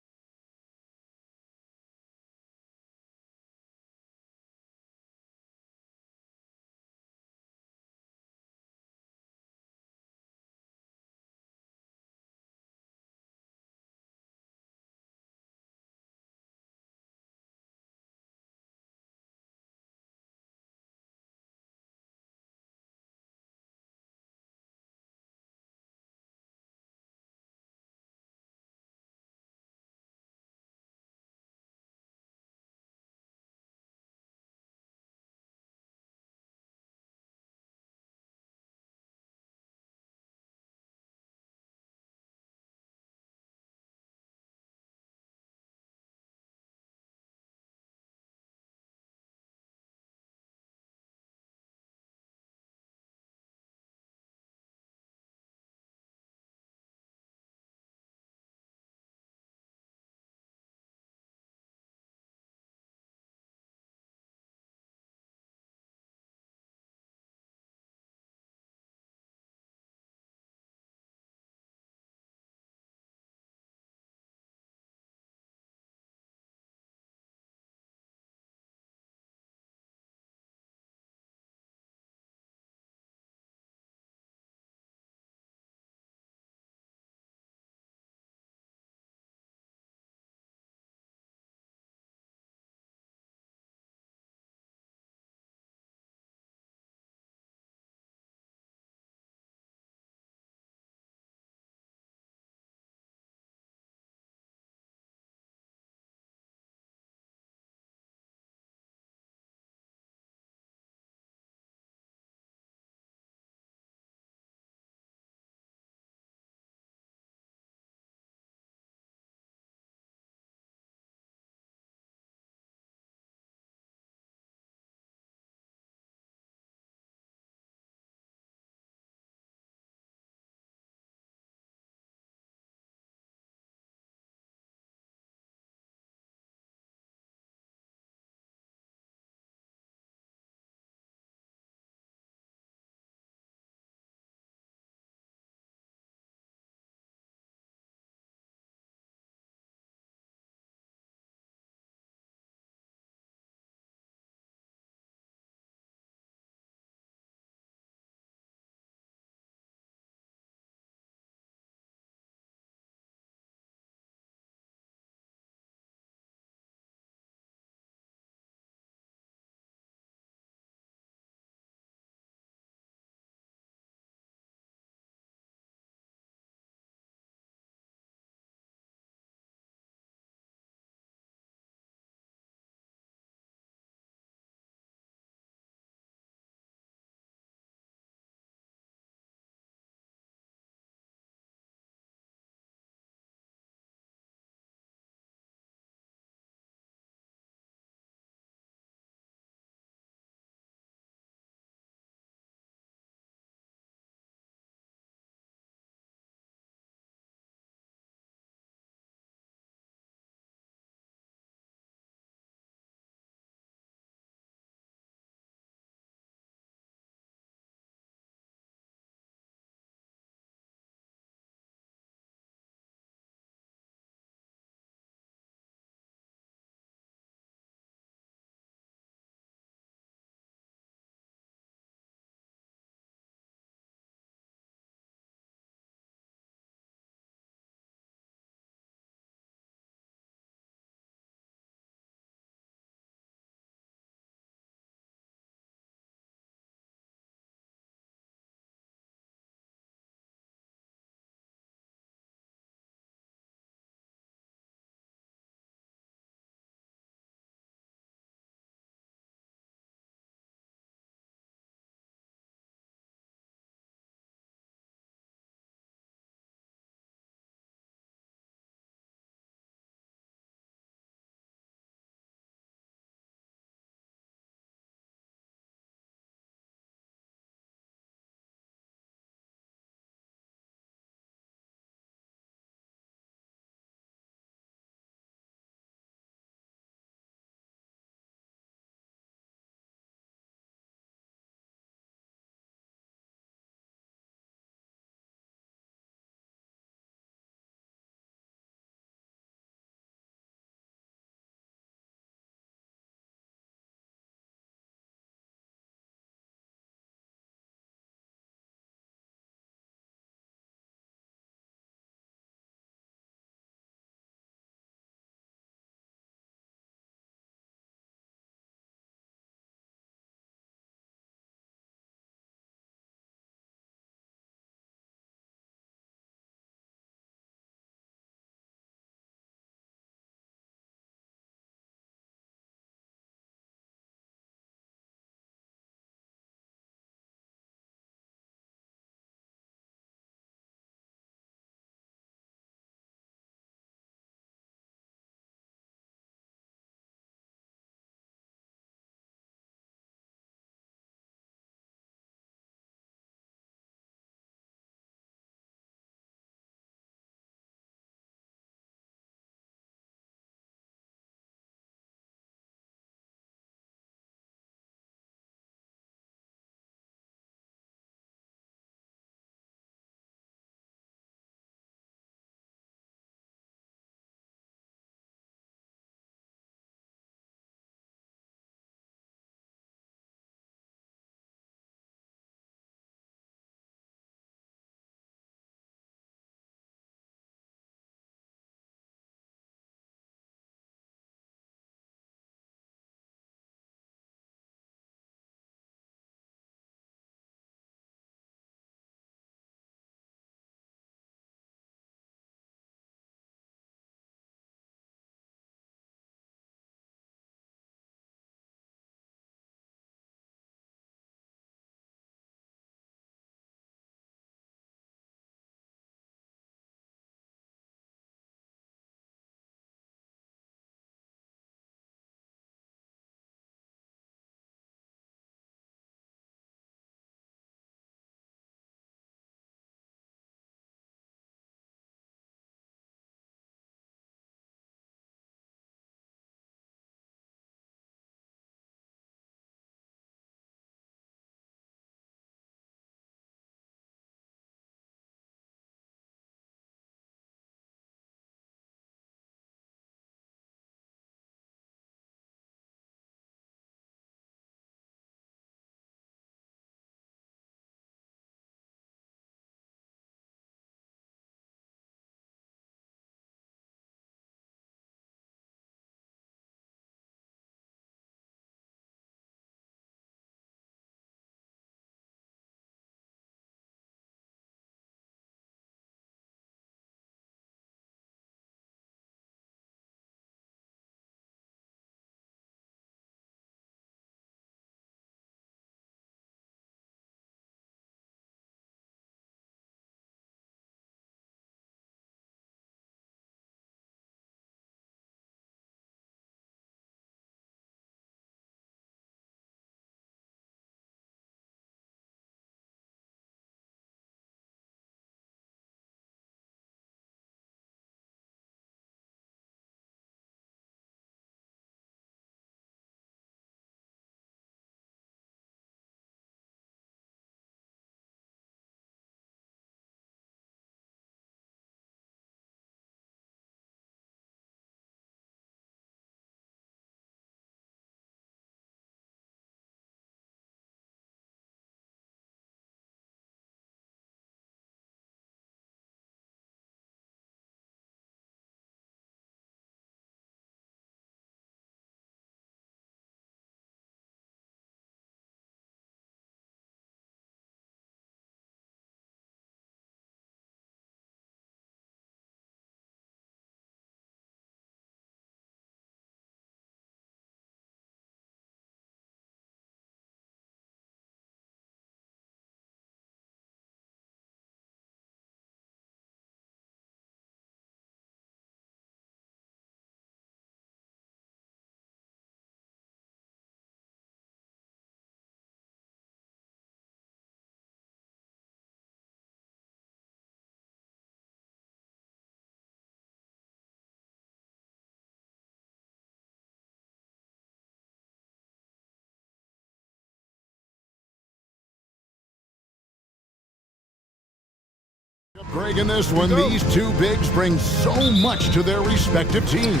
Greg, in this one, these two bigs bring so much to their respective teams.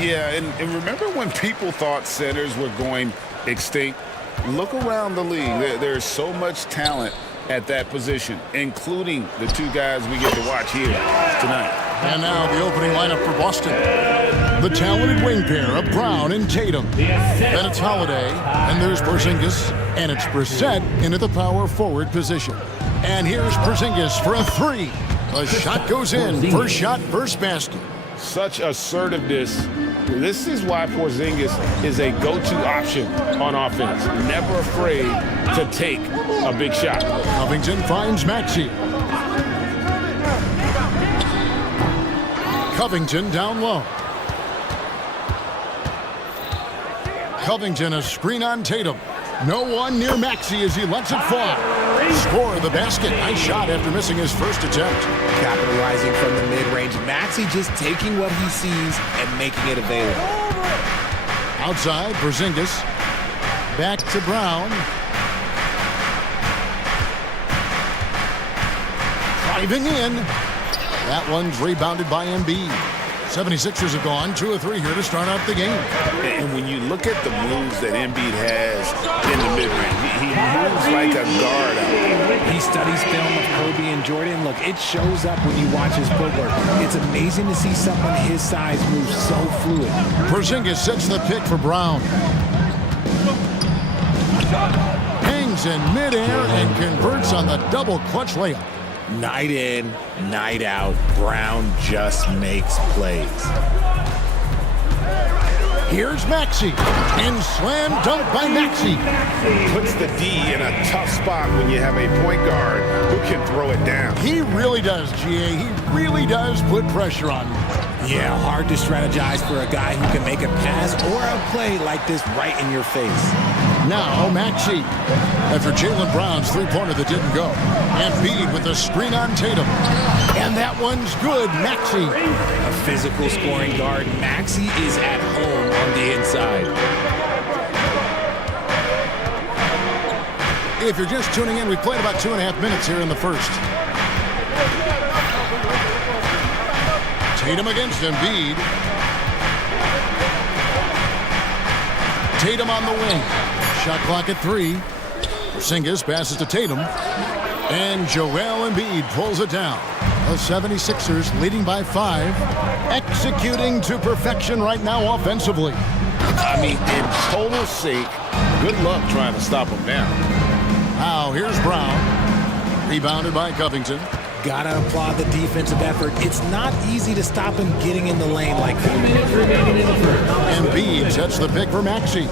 Yeah, and remember when people thought centers were going extinct? Look around the league. There's so much talent at that position, including the two guys we get to watch here tonight. And now the opening lineup for Boston. The talented wing pair of Brown and Tatum. Then it's Holiday, and there's Porzingis, and it's Brissett into the power forward position. And here's Porzingis for a three. The shot goes in. First shot, first basket. Such assertiveness. This is why Porzingis is a go-to option on offense. Never afraid to take a big shot. Covington finds Maxey. Covington down low. Covington a screen on Tatum. No one near Maxey as he lets it fall. Score the basket. Nice shot after missing his first attempt. Capitalizing from the mid-range. Maxey just taking what he sees and making it available. Outside, Porzingis. Back to Brown. Driving in. That one's rebounded by Embiid. 76ers have gone 2 of 3 here to start out the game. And when you look at the moves that Embiid has in the mid-range, he moves like a guard out there. He studies film of Kobe and Jordan. Look, it shows up when you watch his footwork. It's amazing to see someone his size move so fluid. Porzingis sets the pick for Brown. Hangs in midair and converts on the double clutch layup. Night in, night out, Brown just makes plays. Here's Maxey, and slam dunk by Maxey. Puts the D in a tough spot when you have a point guard who can throw it down. He really does, GA. He really does put pressure on you. Yeah, hard to strategize for a guy who can make a pass or a play like this right in your face. Now Maxey, after Jaylen Brown's three-pointer that didn't go. Embiid with a screen on Tatum. And that one's good, Maxey. A physical scoring guard, Maxey is at home on the inside. If you're just tuning in, we played about 2.5 minutes here in the first. Tatum against Embiid. Tatum on the wing. Shot clock at 3. Porzingis passes to Tatum. And Joel Embiid pulls it down. The 76ers leading by 5. Executing to perfection right now offensively. I mean, in total sync. Good luck trying to stop him now. Now here's Brown. Rebounded by Covington. Gotta applaud the defensive effort. It's not easy to stop him getting in the lane like that. Embiid sets the pick for Maxey.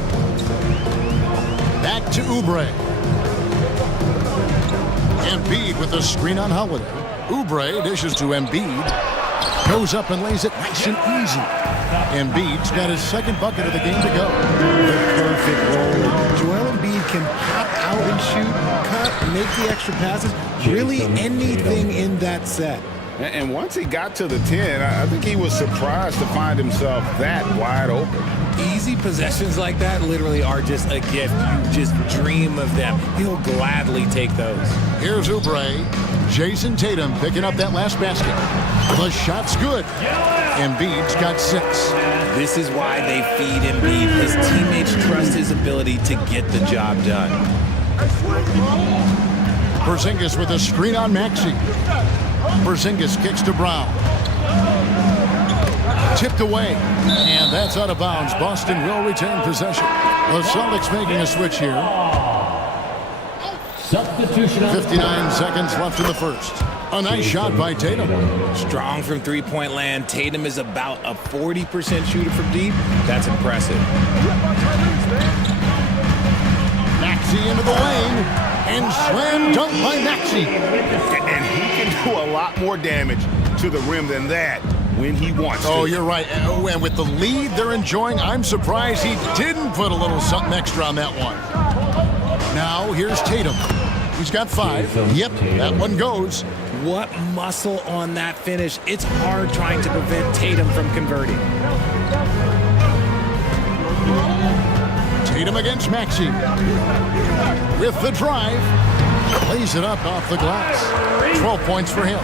Back to Oubre. Embiid with the screen on Holiday. Oubre dishes to Embiid. Goes up and lays it nice and easy. Embiid's got his second bucket of the game to go. The perfect roll. Joel Embiid can pop out and shoot, cut, make the extra passes. Really anything in that set. And once he got to the 10, I think he was surprised to find himself that wide open. Easy possessions like that literally are just a gift. You just dream of them. He'll gladly take those. Here's Oubre. Jason Tatum picking up that last basket. The shot's good. Embiid's got 6. This is why they feed Embiid. His teammates trust his ability to get the job done. Porzingis with a screen on Maxey. Porzingis kicks to Brown. Tipped away, and that's out of bounds. Boston will retain possession. The Celtics making a switch here. 59 seconds left in the first. A nice shot by Tatum. Strong from three-point land. Tatum is about a 40% shooter from deep. That's impressive. Maxey into the lane, and slam dunk by Maxey. And he can do a lot more damage to the rim than that when he wants to. Oh, you're right. And with the lead they're enjoying, I'm surprised he didn't put a little something extra on that one. Now, here's Tatum. He's got 5. Yep, that one goes. What muscle on that finish. It's hard trying to prevent Tatum from converting. Tatum against Maxey. With the drive. Lays it up off the glass. 12 points for him.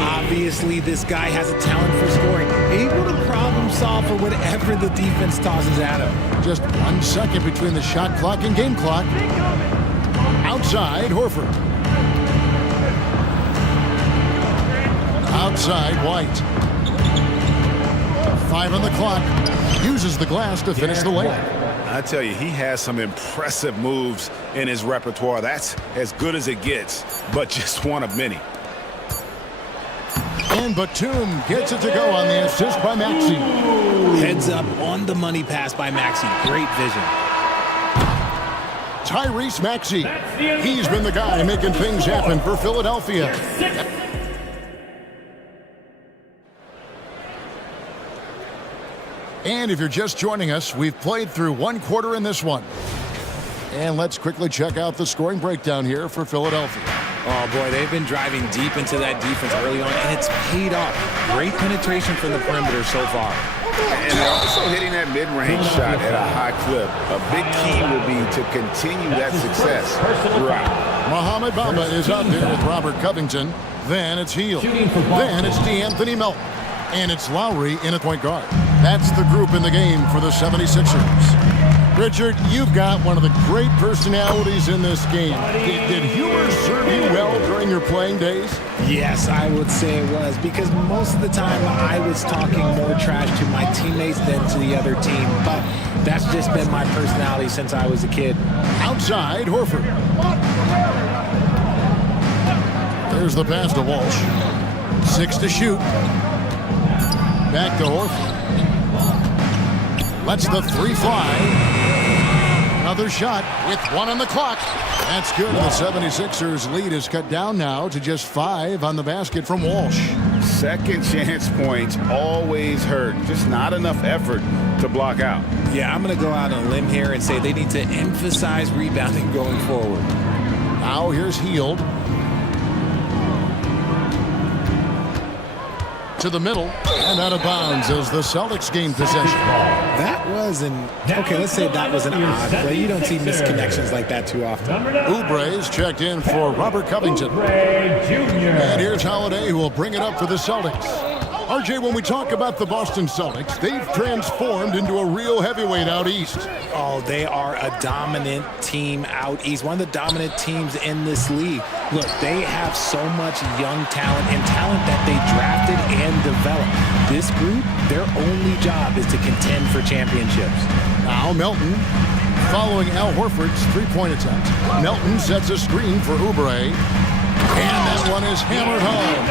Obviously, this guy has a talent for scoring. Able to problem solve for whatever the defense tosses at him. Just 1 second between the shot clock and game clock. Outside, Horford. Outside, White. 5 on the clock. Uses the glass to finish the layup. I tell you, he has some impressive moves in his repertoire. That's as good as it gets, but just one of many. And Batum gets it to go on the assist by Maxey. Heads up on the money pass by Maxey. Great vision. Tyrese Maxey. He's been the guy making things happen for Philadelphia. And if you're just joining us, we've played through 1 quarter in this one. And let's quickly check out the scoring breakdown here for Philadelphia. Oh, boy, they've been driving deep into that defense early on, and it's paid off. Great penetration from the perimeter so far. And they're also hitting that mid-range shot at a high clip. A big key will be to continue that success throughout. Mohamed Bamba is out there with Robert Covington. Then it's Hield. Then it's DeAnthony Melton. And it's Lowry in at point guard. That's the group in the game for the 76ers. Richard, you've got one of the great personalities in this game. Did humor serve you well during your playing days? Yes, I would say it was, because most of the time I was talking more trash to my teammates than to the other team. But that's just been my personality since I was a kid. Outside, Horford. There's the pass to Walsh. 6 to shoot. Back to Horford. Lets the 3 fly. Another shot with 1 on the clock. That's good. The 76ers lead is cut down now to just 5 on the basket from Walsh. Second chance points always hurt. Just not enough effort to block out. Yeah, I'm going to go out on a limb here and say they need to emphasize rebounding going forward. Now here's Hield. To the middle and out of bounds as the Celtics gain possession. That was okay, let's say that was an odd play. You don't see misconnections like that too often. Oubre's checked in for Robert Covington. And here's Holiday, who will bring it up for the Celtics. RJ, when we talk about the Boston Celtics, they've transformed into a real heavyweight out east. Oh, they are a dominant team out east, one of the dominant teams in this league. Look, they have so much young talent and talent that they drafted and developed. This group, their only job is to contend for championships. Now Melton, following Al Horford's three-point attempt. Melton sets a screen for Oubre. And that one is hammered home.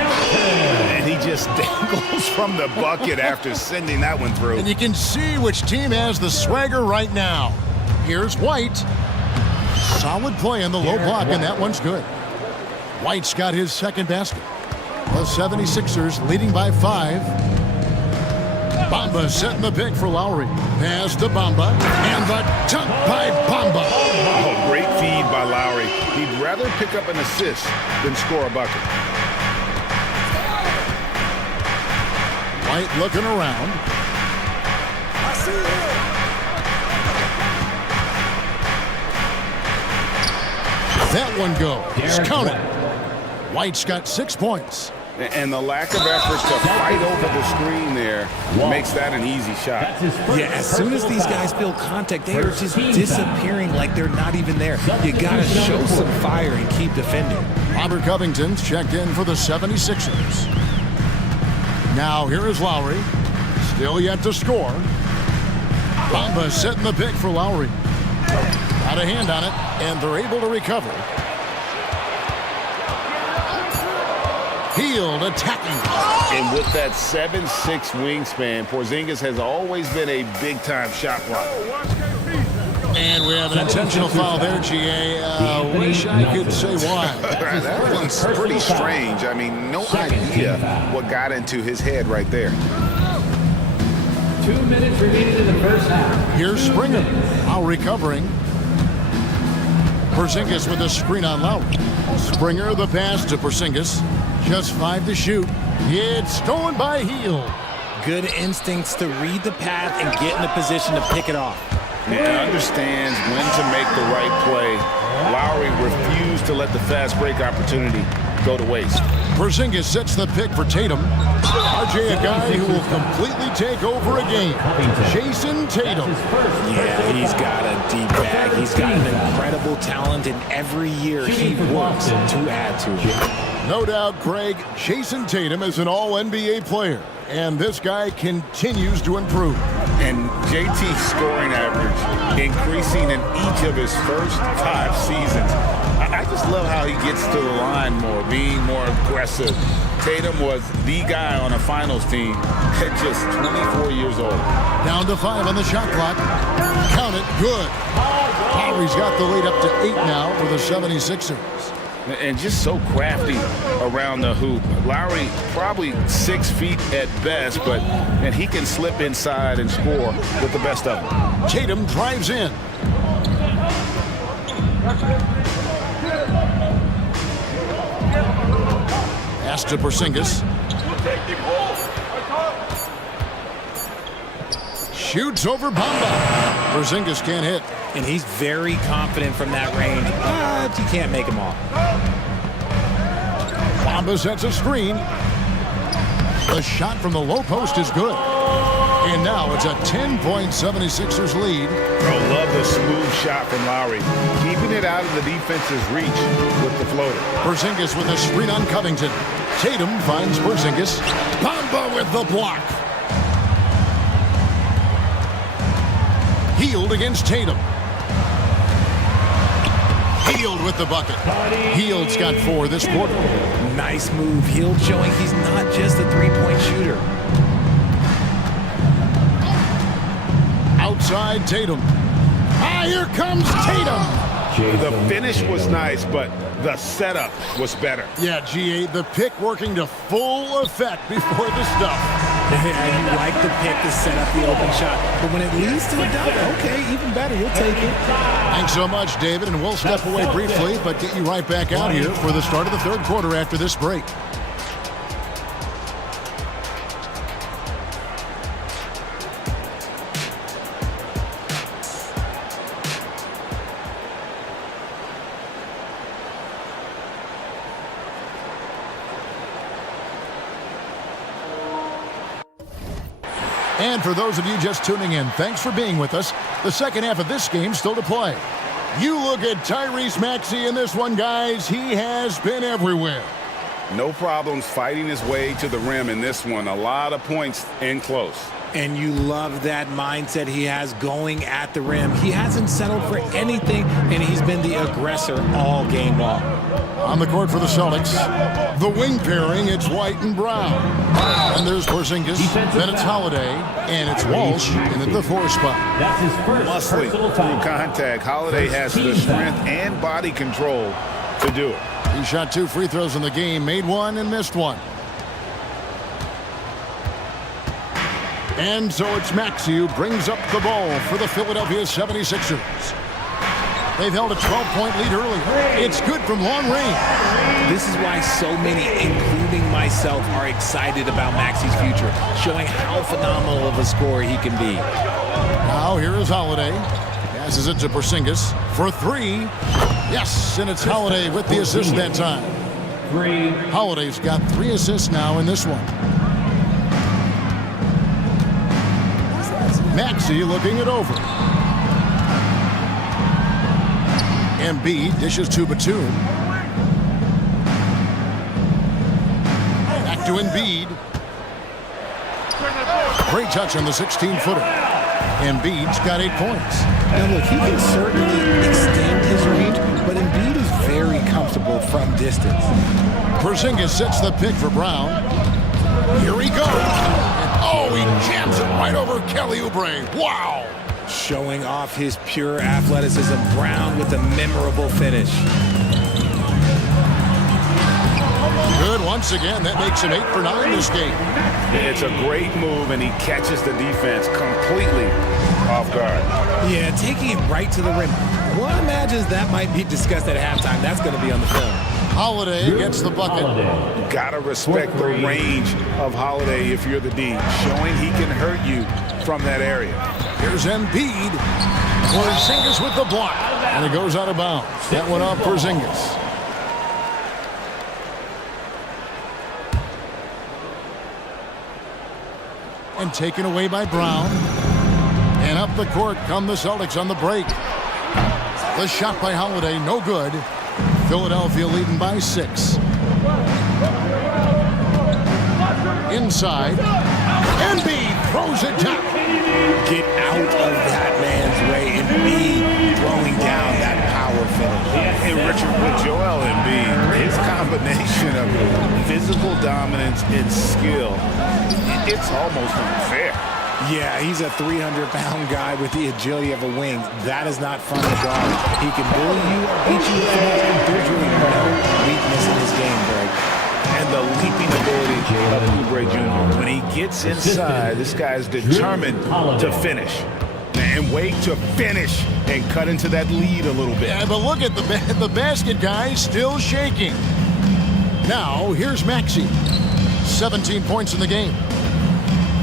And he just dangles from the bucket after sending that one through. And you can see which team has the swagger right now. Here's White. Solid play in the low block, and that one's good. White's got his second basket. The 76ers leading by 5. Bamba setting the pick for Lowry. Pass to Bamba. And the dunk by Bamba. Oh, great feed by Lowry. He'd rather pick up an assist than score a bucket. White looking around. I see it. That one goes. Count it. White's got 6 points. And the lack of effort to fight over the screen there makes that an easy shot. Yeah, as soon as these guys feel contact, they are just disappearing like they're not even there. You got to show some fire and keep defending. Robert Covington's checked in for the 76ers. Now here is Lowry. Still yet to score. Bamba setting the pick for Lowry. Got a hand on it, and they're able to recover. Hield attacking. And with that 7'6" wingspan, Porzingis has always been a big-time shot blocker. And we have an intentional foul there, GA. Wish I could say why. That one's pretty strange. I mean, no idea what got into his head right there. 2 minutes remaining in the first half. Here's Springer. Now recovering. Porzingis with a screen on Lowry. Springer the pass to Porzingis. Just 5 to shoot. It's stolen by Hield. Good instincts to read the path and get in a position to pick it off. And understands when to make the right play Lowry refused to let the fast break opportunity go to waste. Porzingis sets the pick for Tatum. RJ, a guy who will completely take over a game. Jason Tatum. Yeah, he's got a deep bag. He's got an incredible talent, and every year he works to add to it. No doubt, Greg, Jason Tatum is an all-NBA player, and this guy continues to improve. And JT's scoring average increasing in each of his first 5 seasons. I just love how he gets to the line more, being more aggressive. Tatum was the guy on a finals team at just 24 years old. Down to 5 on the shot clock. Count it, good. Lowry's got the lead up to 8 now for the 76ers. And just so crafty around the hoop. Lowry probably 6 feet at best, and he can slip inside and score with the best of them. Tatum drives in. Pass to Porzingis. Shoots over Bamba. Porzingis can't hit. And he's very confident from that range, but you can't make him all. Bamba sets a screen. The shot from the low post is good. And now it's a 10-point 76ers lead. Bro, love the smooth shot from Lowry. Keeping it out of the defense's reach with the floater. Porzingis with a screen on Covington. Tatum finds Porzingis. Bamba with the block. Hield against Tatum. Hield with the bucket. Hield's got 4 this quarter. Nice move. Hield showing he's not just a three-point shooter. Outside Tatum. Here comes Tatum. The finish was nice, but the setup was better. Yeah, GA, the pick working to full effect before the stuff. You like the pick to set up the open shot, but when it leads to a dunk, okay, even better, you'll take it. Thanks so much, David, and we'll step away briefly, but get you right back out here for the start of the third quarter after this break. And for those of you just tuning in, thanks for being with us. The second half of this game still to play. You look at Tyrese Maxey in this one, guys. He has been everywhere. No problems fighting his way to the rim in this one. A lot of points in close. And you love that mindset he has going at the rim. He hasn't settled for anything, and he's been the aggressor all game long. On the court for the Celtics, the wing pairing, it's White and Brown. And there's Porzingis, then it's Holiday, and it's Walsh in at the 4 spot. That's his first Muscling through contact. Holiday has the strength and body control to do it. He shot 2 free throws in the game, made 1 and missed 1. And so it's Maxey who brings up the ball for the Philadelphia 76ers. They've held a 12-point lead earlier. It's good from long range. This is why so many, including myself, are excited about Maxey's future, showing how phenomenal of a scorer he can be. Now here is Holiday. Passes it to Porzingis for 3. Yes, and it's Holiday with the assist that time. Holiday's got 3 assists now in this one. Maxey looking it over. Embiid dishes to Batum. Back to Embiid. Great touch on the 16-footer. Embiid's got 8 points. Now look, he can certainly extend his range, but Embiid is very comfortable from distance. Porzingis sets the pick for Brown. Here he goes. Oh, he jams it right over Kelly Oubre. Wow. Showing off his pure athleticism. Brown with a memorable finish. Good once again. That makes him 8 for 9 this game. It's a great move, and he catches the defense completely off guard. Yeah, taking it right to the rim. One imagines that might be discussed at halftime. That's going to be on the film. Holiday gets the bucket. Gotta respect the range of Holiday if you're the D, showing he can hurt you from that area. Here's Embiid. Porzingis with the block, and it goes out of bounds. That went off Porzingis. And taken away by Brown. And up the court come the Celtics on the break. The shot by Holiday, no good. Philadelphia leading by 6. Inside. Embiid throws it down. Get out of that man's way. Embiid throwing down that power finish. And Richard, with Joel Embiid, his combination of physical dominance and skill, it's almost unfair. Yeah, he's a 300-pound guy with the agility of a wing. That is not fun to guard. He can bully you, beat you with the There's really no weakness in his game, Greg. And the leaping ability of Oubre Jr. When he gets inside, this guy's determined to finish. And wait to finish and cut into that lead a little bit. Yeah, but look at the basket guy still shaking. Now, here's Maxey. 17 points in the game.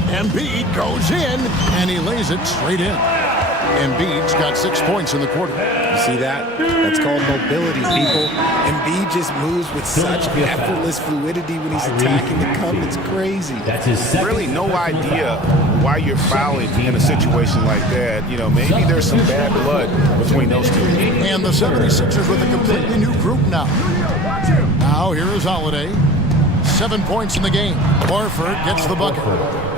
Embiid goes in, and he lays it straight in. Embiid's got 6 points in the quarter. You see that? That's called mobility, people. Embiid just moves with such effortless fluidity when he's attacking the cup. It's crazy. Really no idea why you're fouling in a situation like that. You know, maybe there's some bad blood between those two. And the 76ers with a completely new group now. Now, here is Holiday. 7 points in the game. Horford gets the bucket.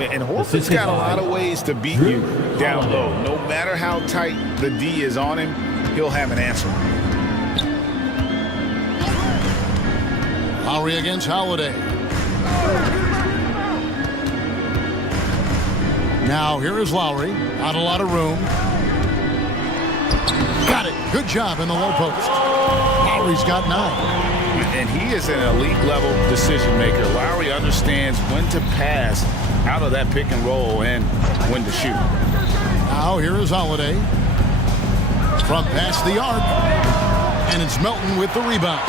And Horford's got a lot of ways to beat you down low. No matter how tight the D is on him, he'll have an answer. Lowry against Holiday. Now here is Lowry. Not a lot of room. Got it. Good job in the low post. Lowry's got 9. And he is an elite level decision maker. Lowry understands when to pass out of that pick and roll and when to shoot. Now here is Holiday. From past the arc. And it's Melton with the rebound.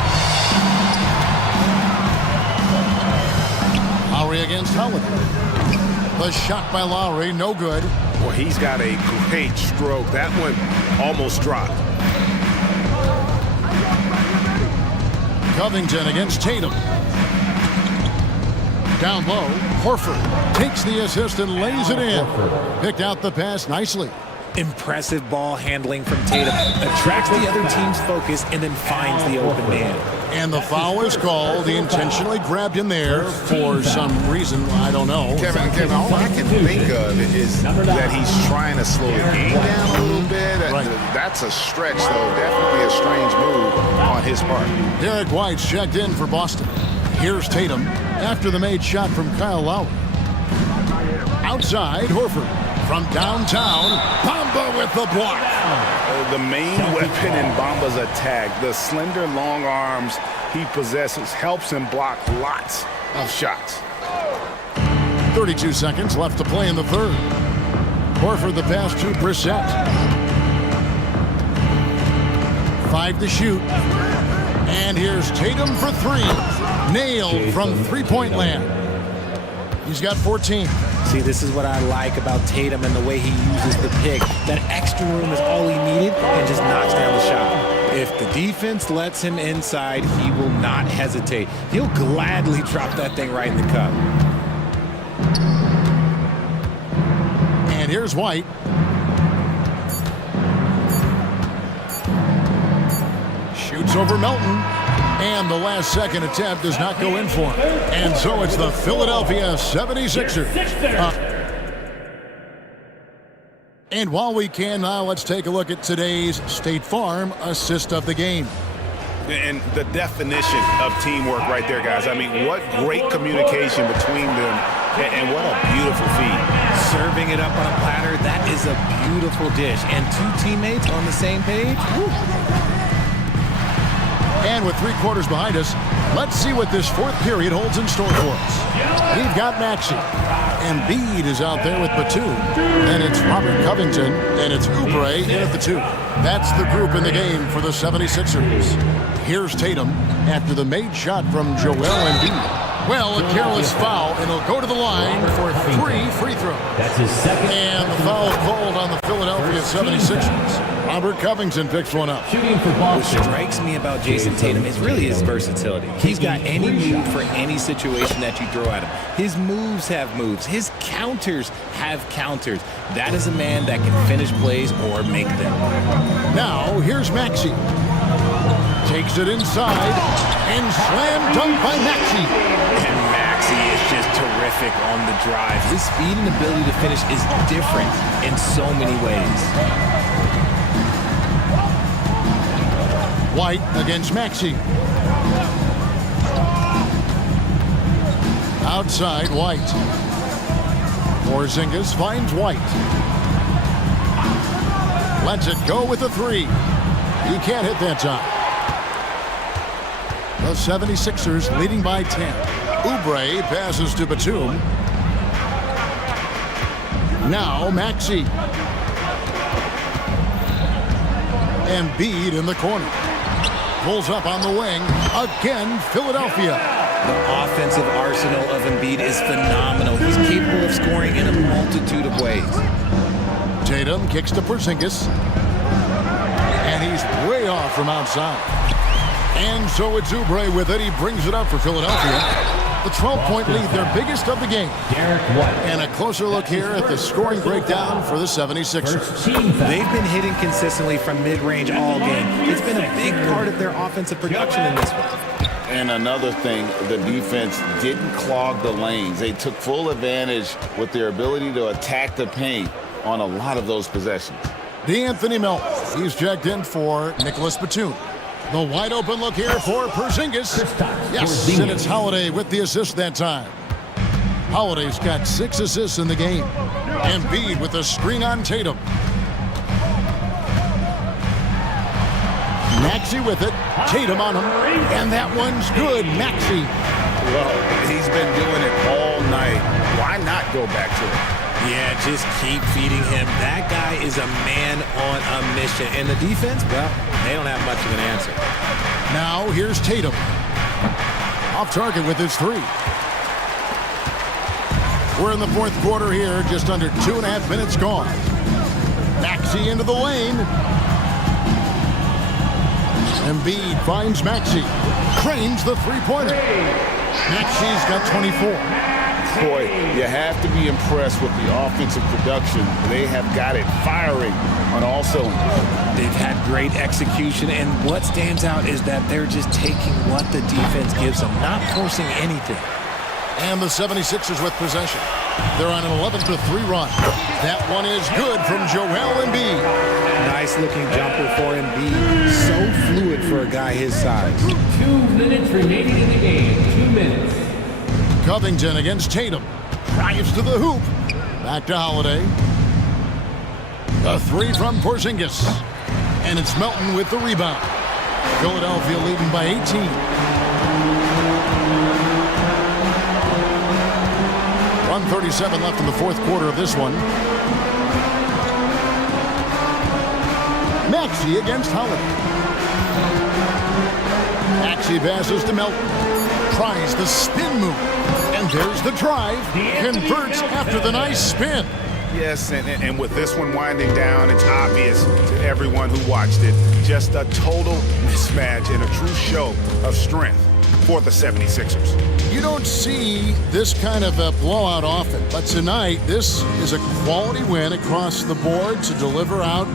Lowry against Holiday. The shot by Lowry, no good. Well, he's got a great stroke. That one almost dropped. Covington against Tatum. Down low, Horford takes the assist and lays it in. Picked out the pass nicely. Impressive ball handling from Tatum. Attracts the other team's focus and then finds the open man. And the foul is called. He intentionally grabbed him there for some reason. I don't know. Kevin, all I can think of is that he's trying to slow the game down a little bit. Right. That's a stretch, though. Definitely a strange move on his part. Derek White's checked in for Boston. Here's Tatum after the made shot from Kyle Lowry. Outside, Horford. From downtown, Bamba with the block. The main weapon in Bamba's attack, the slender, long arms he possesses, helps him block lots of shots. 32 seconds left to play in the third. Horford the pass to Brissett. 5 to shoot. And here's Tatum for 3. Nailed from three-point land. He's got 14. See, this is what I like about Tatum and the way he uses the pick. That extra room is all he needed and just knocks down the shot. If the defense lets him inside, he will not hesitate. He'll gladly drop that thing right in the cup. And here's White. Shoots over Melton. And the last second attempt does not go in for him. And so it's the Philadelphia 76ers. And while we can now, let's take a look at today's State Farm assist of the game. And the definition of teamwork right there, guys. I mean, what great communication between them, and what a beautiful feed. Serving it up on a platter, that is a beautiful dish. And 2 teammates on the same page. Woo. And with 3 quarters behind us, let's see what this fourth period holds in store for us. We've got Maxey. Embiid is out there with Batum. And it's Robert Covington. And it's Oubre in at the 2. That's the group in the game for the 76ers. Here's Tatum after the made shot from Joel Embiid. Well, a careless foul, and he'll go to the line for 3 free throws. That's his second. And the foul called on the Philadelphia 76ers. Robert Covington picks one up. Shooting for What Boston. strikes me about Jason Tatum is really his versatility. He's got any move for any situation that you throw at him. His moves have moves. His counters have counters. That is a man that can finish plays or make them. Now, here's Maxey. Takes it inside, and slam dunk by Maxey. And Maxey is just terrific on the drive. His speed and ability to finish is different in so many ways. White against Maxey. Outside, White. Porzingis finds White. Lets it go with a 3. He can't hit that time. The 76ers leading by 10. Oubre passes to Batum. Now Maxey. Embiid in the corner. Pulls up on the wing. Again, Philadelphia. The offensive arsenal of Embiid is phenomenal. He's capable of scoring in a multitude of ways. Tatum kicks to Porzingis. And he's way off from outside. And so it's Oubre with it. He brings it up for Philadelphia. The 12-point lead, their biggest of the game. And a closer look here at the scoring breakdown for the 76ers. They've been hitting consistently from mid-range all game. It's been a big part of their offensive production in this one. And another thing, the defense didn't clog the lanes. They took full advantage with their ability to attack the paint on a lot of those possessions. D'Anthony Melton, he's checked in for Nicholas Batum. The wide open look here for Porzingis. Yes, and it's Holiday with the assist that time. Holiday's got 6 assists in the game. Embiid with a screen on Tatum. Maxey with it. Tatum on him. And that one's good. Maxey. Well, he's been doing it all night. Why not go back to it? Yeah, just keep feeding him. That guy is a man on a mission. And the defense, well, they don't have much of an answer. Now here's Tatum. Off target with his 3. We're in the fourth quarter here, just under 2.5 minutes gone. Maxey into the lane. Embiid finds Maxey. Trains the three-pointer. Maxey's got 24. Boy, you have to be impressed with the offensive production. They have got it firing on all cylinders. They've had great execution, and what stands out is that they're just taking what the defense gives them, not forcing anything. And the 76ers with possession. They're on an 11-3 run. That one is good from Joel Embiid. Nice looking jumper for Embiid. So fluid for a guy his size. 2 minutes remaining in the game. 2 minutes. Covington against Tatum. Drives to the hoop. Back to Holiday. A 3 from Porzingis. And it's Melton with the rebound. Philadelphia leading by 18. 1:37 left in the fourth quarter of this one. Maxey against Holiday. Maxey passes to Melton. Tries the spin move. And there's the drive. Converts after the nice spin. Yes, and with this one winding down, it's obvious to everyone who watched it. Just a total mismatch and a true show of strength for the 76ers. You don't see this kind of a blowout often, but tonight this is a quality win across the board to deliver out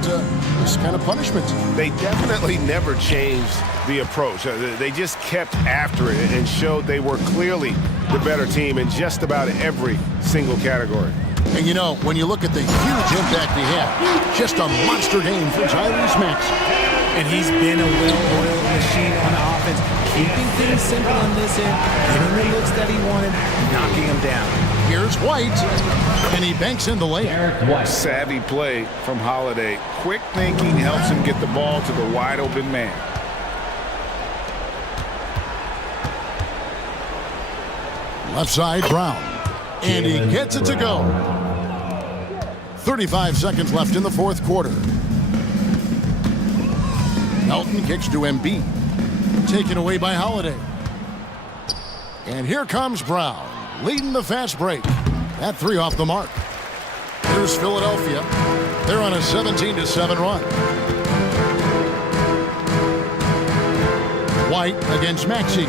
this kind of punishment. They definitely never changed the approach. They just kept after it and showed they were clearly the better team in just about every single category. And you know, when you look at the huge impact he had, just a monster game for Tyrese Maxey. And he's been a well-oiled machine on offense, keeping things simple on this end, getting the looks that he wanted, knocking him down. Here's White, and he banks in the lane. Savvy play from Holiday. Quick thinking helps him get the ball to the wide-open man. Left side, Brown. And he gets it to go. 35 seconds left in the fourth quarter. Melton kicks to Embiid. Taken away by Holiday. And here comes Brown, leading the fast break. That three off the mark. Here's Philadelphia. They're on a 17-7 run. White against Maxey.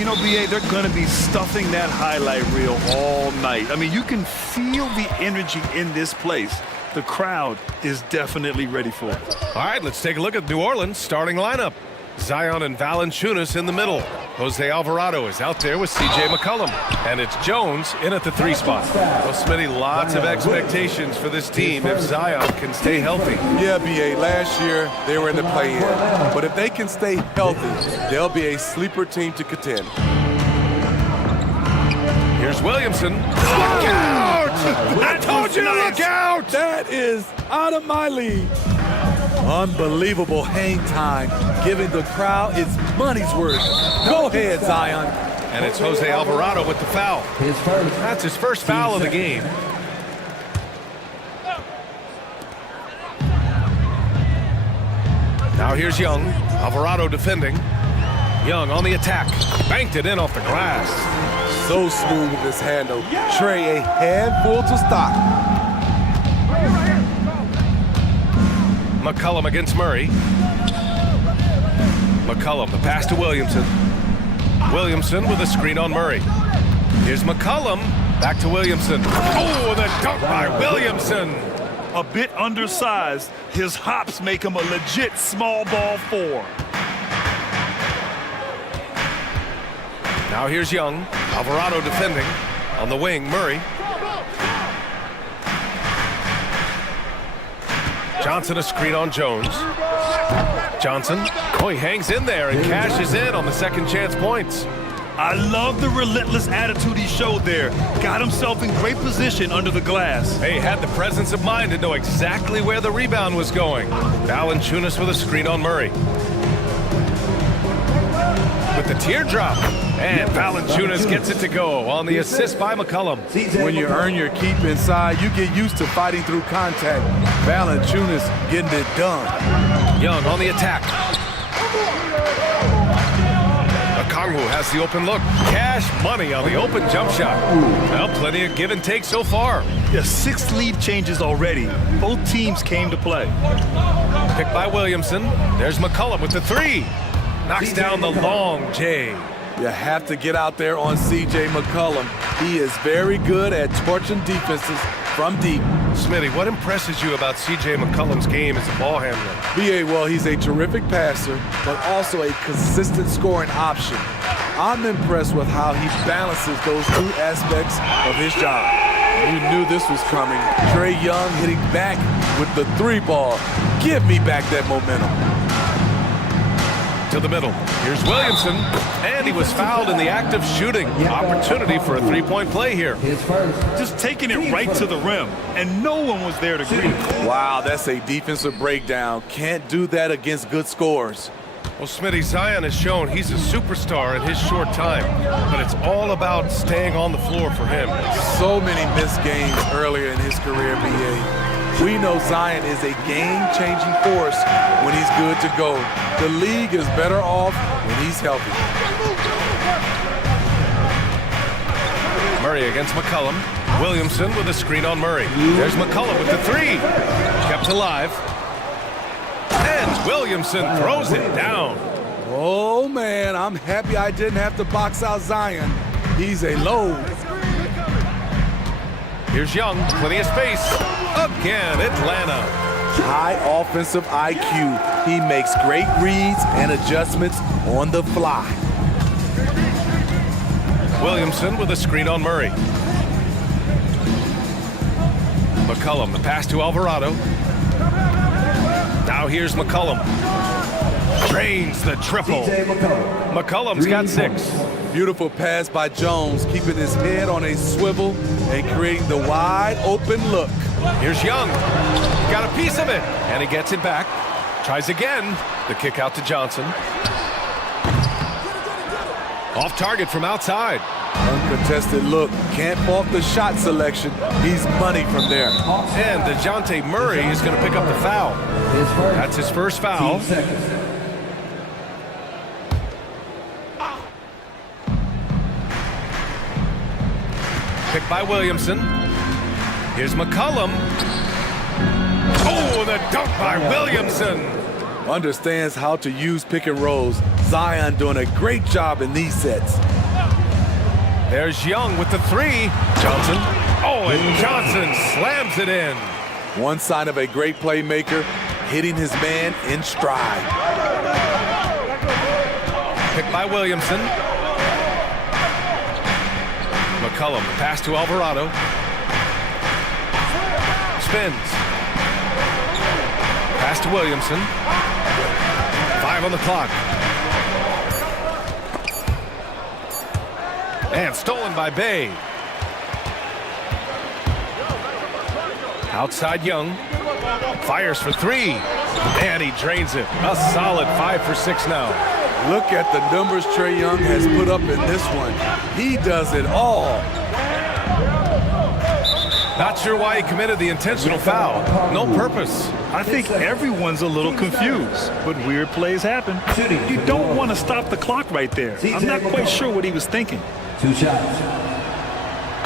You know, BA, they're going to be stuffing that highlight reel all night. I mean, you can feel the energy in this place. The crowd is definitely ready for it. All right, let's take a look at New Orleans' starting lineup. Zion and Valanciunas in the middle. Jose Alvarado is out there with C.J. McCollum. And it's Jones in at the 3 spot. Well, Smitty, lots of expectations for this team if Zion can stay healthy. Yeah, B.A., last year they were in the play-in. But if they can stay healthy, they'll be a sleeper team to contend. Here's Williamson. Look out! I told you to look out! That is out of my league. Unbelievable hang time, giving the crowd its money's worth. Go ahead, Zion. And it's Jose Alvarado with the foul. That's his first foul of the game. Now here's Young. Alvarado defending. Young on the attack. Banked it in off the glass. So smooth with his handle. Trey, a handful to stop. McCollum against Murray. McCollum, the pass to Williamson. Williamson with a screen on Murray. Here's McCollum, back to Williamson. Oh, the dunk by Williamson. A bit undersized, his hops make him a legit small ball 4. Now here's Young. Alvarado defending. On the wing, Murray. Johnson a screen on Jones. Johnson, oh, he hangs in there and cashes in on the second chance points. I love the relentless attitude he showed there. Got himself in great position under the glass. Hey, had the presence of mind to know exactly where the rebound was going. Valanciunas with a screen on Murray. With the teardrop. And Valanciunas gets it to go on the assist by McCollum. When you earn your keep inside, you get used to fighting through contact. Valanciunas getting it done. Young on the attack. Okongwu has the open look. Cash money on the open jump shot. Well, plenty of give and take so far. Yeah, 6 lead changes already. Both teams came to play. Picked by Williamson. There's McCollum with the 3. Knocks down the long J. You have to get out there on C.J. McCollum. He is very good at torching defenses from deep. Smitty, what impresses you about C.J. McCollum's game as a ball handler? B.A., well, he's a terrific passer, but also a consistent scoring option. I'm impressed with how he balances those 2 aspects of his job. You knew this was coming. Trae Young hitting back with the 3 ball. Give me back that momentum. To the middle. Here's Williamson, and he was fouled in the act of shooting. Opportunity for a 3-point play here. Just taking it right to the rim, and no one was there to greet him. Wow, that's a defensive breakdown. Can't do that against good scores. Well, Smitty, Zion has shown he's a superstar in his short time, but it's all about staying on the floor for him. So many missed games earlier in his career, B.A. We know Zion is a game-changing force when he's good to go. The league is better off when he's healthy. Murray against McCollum. Williamson with a screen on Murray. There's McCollum with the 3. Kept alive. And Williamson throws it down. Oh, man, I'm happy I didn't have to box out Zion. He's a load. Here's Young, plenty of space. Again, Atlanta. High offensive IQ. He makes great reads and adjustments on the fly. Williamson with a screen on Murray. McCollum, the pass to Alvarado. Now here's McCollum. Drains the triple. McCollum's got 6. Beautiful pass by Jones, keeping his head on a swivel and creating the wide open look. Here's Young. Got a piece of it, and he gets it back. Tries again. The kick out to Johnson. Off target from outside. Uncontested look. Can't fault the shot selection. He's money from there. And DeJounte Murray is going to pick up the foul. That's his first foul. Picked by Williamson. Here's McCollum. Oh, the dunk by Williamson. Understands how to use pick and rolls. Zion doing a great job in these sets. There's Young with the three. Johnson. Oh, and Johnson slams it in. One sign of a great playmaker, hitting his man in stride. Picked by Williamson. McCollum, pass to Alvarado. Spins. Pass to Williamson. 5 on the clock. And stolen by Bay. Outside Young. Fires for 3. And he drains it. A solid 5 for 6 now. Look at the numbers Trae Young has put up in this one. He does it all. Not sure why he committed the intentional foul. No purpose. I think everyone's a little confused, but weird plays happen. You don't want to stop the clock right there. I'm not quite sure what he was thinking. 2 shots.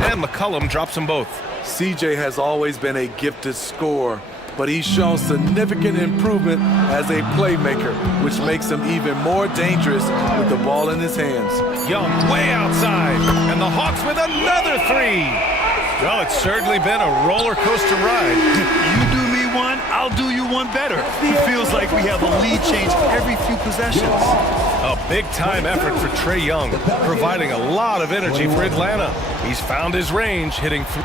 And McCollum drops them both. CJ has always been a gifted scorer, but he's shown significant improvement as a playmaker, which makes him even more dangerous with the ball in his hands. Young way outside, and the Hawks with another 3. Well, it's certainly been a roller coaster ride. You do me one, I'll do you one better. It feels like we have a lead change every few possessions. A big-time effort for Trae Young, providing a lot of energy for Atlanta. He's found his range, hitting 3.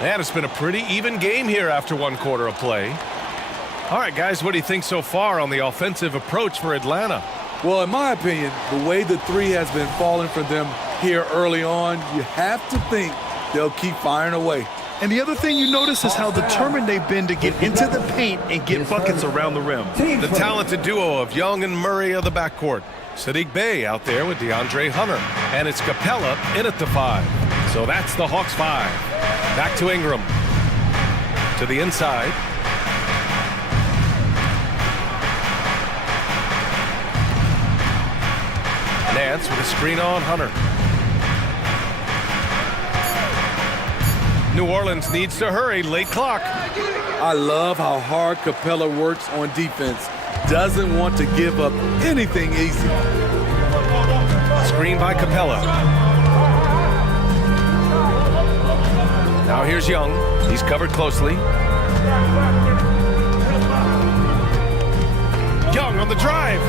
And it's been a pretty even game here after 1 quarter of play. All right, guys, what do you think so far on the offensive approach for Atlanta? Well, in my opinion, the way the 3 has been falling for them here early on, you have to think they'll keep firing away. And the other thing you notice is how determined they've been to get into the paint and get buckets around the rim. The talented duo of Young and Murray of the backcourt. Sadiq Bey out there with DeAndre Hunter. And it's Capella in at the 5. So that's the Hawks 5. Back to Ingram. To the inside. Nance with a screen on Hunter. New Orleans needs to hurry, late clock. I love how hard Capella works on defense. Doesn't want to give up anything easy. Screen by Capella. Now here's Young. He's covered closely. Young on the drive.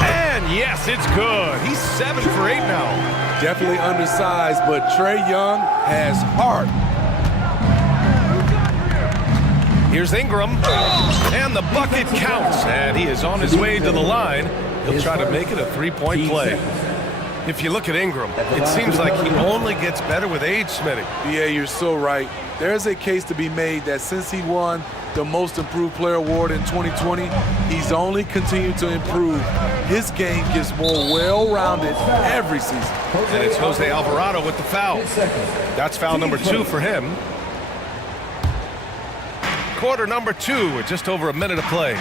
And yes, it's good. He's 7 for 8 now. Definitely undersized, but Trae Young has heart. Here's Ingram. And the bucket counts. And he is on his way to the line. He'll try to make it a 3-point play. If you look at Ingram, it seems like he only gets better with age, Smitty. Yeah, you're so right. There's a case to be made that since he won the Most Improved Player Award in 2020, he's only continued to improve. His game gets more well-rounded every season. And it's Jose Alvarado with the foul. That's foul number 2 for him. Quarter number 2 with just over a minute of play.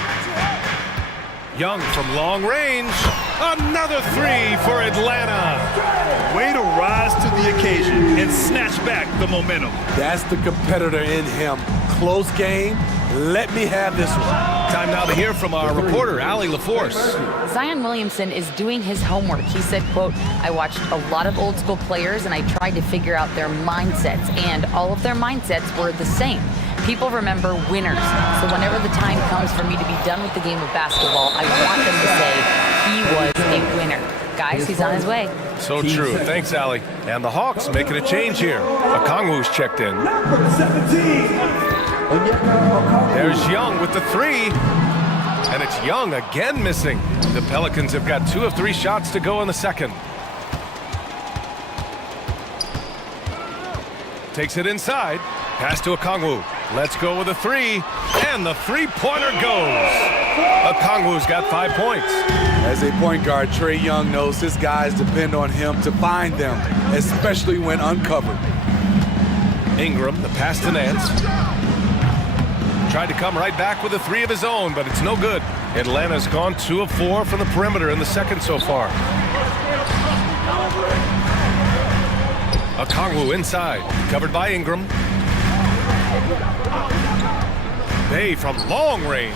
Young from long range. Another 3 for Atlanta. Way to rise to the occasion and snatch back the momentum. That's the competitor in him. Close game. Let me have this one. Time now to hear from our reporter, Allie LaForce. Zion Williamson is doing his homework. He said, quote, I watched a lot of old school players and I tried to figure out their mindsets, and all of their mindsets were the same. People remember winners. So whenever the time comes for me to be done with the game of basketball, I want them to say he was a winner. Guys, he's on his way. So true. Thanks, Allie. And the Hawks making a change here. Okongwu's checked in. There's Young with the 3. And it's Young again missing. The Pelicans have got 2 of 3 shots to go in the second. Takes it inside. Pass to Okongwu. Let's go with a 3. And the 3-pointer goes. Okongwu's got 5 points. As a point guard, Trae Young knows his guys depend on him to find them, especially when uncovered. Ingram, the pass to Nance. Tried to come right back with a 3 of his own, but it's no good. Atlanta's gone 2 of 4 from the perimeter in the second so far. Okongwu inside, covered by Ingram. Bay from long range.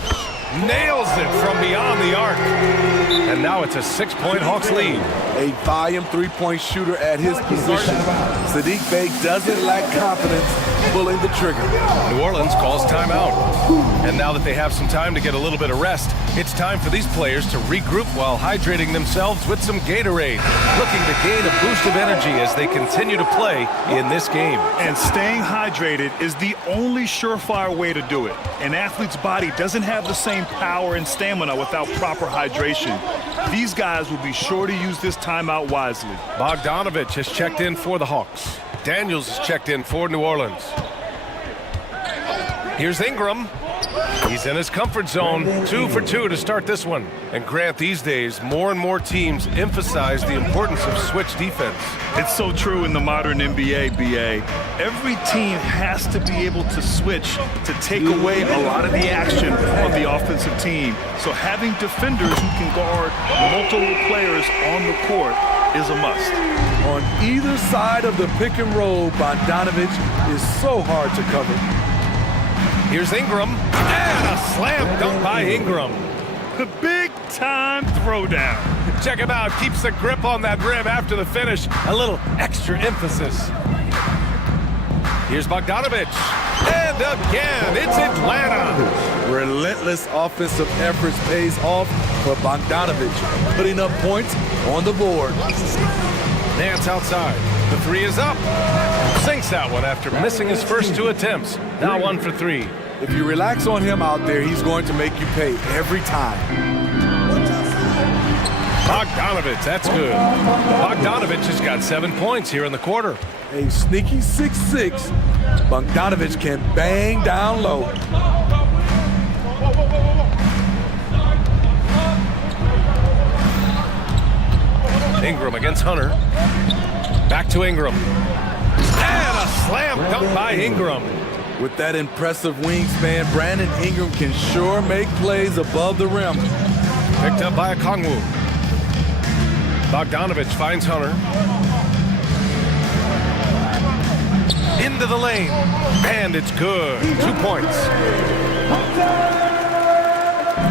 nails it from beyond the arc. And now it's a 6-point Hawks lead. A volume three-point shooter at his position. Saddiq Bey doesn't lack confidence pulling the trigger. New Orleans calls timeout. And now that they have some time to get a little bit of rest, it's time for these players to regroup while hydrating themselves with some Gatorade, looking to gain a boost of energy as they continue to play in this game. And staying hydrated is the only surefire way to do it. An athlete's body doesn't have the same power and stamina without proper hydration. These guys will be sure to use this timeout wisely. Bogdanovich has checked in for the Hawks. Daniels has checked in for New Orleans. Here's Ingram. He's in his comfort zone, 2 for 2 to start this one. And Grant, these days, more and more teams emphasize the importance of switch defense. It's so true in the modern NBA, BA. Every team has to be able to switch to take away a lot of the action on the offensive team. So having defenders who can guard multiple players on the court is a must. On either side of the pick and roll, Bogdanovich is so hard to cover. Here's Ingram, and a slam dunk by Ingram. The big-time throwdown. Check him out, keeps the grip on that rim after the finish. A little extra emphasis. Here's Bogdanovich, and again, it's Atlanta. Relentless offensive efforts pays off for Bogdanovich, putting up points on the board. Nance outside. The three is up. Sinks that one after missing his first 2 attempts. Now 1 for 3. If you relax on him out there, he's going to make you pay every time. Bogdanovich, that's good. Bogdanovich has got 7 points here in the quarter. A sneaky 6'6". Bogdanovich can bang down low. Ingram against Hunter. Back to Ingram. And a slam dunk by Ingram. With that impressive wingspan, Brandon Ingram can sure make plays above the rim. Picked up by Okongwu. Bogdanovich finds Hunter. Into the lane. And it's good. 2 points.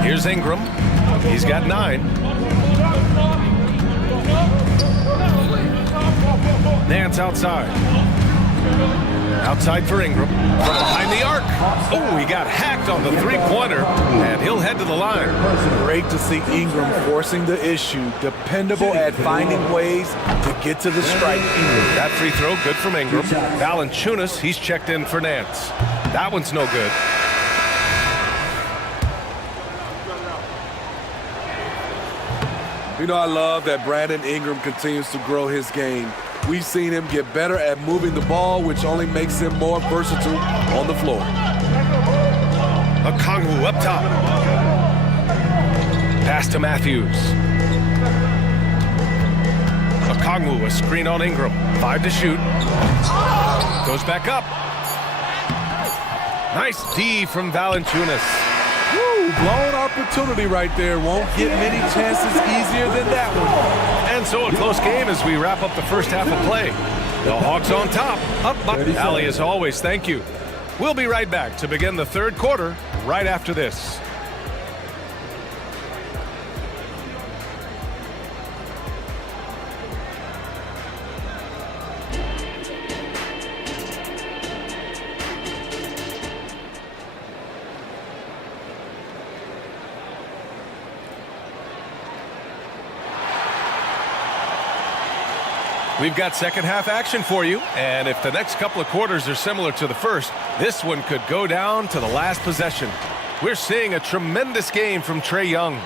Here's Ingram. He's got 9. Nance outside. Outside for Ingram. From behind the arc. Oh, he got hacked on the three-pointer, and he'll head to the line. Great to see Ingram forcing the issue. Dependable at finding ways to get to the stripe. That free throw, good from Ingram. Valanciunas, he's checked in for Nance. That one's no good. You know, I love that Brandon Ingram continues to grow his game. We've seen him get better at moving the ball, which only makes him more versatile on the floor. Okongwu up top. Pass to Matthews. Okongwu, a screen on Ingram. 5 to shoot. Goes back up. Nice D from Valanciunas. Woo, blown opportunity right there. Won't get many chances easier than that one. And so a close game as we wrap up the first half of play. The Hawks on top. Up by Allie as always, thank you. We'll be right back to begin the third quarter right after this. We've got second half action for you, and if the next couple of quarters are similar to the first, this one could go down to the last possession. We're seeing a tremendous game from Trae Young.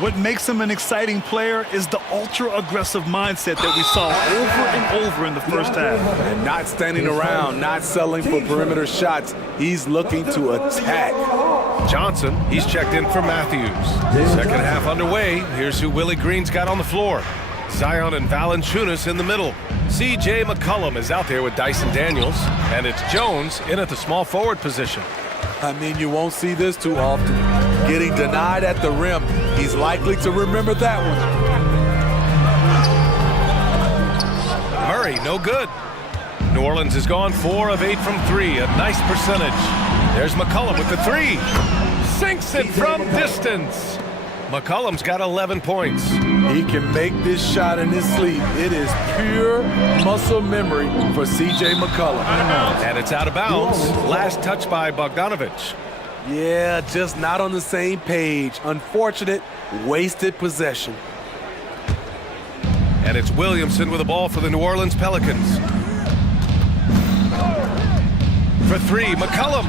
What makes him an exciting player is the ultra-aggressive mindset that we saw over and over in the first half. And not standing around, not settling for perimeter shots. He's looking to attack. Johnson, he's checked in for Matthews. Second half underway. Here's who Willie Green's got on the floor. Zion and Valanciunas in the middle. C.J. McCollum is out there with Dyson Daniels, and it's Jones in at the small forward position. I mean, you won't see this too often. Getting denied at the rim. He's likely to remember that one. Murray, no good. New Orleans has gone 4 of 8 from 3, a nice percentage. There's McCollum with the 3. sinks it from distance. McCollum's got 11 points. He can make this shot in his sleep. It is pure muscle memory for C.J. McCollum. And it's out of bounds. Last touch by Bogdanovich. Yeah, just not on the same page. Unfortunate, wasted possession. And it's Williamson with the ball for the New Orleans Pelicans. For three, McCollum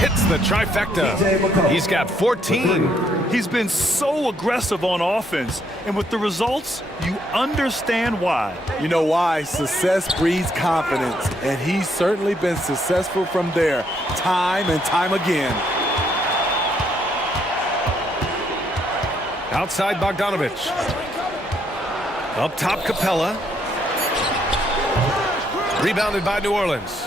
hits the trifecta. He's got 14. He's been so aggressive on offense, and with the results, you understand why. You know why? Success breeds confidence, and he's certainly been successful from there, time and time again. Outside Bogdanovich. Up top Capella. Rebounded by New Orleans.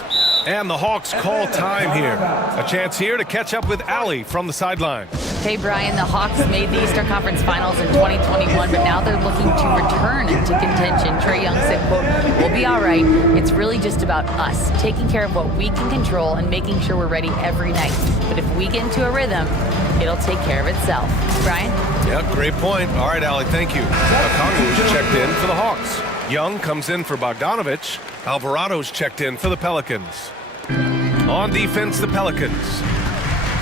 And the Hawks call time here. A chance here to catch up with Allie from the sideline. Hey, Brian, the Hawks made the Eastern Conference Finals in 2021, but now they're looking to return into contention. Trae Young said, quote, "We'll be all right. It's really just about us, taking care of what we can control and making sure we're ready every night. But if we get into a rhythm, it'll take care of itself." Brian? Yep, great point. All right, Allie, thank you. Okongwu's checked in for the Hawks. Young comes in for Bogdanovich. Alvarado's checked in for the Pelicans. On defense, the Pelicans.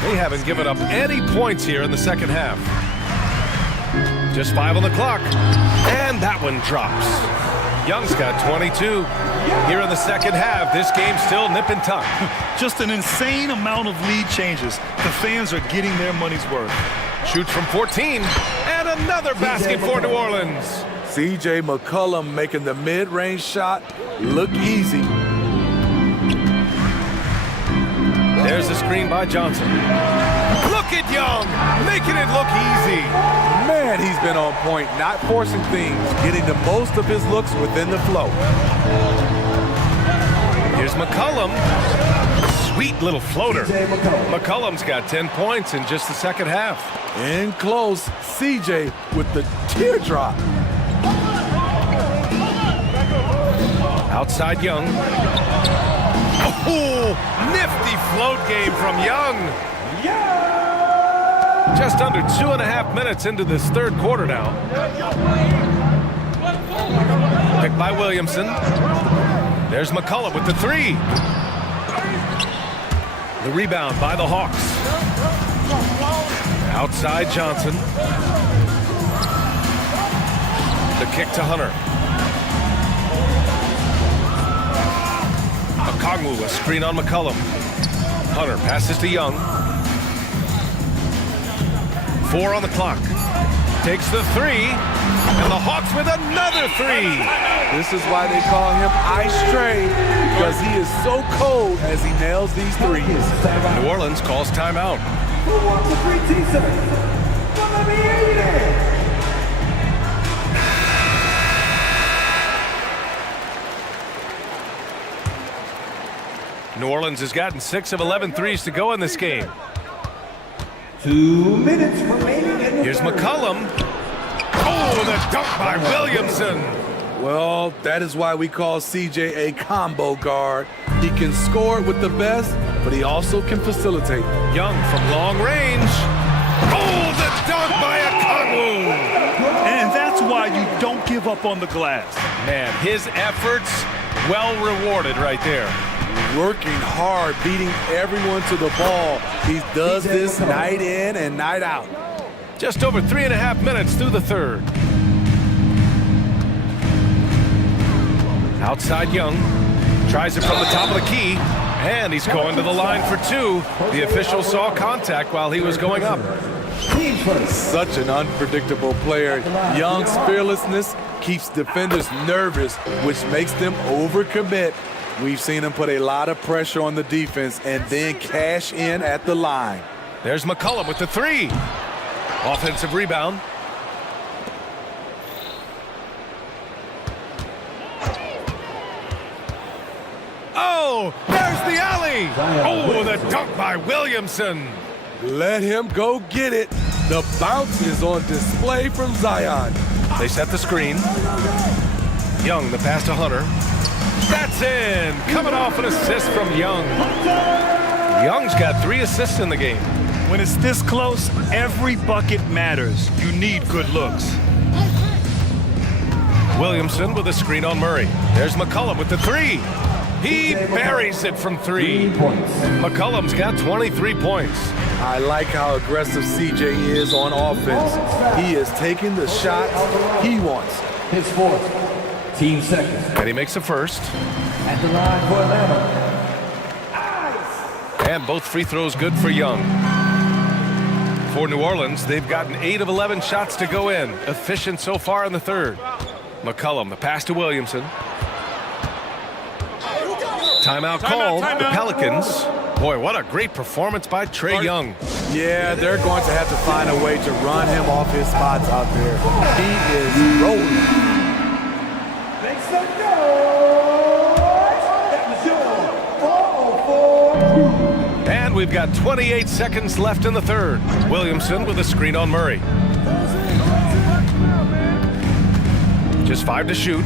They haven't given up any points here in the second half. Just 5 on the clock. And that one drops. Young's got 22. Here in the second half, this game's still nip and tuck. Just an insane amount of lead changes. The fans are getting their money's worth. Shoots from 14. And another basket for New Orleans. C.J. McCollum making the mid-range shot look easy. There's the screen by Johnson. Look at Young, making it look easy. Man, he's been on point, not forcing things, getting the most of his looks within the flow. Here's McCollum. Sweet little floater. McCollum's got 10 points in just the second half. In close, C.J. with the teardrop. Outside Young. Oh, nifty float game from Young. Just under 2.5 minutes into this third quarter now. Picked by Williamson. There's McCollum with the three. The rebound by the Hawks. Outside Johnson. The kick to Hunter. Okongwu, a screen on McCollum. Hunter passes to Young. 4 on the clock. Takes the three. And the Hawks with another three. This is why they call him Ice Trae, because he is so cold as he nails these threes. New Orleans calls timeout. New Orleans has gotten 6 of 11 threes to go in this game. 2 minutes remaining. Here's McCollum. Oh, the dunk by Williamson. Well, that is why we call CJ a combo guard. He can score with the best, but he also can facilitate. Young from long range. Oh, the dunk by Okongwu. And that's why you don't give up on the glass. Man, his efforts well rewarded right there. Working hard, beating everyone to the ball. He does this night in and night out. Just over 3.5 minutes through the third. Outside Young. Tries it from the top of the key. And he's going to the line for two. The official saw contact while he was going up. Such an unpredictable player. Young's fearlessness keeps defenders nervous, which makes them overcommit. We've seen him put a lot of pressure on the defense and then cash in at the line. There's McCollum with the three. Offensive rebound. Oh, there's the alley. Oh, the dunk by Williamson. Let him go get it. The bounce is on display from Zion. They set the screen. Young, the pass to Hunter. That's in. Coming off an assist from Young. Young's got 3 assists in the game. When it's this close, every bucket matters. You need good looks. Williamson with a screen on Murray. There's McCollum with the three. He buries it from 3. McCollum's got 23 points. I like how aggressive CJ is on offense. He is taking the shots he wants. His fourth. Team second. And he makes a first. At the line for Atlanta. And both free throws good for Young. For New Orleans, they've gotten 8 of 11 shots to go in. Efficient so far in the third. McCollum, the pass to Williamson. Timeout called. The Pelicans. Boy, what a great performance by Trae Young. Yeah, they're going to have to find a way to run him off his spots out there. He is rolling. Make some noise. That was your 404. And we've got 28 seconds left in the third. Williamson with a screen on Murray. Just 5 to shoot.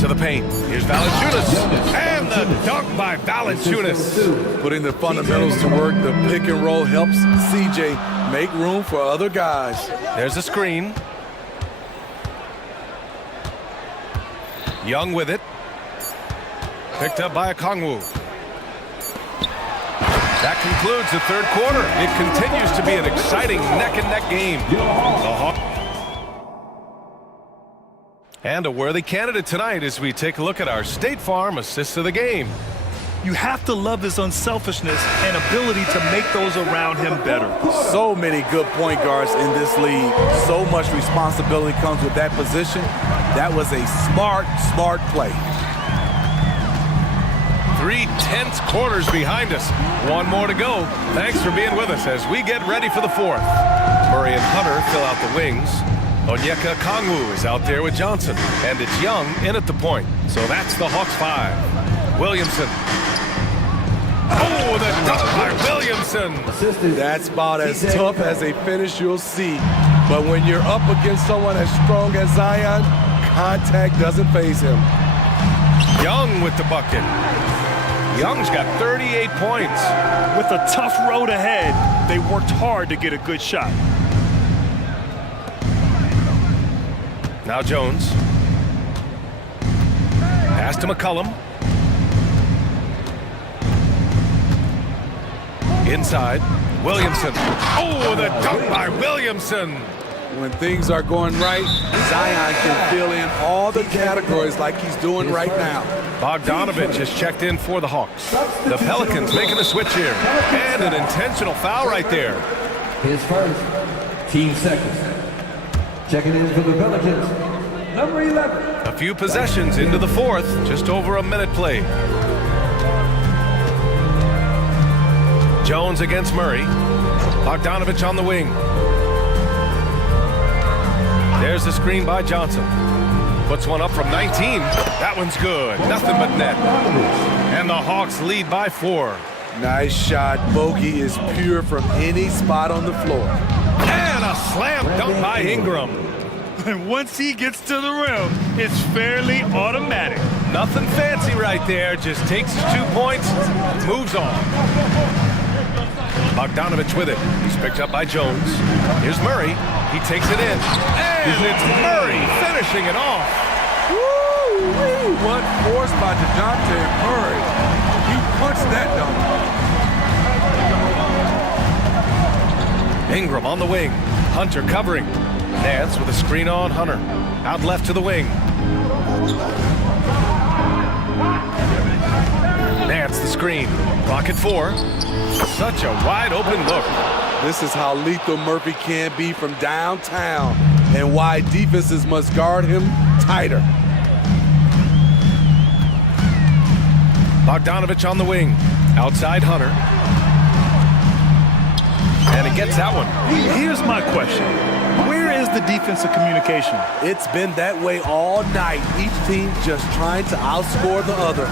To the paint. Here's Valanciunas. And the dunk by Valanciunas. Putting the fundamentals to work, the pick and roll helps CJ make room for other guys. There's a screen. Young with it. Picked up by Okongwu. That concludes the third quarter. It continues to be an exciting neck-and-neck game. And a worthy candidate tonight as we take a look at our State Farm assist of the game. You have to love his unselfishness and ability to make those around him better. So many good point guards in this league. So much responsibility comes with that position. That was a smart play. 3 tense quarters behind us. One more to go. Thanks for being with us as we get ready for the fourth. Murray and Hunter fill out the wings. Onyeka Okongwu is out there with Johnson. And it's Young in at the point. So that's the Hawks 5. Williamson. Oh, the dunk by Williamson. That's about as tough as a finish you'll see. But when you're up against someone as strong as Zion, contact doesn't faze him. Young with the bucket. Young's got 38 points. With a tough road ahead, they worked hard to get a good shot. Now Jones. Pass to McCollum. Inside. Williamson. Oh, the dunk by Williamson. When things are going right, Zion can fill in all the categories like he's doing right now. Bogdanovich has checked in for the Hawks. The Pelicans making a switch here. And an intentional foul right there. His first. Team second. Checking in for the Pelicans, number 11. A few possessions into the fourth. Just over a minute played. Jones against Murray. Bogdanovich on the wing. There's the screen by Johnson. Puts one up from 19. That one's good. Nothing but net. And the Hawks lead by 4. Nice shot. Bogey is pure from any spot on the floor. And a slam dunk by Ingram. And once he gets to the rim, it's fairly automatic. Nothing fancy right there. Just takes his 2 points, moves on. Bogdanovich with it. He's picked up by Jones. Here's Murray. He takes it in. And it's Murray finishing it off. Woo-wee! What force by DeJounte Murray. He punched that dunk. Ingram on the wing. Hunter covering. Nance with a screen on Hunter. Out left to the wing. Nance the screen. Clock at 4. Such a wide open look. This is how lethal Murphy can be from downtown and why defenses must guard him tighter. Bogdanovich on the wing. Outside Hunter. And he gets that one. Here's my question. Where is the defensive communication? It's been that way all night. Each team just trying to outscore the other.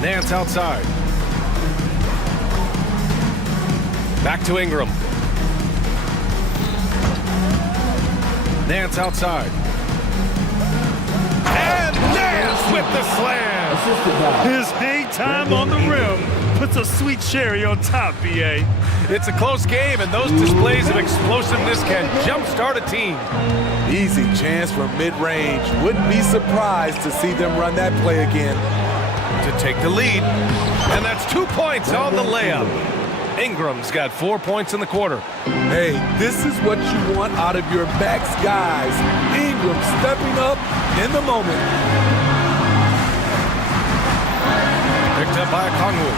Nance outside. Back to Ingram. Nance outside. And Nance with the slam. His hang time on the rim puts a sweet cherry on top, B.A. It's a close game, and those displays of explosiveness can jumpstart a team. Easy chance for mid-range. Wouldn't be surprised to see them run that play again. To take the lead, and that's 2 points on the layup. Ingram's got 4 points in the quarter. Hey, this is what you want out of your backs guys. Ingram stepping up in the moment. Picked up by Kongwu.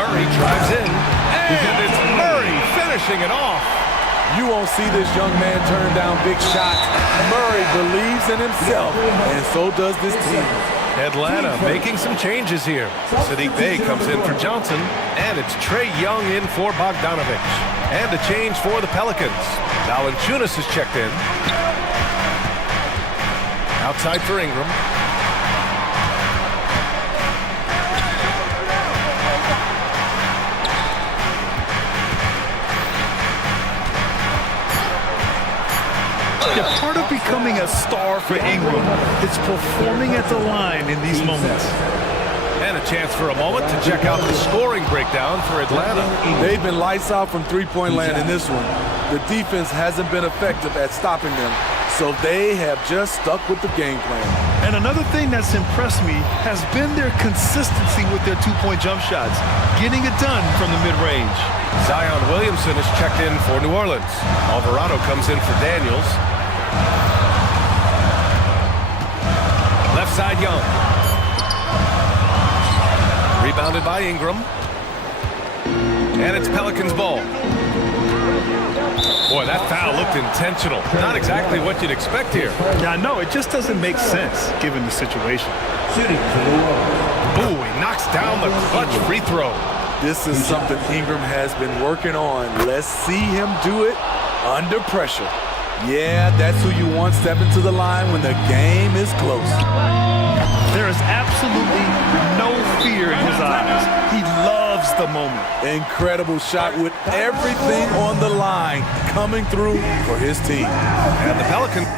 Murray drives in, and it's Murray finishing it off. You won't see this young man turn down big shots. Murray believes in himself, and so does this team. Atlanta making some changes here. Sadiq Bey comes in for Johnson, and it's Trae Young in for Bogdanovich. And a change for the Pelicans. Valanciunas is checked in. Outside for Ingram. Yeah, part of becoming a star for Ingram is performing at the line in these moments. And a chance for a moment to check out the scoring breakdown for Atlanta. They've been lights out from three-point land in this one. The defense hasn't been effective at stopping them, so they have just stuck with the game plan. And another thing that's impressed me has been their consistency with their two-point jump shots, getting it done from the mid-range. Zion Williamson is checked in for New Orleans. Alvarado comes in for Daniels. Left side Young. Rebounded by Ingram. And it's Pelicans ball. Boy, that foul looked intentional. Not exactly what you'd expect here. Yeah, no, it just doesn't make sense given the situation. Ooh, he knocks down the clutch free throw. This is something Ingram has been working on. Let's see him do it under pressure. Yeah, that's who you want stepping to the line when the game is close. There is absolutely no fear in his eyes. He loves the moment. Incredible shot with everything on the line coming through for his team. And the Pelicans.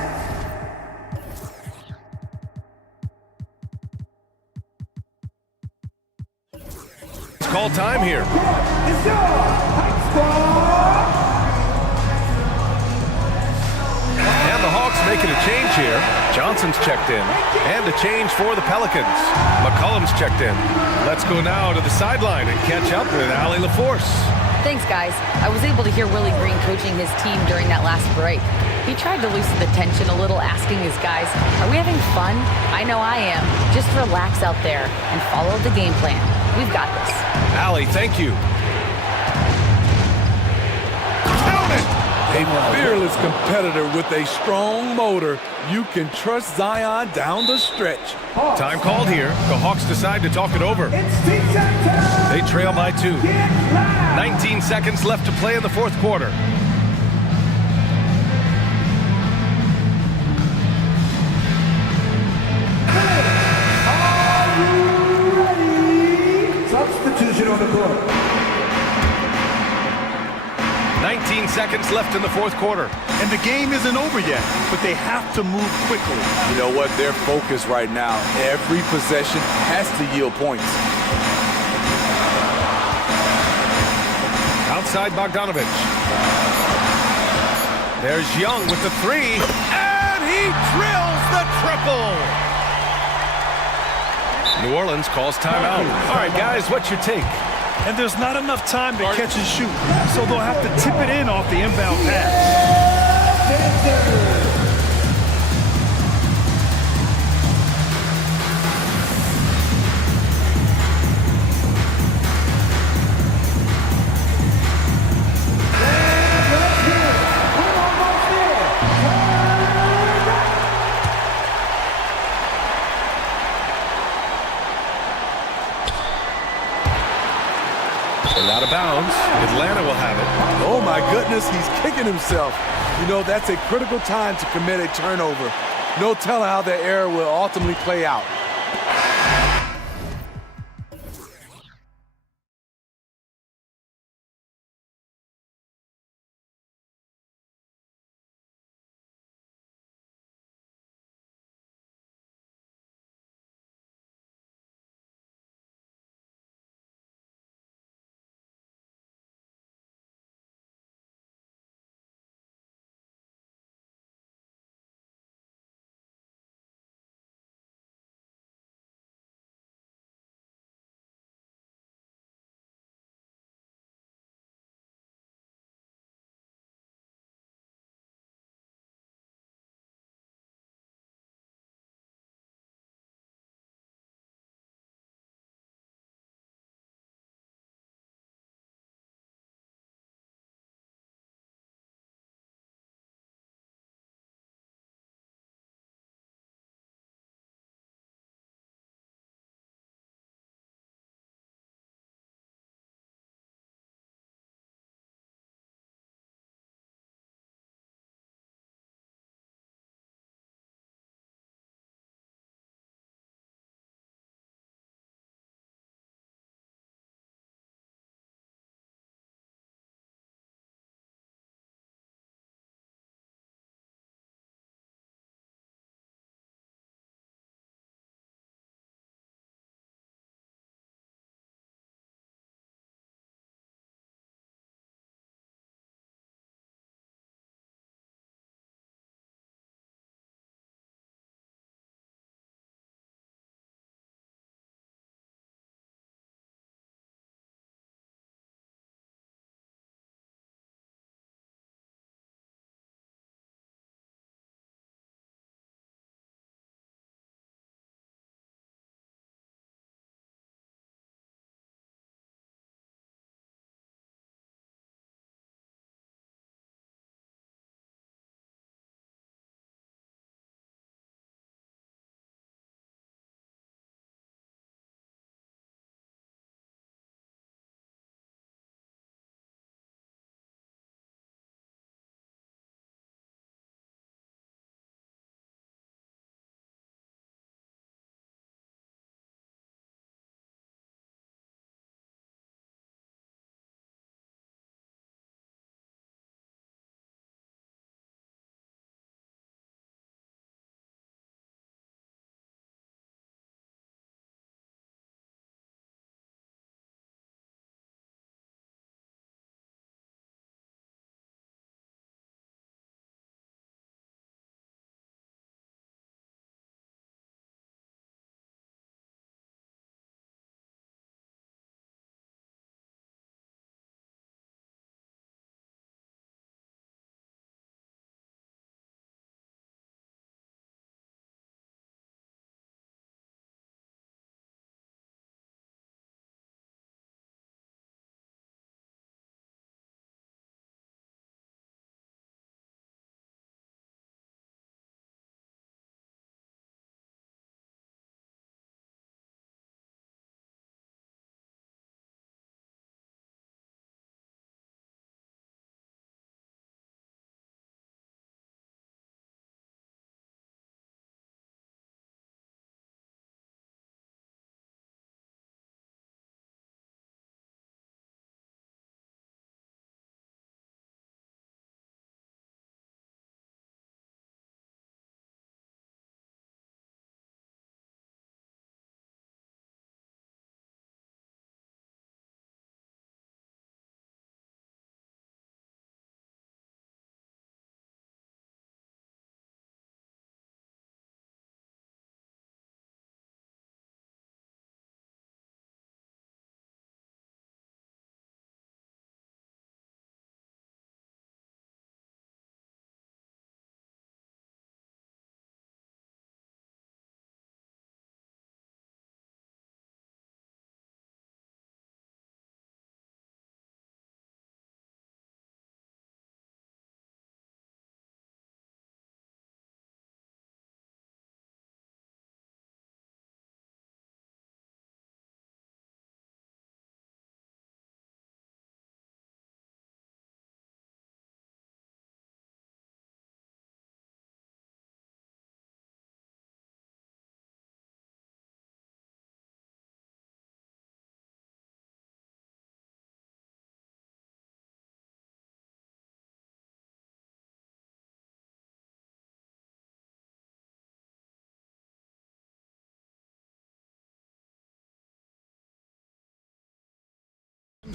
It's call time here. And the Hawks making a change here. Johnson's checked in. And a change for the Pelicans. McCollum's checked in. Let's go now to the sideline and catch up with Allie LaForce. Thanks, guys. I was able to hear Willie Green coaching his team during that last break. He tried to loosen the tension a little, asking his guys, are we having fun? I know I am. Just relax out there and follow the game plan. We've got this. Allie, thank you. Count it! A fearless competitor with a strong motor. You can trust Zion down the stretch. Time called here. The Hawks decide to talk it over. They trail by 2. 19 seconds left to play in the fourth quarter. Substitution on the court. 19 seconds left in the fourth quarter. And the game isn't over yet, but they have to move quickly. You know what? They're focused right now. Every possession has to yield points. Outside Bogdanovich. There's Young with the 3, and he drills the triple! New Orleans calls timeout. All right, guys, what's your take? And there's not enough time to catch and shoot, so they'll have to tip it in off the inbound pass. And out of bounds, Atlanta will have it. Oh my goodness, he's kicking himself. You know, that's a critical time to commit a turnover. No telling how the error will ultimately play out.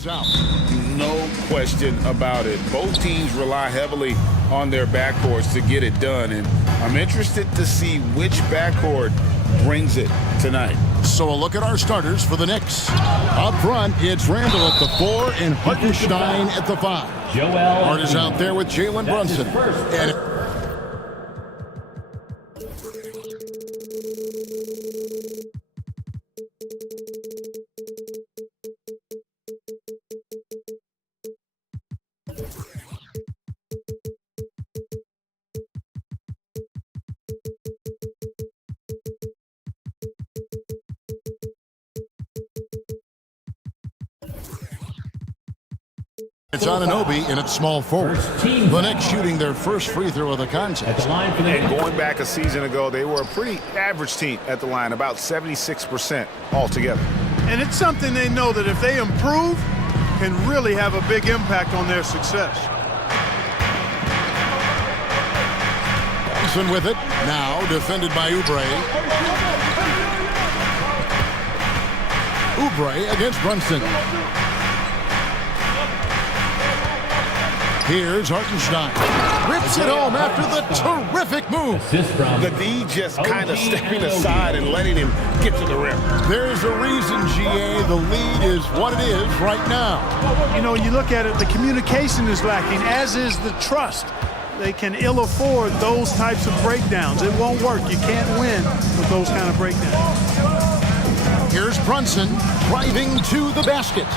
No question about it. Both teams rely heavily on their backcourts to get it done, and I'm interested to see which backcourt brings it tonight. So a look at our starters for the Knicks. Up front, it's Randall at the 4 and Hartenstein at the 5. Hart is out there with Jalen Brunson. And it's Anunoby in its small forward. The Knicks shooting their first free throw of the contest. And going back a season ago, they were a pretty average team at the line, about 76% altogether. And it's something they know that if they improve, can really have a big impact on their success. Brunson with it. Now defended by Oubre. Oubre against Brunson. Here's Hartenstein. Rips it home after the terrific move. The D just kind of stepping aside and letting him get to the rim. There's a reason, GA, the lead is what it is right now. You know, you look at it, the communication is lacking, as is the trust. They can ill afford those types of breakdowns. It won't work. You can't win with those kind of breakdowns. Here's Brunson driving to the basket.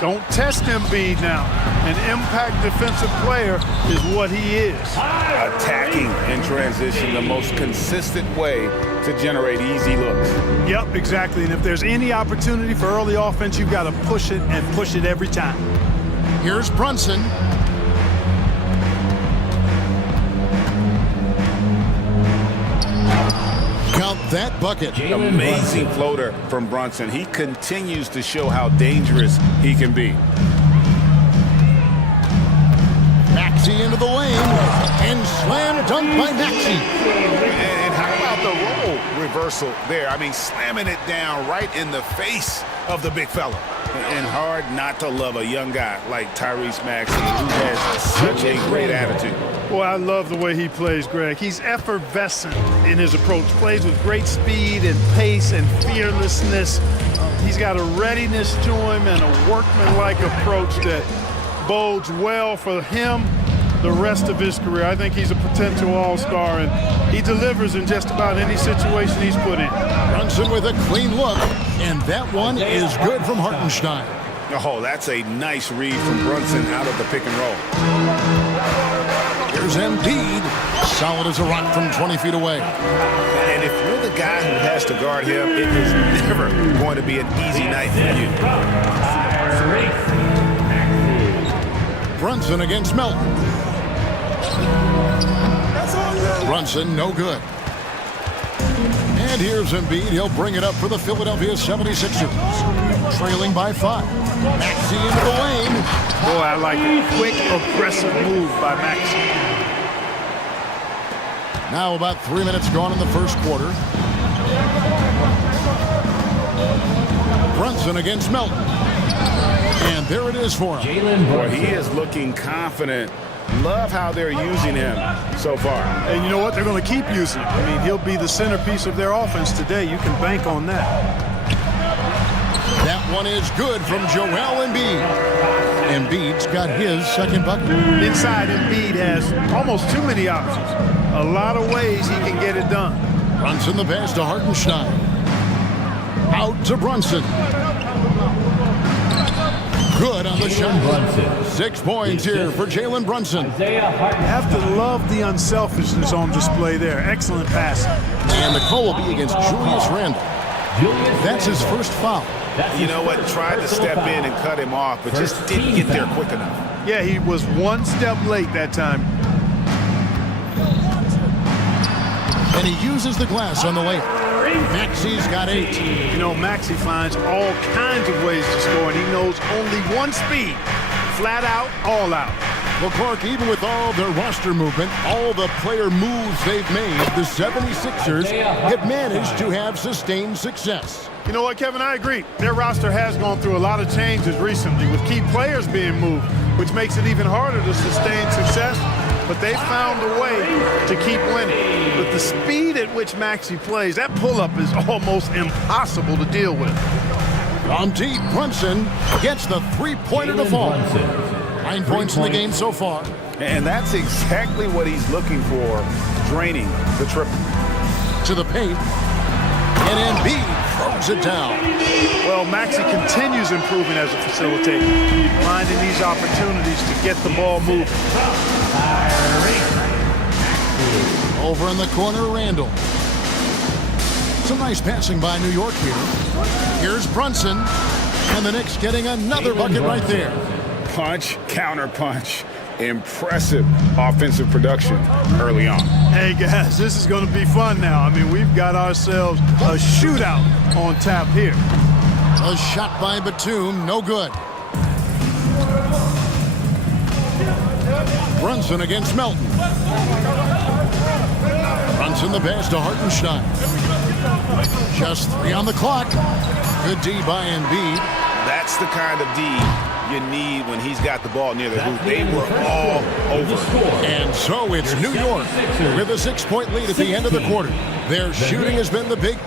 Don't test Embiid now. An impact defensive player is what he is. Attacking in transition, the most consistent way to generate easy looks. Yep, exactly. And if there's any opportunity for early offense, you've got to push it and push it every time. Here's Brunson. Count that bucket. Amazing floater from Brunson. He continues to show how dangerous he can be. Maxey into the lane and slam dunk by Maxey. And how about the role reversal there? I mean, slamming it down right in the face of the big fella. And hard not to love a young guy like Tyrese Maxey, who has such a great attitude. Boy, I love the way he plays, Greg. He's effervescent in his approach. Plays with great speed and pace and fearlessness. He's got a readiness to him and a workmanlike approach that bodes well for him the rest of his career. I think he's a potential all-star, and he delivers in just about any situation he's put in. Brunson with a clean look, and that one is good from Hartenstein. Oh, that's a nice read from Brunson out of the pick and roll. Here's Embiid, solid as a rock from 20 feet away. And if you're the guy who has to guard him, it is never going to be an easy night for you. Brunson against Melton. Brunson, no good. And here's Embiid. He'll bring it up for the Philadelphia 76ers. Trailing by 5. Maxey into the lane. Boy, I like a quick, aggressive move by Maxey. Now about 3 minutes gone in the first quarter. Brunson against Melton. And there it is for him. Boy, he is looking confident. Love how they're using him so far. And you know what? They're going to keep using him. I mean, he'll be the centerpiece of their offense today. You can bank on that. That one is good from Joel Embiid. Embiid's got his second bucket. Inside, Embiid has almost too many options. A lot of ways he can get it done. Brunson the pass to Hartenstein. Out to Brunson. Good on the shot. 6 points here for Jalen Brunson. Have to love the unselfishness on display there. Excellent pass. And the call will be against Julius Randle. That's his first foul. You know what? Tried to step in and cut him off, but just didn't get there quick enough. Yeah, he was one step late that time. And he uses the glass on the layup. Maxey's got 8. You know, Maxey finds all kinds of ways to score, and he knows only one speed. Flat out, all out. Well, Clark, even with all their roster movement, all the player moves they've made, the 76ers have managed to have sustained success. You know what, Kevin? I agree. Their roster has gone through a lot of changes recently with key players being moved, which makes it even harder to sustain success. But they found a way to keep winning. With the speed at which Maxey plays, that pull-up is almost impossible to deal with. From deep, Brunson gets the three-pointer to fall. 9 points in the game so far. And that's exactly what he's looking for, draining the triple. To the paint. And Embiid throws it down. Well, Maxey continues improving as a facilitator, finding these opportunities to get the ball moving. Over in the corner, Randall. Some nice passing by New York here. Here's Brunson. And the Knicks getting another bucket right there. Punch, counter punch. Impressive offensive production early on. Hey, guys, this is going to be fun now. I mean, we've got ourselves a shootout on tap here. A shot by Batum, no good. Brunson against Melton. Brunson the pass to Hartenstein. Just 3 on the clock. Good D by Embiid. That's the kind of D you need when he's got the ball near the hoop. They were all over. And so it's New York with a 6-point lead at the end of the quarter. Their shooting has been the big...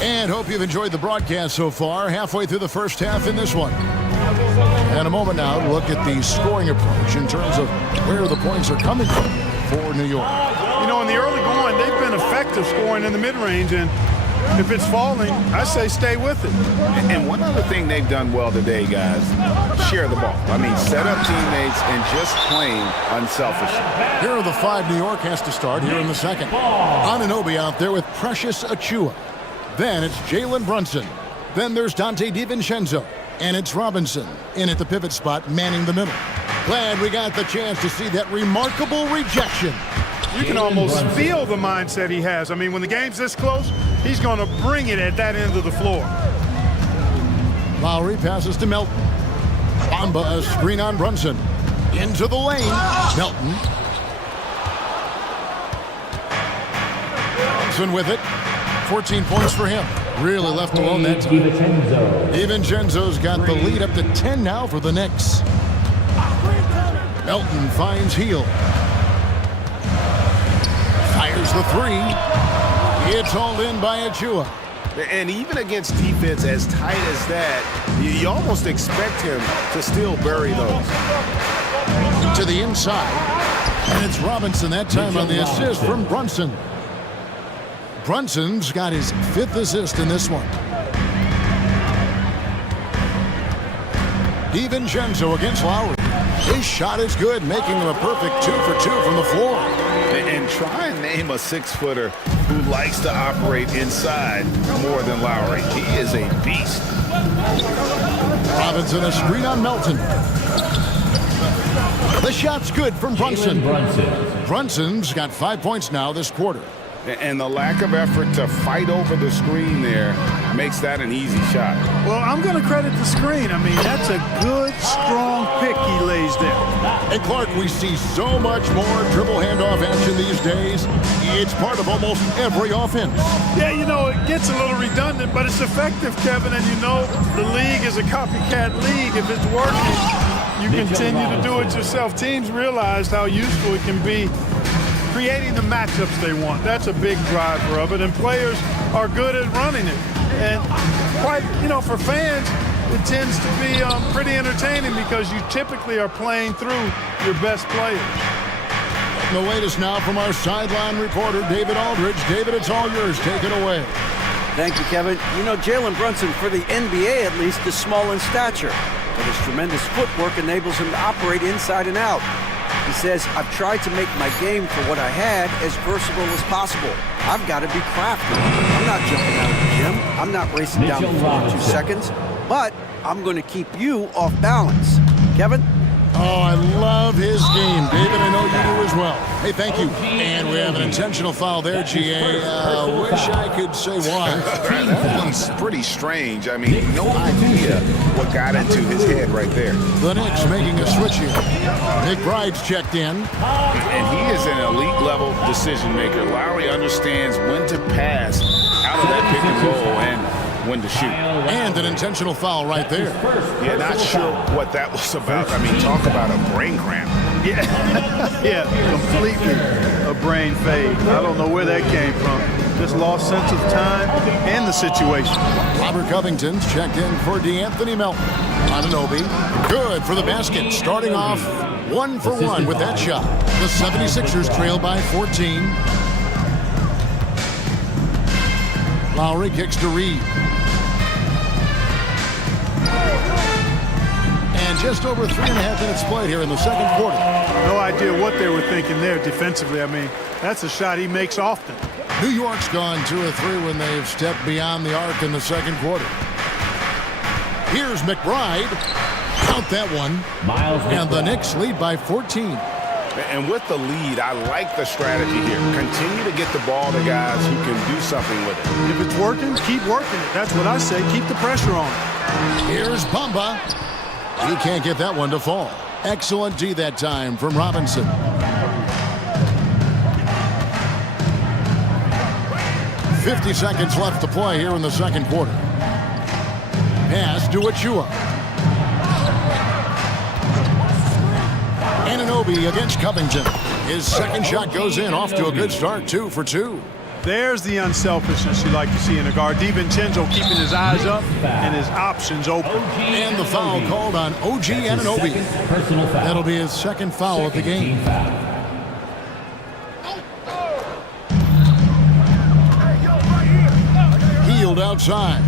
And hope you've enjoyed the broadcast so far. Halfway through the first half in this one. And a moment now to look at the scoring approach in terms of where the points are coming from for New York. You know, in the early going, they've been effective scoring in the mid-range, and if it's falling, I say stay with it. And one other thing they've done well today, guys, share the ball. I mean, set up teammates and just playing unselfishly. Here are the 5 New York has to start here in the second. Anunoby out there with Precious Achiuwa. Then it's Jalen Brunson. Then there's Dante DiVincenzo. And it's Robinson in at the pivot spot, manning the middle. Glad we got the chance to see that remarkable rejection. You can almost feel the mindset he has. I mean, when the game's this close, he's going to bring it at that end of the floor. Lowry passes to Melton. Bamba a screen on Brunson. Into the lane. Melton. Brunson with it. 14 points for him. Really left alone that time. DiVincenzo's got the lead up to 10 now for the Knicks. Melton finds Heel. Fires the 3. It's hauled in by Achiuwa. And even against defense as tight as that, you almost expect him to still bury those. To the inside. And it's Robinson that time on the assist from Brunson. Brunson's got his 5th assist in this one. DiVincenzo against Lowry. His shot is good, making him a perfect 2 for 2 from the floor. And try and name a 6-footer who likes to operate inside more than Lowry. He is a beast. Robinson a screen on Melton. The shot's good from Brunson. Brunson's got 5 points now this quarter. And the lack of effort to fight over the screen there makes that an easy shot. Well, I'm going to credit the screen. I mean, that's a good, strong pick he lays there. And Clark, we see so much more dribble handoff action these days. It's part of almost every offense. Yeah, you know, it gets a little redundant, but it's effective, Kevin. And you know, the league is a copycat league. If it's working, you continue to do it yourself. Teams realized how useful it can be creating the matchups they want. That's a big driver of it, and players are good at running it. And quite, you know, for fans, it tends to be pretty entertaining because you typically are playing through your best players. The latest now from our sideline reporter, David Aldridge. David, it's all yours. Take it away. Thank you, Kevin. You know, Jalen Brunson, for the NBA at least, is small in stature, but his tremendous footwork enables him to operate inside and out. He says, I've tried to make my game for what I had as versatile as possible. I've got to be crafty. I'm not jumping out of the gym. I'm not racing down the floor in 2 seconds, but I'm going to keep you off balance. Kevin? Oh, I love his game. David, I know you do as as well. Hey, thank you. And we have an intentional foul there, GA. Wish I could say why. That one's pretty strange. I mean, no idea what got into his head right there. The Knicks making a switch here. McBride's checked in. And he is an elite-level decision maker. Lowry understands when to pass out of that pick and roll and when to shoot. And an intentional foul right there. Yeah, not sure what that was about. I mean, talk about a brain cramp. Yeah, yeah, completely a brain fade. I don't know where that came from. Just lost sense of time and the situation. Robert Covington's checked in for DeAnthony Melton. Anunoby, good for the basket. Starting off 1 for 1 with that shot. The 76ers trail by 14. Lowry kicks to Reed. And just over 3.5 minutes played here in the second quarter. No idea what they were thinking there defensively. I mean, that's a shot he makes often. New York's gone 2 of 3 when they've stepped beyond the arc in the second quarter. Here's McBride. Count that one. And the Knicks lead by 14. And with the lead, I like the strategy here. Continue to get the ball to guys who can do something with it. If it's working, keep working it. That's what I say. Keep the pressure on. Here's Bamba. He can't get that one to fall. Excellent D that time from Robinson. "50 seconds left to play here in the second quarter. Pass to Achua. Anunoby against Covington. His second shot goes in, off to a good start, 2 for 2. There's the unselfishness you like to see in a guard. DiVincenzo keeping his eyes up and his options open. And the foul called on OG Anunoby. That'll be his second foul of the game. Healed outside.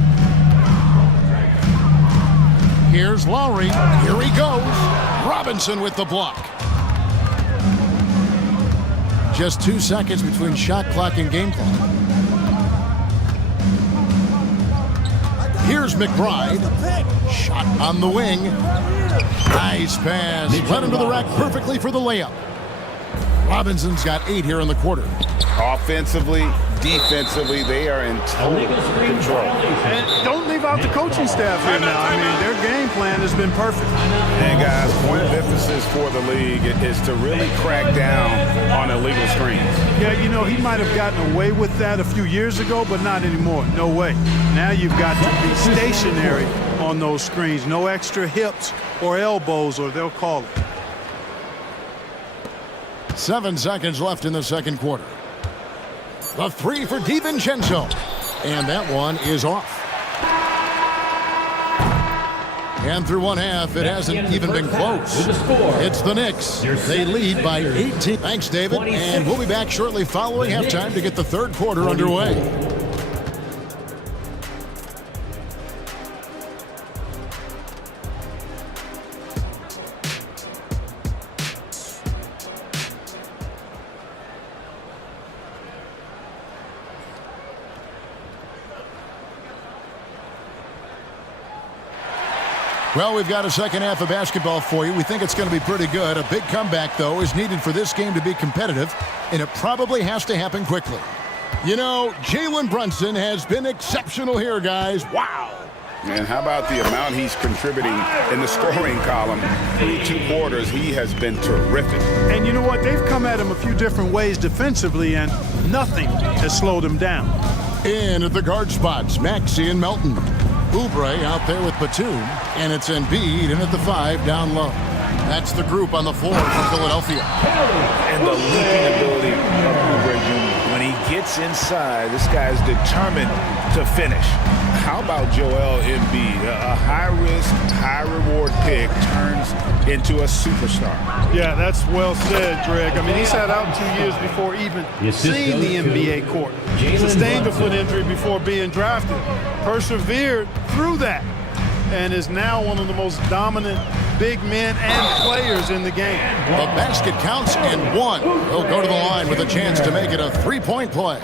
Here's Lowry. Here he goes. Robinson with the block. Just 2 seconds between shot clock and game clock. Here's McBride. Shot on the wing. Nice pass. Led him to the rack perfectly for the layup. Robinson's got 8 here in the quarter. Offensively, defensively, they are in total control. And don't leave out the coaching staff here now. I mean, their game plan has been perfect. And guys, point of emphasis for the league is to really crack down on illegal screens. Yeah, you know, he might have gotten away with that a few years ago, but not anymore. No way. Now you've got to be stationary on those screens. No extra hips or elbows, or they'll call it. 7 seconds left in the second quarter. The 3 for DiVincenzo. And that one is off. And through one half, it hasn't even been close. It's the Knicks. They lead by 18. Thanks, David. And we'll be back shortly following halftime to get the third quarter underway. Well, we've got a second half of basketball for you. We think it's going to be pretty good. A big comeback, though, is needed for this game to be competitive, and it probably has to happen quickly. You know, Jalen Brunson has been exceptional here, guys. Wow. And how about the amount he's contributing in the scoring column? Through 2 quarters, he has been terrific. And you know what? They've come at him a few different ways defensively, and nothing has slowed him down. In at the guard spots, Maxey and Melton. Oubre out there with Batum, and it's Embiid in at the 5 down low. That's the group on the floor for Philadelphia. And the leaping ability of Oubre Jr. When he gets inside, this guy's determined to finish. How about Joel Embiid? A high-risk, high-reward pick turns into a superstar. Yeah, that's well said, Greg. I mean, he sat out 2 years before even seeing the NBA court. Sustained a foot injury before being drafted. Persevered through that and is now one of the most dominant big men and players in the game. The basket counts and 1. He'll go to the line with a chance to make it a 3-point play.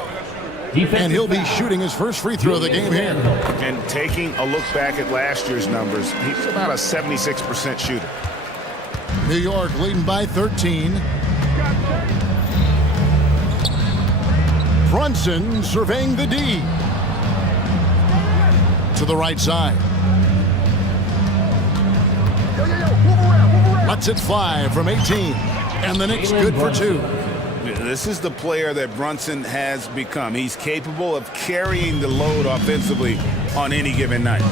And he'll be shooting his first free throw of the game here. And taking a look back at last year's numbers, he's about a 76% shooter. New York leading by 13. Brunson surveying the D. To the right side. Lets it fly from 18. And the Knicks good for 2. This is the player that Brunson has become. He's capable of carrying the load offensively on any given night.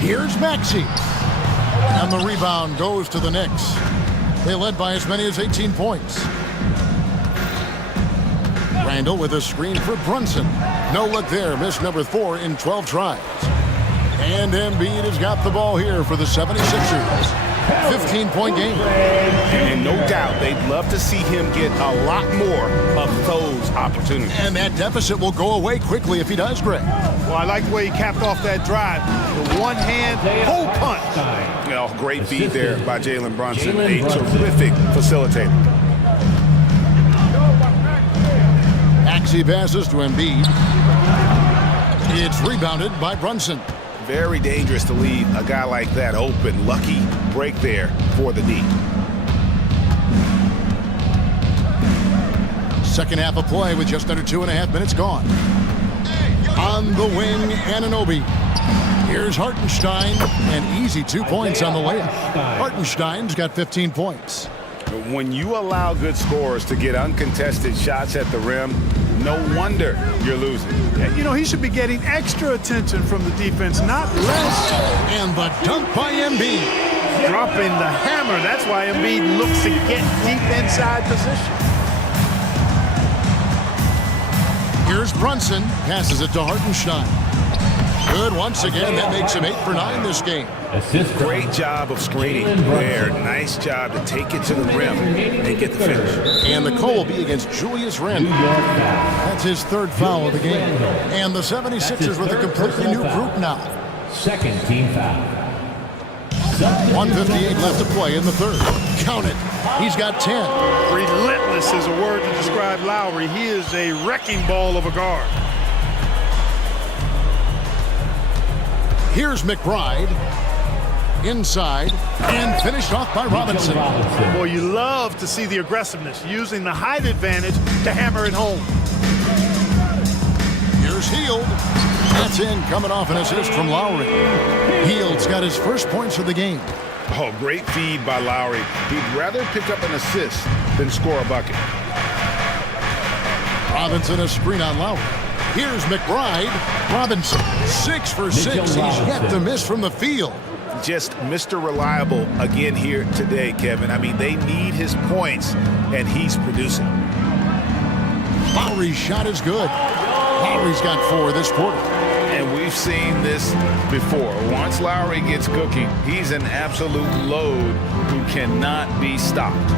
Here's Maxey. And the rebound goes to the Knicks. They led by as many as 18 points. Randall with a screen for Brunson. No look there. Missed number 4 in 12 tries. And Embiid has got the ball here for the 76ers. 15-point game. And no doubt they'd love to see him get a lot more of those opportunities. And that deficit will go away quickly if he does, Greg. Well, I like the way he capped off that drive. The one-hand pull punch. Well, great feed there by Jalen Brunson. A terrific facilitator. Maxey passes to Embiid. It's rebounded by Brunson. Very dangerous to leave a guy like that open. Lucky break there for the D. Second half of play with just under 2.5 minutes gone. On the wing, Anunoby. Here's Hartenstein, and easy 2 points on the layup. Hartenstein's got 15 points. When you allow good scorers to get uncontested shots at the rim, no wonder you're losing. You know, he should be getting extra attention from the defense, not less. And the dunk by Embiid. Dropping the hammer. That's why Embiid looks to get deep inside position. Here's Brunson. Passes it to Hartenstein. Good once again. That makes him 8 for 9 this game. Great job of screening there. Nice job to take it to the rim and get the finish. And the call will be against Julius Randle. That's his 3rd foul of the game. And the 76ers with a completely new group now. Second team foul. 1:58 left to play in the 3rd. Count it. He's got 10. Relentless is a word to describe Lowry. He is a wrecking ball of a guard. Here's McBride. Inside. And finished off by Robinson. Boy, you love to see the aggressiveness, using the height advantage to hammer it home. Here's Hield. That's in, coming off an assist from Lowry. Hield's got his first points of the game. Oh, great feed by Lowry. He'd rather pick up an assist than score a bucket. Robinson a screen on Lowry. Here's McBride. Robinson, 6 for 6. He's yet to miss from the field. Just Mr. Reliable again here today, Kevin. I mean, they need his points, and he's producing. Lowry's shot is good. Lowry's got 4 this quarter. And we've seen this before. Once Lowry gets cooking, he's an absolute load who cannot be stopped.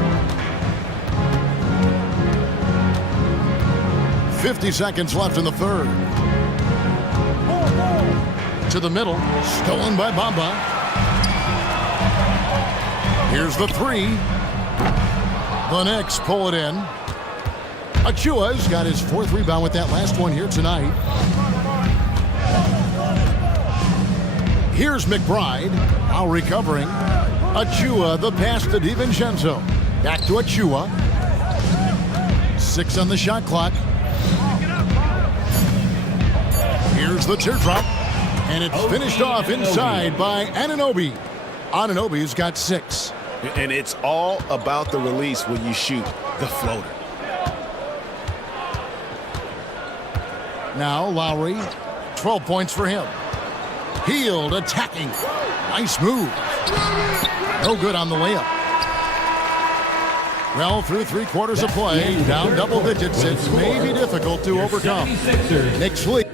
50 seconds left in the 3rd. To the middle, stolen by Bamba. Here's the 3. The Knicks pull it in. Achua's got his 4th rebound with that last one here tonight. Here's McBride, now recovering. Achua, the pass to DiVincenzo. Back to Achua. 6 on the shot clock. Here's the teardrop. And it's finished off inside by Anunoby. Anunoby's got 6. And it's all about the release when you shoot the floater. Now Lowry, 12 points for him. Hield attacking. Nice move. No good on the layup. Well, through 3 quarters of play, down double digits, it may be difficult to overcome. Knicks lead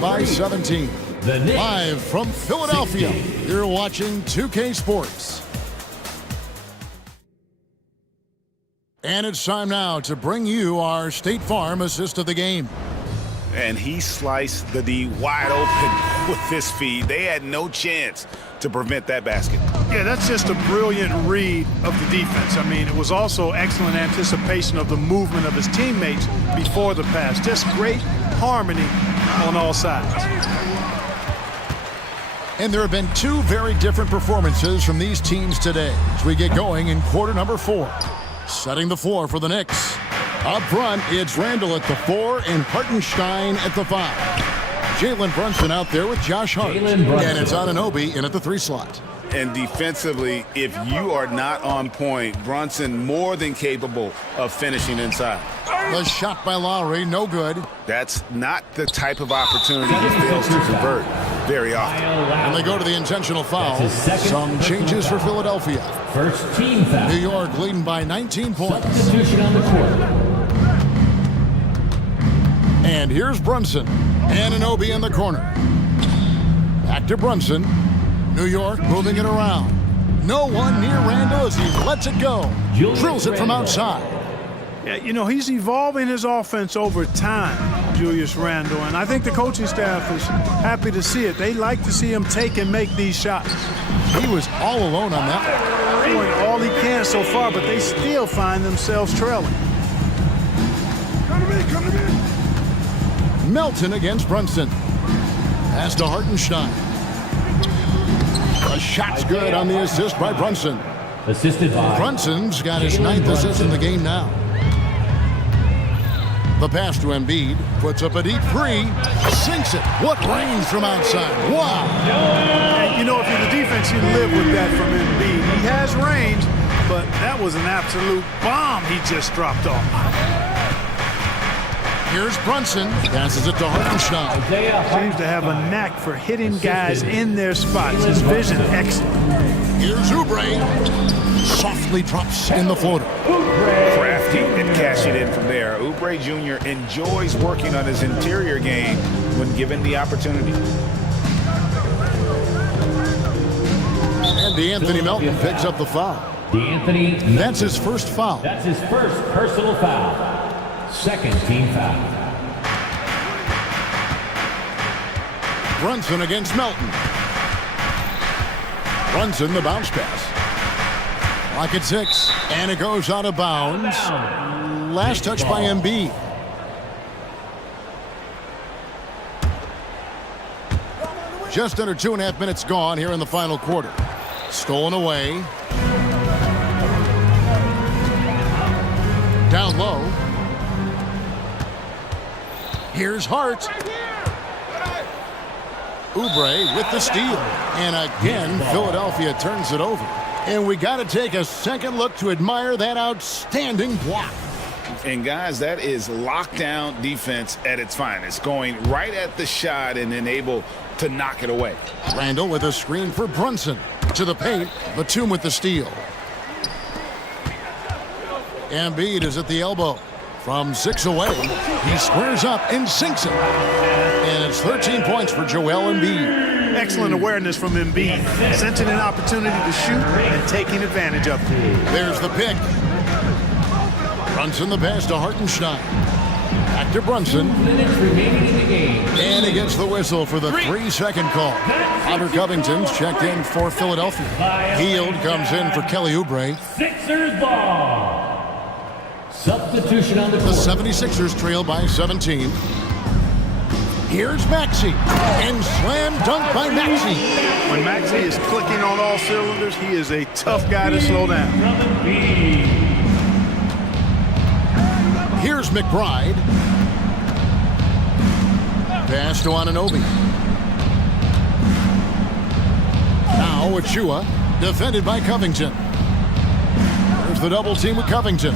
by 17. Live from Philadelphia, you're watching 2K Sports. And it's time now to bring you our State Farm assist of the game. And he sliced the D wide open with this feed. They had no chance to prevent that basket. Yeah, that's just a brilliant read of the defense. I mean, it was also excellent anticipation of the movement of his teammates before the pass. Just great harmony on all sides. And there have been two very different performances from these teams today as we get going in quarter number 4. Setting the floor for the Knicks. Up front, it's Randall at the 4 and Hartenstein at the 5. Jalen Brunson out there with Josh Hart. And it's Anunoby in at the 3 slot. And defensively, if you are not on point, Brunson more than capable of finishing inside. The shot by Lowry, no good. That's not the type of opportunity he fails to convert very often. And they go to the intentional foul. Some changes for Philadelphia. First team foul. New York leading by 19 points. Substitution on the court. And here's Brunson. Anunoby in the corner. Back to Brunson. New York moving it around. No one near Randall as he lets it go. Drills it from outside. Yeah, you know, he's evolving his offense over time, Julius Randle, and I think the coaching staff is happy to see it. They like to see him take and make these shots. He was all alone on that one. Doing all he can so far, but they still find themselves trailing. Come to me. Melton against Brunson. Pass to Hartenstein. The shot's good on the assist by Brunson. Assisted by Brunson's got his 9th assist in the game now. The pass to Embiid, puts up a deep 3, sinks it. What range from outside. Wow. And, you know, if you're the defense, you live with that from Embiid. He has range, but that was an absolute bomb he just dropped off. Here's Brunson, passes it to Hartenstein. Seems to have a knack for hitting guys in their spots. His vision excellent. Here's Oubre. Softly drops in the floater. Crafty and cashing in from there. Oubre Jr. enjoys working on his interior game when given the opportunity. And DeAnthony Melton picks up the foul. DeAnthony. That's his first foul. That's his first personal foul. Second team foul. Brunson against Melton. Brunson, the bounce pass. Lock at 6, and it goes out of bounds. Last touch by Embiid. Just under 2.5 minutes gone here in the final quarter. Stolen away. Down low. Here's Hart. Oubre with the steal. And again, Philadelphia turns it over. And we got to take a second look to admire that outstanding block. And guys, that is lockdown defense at its finest. Going right at the shot and then able to knock it away. Randall with a screen for Brunson. To the paint, Batum with the steal. Embiid is at the elbow. From 6 away, he squares up and sinks it. And it's 13 points for Joel Embiid. Excellent awareness from Embiid, sensing an opportunity to shoot and taking advantage of it. There's the pick. Brunson the pass to Hartenstein. Back to Brunson. And he gets the whistle for the 3-second call. Robert Covington's checked in for Philadelphia. Hield comes in for Kelly Oubre. Sixers ball. Substitution on the court. The 76ers trail by 17. Here's Maxey. And slam dunk by Maxey. When Maxey is clicking on all cylinders, he is a tough guy to slow down. Here's McBride. Pass to Anunoby. Now Achua, defended by Covington. There's the double team with Covington.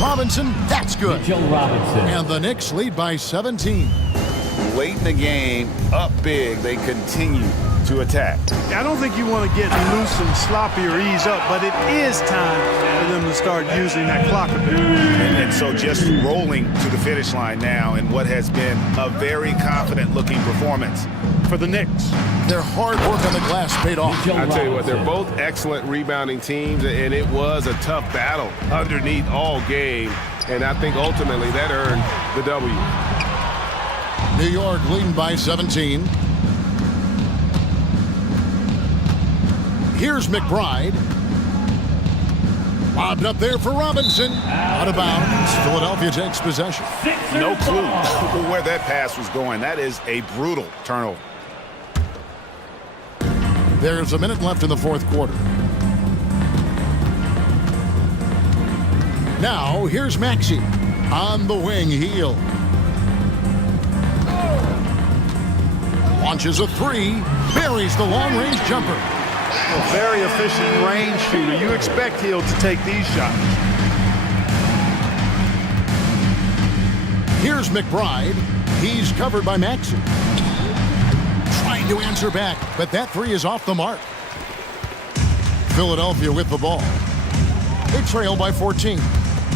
Robinson, that's good. And the Knicks lead by 17. Late in the game, up big, they continue to attack. I don't think you want to get loose and sloppy or ease up, but it is time for them to start using that clock a bit. And so just rolling to the finish line now in what has been a very confident-looking performance for the Knicks. Their hard work on the glass paid off. I tell you what, they're both excellent rebounding teams, and it was a tough battle underneath all game, and I think ultimately that earned the W. New York leading by 17. Here's McBride. Lobbed up there for Robinson. Out of bounds. Philadelphia takes possession. No clue where that pass was going. That is a brutal turnover. There's a minute left in the fourth quarter. Now, here's Maxey on the wing heel. Launches a three, buries the long-range jumper. A very efficient range shooter. You expect Hill to take these shots. Here's McBride. He's covered by Maxey. Trying to answer back, but that three is off the mark. Philadelphia with the ball. They trail by 14.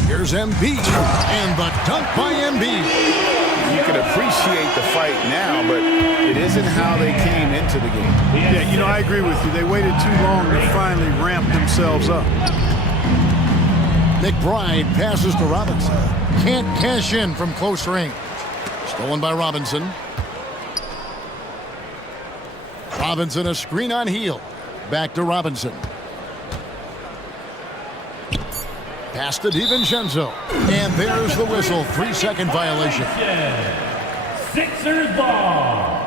Here's Embiid, and the dunk by Embiid. You can appreciate the fight now, but it isn't how they came into the game. Yeah, you know, I agree with you. They waited too long to finally ramp themselves up. McBride passes to Robinson. Can't cash in from close range. Stolen by Robinson. Robinson, a screen on heel. Back to Robinson. Pass to DiVincenzo. And there's the whistle. 3-second violation. Sixers ball.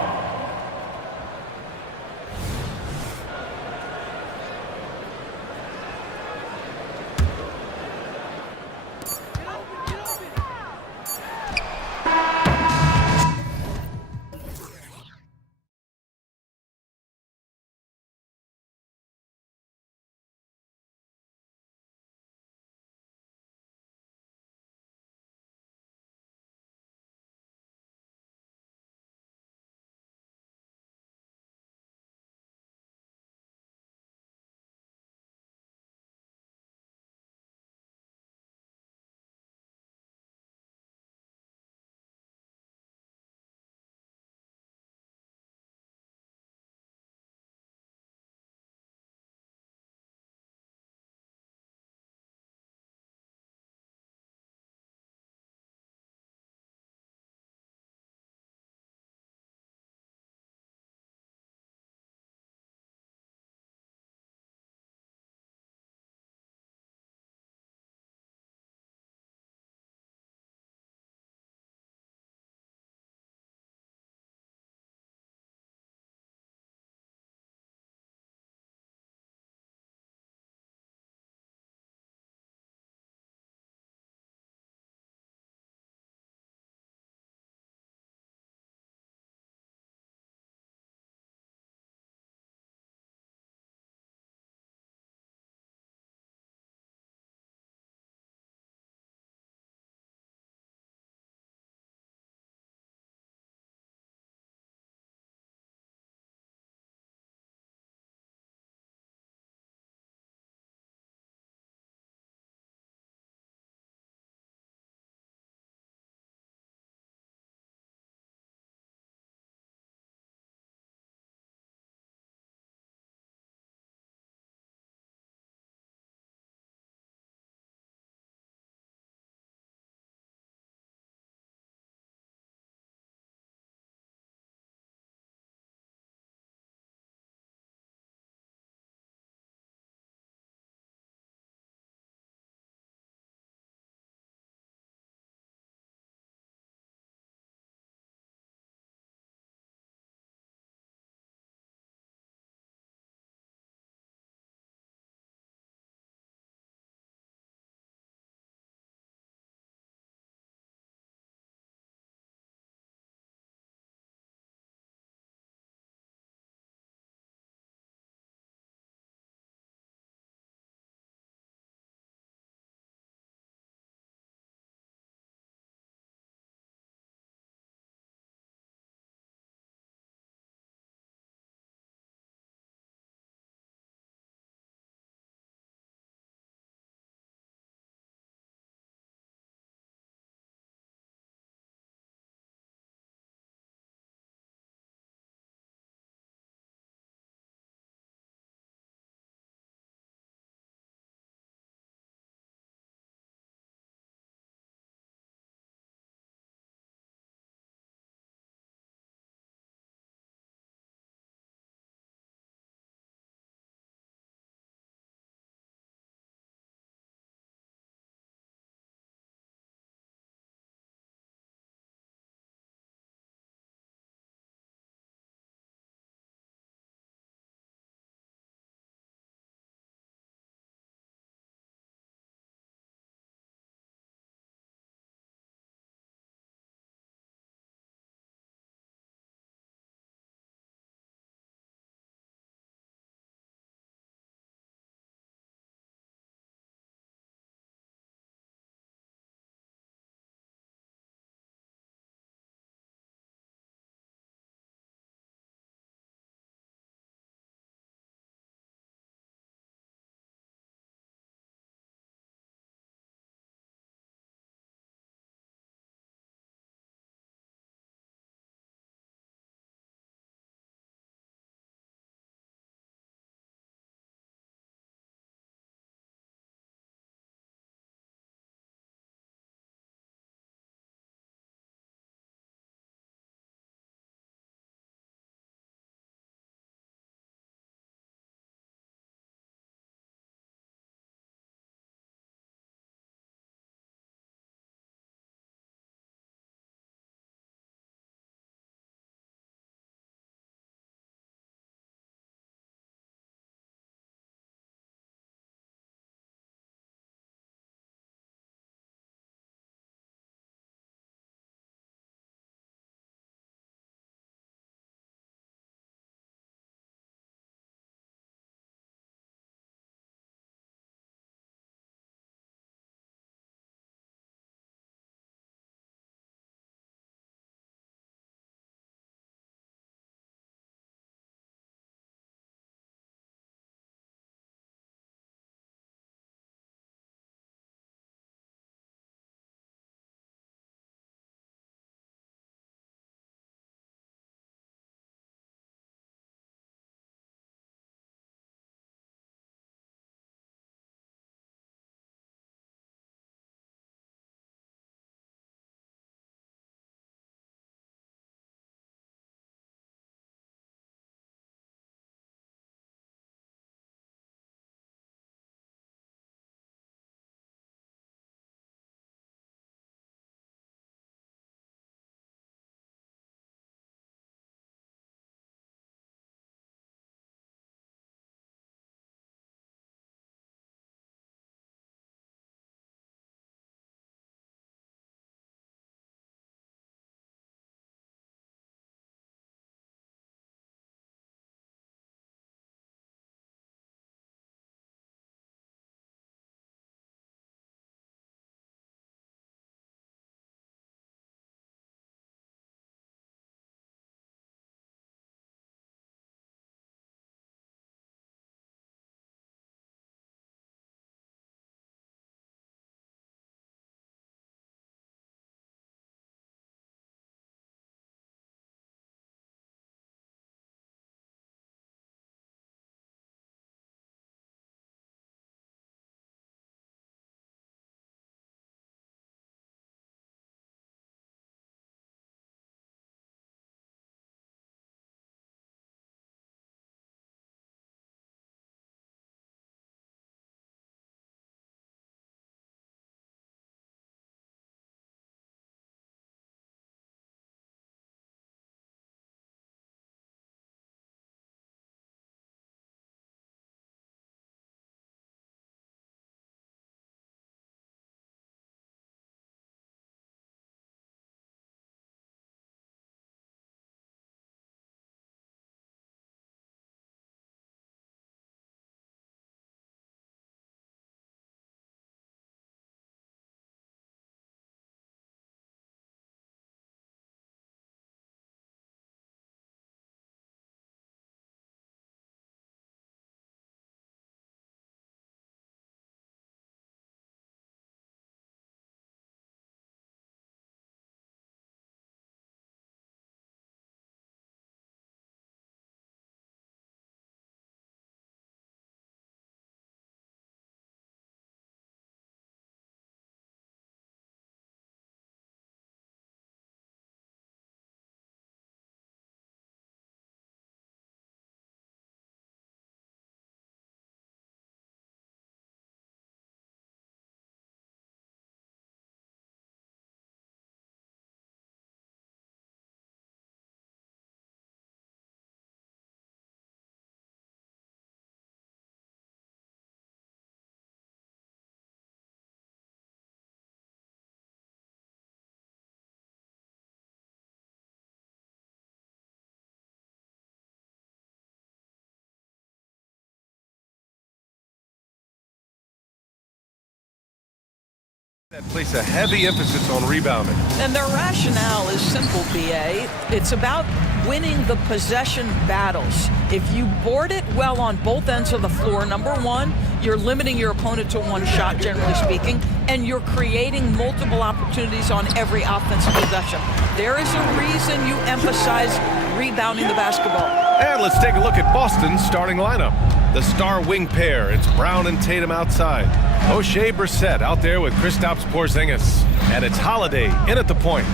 That place a heavy emphasis on rebounding. And their rationale is simple, BA. It's about winning the possession battles. If you board it well on both ends of the floor, number one, you're limiting your opponent to one shot, generally speaking, and you're creating multiple opportunities on every offensive possession. There is a reason you emphasize rebounding the basketball. And let's take a look at Boston's starting lineup. The star wing pair, it's Brown and Tatum outside. O'Shea Brissett out there with Kristaps Porzingis. And it's Holiday in at the point.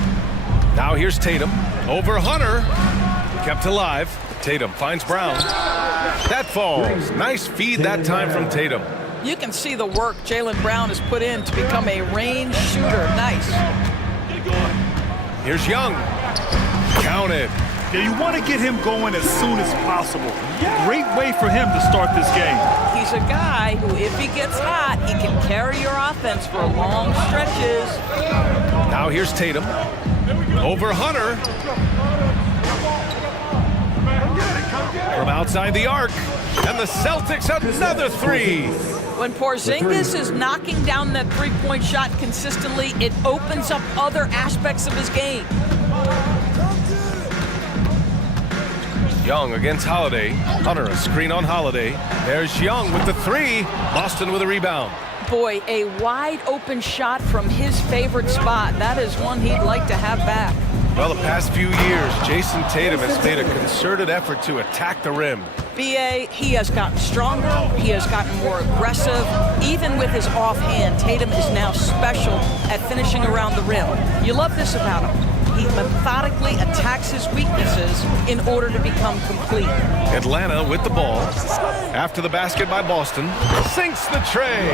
Now here's Tatum over Hunter. Kept alive. Tatum finds Brown. That falls. Nice feed that time from Tatum. You can see the work Jaylen Brown has put in to become a range shooter. Nice. Here's Young. Counted. Yeah, you want to get him going as soon as possible. Great way for him to start this game. He's a guy who, if he gets hot, he can carry your offense for long stretches. Now here's Tatum. Over Hunter. From outside the arc. And the Celtics another three. When Porzingis is knocking down that three-point shot consistently, it opens up other aspects of his game. Young against Holiday. Hunter, a screen on Holiday. There's Young with the three. Boston with a rebound. Boy, a wide open shot from his favorite spot. That is one he'd like to have back. Well, the past few years, Jason Tatum has made a concerted effort to attack the rim. BA, he has gotten stronger. He has gotten more aggressive. Even with his offhand, Tatum is now special at finishing around the rim. You love this about him. He methodically attacks his weaknesses in order to become complete. Atlanta with the ball. After the basket by Boston. Sinks the tray.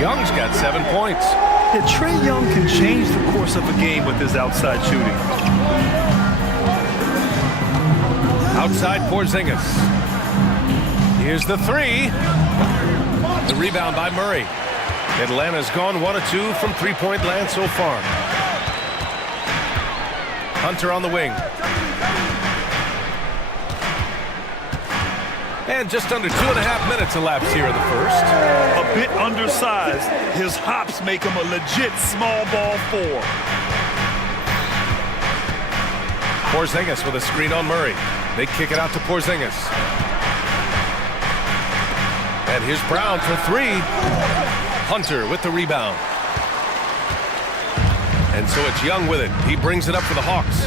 Young's got 7 points. Yeah, Trae Young can change the course of a game with his outside shooting. Outside Porzingis. Here's the three. The rebound by Murray. Atlanta's gone 1 of 2 from three-point land so far. Hunter on the wing. And just under 2.5 minutes elapsed here in the first. A bit undersized. His hops make him a legit small ball four. Porzingis with a screen on Murray. They kick it out to Porzingis. And here's Brown for three. Hunter with the rebound. And so it's Young with it. He brings it up for the Hawks.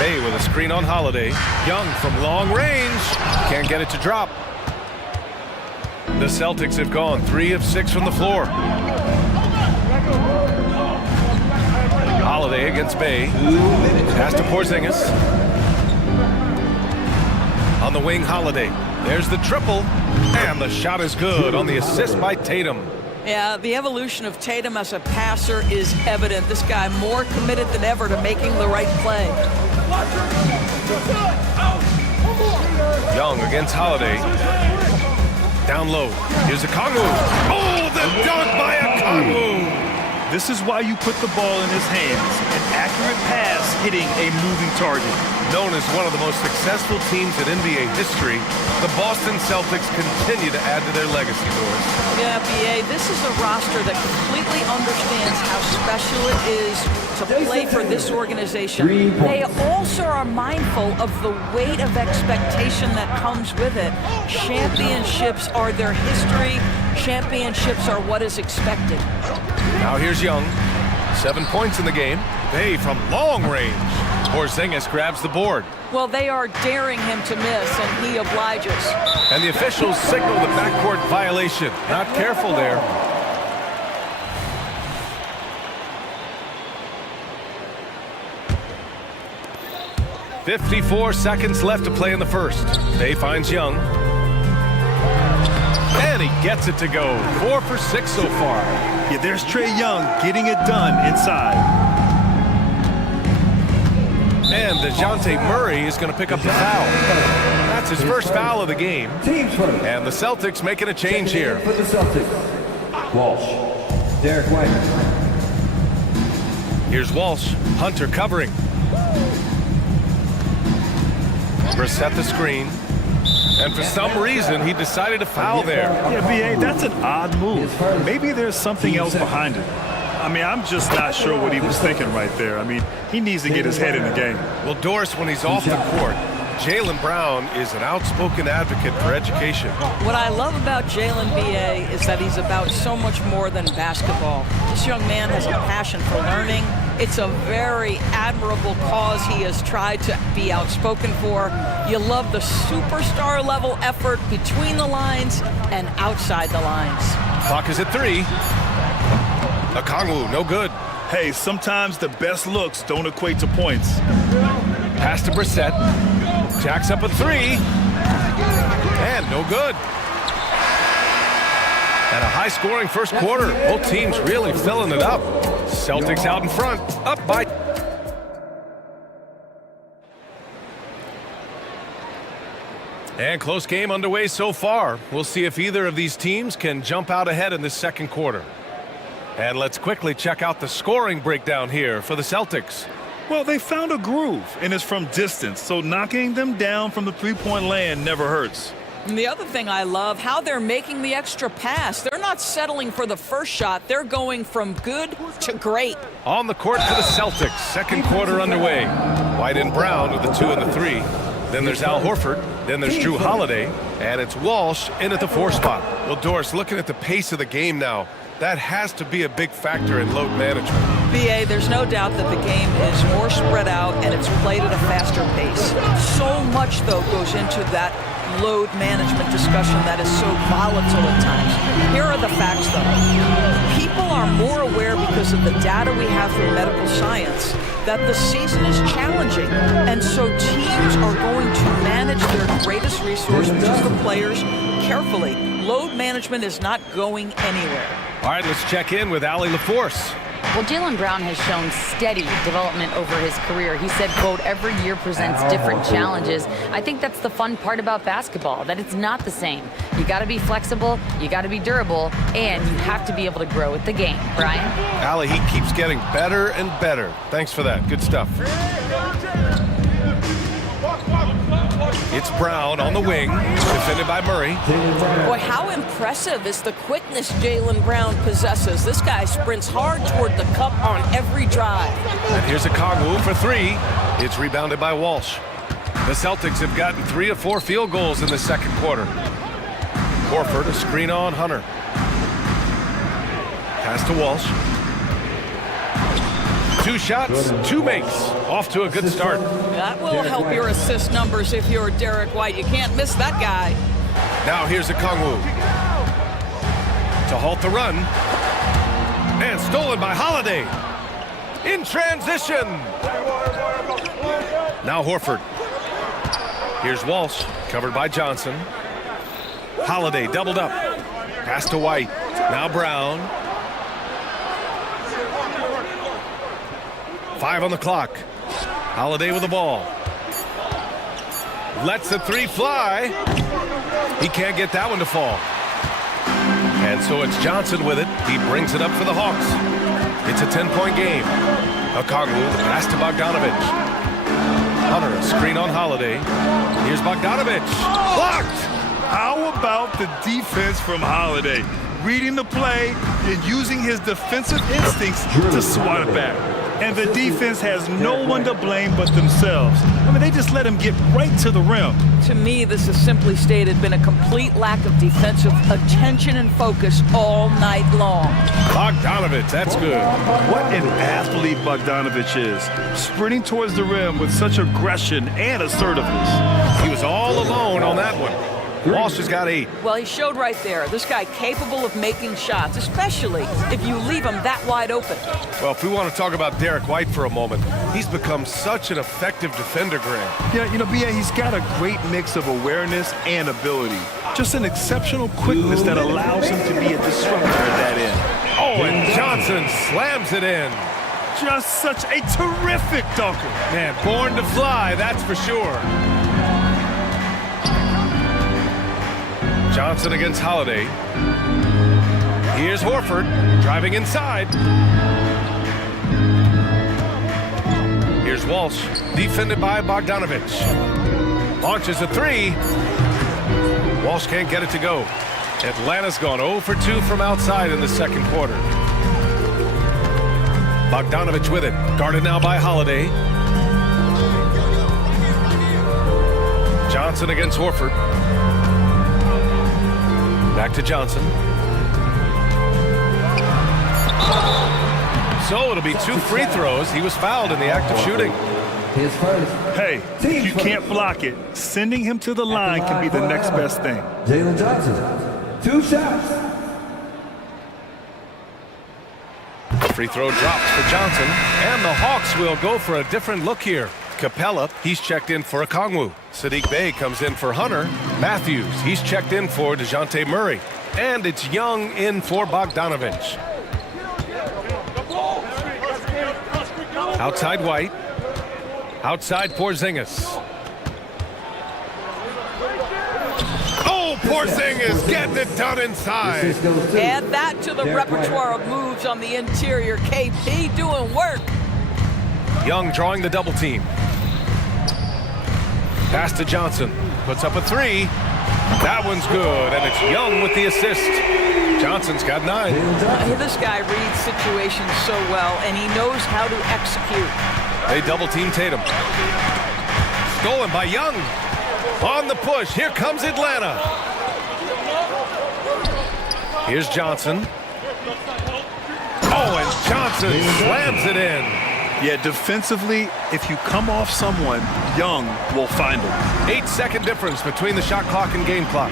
Bay with a screen on Holiday. Young from long range. Can't get it to drop. The Celtics have gone 3 of 6 from the floor. Holiday against Bay. Pass to Porzingis. On the wing, Holiday. There's the triple. And the shot is good on the assist by Tatum. Yeah, the evolution of Tatum as a passer is evident. This guy more committed than ever to making the right play. Young against Holiday. Down low. Here's Okongwu. Oh, the dunk by Okongwu. This is why you put the ball in his hands. An accurate pass hitting a moving target. Known as one of the most successful teams in NBA history, the Boston Celtics continue to add to their legacy, Doris. Yeah, BA, this is a roster that completely understands how special it is to play for this organization. They also are mindful of the weight of expectation that comes with it. Championships are their history. Championships are what is expected. Now here's Young. 7 points in the game. Bay from long range. Porzingis grabs the board. Well, they are daring him to miss, and he obliges. And the officials signal the backcourt violation. Not careful there. "54 seconds left to play in the first. Bay finds Young. And he gets it to go. 4 for 6 so far. Yeah, there's Trae Young getting it done inside. And DeJounte Murray is going to pick up the foul. That's his first foul of the game. And the Celtics making a change here. For the Celtics, Walsh, Derek White. Here's Walsh. Hunter covering. Brissett the screen. And for some reason, he decided to foul there. Yeah, BA, that's an odd move. Maybe there's something else behind it. I mean, I'm just not sure what he was thinking right there. I mean, he needs to get his head in the game. Well, Doris, when he's off the court, Jaylen Brown is an outspoken advocate for education. What I love about Jaylen B.A. is that he's about so much more than basketball. This young man has a passion for learning. It's a very admirable cause he has tried to be outspoken for. You love the superstar level effort between the lines and outside the lines. Clock is at 3. Okongwu, no good. Hey, sometimes the best looks don't equate to points. Pass to Brissett. Jacks up a 3. And no good. And a high-scoring first quarter. Both teams really filling it up. Celtics out in front, up by... And close game underway so far. We'll see if either of these teams can jump out ahead in this second quarter. And let's quickly check out the scoring breakdown here for the Celtics. Well, they found a groove, and it's from distance, so knocking them down from the three-point land never hurts. And the other thing I love, how they're making the extra pass. They're not settling for the first shot. They're going from good to great. On the court for the Celtics, second quarter underway. White and Brown with the 2 and the 3. Then there's Al Horford. Then there's Drew Holiday. And it's Walsh in at the 4 spot. Well, Doris, looking at the pace of the game now, that has to be a big factor in load management. B.A., there's no doubt that the game is more spread out and it's played at a faster pace. So much, though, goes into that load management discussion that is so volatile at times. Here are the facts, though. People are more aware because of the data we have from medical science that the season is challenging. And so teams are going to manage their greatest resource, which is the players, carefully. Load management is not going anywhere. All right, let's check in with Allie LaForce. Well, Jaylen Brown has shown steady development over his career. He said, quote, every year presents different challenges. I think that's the fun part about basketball, that it's not the same. You got to be flexible, you got to be durable, and you have to be able to grow with the game. Brian? Allie, he keeps getting better and better. Thanks for that. Good stuff. It's Brown on the wing, defended by Murray. Boy, how impressive is the quickness Jaylen Brown possesses. This guy sprints hard toward the cup on every drive. And here's Okongwu for 3. It's rebounded by Walsh. The Celtics have gotten 3 of 4 field goals in the second quarter. Horford, a screen on Hunter. Pass to Walsh. 2 shots, 2 makes. Off to a good start. That will help your assist numbers if you're Derek White. You can't miss that guy. Now here's Okongwu. To halt the run. And stolen by Holiday. In transition. Now Horford. Here's Walsh, covered by Johnson. Holiday doubled up. Pass to White. Now Brown. 5 on the clock. Holiday with the ball. Lets the 3 fly. He can't get that one to fall. And so it's Johnson with it. He brings it up for the Hawks. It's a 10-point game. Okongwu pass to Bogdanovich. Hunter, a screen on Holiday. Here's Bogdanovich. Blocked! How about the defense from Holiday? Reading the play and using his defensive instincts to swat it back. And the defense has no one to blame but themselves. I mean, they just let him get right to the rim. To me, this has simply stated been a complete lack of defensive attention and focus all night long. Bogdanovich, that's good. What an athlete Bogdanovich is. Sprinting towards the rim with such aggression and assertiveness. He was all alone on that one. Walsh has got 8. Well, he showed right there. This guy capable of making shots, especially if you leave him that wide open. Well, if we want to talk about Derek White for a moment, he's become such an effective defender, Graham. Yeah, you know, B.A., he's got a great mix of awareness and ability. Just an exceptional quickness that allows him to be a disruptor at that end. Oh, and Johnson slams it in. Just such a terrific dunker. Man, born to fly, that's for sure. Johnson against Holiday. Here's Horford driving inside. Here's Walsh, defended by Bogdanovich. Launches a 3. Walsh can't get it to go. Atlanta's gone 0 for 2 from outside in the second quarter. Bogdanovich with it. Guarded now by Holiday. Johnson against Horford. Back to Johnson. So it'll be 2 free throws. He was fouled in the act of shooting. Hey, if you can't block it, sending him to the line can be the next best thing. Jalen Johnson, 2 shots. Free throw drops for Johnson, and the Hawks will go for a different look here. Capella, he's checked in for Okongwu. Sadiq Bey comes in for Hunter. Matthews, he's checked in for DeJounte Murray. And it's Young in for Bogdanovich. Outside White. Outside Porzingis. Oh, Porzingis getting it done inside. Add that to the repertoire of moves on the interior. KP doing work. Young drawing the double team. Pass to Johnson. Puts up a 3. That one's good, and it's Young with the assist. Johnson's got 9. This guy reads situations so well, and he knows how to execute. They double team Tatum. Stolen by Young. On the push. Here comes Atlanta. Here's Johnson. Oh, and Johnson slams it in. Yeah, defensively, if you come off someone, Young will find him. 8-second difference between the shot clock and game clock.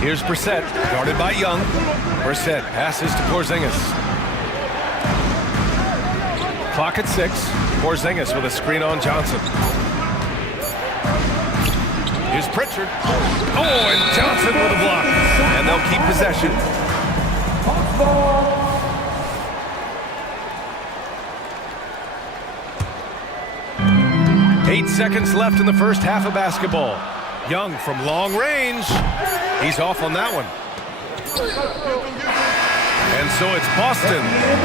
Here's Brissett, guarded by Young. Brissett passes to Porzingis. Clock at 6. Porzingis with a screen on Johnson. Here's Pritchard. Oh, and Johnson with a block. And they'll keep possession. 8 seconds left in the first half of basketball. Young from long range. He's off on that one. And so it's Boston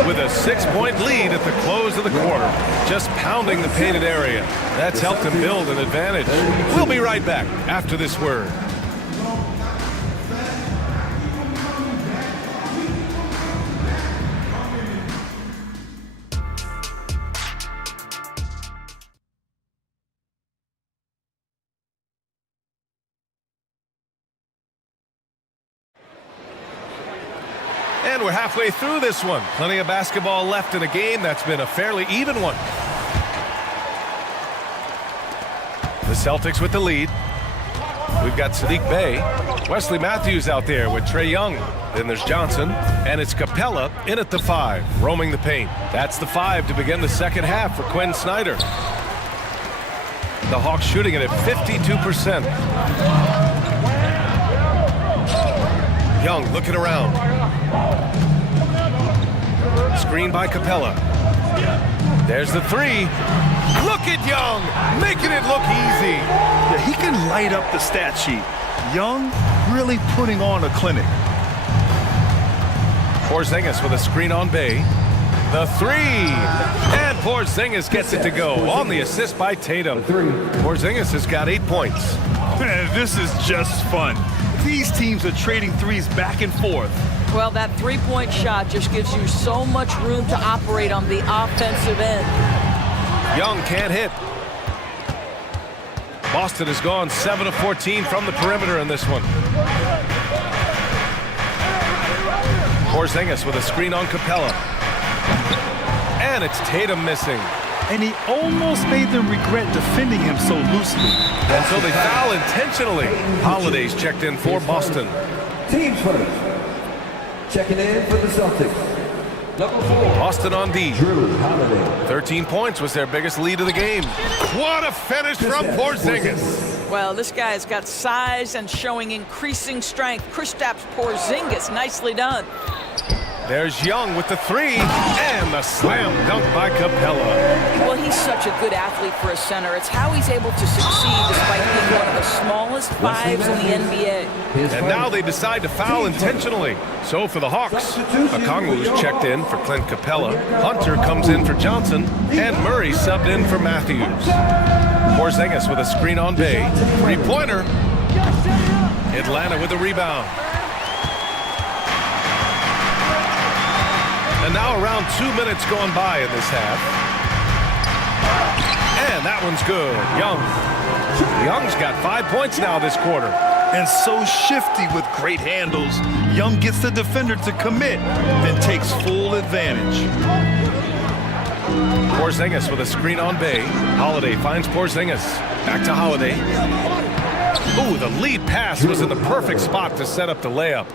with a 6-point lead at the close of the quarter. Just pounding the painted area. That's helped him build an advantage. We'll be right back after this word. And we're halfway through this one. Plenty of basketball left in a game that's been a fairly even one. The Celtics with the lead. We've got Sadiq Bey. Wesley Matthews out there with Trae Young. Then there's Johnson. And it's Capella in at the 5, roaming the paint. That's the 5 to begin the second half for Quinn Snyder. The Hawks shooting it at 52%. Young looking around. Screen by Capella. There's the 3. Look at Young, making it look easy. Yeah, he can light up the stat sheet. Young really putting on a clinic. Porzingis with a screen on Bey. The 3. And Porzingis gets it to go on the assist by Tatum. Porzingis has got 8 points. Man, this is just fun. These teams are trading threes back and forth. Well, that three-point shot just gives you so much room to operate on the offensive end. Young can't hit. Boston has gone 7 of 14 from the perimeter in this one. Porzingis with a screen on Capella. And it's Tatum missing. And he almost made them regret defending him so loosely. And so they foul intentionally. Holiday's checked in for Boston. Teams first. Checking in for the Celtics. Number 4. Boston on D. Drew Holiday. 13 points was their biggest lead of the game. What a finish from Porzingis. Well, this guy's got size and showing increasing strength. Kristaps Porzingis, nicely done. There's Young with the 3, and the slam dunk by Capella. Well, he's such a good athlete for a center. It's how he's able to succeed despite being one of the smallest 5s in the NBA. And now they decide to foul intentionally. So for the Hawks, Okongwu's checked in for Clint Capella. Hunter comes in for Johnson, and Murray subbed in for Matthews. Porzingis with a screen on Bey. 3-pointer. Atlanta with a rebound. And now around 2 minutes going by in this half. And that one's good. Young's got 5 points now this quarter. And so shifty with great handles. Young gets the defender to commit, then takes full advantage. Porzingis with a screen on Bay. Holiday finds Porzingis. Back to Holiday. Ooh, the lead pass was in the perfect spot to set up the layup.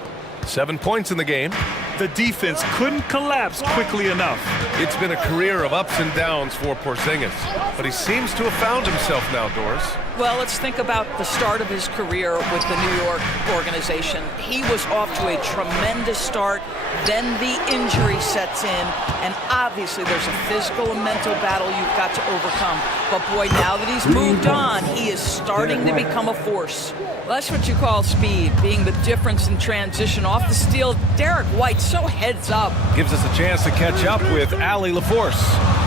7 points in the game. The defense couldn't collapse quickly enough. It's been a career of ups and downs for Porzingis, but he seems to have found himself now, Doris. Well, let's think about the start of his career with the New York organization. He was off to a tremendous start. Then the injury sets in, and obviously there's a physical and mental battle you've got to overcome. But boy, now that he's moved on, he is starting to become a force. Well, that's what you call speed, being the difference in transition. Off the steal, Derek White so heads up. Gives us a chance to catch up with Allie LaForce.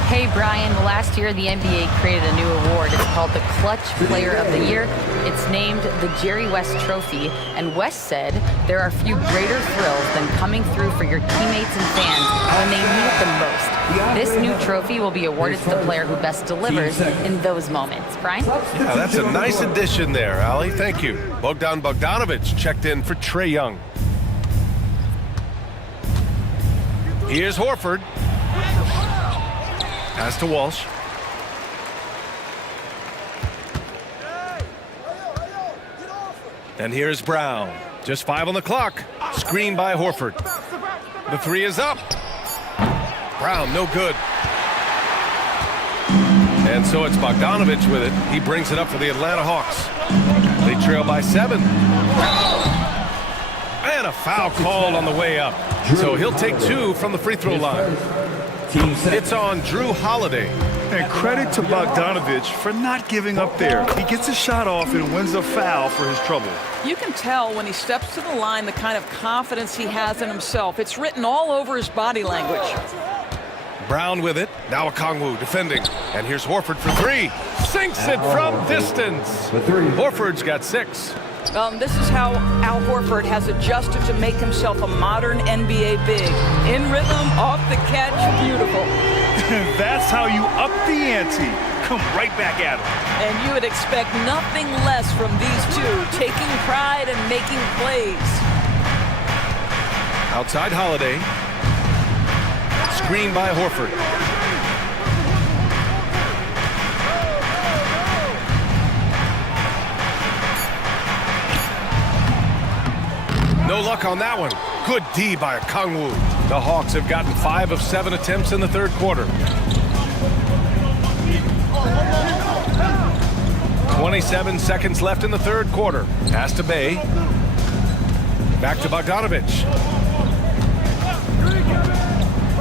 Hey, Brian, last year the NBA created a new award. It's called the Clutch Player of the Year. It's named the Jerry West Trophy. And West said there are few greater thrills than coming through for your teammates and fans when they need it the most. This new trophy will be awarded to the player who best delivers in those moments. Brian? Yeah, that's a nice addition there, Allie. Thank you. Bogdan Bogdanovic checked in for Trae Young. Here's Horford. Pass to Walsh. And here's Brown. Just 5 on the clock. Screen by Horford. The three is up. Brown, no good. And so it's Bogdanovic with it. He brings it up for the Atlanta Hawks. They trail by 7. And a foul called on the way up. So he'll take 2 from the free throw line. It's on Drew Holiday. And credit to Bogdanovic for not giving up there. He gets a shot off and wins a foul for his trouble. You can tell when he steps to the line the kind of confidence he has in himself. It's written all over his body language. Brown with it. Now Okongwu defending. And here's Horford for 3. Sinks it from distance. Horford's got 6. This is how Al Horford has adjusted to make himself a modern NBA big. In rhythm, off the catch, beautiful. That's how you up the ante. Come right back at him. And you would expect nothing less from these two, taking pride and making plays. Outside Holiday. Screen by Horford. No luck on that one. Good D by Okongwu. The Hawks have gotten 5 of 7 attempts in the third quarter. 27 seconds left in the third quarter. Pass to Bay. Back to Bogdanovic.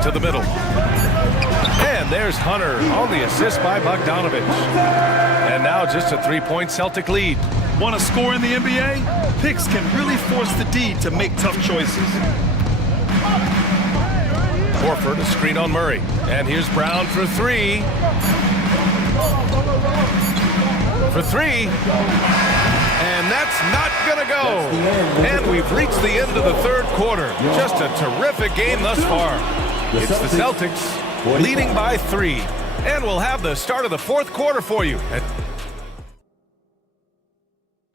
To the middle. And there's Hunter on the assist by Bogdanovic. And now just a 3-point Celtic lead. Want to score in the NBA? Picks can really force the D to make tough choices. Horford, a screen on Murray. And here's Brown for 3. For 3. And that's not going to go. And we've reached the end of the third quarter. Just a terrific game thus far. It's the Celtics leading by 3. And we'll have the start of the fourth quarter for you.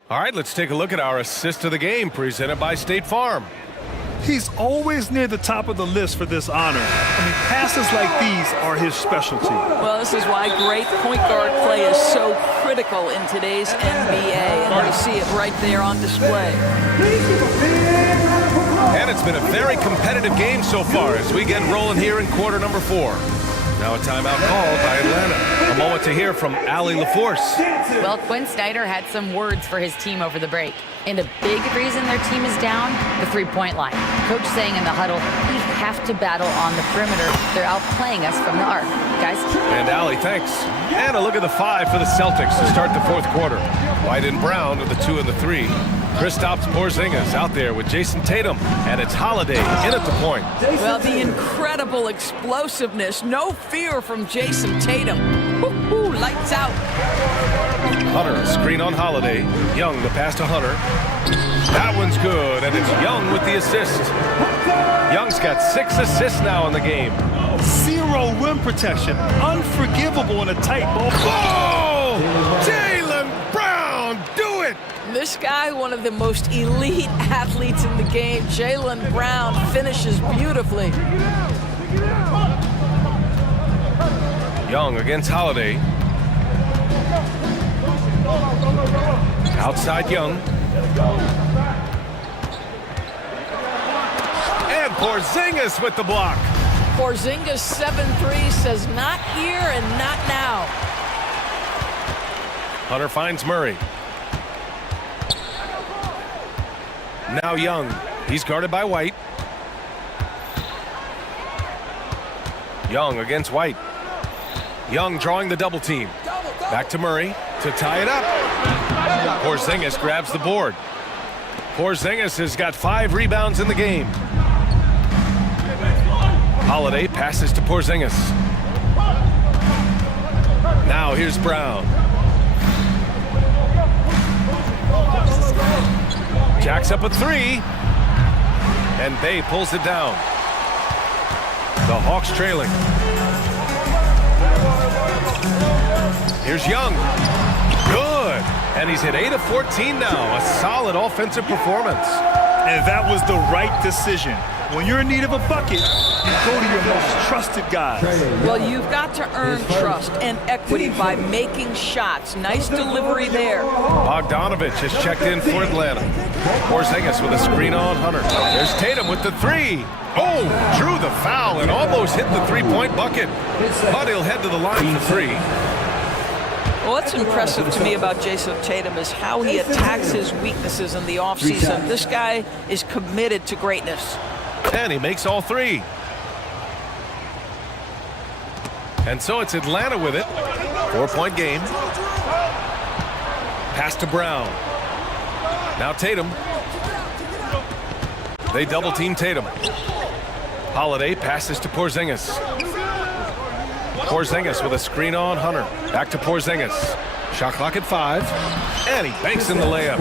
All right, let's take a look at our assist of the game presented by State Farm. He's always near the top of the list for this honor. I mean, passes like these are his specialty. Well, this is why great point guard play is so critical in today's NBA. And you see it right there on display. And it's been a very competitive game so far as we get rolling here in quarter number 4. Now a timeout called by Atlanta. A moment to hear from Allie LaForce. Well, Quinn Snyder had some words for his team over the break. And a big reason their team is down, the three-point line. Coach saying in the huddle, we have to battle on the perimeter. They're outplaying us from the arc. Guys? And Allie, thanks. And a look at the 5 for the Celtics to start the fourth quarter. White and Brown with the 2 and the 3. Kristaps Porzingis out there with Jason Tatum. And it's Holiday in at the point. Well, the incredible explosiveness. No fear from Jason Tatum. Woo-hoo, lights out. Hunter, a screen on Holiday. Young, the pass to Hunter. That one's good, and it's Young with the assist. Young's got 6 assists now in the game. Zero rim protection. Unforgivable in a tight ball. Oh! Jaylen Brown, do it! This guy, one of the most elite athletes in the game, Jaylen Brown, finishes beautifully. Young against Holiday. Outside Young. And Porzingis with the block. Porzingis 7-3 says not here and not now. Hunter finds Murray. Now Young. He's guarded by White. Young against White. Young drawing the double team. Back to Murray to tie it up. Porzingis grabs the board. Porzingis has got 5 rebounds in the game. Holiday passes to Porzingis. Now here's Brown. Jacks up a 3. And Bay pulls it down. The Hawks trailing. Here's Young. Good. And he's hit 8 of 14 now. A solid offensive performance. And that was the right decision. When you're in need of a bucket, you go to your most trusted guys. Well, you've got to earn trust and equity by making shots. Nice delivery there. Bogdanovich has checked in for Atlanta. Porzingis with a screen on Hunter. There's Tatum with the 3. Oh, drew the foul and almost hit the 3-point bucket. But he'll head to the line for 3. Well, what's impressive to me about Jason Tatum is how he attacks his weaknesses in the offseason. This guy is committed to greatness. And he makes all 3. And so it's Atlanta with it. 4-point game. Pass to Brown. Now Tatum. They double team Tatum. Holiday passes to Porzingis. Porzingis with a screen on Hunter. Back to Porzingis. Shot clock at 5. And he banks in the layup.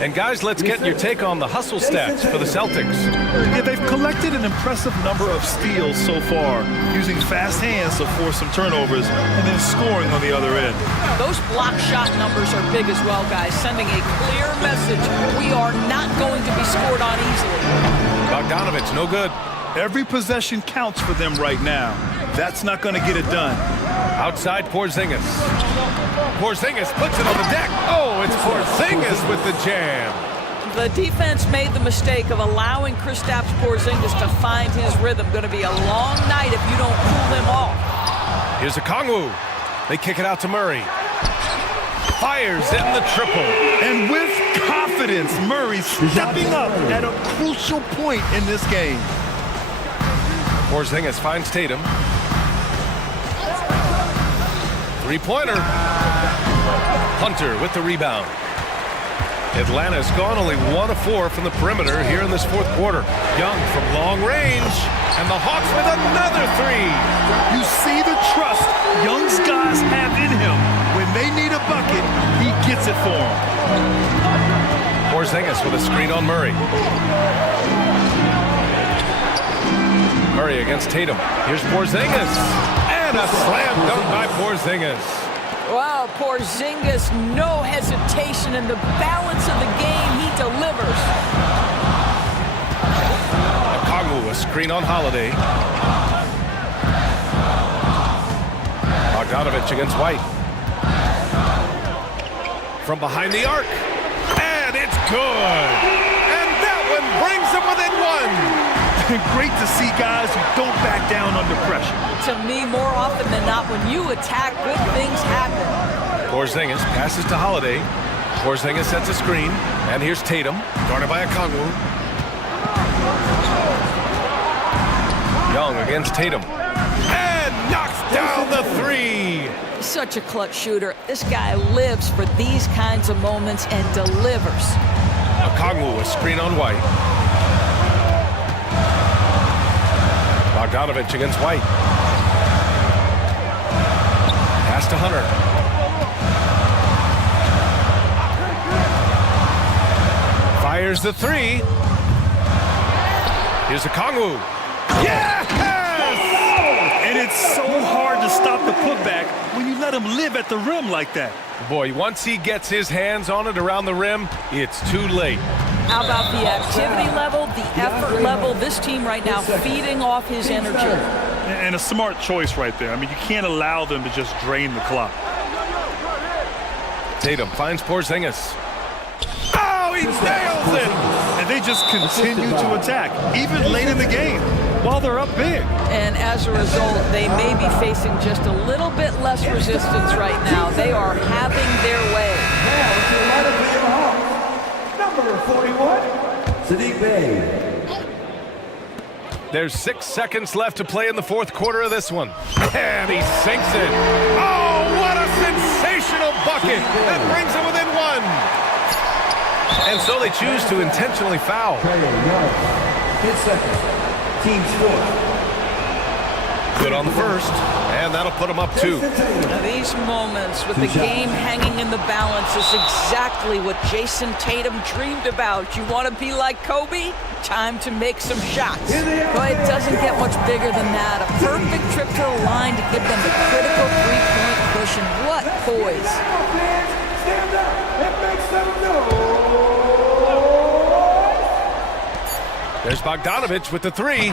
And guys, let's get your take on the hustle stats for the Celtics. Yeah, they've collected an impressive number of steals so far, using fast hands to force some turnovers and then scoring on the other end. Those block shot numbers are big as well, guys, sending a clear message. We are not going to be scored on easily. Bogdanovich, no good. Every possession counts for them right now. That's not going to get it done. Outside Porzingis. Porzingis puts it on the deck. Oh, it's Porzingis with the jam. The defense made the mistake of allowing Kristaps Porzingis to find his rhythm. Going to be a long night if you don't cool him off. Here's a Kongwu. They kick it out to Murray. Fires in the triple. And with confidence, Murray stepping up at a crucial point in this game. Porzingis finds Tatum. 3-pointer. Hunter with the rebound. Atlanta's gone only 1 of 4 from the perimeter here in this 4th quarter. Young from long range. And the Hawks with another 3. You see the trust Young's guys have in him. When they need a bucket, he gets it for them. Porzingis with a screen on Murray. Murray against Tatum. Here's Porzingis. And a slam dunk by Porzingis. Wow, Porzingis, no hesitation in the balance of the game. He delivers. Kongwu, a screen on Holiday. Bogdanovich against White. From behind the arc. And it's good. And that one brings them within 1. Great to see guys who don't back down under pressure. To me, more often than not, when you attack, good things happen. Porzingis passes to Holiday. Porzingis sets a screen. And here's Tatum, guarded by a Kongwu. Young against Tatum. And knocks down the 3. Such a clutch shooter. This guy lives for these kinds of moments and delivers. A Kongwu, a screen on White. Bogdanovich against White. Pass to Hunter. Fires the 3. Here's a Kongwu. Yes! And it's so hard to stop the putback when you let him live at the rim like that. Boy, once he gets his hands on it around the rim, it's too late. How about the activity level, the effort level? This team right now feeding off his energy. And a smart choice right there. I mean, you can't allow them to just drain the clock. Tatum finds Porzingis. Oh, he nails it! And they just continue to attack, even late in the game, while they're up big. And as a result, they may be facing just a little bit less resistance right now. They are having their way. Number 41, Sadiq Bey. There's 6 seconds left to play in the fourth quarter of this one. And he sinks it. Oh, what a sensational bucket! That brings him within 1. And so they choose to intentionally foul. His second, team score. Good on the first, and that'll put him up 2. Now, these moments with the game hanging in the balance is exactly what Jason Tatum dreamed about. You want to be like Kobe? Time to make some shots. But it doesn't get much bigger than that. A perfect trip to the line to give them the critical three-point push, and what poise. Stand up and make some noise. There's Bogdanovich with the 3.